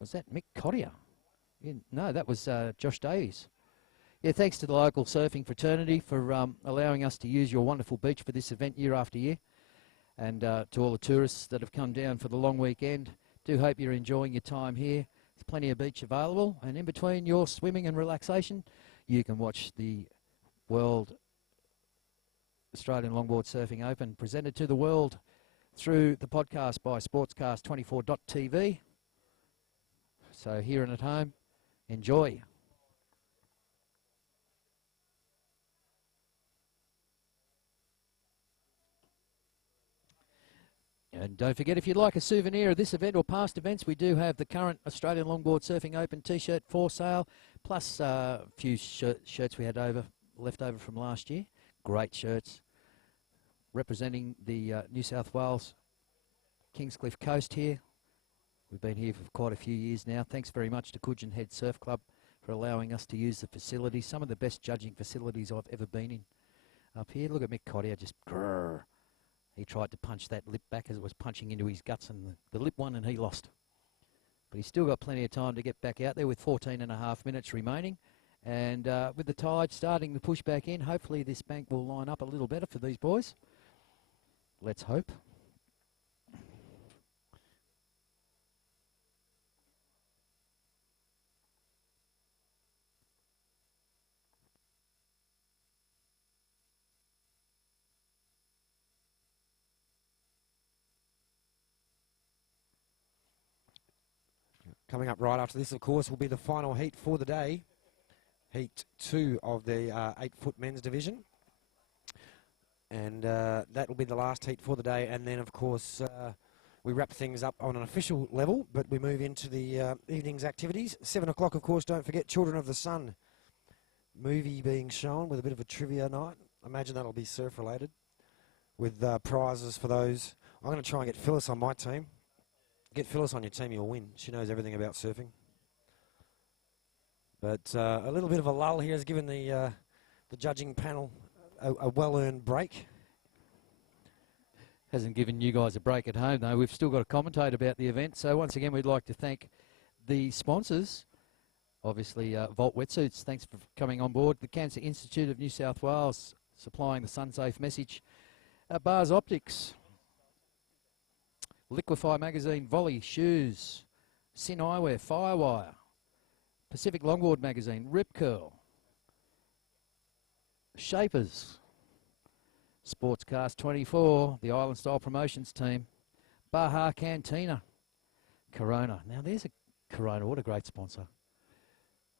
was that Mick Cottier? No, that was Josh Davies. Yeah, thanks to the local surfing fraternity for allowing us to use your wonderful beach for this event year after year. And to all the tourists that have come down for the long weekend, do hope you're enjoying your time here. There's plenty of beach available, and in between your swimming and relaxation, you can watch the World Australian Longboard Surfing Open presented to the world through the podcast by sportscast24.tv. So here and at home, enjoy. And don't forget, if you'd like a souvenir of this event or past events, we do have the current Australian Longboard Surfing Open T-shirt for sale, plus a few shirts we had left over from last year. Great shirts representing the New South Wales Kingscliff coast here. We've been here for quite a few years now. Thanks very much to Coogin Head Surf Club for allowing us to use the facilities. Some of the best judging facilities I've ever been in up here. Look at Mick Cottier just grrr. He tried to punch that lip back as it was punching into his guts, and the lip won and he lost. But he's still got plenty of time to get back out there with 14.5 minutes remaining. And with the tide starting to push back in, hopefully this bank will line up a little better for these boys. Let's hope. Coming up right after this, of course, will be the final heat for the day. Heat 2 of the 8-foot men's division. And that will be the last heat for the day. And then, of course, we wrap things up on an official level, but we move into the evening's activities. 7 o'clock, of course, don't forget, Children of the Sun movie being shown with a bit of a trivia night. I imagine that'll be surf-related with prizes for those. I'm going to try and get Phyllis on my team. Get Phyllis on your team, you'll win. She knows everything about surfing. But a little bit of a lull here has given the judging panel a well-earned break. Hasn't given you guys a break at home, though. We've still got to commentate about the event. So once again, we'd like to thank the sponsors. Obviously, Volt Wetsuits, thanks for coming on board. The Cancer Institute of New South Wales, supplying the SunSafe message. Bars Optics. Liquify Magazine, Volley, Shoes, Sin Eyewear, Firewire, Pacific Longboard Magazine, Rip Curl, Shapers, Sportscast 24, the Island Style Promotions team, Baja Cantina, Corona. Now there's a Corona, what a great sponsor.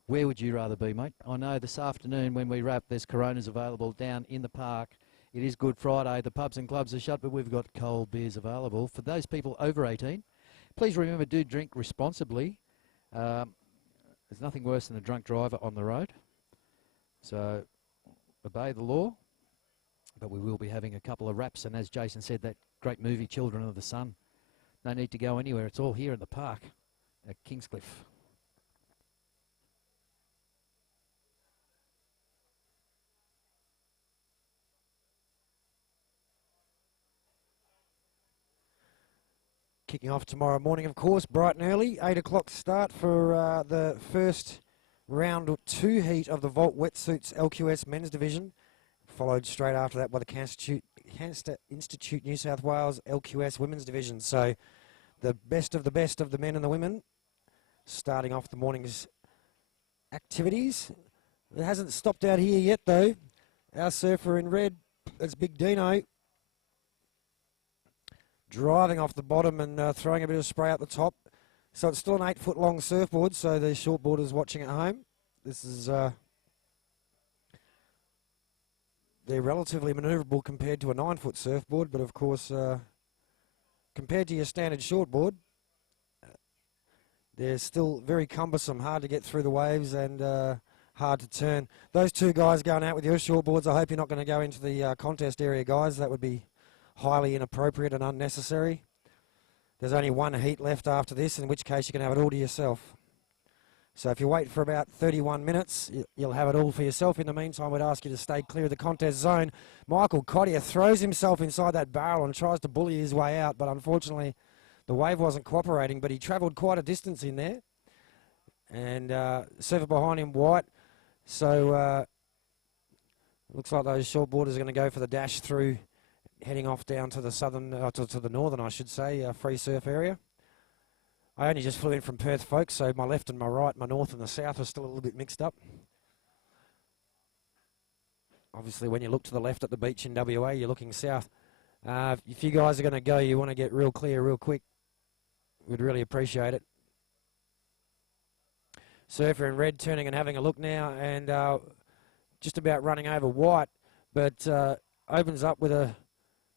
Where would you rather be, mate? I know this afternoon when we wrap, there's Coronas available down in the park. It is Good Friday. The pubs and clubs are shut, but we've got cold beers available. For those people over 18, please remember, do drink responsibly. There's nothing worse than a drunk driver on the road. So obey the law. But we will be having a couple of wraps. And as Jason said, that great movie, Children of the Sun. No need to go anywhere. It's all here in the park at Kingscliff. kicking off tomorrow morning, of course, bright and early. 8 o'clock start for the first round 2 heat of the Vault Wetsuits LQS men's division. Followed straight after that by the Cancer Institute New South Wales LQS women's division. So the best of the men and the women starting off the morning's activities. It hasn't stopped out here yet, though. Our surfer in red, that's Big Dino, driving off the bottom and throwing a bit of spray out the top. So it's still an 8-foot long surfboard, so the shortboarders watching at home. This is, they're relatively manoeuvrable compared to a 9-foot surfboard, but of course, compared to your standard shortboard, they're still very cumbersome, hard to get through the waves and hard to turn. Those two guys going out with your shortboards, I hope you're not going to go into the contest area, guys. That would be highly inappropriate and unnecessary. There's only one heat left after this, in which case you can have it all to yourself. So if you wait for about 31 minutes, you'll have it all for yourself. In the meantime, we'd ask you to stay clear of the contest zone. Michael Cottier throws himself inside that barrel and tries to bully his way out, but unfortunately the wave wasn't cooperating, but he travelled quite a distance in there. And surfer behind him, White. So looks like those shortboarders are going to go for the dash through, heading off down to the southern, to the northern, I should say, free surf area. I only just flew in from Perth, folks, so my left and my right, my north and the south are still a little bit mixed up. Obviously, when you look to the left at the beach in WA, you're looking south. If you guys are going to go, you want to get real clear real quick. We'd really appreciate it. Surfer in red turning and having a look now, and just about running over White, but opens up with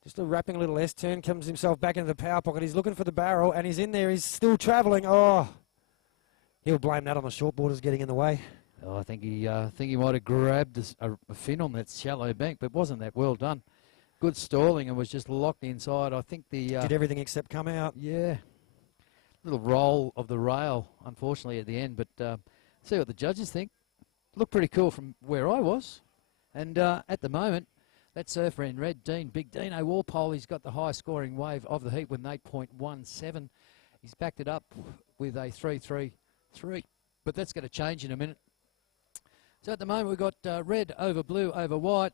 just a wrapping little S-turn, comes himself back into the power pocket. He's looking for the barrel, and he's in there. He's still travelling. Oh, he'll blame that on the shortboarders getting in the way. Oh, I think he might have grabbed a fin on that shallow bank, but wasn't that well done. Good stalling and was just locked inside. I think the did everything except come out. Yeah, little roll of the rail, unfortunately, at the end. But see what the judges think. Looked pretty cool from where I was, and at the moment, that surfer in red, Big Dino Walpole, he's got the highest scoring wave of the heat with an 8.17. He's backed it up with a 3.33, but that's going to change in a minute. So at the moment we've got red over blue over white,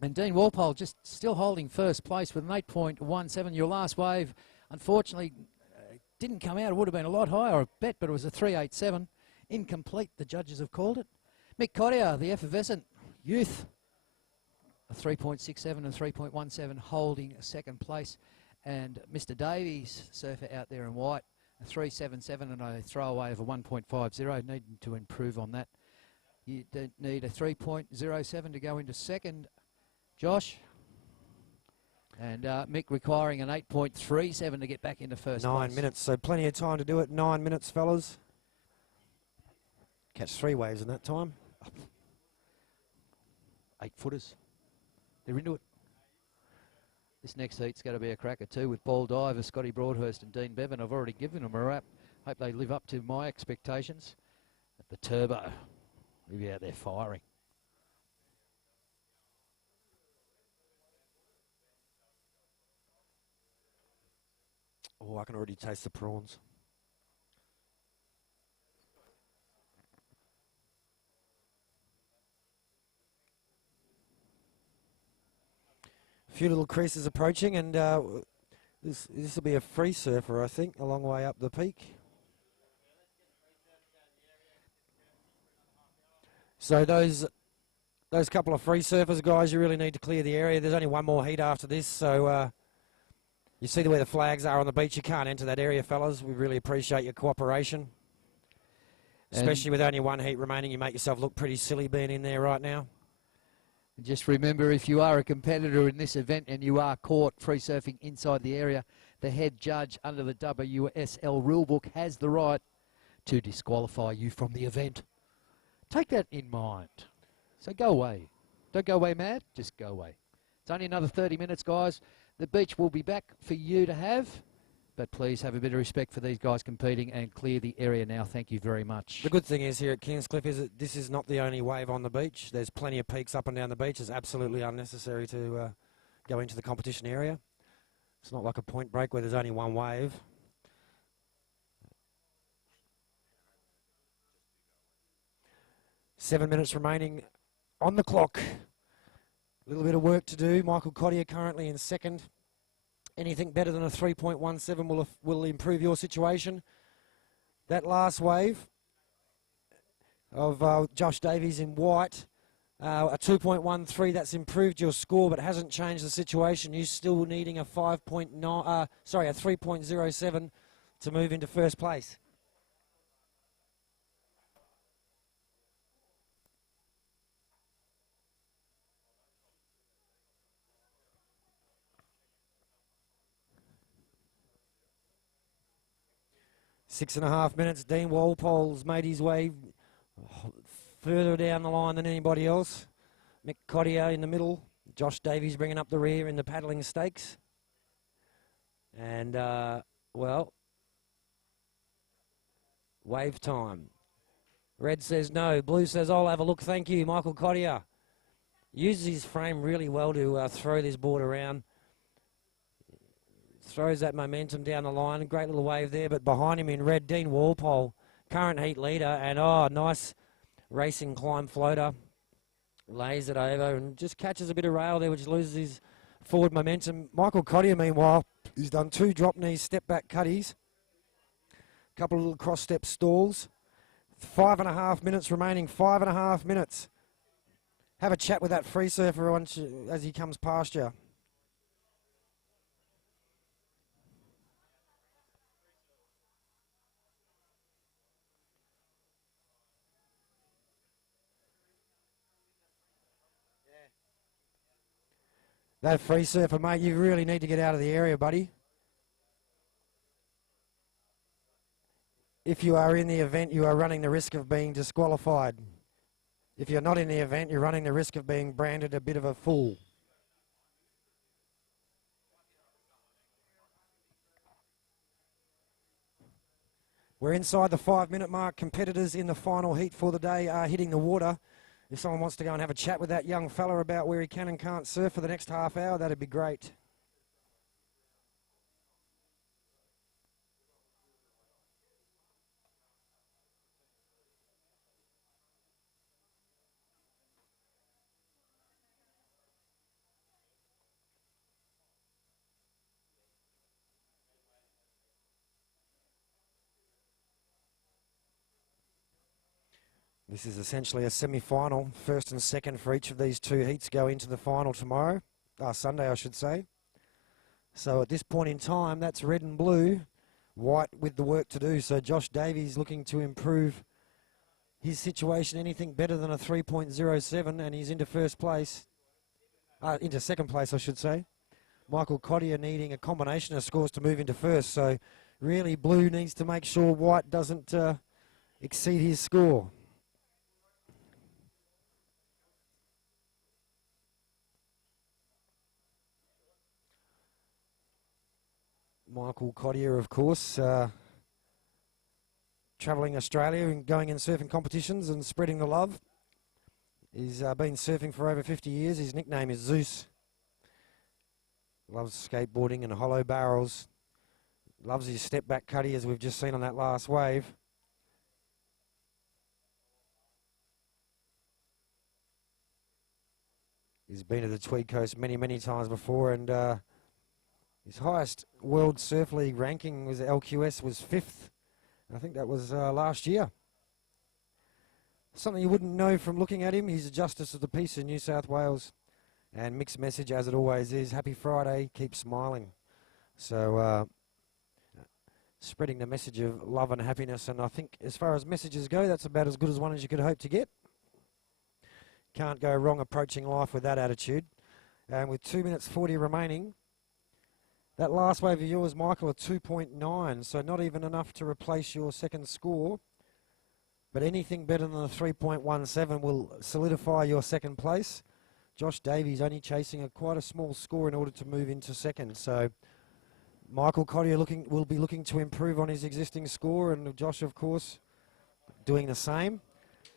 and Dean Walpole just still holding first place with an 8.17. Your last wave, unfortunately, didn't come out. It would have been a lot higher, I bet, but it was a 3.87. Incomplete, the judges have called it. Mick Cottier, the effervescent youth, a 3.67 and 3.17 holding second place. And Mr. Davies, surfer out there in white, a 3.77 and a throwaway of a 1.50. Needing to improve on that. You need a 3.07 to go into second, Josh. And Mick requiring an 8.37 to get back into first 9 minutes, so plenty of time to do it. 9 minutes, fellas. Catch 3 waves in that time. 8-footers. They're into it. This next heat's going to be a cracker too, with Paul Diver, Scotty Broadhurst and Dean Bevan. I've already given them a wrap. Hope they live up to my expectations. At the turbo, we'll be out there firing. Oh, I can already taste the prawns. A few little creases approaching, and this will be a free surfer, I think, a long way up the peak. So those couple of free surfers, guys, you really need to clear the area. There's only one more heat after this, so you see where the flags are on the beach. You can't enter that area, fellas. We really appreciate your cooperation. Especially with only one heat remaining, you make yourself look pretty silly being in there right now. Just remember, if you are a competitor in this event and you are caught free surfing inside the area, the head judge under the WSL rulebook has the right to disqualify you from the event. Take that in mind. So go away. Don't go away mad, just go away. It's only another 30 minutes, guys. The beach will be back for you to have, but please have a bit of respect for these guys competing and clear the area now. Thank you very much. The good thing is here at Kingscliff is that this is not the only wave on the beach. There's plenty of peaks up and down the beach. It's absolutely unnecessary to go into the competition area. It's not like a point break where there's only one wave. Seven minutes remaining on the clock. A little bit of work to do. Michael Cottier currently in second. Anything better than a 3.17 will improve your situation. That last wave of Josh Davies in white, a 2.13, that's improved your score but hasn't changed the situation. You're still needing a 3.07 to move into first place. Six and a half minutes. Dean Walpole's made his way further down the line than anybody else. Mick Cottier in the middle. Josh Davies bringing up the rear in the paddling stakes. And, well, wave time. Red says no. Blue says, I'll have a look. Thank you, Michael Cottier. Uses his frame really well to throw this board around. Throws that momentum down the line. Great little wave there, but behind him in red, Dean Walpole, current heat leader, and nice racing climb floater. Lays it over and just catches a bit of rail there, which loses his forward momentum. Michael Cottier, meanwhile, he's done 2 drop knees, step back cutties, a couple of little cross step stalls. 5.5 minutes remaining, 5.5 minutes. Have a chat with that free surfer as he comes past you. That free surfer, mate, you really need to get out of the area, buddy. If you are in the event, you are running the risk of being disqualified. If you're not in the event, you're running the risk of being branded a bit of a fool. We're inside the 5-minute mark. Competitors in the final heat for the day are hitting the water. If someone wants to go and have a chat with that young fella about where he can and can't surf for the next half hour, that'd be great. This is essentially a semi-final. First and second for each of these 2 heats go into the final tomorrow. Sunday, I should say. So at this point in time, that's red and blue. White with the work to do. So Josh Davies looking to improve his situation. Anything better than a 3.07, and he's into first place. Into second place, I should say. Michael Cottier needing a combination of scores to move into first. So really, blue needs to make sure white doesn't exceed his score. Michael Cottier, of course, travelling Australia and going in surfing competitions and spreading the love. He's been surfing for over 50 years. His nickname is Zeus. Loves skateboarding and hollow barrels. Loves his step back cutty, as we've just seen on that last wave. He's been to the Tweed Coast many, many times before, and his highest World Surf League ranking was LQS, was 5th. I think that was last year. Something you wouldn't know from looking at him. He's a Justice of the Peace in New South Wales. And mixed message, as it always is. Happy Friday, keep smiling. So, spreading the message of love and happiness. And I think as far as messages go, that's about as good as one as you could hope to get. Can't go wrong approaching life with that attitude. And with 2 minutes 40 remaining, that last wave of yours, Michael, a 2.9, so not even enough to replace your second score. But anything better than a 3.17 will solidify your second place. Josh Davies only chasing quite a small score in order to move into second. So Michael Cottier will be looking to improve on his existing score, and Josh, of course, doing the same.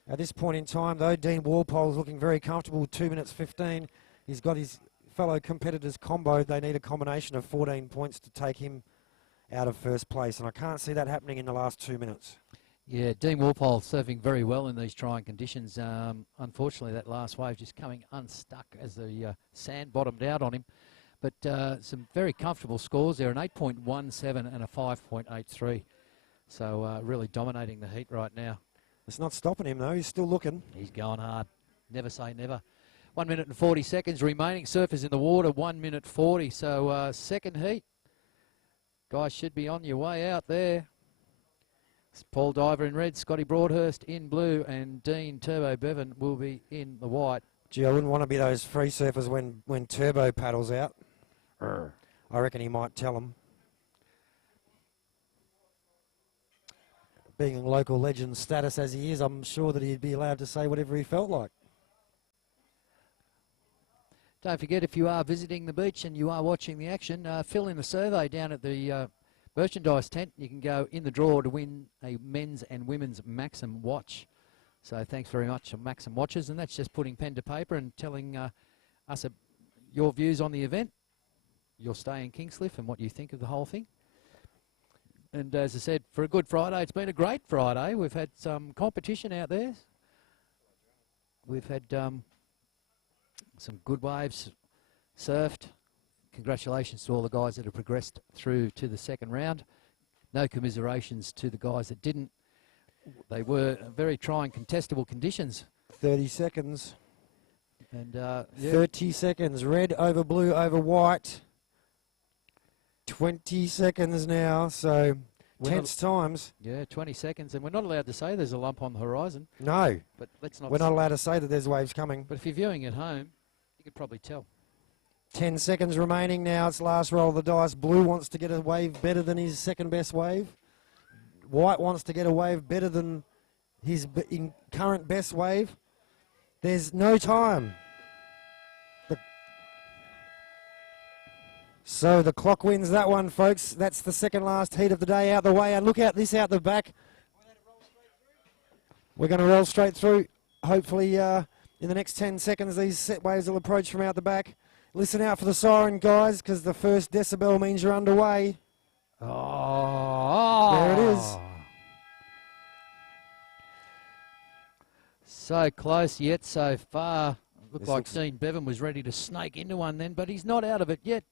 At this point in time, though, Dean Walpole is looking very comfortable with 2 minutes 15. He's got his fellow competitors combo, they need a combination of 14 points to take him out of first place, and I can't see that happening in the last 2 minutes. Yeah, Dean Walpole surfing very well in these trying conditions. Unfortunately, that last wave just coming unstuck as the sand bottomed out on him. But some very comfortable scores there, an 8.17 and a 5.83. So really dominating the heat right now. It's not stopping him, though. He's still looking. He's going hard. Never say never. 1 minute and 40 seconds remaining. Surfers in the water, 1 minute 40. So second heat. Guys should be on your way out there. It's Paul Diver in red, Scotty Broadhurst in blue, and Dean Turbo Bevan will be in the white. Gee, I wouldn't want to be those free surfers when Turbo paddles out. I reckon he might tell them. Being in local legend status as he is, I'm sure that he'd be allowed to say whatever he felt like. Don't forget, if you are visiting the beach and you are watching the action, fill in a survey down at the merchandise tent. You can go in the draw to win a men's and women's Maxim watch. So thanks very much, Maxim watches, and that's just putting pen to paper and telling us your views on the event, your stay in Kingscliff, and what you think of the whole thing. And as I said, for a good Friday, it's been a great Friday. We've had some competition out there. We've had some good waves surfed. Congratulations to all the guys that have progressed through to the second round. No commiserations to the guys that didn't. They were very trying, contestable conditions. 30 seconds. And yeah. 30 seconds. Red over blue over white. 20 seconds now, so tense times. Yeah, 20 seconds. And we're not allowed to say there's a lump on the horizon. No. But let's not. We're not allowed to say that there's waves coming. But if you're viewing at home, you could probably tell. 10 seconds remaining now. It's last roll of the dice. Blue wants to get a wave better than his second best wave. White wants to get a wave better than his current best wave. There's no time. So the clock wins that one, folks. That's the second last heat of the day out the way. And look at this out the back. We're going to roll straight through. Hopefully in the next 10 seconds, these set waves will approach from out the back. Listen out for the siren, guys, because the first decibel means you're underway. Oh, there it is. So close yet so far. Looked This like looks- Dean Bevan was ready to snake into one then, but he's not out of it yet.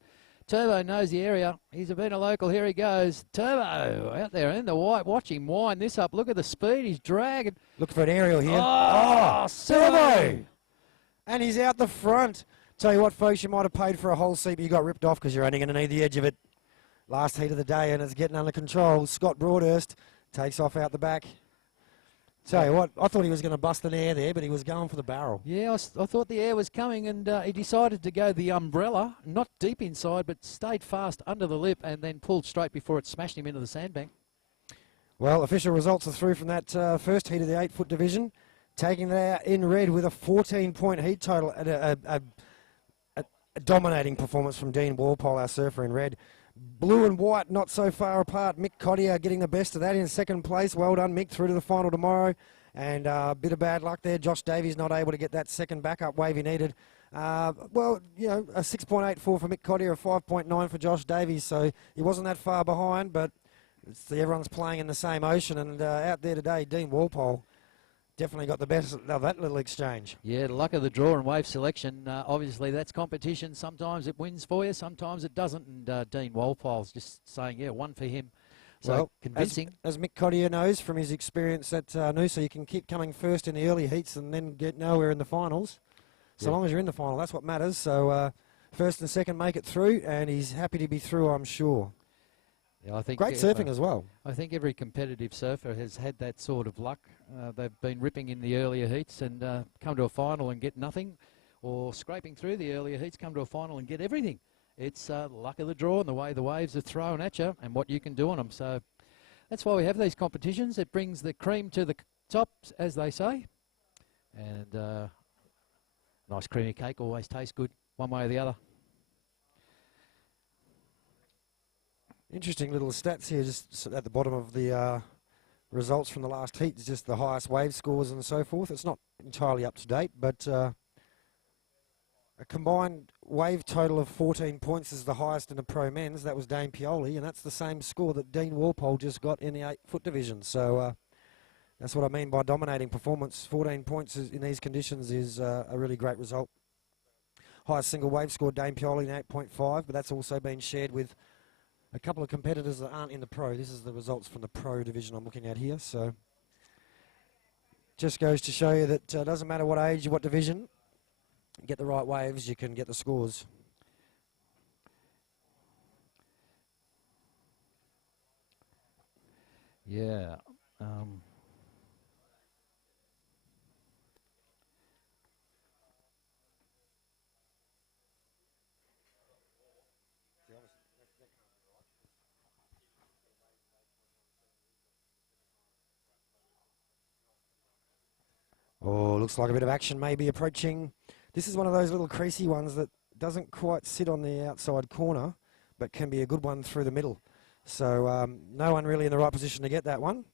Turbo knows the area. He's been a local. Here he goes. Turbo out there in the white. Watch him wind this up. Look at the speed. He's dragging. Look for an aerial here. Oh, Turbo! And he's out the front. Tell you what, folks, you might have paid for a whole seat, but you got ripped off because you're only going to need the edge of it. Last heat of the day, and it's getting under control. Scott Broadhurst takes off out the back. Tell you what, I thought he was going to bust an air there, but he was going for the barrel. Yeah, I thought the air was coming, and he decided to go the umbrella, not deep inside, but stayed fast under the lip and then pulled straight before it smashed him into the sandbank. Well, official results are through from that first heat of the 8-foot division. Taking that in red with a 14-point heat total and a dominating performance from Dean Walpole, our surfer in red. Blue and white not so far apart. Mick Cottier getting the best of that in second place. Well done, Mick, through to the final tomorrow. And a bit of bad luck there. Josh Davies not able to get that second backup wave he needed. Well, you know, a 6.84 for Mick Cottier, a 5.9 for Josh Davies. So he wasn't that far behind, but everyone's playing in the same ocean. And out there today, Dean Walpole definitely got the best of that little exchange. Yeah, the luck of the draw and wave selection. Obviously, that's competition. Sometimes it wins for you, sometimes it doesn't. And Dean Walpole's just saying, yeah, one for him. So well, convincing. As Mick Cottier knows from his experience at Noosa, you can keep coming first in the early heats and then get nowhere in the finals. So long as you're in the final, that's what matters. So first and second make it through, and he's happy to be through, I'm sure. Yeah, I think great surfing as well. I think every competitive surfer has had that sort of luck. They've been ripping in the earlier heats and come to a final and get nothing, or scraping through the earlier heats, come to a final and get everything. It's luck of the draw and the way the waves are thrown at you and what you can do on them. So that's why we have these competitions. It brings the cream to the top, as they say. And nice creamy cake always tastes good, one way or the other. Interesting little stats here, just at the bottom of the results from the last heat. It's just the highest wave scores and so forth. It's not entirely up to date, but a combined wave total of 14 points is the highest in the pro men's. That was Dane Pioli, and that's the same score that Dean Walpole just got in the 8-foot division. So that's what I mean by dominating performance. 14 points in these conditions is a really great result. Highest single wave score, Dane Pioli, in 8.5, but that's also been shared with a couple of competitors that aren't in the pro. This is the results from the pro division I'm looking at here. So just goes to show you that it doesn't matter what age, what division, get the right waves, you can get the scores. Yeah. Oh, looks like a bit of action may be approaching. This is one of those little creasy ones that doesn't quite sit on the outside corner, but can be a good one through the middle. So no one really in the right position to get that one.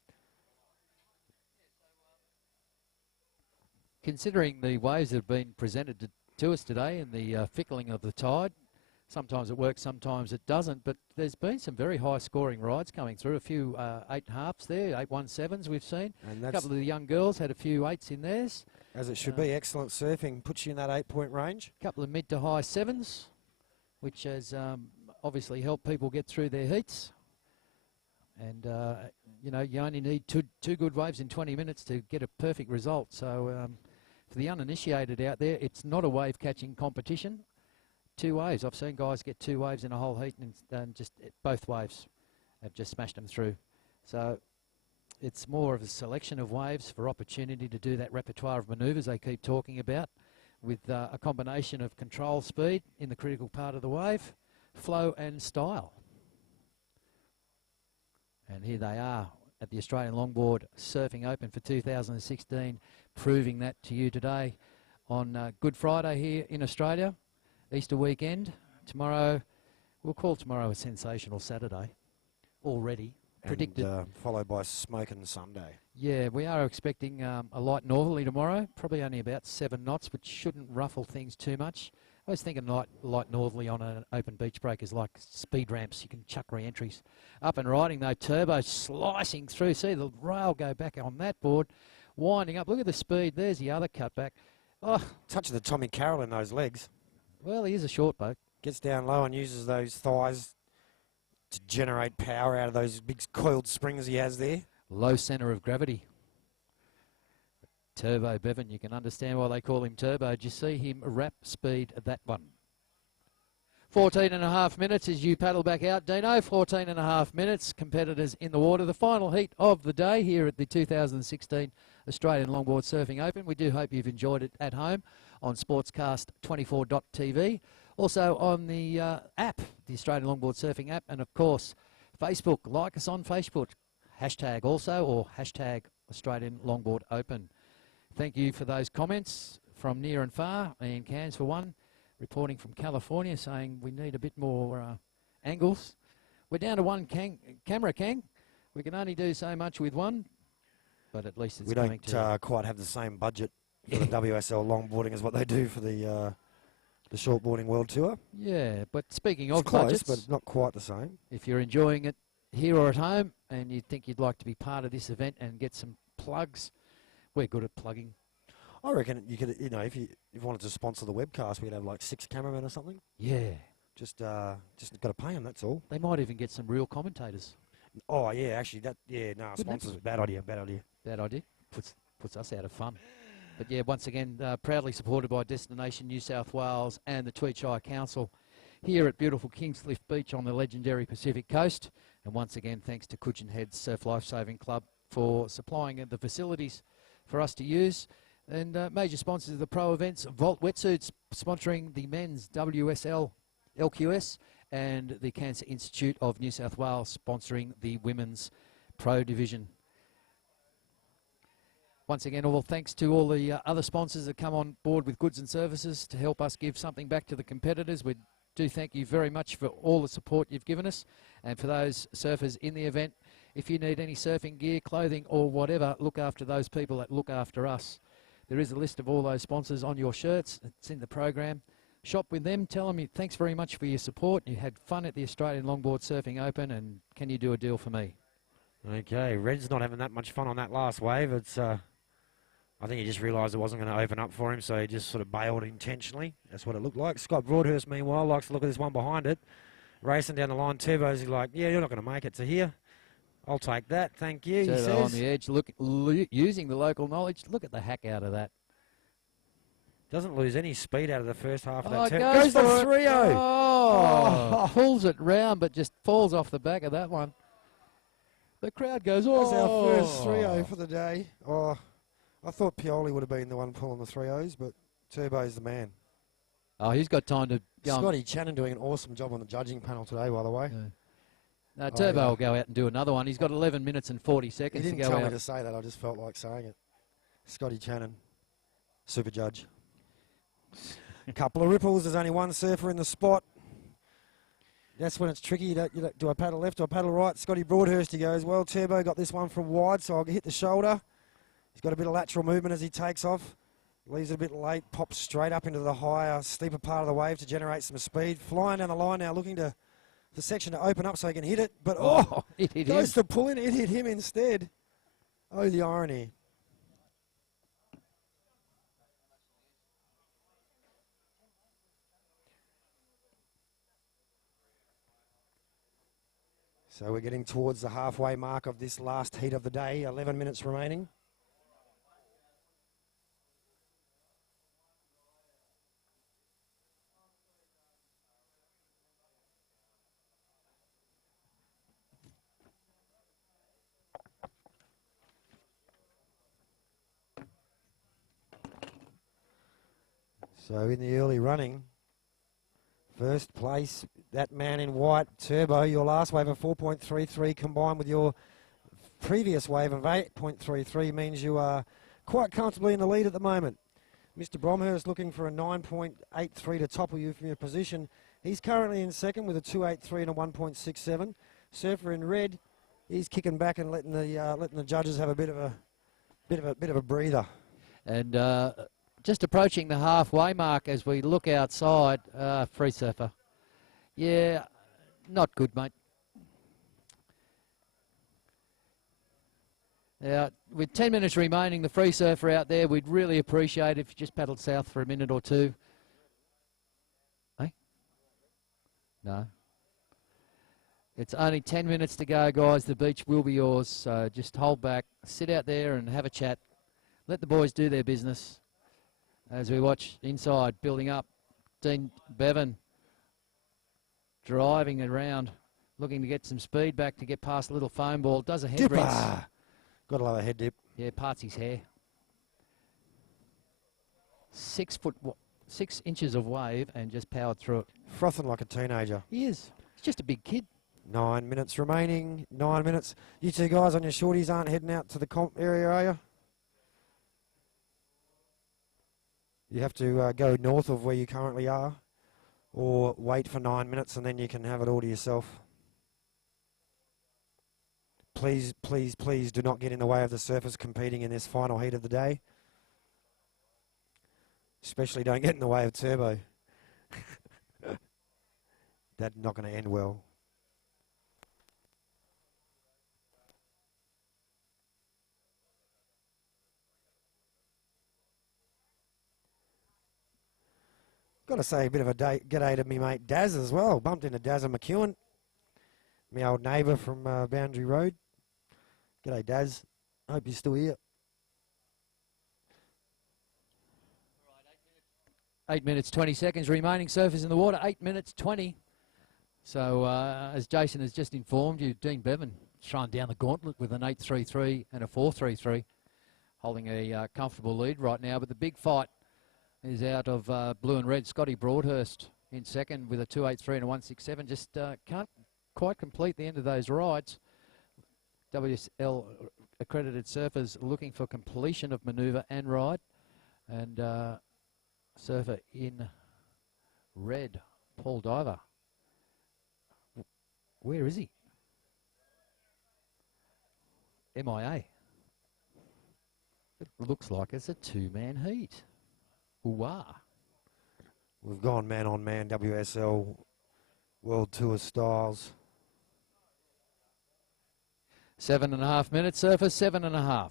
Considering the waves that have been presented to us today and the fickling of the tide, sometimes it works, sometimes it doesn't, but there's been some very high-scoring rides coming through. A few 8.5s there, 8.17s we've seen. And A couple of the young girls had a few 8s in theirs. As it should be. Excellent surfing, puts you in that 8-point range. A couple of mid to high 7s, which has obviously helped people get through their heats. And, you know, you only need two good waves in 20 minutes to get a perfect result. So for the uninitiated out there, it's not a wave-catching competition. 2 waves. I've seen guys get 2 waves in a whole heat and just both waves have just smashed them through. So it's more of a selection of waves for opportunity to do that repertoire of manoeuvres they keep talking about, with a combination of control speed in the critical part of the wave, flow and style. And here they are at the Australian Longboard Surfing Open for 2016, proving that to you today on Good Friday here in Australia. Easter weekend. Tomorrow, we'll call tomorrow a sensational Saturday already. Predicted. Followed by smoking Sunday. Yeah, we are expecting a light northerly tomorrow, probably only about 7 knots, which shouldn't ruffle things too much. I was thinking light northerly on an open beach break is like speed ramps. You can chuck re-entries. Up and riding though, turbo slicing through. See the rail go back on that board, winding up. Look at the speed. There's the other cutback. Oh, Touch of the Tommy Carroll in those legs. well, he is a short boat. Gets down low and uses those thighs to generate power out of those big coiled springs he has there. Low centre of gravity. Turbo Bevan, you can understand why they call him Turbo. Did you see him wrap speed at that one? 14.5 minutes as you paddle back out, Dino. 14.5 minutes. Competitors in the water. The final heat of the day here at the 2016 Australian Longboard Surfing Open. We do hope you've enjoyed it at home on sportscast24.tv. Also on the app, the Australian Longboard Surfing app, and of course Facebook. Like us on Facebook. Hashtag also, or hashtag Australian Longboard Open. Thank you for those comments from near and far. Ian Cairns for one, reporting from California, saying we need a bit more angles. We're down to one camera, Kang. We can only do so much with one, but at least it's coming to... We don't quite have the same budget for the WSL longboarding as what they do for the shortboarding world tour. Yeah, but speaking of it's close, budgets, but not quite the same. If you're enjoying it here or at home and you think you'd like to be part of this event and get some plugs, we're good at plugging. I reckon you could, you know, if you wanted to sponsor the webcast, we could have like 6 cameramen or something. Yeah. Just got to pay them, that's all. They might even get some real commentators. Oh, yeah, actually, sponsors, bad idea. Bad idea. Puts us out of fun. But yeah, once again, proudly supported by Destination New South Wales and the Tweed Shire Council here at beautiful Kingscliff Beach on the legendary Pacific Coast. And once again, thanks to Cushion Heads Surf Lifesaving Club for supplying the facilities for us to use. And major sponsors of the pro events, Volt Wetsuits sponsoring the men's WSL LQS, and the Cancer Institute of New South Wales sponsoring the women's pro division. Once again, all thanks to all the other sponsors that come on board with goods and services to help us give something back to the competitors. We do thank you very much for all the support you've given us. And for those surfers in the event, if you need any surfing gear, clothing or whatever, look after those people that look after us. There is a list of all those sponsors on your shirts. It's in the program. shop with them. Tell them thanks very much for your support. You had fun at the Australian Longboard Surfing Open, and can you do a deal for me? Okay, Red's not having that much fun on that last wave. It's, I think he just realised it wasn't going to open up for him, so he just sort of bailed intentionally. That's what it looked like. Scott Broadhurst, meanwhile, likes to look at this one behind it. Racing down the line, Turbo's like, yeah, you're not going to make it to here. I'll take that, thank you, he Turbo says. on the edge, using the local knowledge. Look at the hack out of that. Doesn't lose any speed out of the first half of Oh, that turn. goes the for it. 3-0. Oh, pulls it round, but just falls off the back of that one. The crowd goes, oh. That's our first 3-0 for the day. Oh, I thought Pioli would have been the one pulling the 3-0s, but Turbo's the man. Oh, he's got time to go. Scotty Channon doing an awesome job on the judging panel today, by the way. Yeah. No, Turbo will go out and do another one. He's got 11 minutes and 40 He seconds didn't to go tell out. me to say that. I just felt like saying it. Scotty Channon, super judge. Couple of ripples. There's only one surfer in the spot. That's when it's tricky. You don't, do I paddle left or paddle right? Scotty Broadhurst, he goes, well, Turbo got this one from wide, so I'll hit the shoulder. He's got a bit of lateral movement as he takes off. Leaves it a bit late, pops straight up into the higher, steeper part of the wave to generate some speed. Flying down the line now, looking to the section to open up so he can hit it. But, it hit goes him. to pull in, it hit him instead. Oh, the irony. So we're getting towards the halfway mark of this last heat of the day, 11 minutes remaining. So in the early running, first place, that man in white, Turbo, your last wave of 4.33 combined with your previous wave of 8.33 means you are quite comfortably in the lead at the moment. Mr. Bromhurst looking for a 9.83 to topple you from your position. He's currently in second with a 2.83 and a 1.67. Surfer in red, he's kicking back and letting the judges have a bit of a breather. And just approaching the halfway mark as we look outside, free surfer. Yeah, not good, mate. Now, with 10 minutes remaining, the free surfer out there, we'd really appreciate if you just paddled south for a minute or two. Hey? No. It's only 10 minutes to go, guys. The beach will be yours, so just hold back, sit out there and have a chat. Let the boys do their business as we watch inside, building up. Dean Bevan driving around, looking to get some speed back to get past a little foam ball. Does a head rinse. Got a lower head dip. Yeah, parts his hair. 6 inches of wave and just powered through it. Frothing like a teenager. He is. He's just a big kid. 9 minutes remaining. 9 minutes. You two guys on your shorties aren't heading out to the comp area, are you? You have to go north of where you currently are, or wait for 9 minutes and then you can have it all to yourself. Please, please, please do not get in the way of the surfers competing in this final heat of the day. Especially don't get in the way of Turbo. That's not going to end well. Got to say a bit of a g'day to me mate Daz as well. Bumped into Daz and McEwen, my old neighbour from Boundary Road. G'day Daz, hope you're still here. 8 minutes, 20 seconds remaining. Surfers in the water, 8 minutes, 20. So as Jason has just informed you, Dean Bevan throwing down the gauntlet with an 8.33 and a 4.33, holding a comfortable lead right now. But the big fight is out of blue and red. Scotty Broadhurst in second with a 2.83 and a 1.67. Just can't quite complete the end of those rides. WSL accredited surfers looking for completion of manoeuvre and ride. And surfer in red, Paul Diver. Where is he? MIA. It looks like it's a two-man heat. Ooh-ah. We've gone man on man, WSL World Tour styles. 7.5 minutes, surface, 7.5.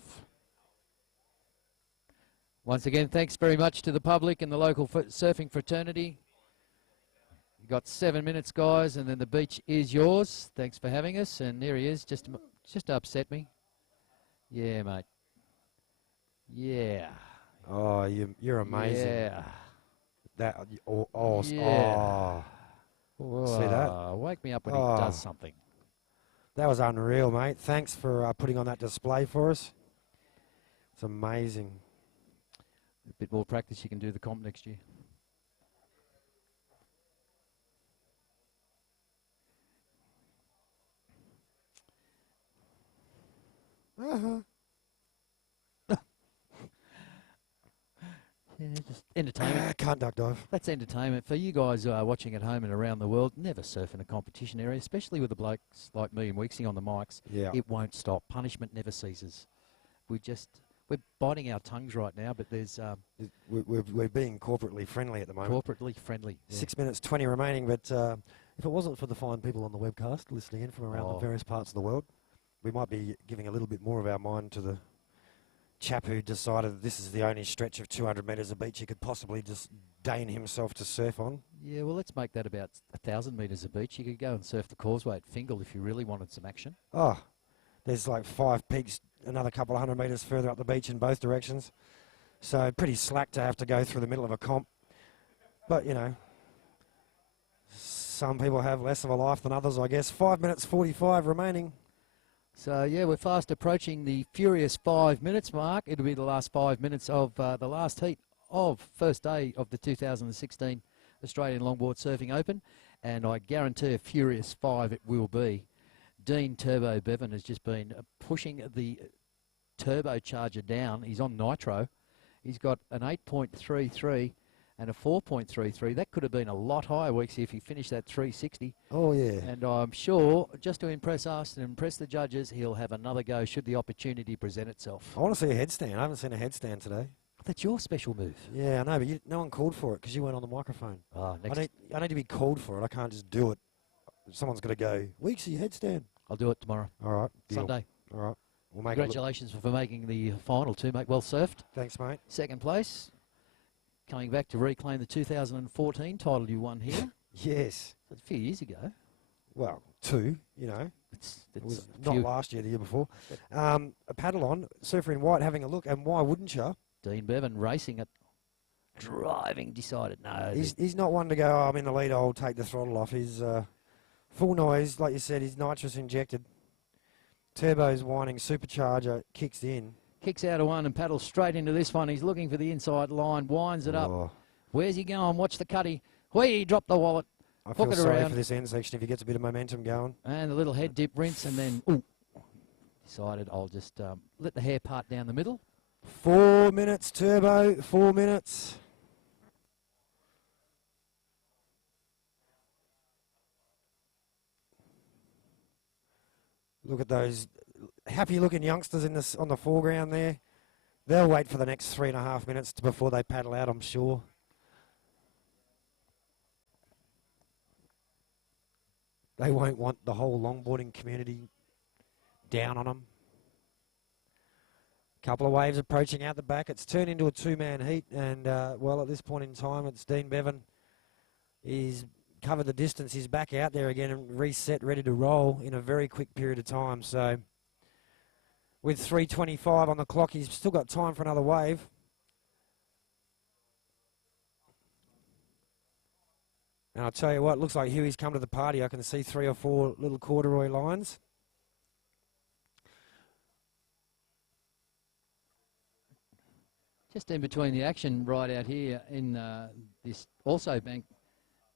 Once again, thanks very much to the public and the local surfing fraternity. You've got 7 minutes, guys, and then the beach is yours. Thanks for having us. And there he is, just upset me. Yeah, mate. Yeah. Oh, you're amazing. Yeah. That. Yeah. Oh. See that? Wake me up when he does something. That was unreal, mate. Thanks for putting on that display for us. It's amazing. A bit more practice, you can do the comp next year. Yeah, just entertainment. Can't duck dive. That's entertainment. For you guys watching at home and around the world, never surf in a competition area, especially with the blokes like me and Weeksy on the mics. Yeah. It won't stop. Punishment never ceases. We're biting our tongues right now, but there's... We're being corporately friendly at the moment. Corporately friendly. Yeah. 6 minutes 20 remaining, but if it wasn't for the fine people on the webcast listening in from around the various parts of the world, we might be giving a little bit more of our mind to the chap who decided that this is the only stretch of 200 metres of beach he could possibly just deign himself to surf on. Yeah, well, let's make that about 1,000 metres of beach. You could go and surf the causeway at Fingal if you really wanted some action. Oh, there's like 5 peaks, another couple of 100 metres further up the beach in both directions. So pretty slack to have to go through the middle of a comp. But, you know, some people have less of a life than others, I guess. 5 minutes 45 remaining. So, yeah, we're fast approaching the furious 5 minutes mark. It'll be the last 5 minutes of the last heat of first day of the 2016 Australian Longboard Surfing Open. And I guarantee a furious 5 it will be. Dean Turbo Bevan has just been pushing the turbocharger down. He's on nitro. He's got an 8.33 and a 4.33. That could have been a lot higher, Weeksy, if he finished that 360. Oh, yeah. And I'm sure, just to impress us and impress the judges, he'll have another go should the opportunity present itself. I want to see a headstand. I haven't seen a headstand today. That's your special move. Yeah, I know, but no one called for it because you weren't on the microphone. Oh, I need to be called for it. I can't just do it. Someone's got to go, Weeksy, headstand. I'll do it tomorrow. All right. Deal. Sunday. All right. We'll make Congratulations for making the final too, mate. Well surfed. Thanks, mate. Second place. Coming back to reclaim the 2014 title you won here. Yes. A few years ago. Well, 2, you know. It was not last year, the year before. A paddle on, surfer in white having a look, and why wouldn't you? Dean Bevan racing it. Driving, decided no. He's not one to go, I'm in the lead, I'll take the throttle off. He's full noise, like you said, he's nitrous injected. Turbo's whining, supercharger kicks in. Kicks out of one and paddles straight into this one. He's looking for the inside line, winds it up. Where's he going? Watch the cutty. He dropped the wallet. I feel sorry for this end section if he gets a bit of momentum going. And a little head dip rinse and then, decided I'll just let the hair part down the middle. 4 minutes, Turbo, 4 minutes. Look at those happy-looking youngsters on the foreground there. They'll wait for the next 3.5 minutes before they paddle out, I'm sure. They won't want the whole longboarding community down on them. Couple of waves approaching out the back. It's turned into a 2-man heat, and, well, at this point in time, it's Dean Bevan. He's covered the distance. He's back out there again and reset, ready to roll in a very quick period of time. So with 3:25 on the clock, he's still got time for another wave. And I'll tell you what, looks like Huey's come to the party. I can see 3 or 4 little corduroy lines. Just in between the action right out here in this also bank.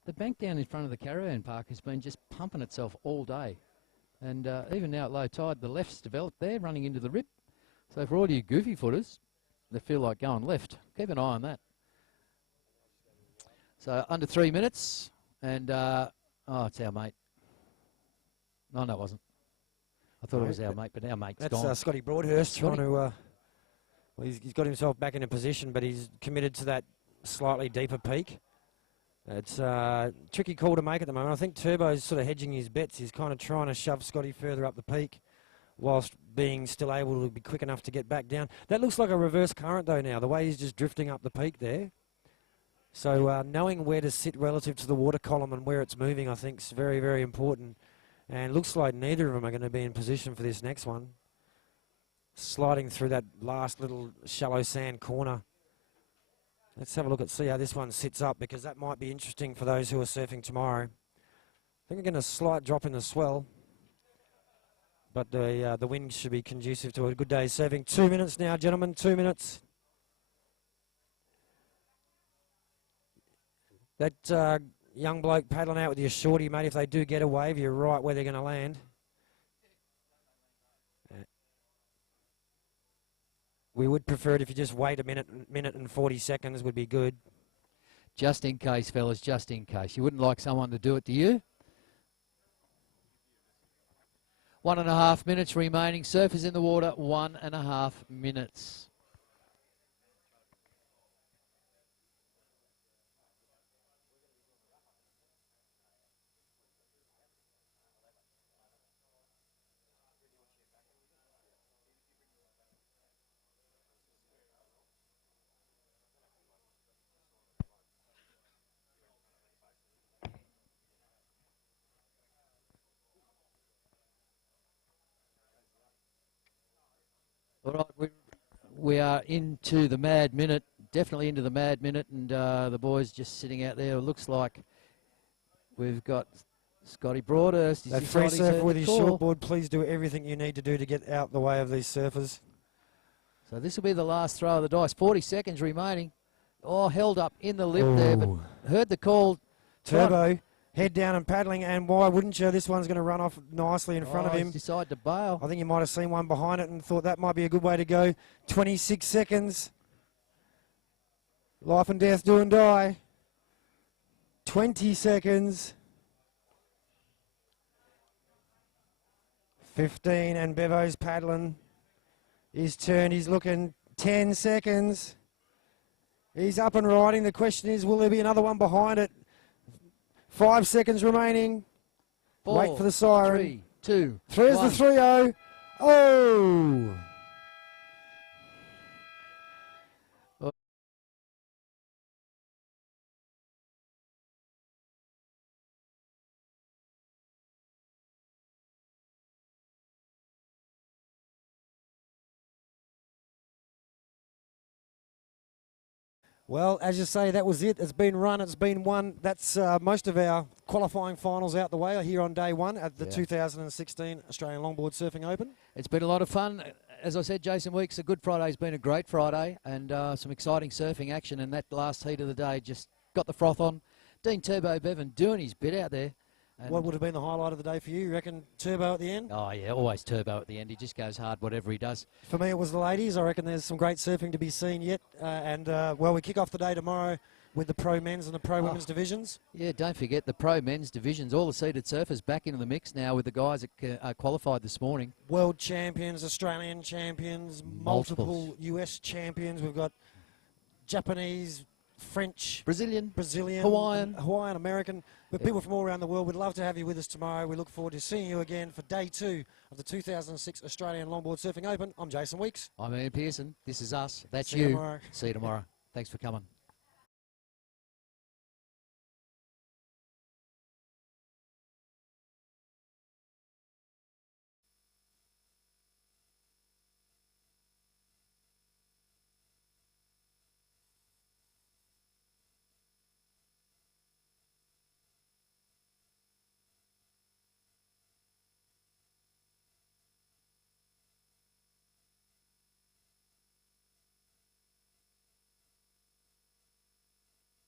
The bank down in front of the caravan park has been just pumping itself all day. And even now at low tide, the left's developed there, running into the rip. So for all you goofy footers that feel like going left, keep an eye on that. So under 3 minutes, and it's our mate. No, it wasn't. I thought it was our mate, but our mate's gone. That's Scotty Broadhurst trying to... well, he's got himself back in a position, but he's committed to that slightly deeper peak. It's a tricky call to make at the moment. I think Turbo's sort of hedging his bets. He's kind of trying to shove Scotty further up the peak whilst being still able to be quick enough to get back down. That looks like a reverse current, though, now, the way he's just drifting up the peak there. So knowing where to sit relative to the water column and where it's moving, I think, is very, very important. And looks like neither of them are going to be in position for this next one. Sliding through that last little shallow sand corner. Let's have a look at see how this one sits up, because that might be interesting for those who are surfing tomorrow. I think we're getting a slight drop in the swell, but the wind should be conducive to a good day's surfing. 2 minutes now, gentlemen, 2 minutes. That young bloke paddling out with your shorty, mate, if they do get a wave, you're right where they're going to land. We would prefer it if you just wait a minute and 40 seconds would be good. Just in case, fellas, just in case. You wouldn't like someone to do it to you? 1.5 minutes remaining. Surfers in the water, 1.5 minutes. All right, we are into the mad minute, definitely into the mad minute, and the boys just sitting out there. It looks like we've got Scotty Broadhurst. That free surfer with his shortboard, please do everything you need to do to get out the way of these surfers. So this will be the last throw of the dice. 40 seconds remaining. Oh, held up in the lip there, but heard the call. Turbo, head down and paddling, and why wouldn't you? This one's going to run off nicely in front of him. Decided to bail. I think you might have seen one behind it and thought that might be a good way to go. 26 seconds. Life and death, do and die. 20 seconds. 15, and Bevo's paddling. His turn, he's looking. 10 seconds. He's up and riding. The question is, will there be another one behind it? 5 seconds remaining. 4, wait for the siren. 3, 2, There's 1. the 3-0. Oh! Well, as you say, that was it. It's been run, it's been won. That's most of our qualifying finals out the way here on day one at the 2016 Australian Longboard Surfing Open. It's been a lot of fun. As I said, Jason Weeks, a good Friday's been a great Friday, and some exciting surfing action, and that last heat of the day just got the froth on. Dean Turbo Bevan doing his bit out there. What would have been the highlight of the day for you? You reckon Turbo at the end? Oh, yeah, always Turbo at the end. He just goes hard whatever he does. For me, it was the ladies. I reckon there's some great surfing to be seen yet. Well, we kick off the day tomorrow with the pro men's and the pro women's divisions. Yeah, don't forget the pro men's divisions. All the seeded surfers back into the mix now with the guys that qualified this morning. World champions, Australian champions, multiple US champions. We've got Japanese, French, Brazilian, Hawaiian, American, but people from all around the world. We'd love to have you with us tomorrow. We look forward to seeing you again for day 2 of the 2006 Australian Longboard Surfing Open. I'm Jason Weeks. I'm Ian Pearson. This is us. That's See you tomorrow. See you tomorrow. Thanks for coming.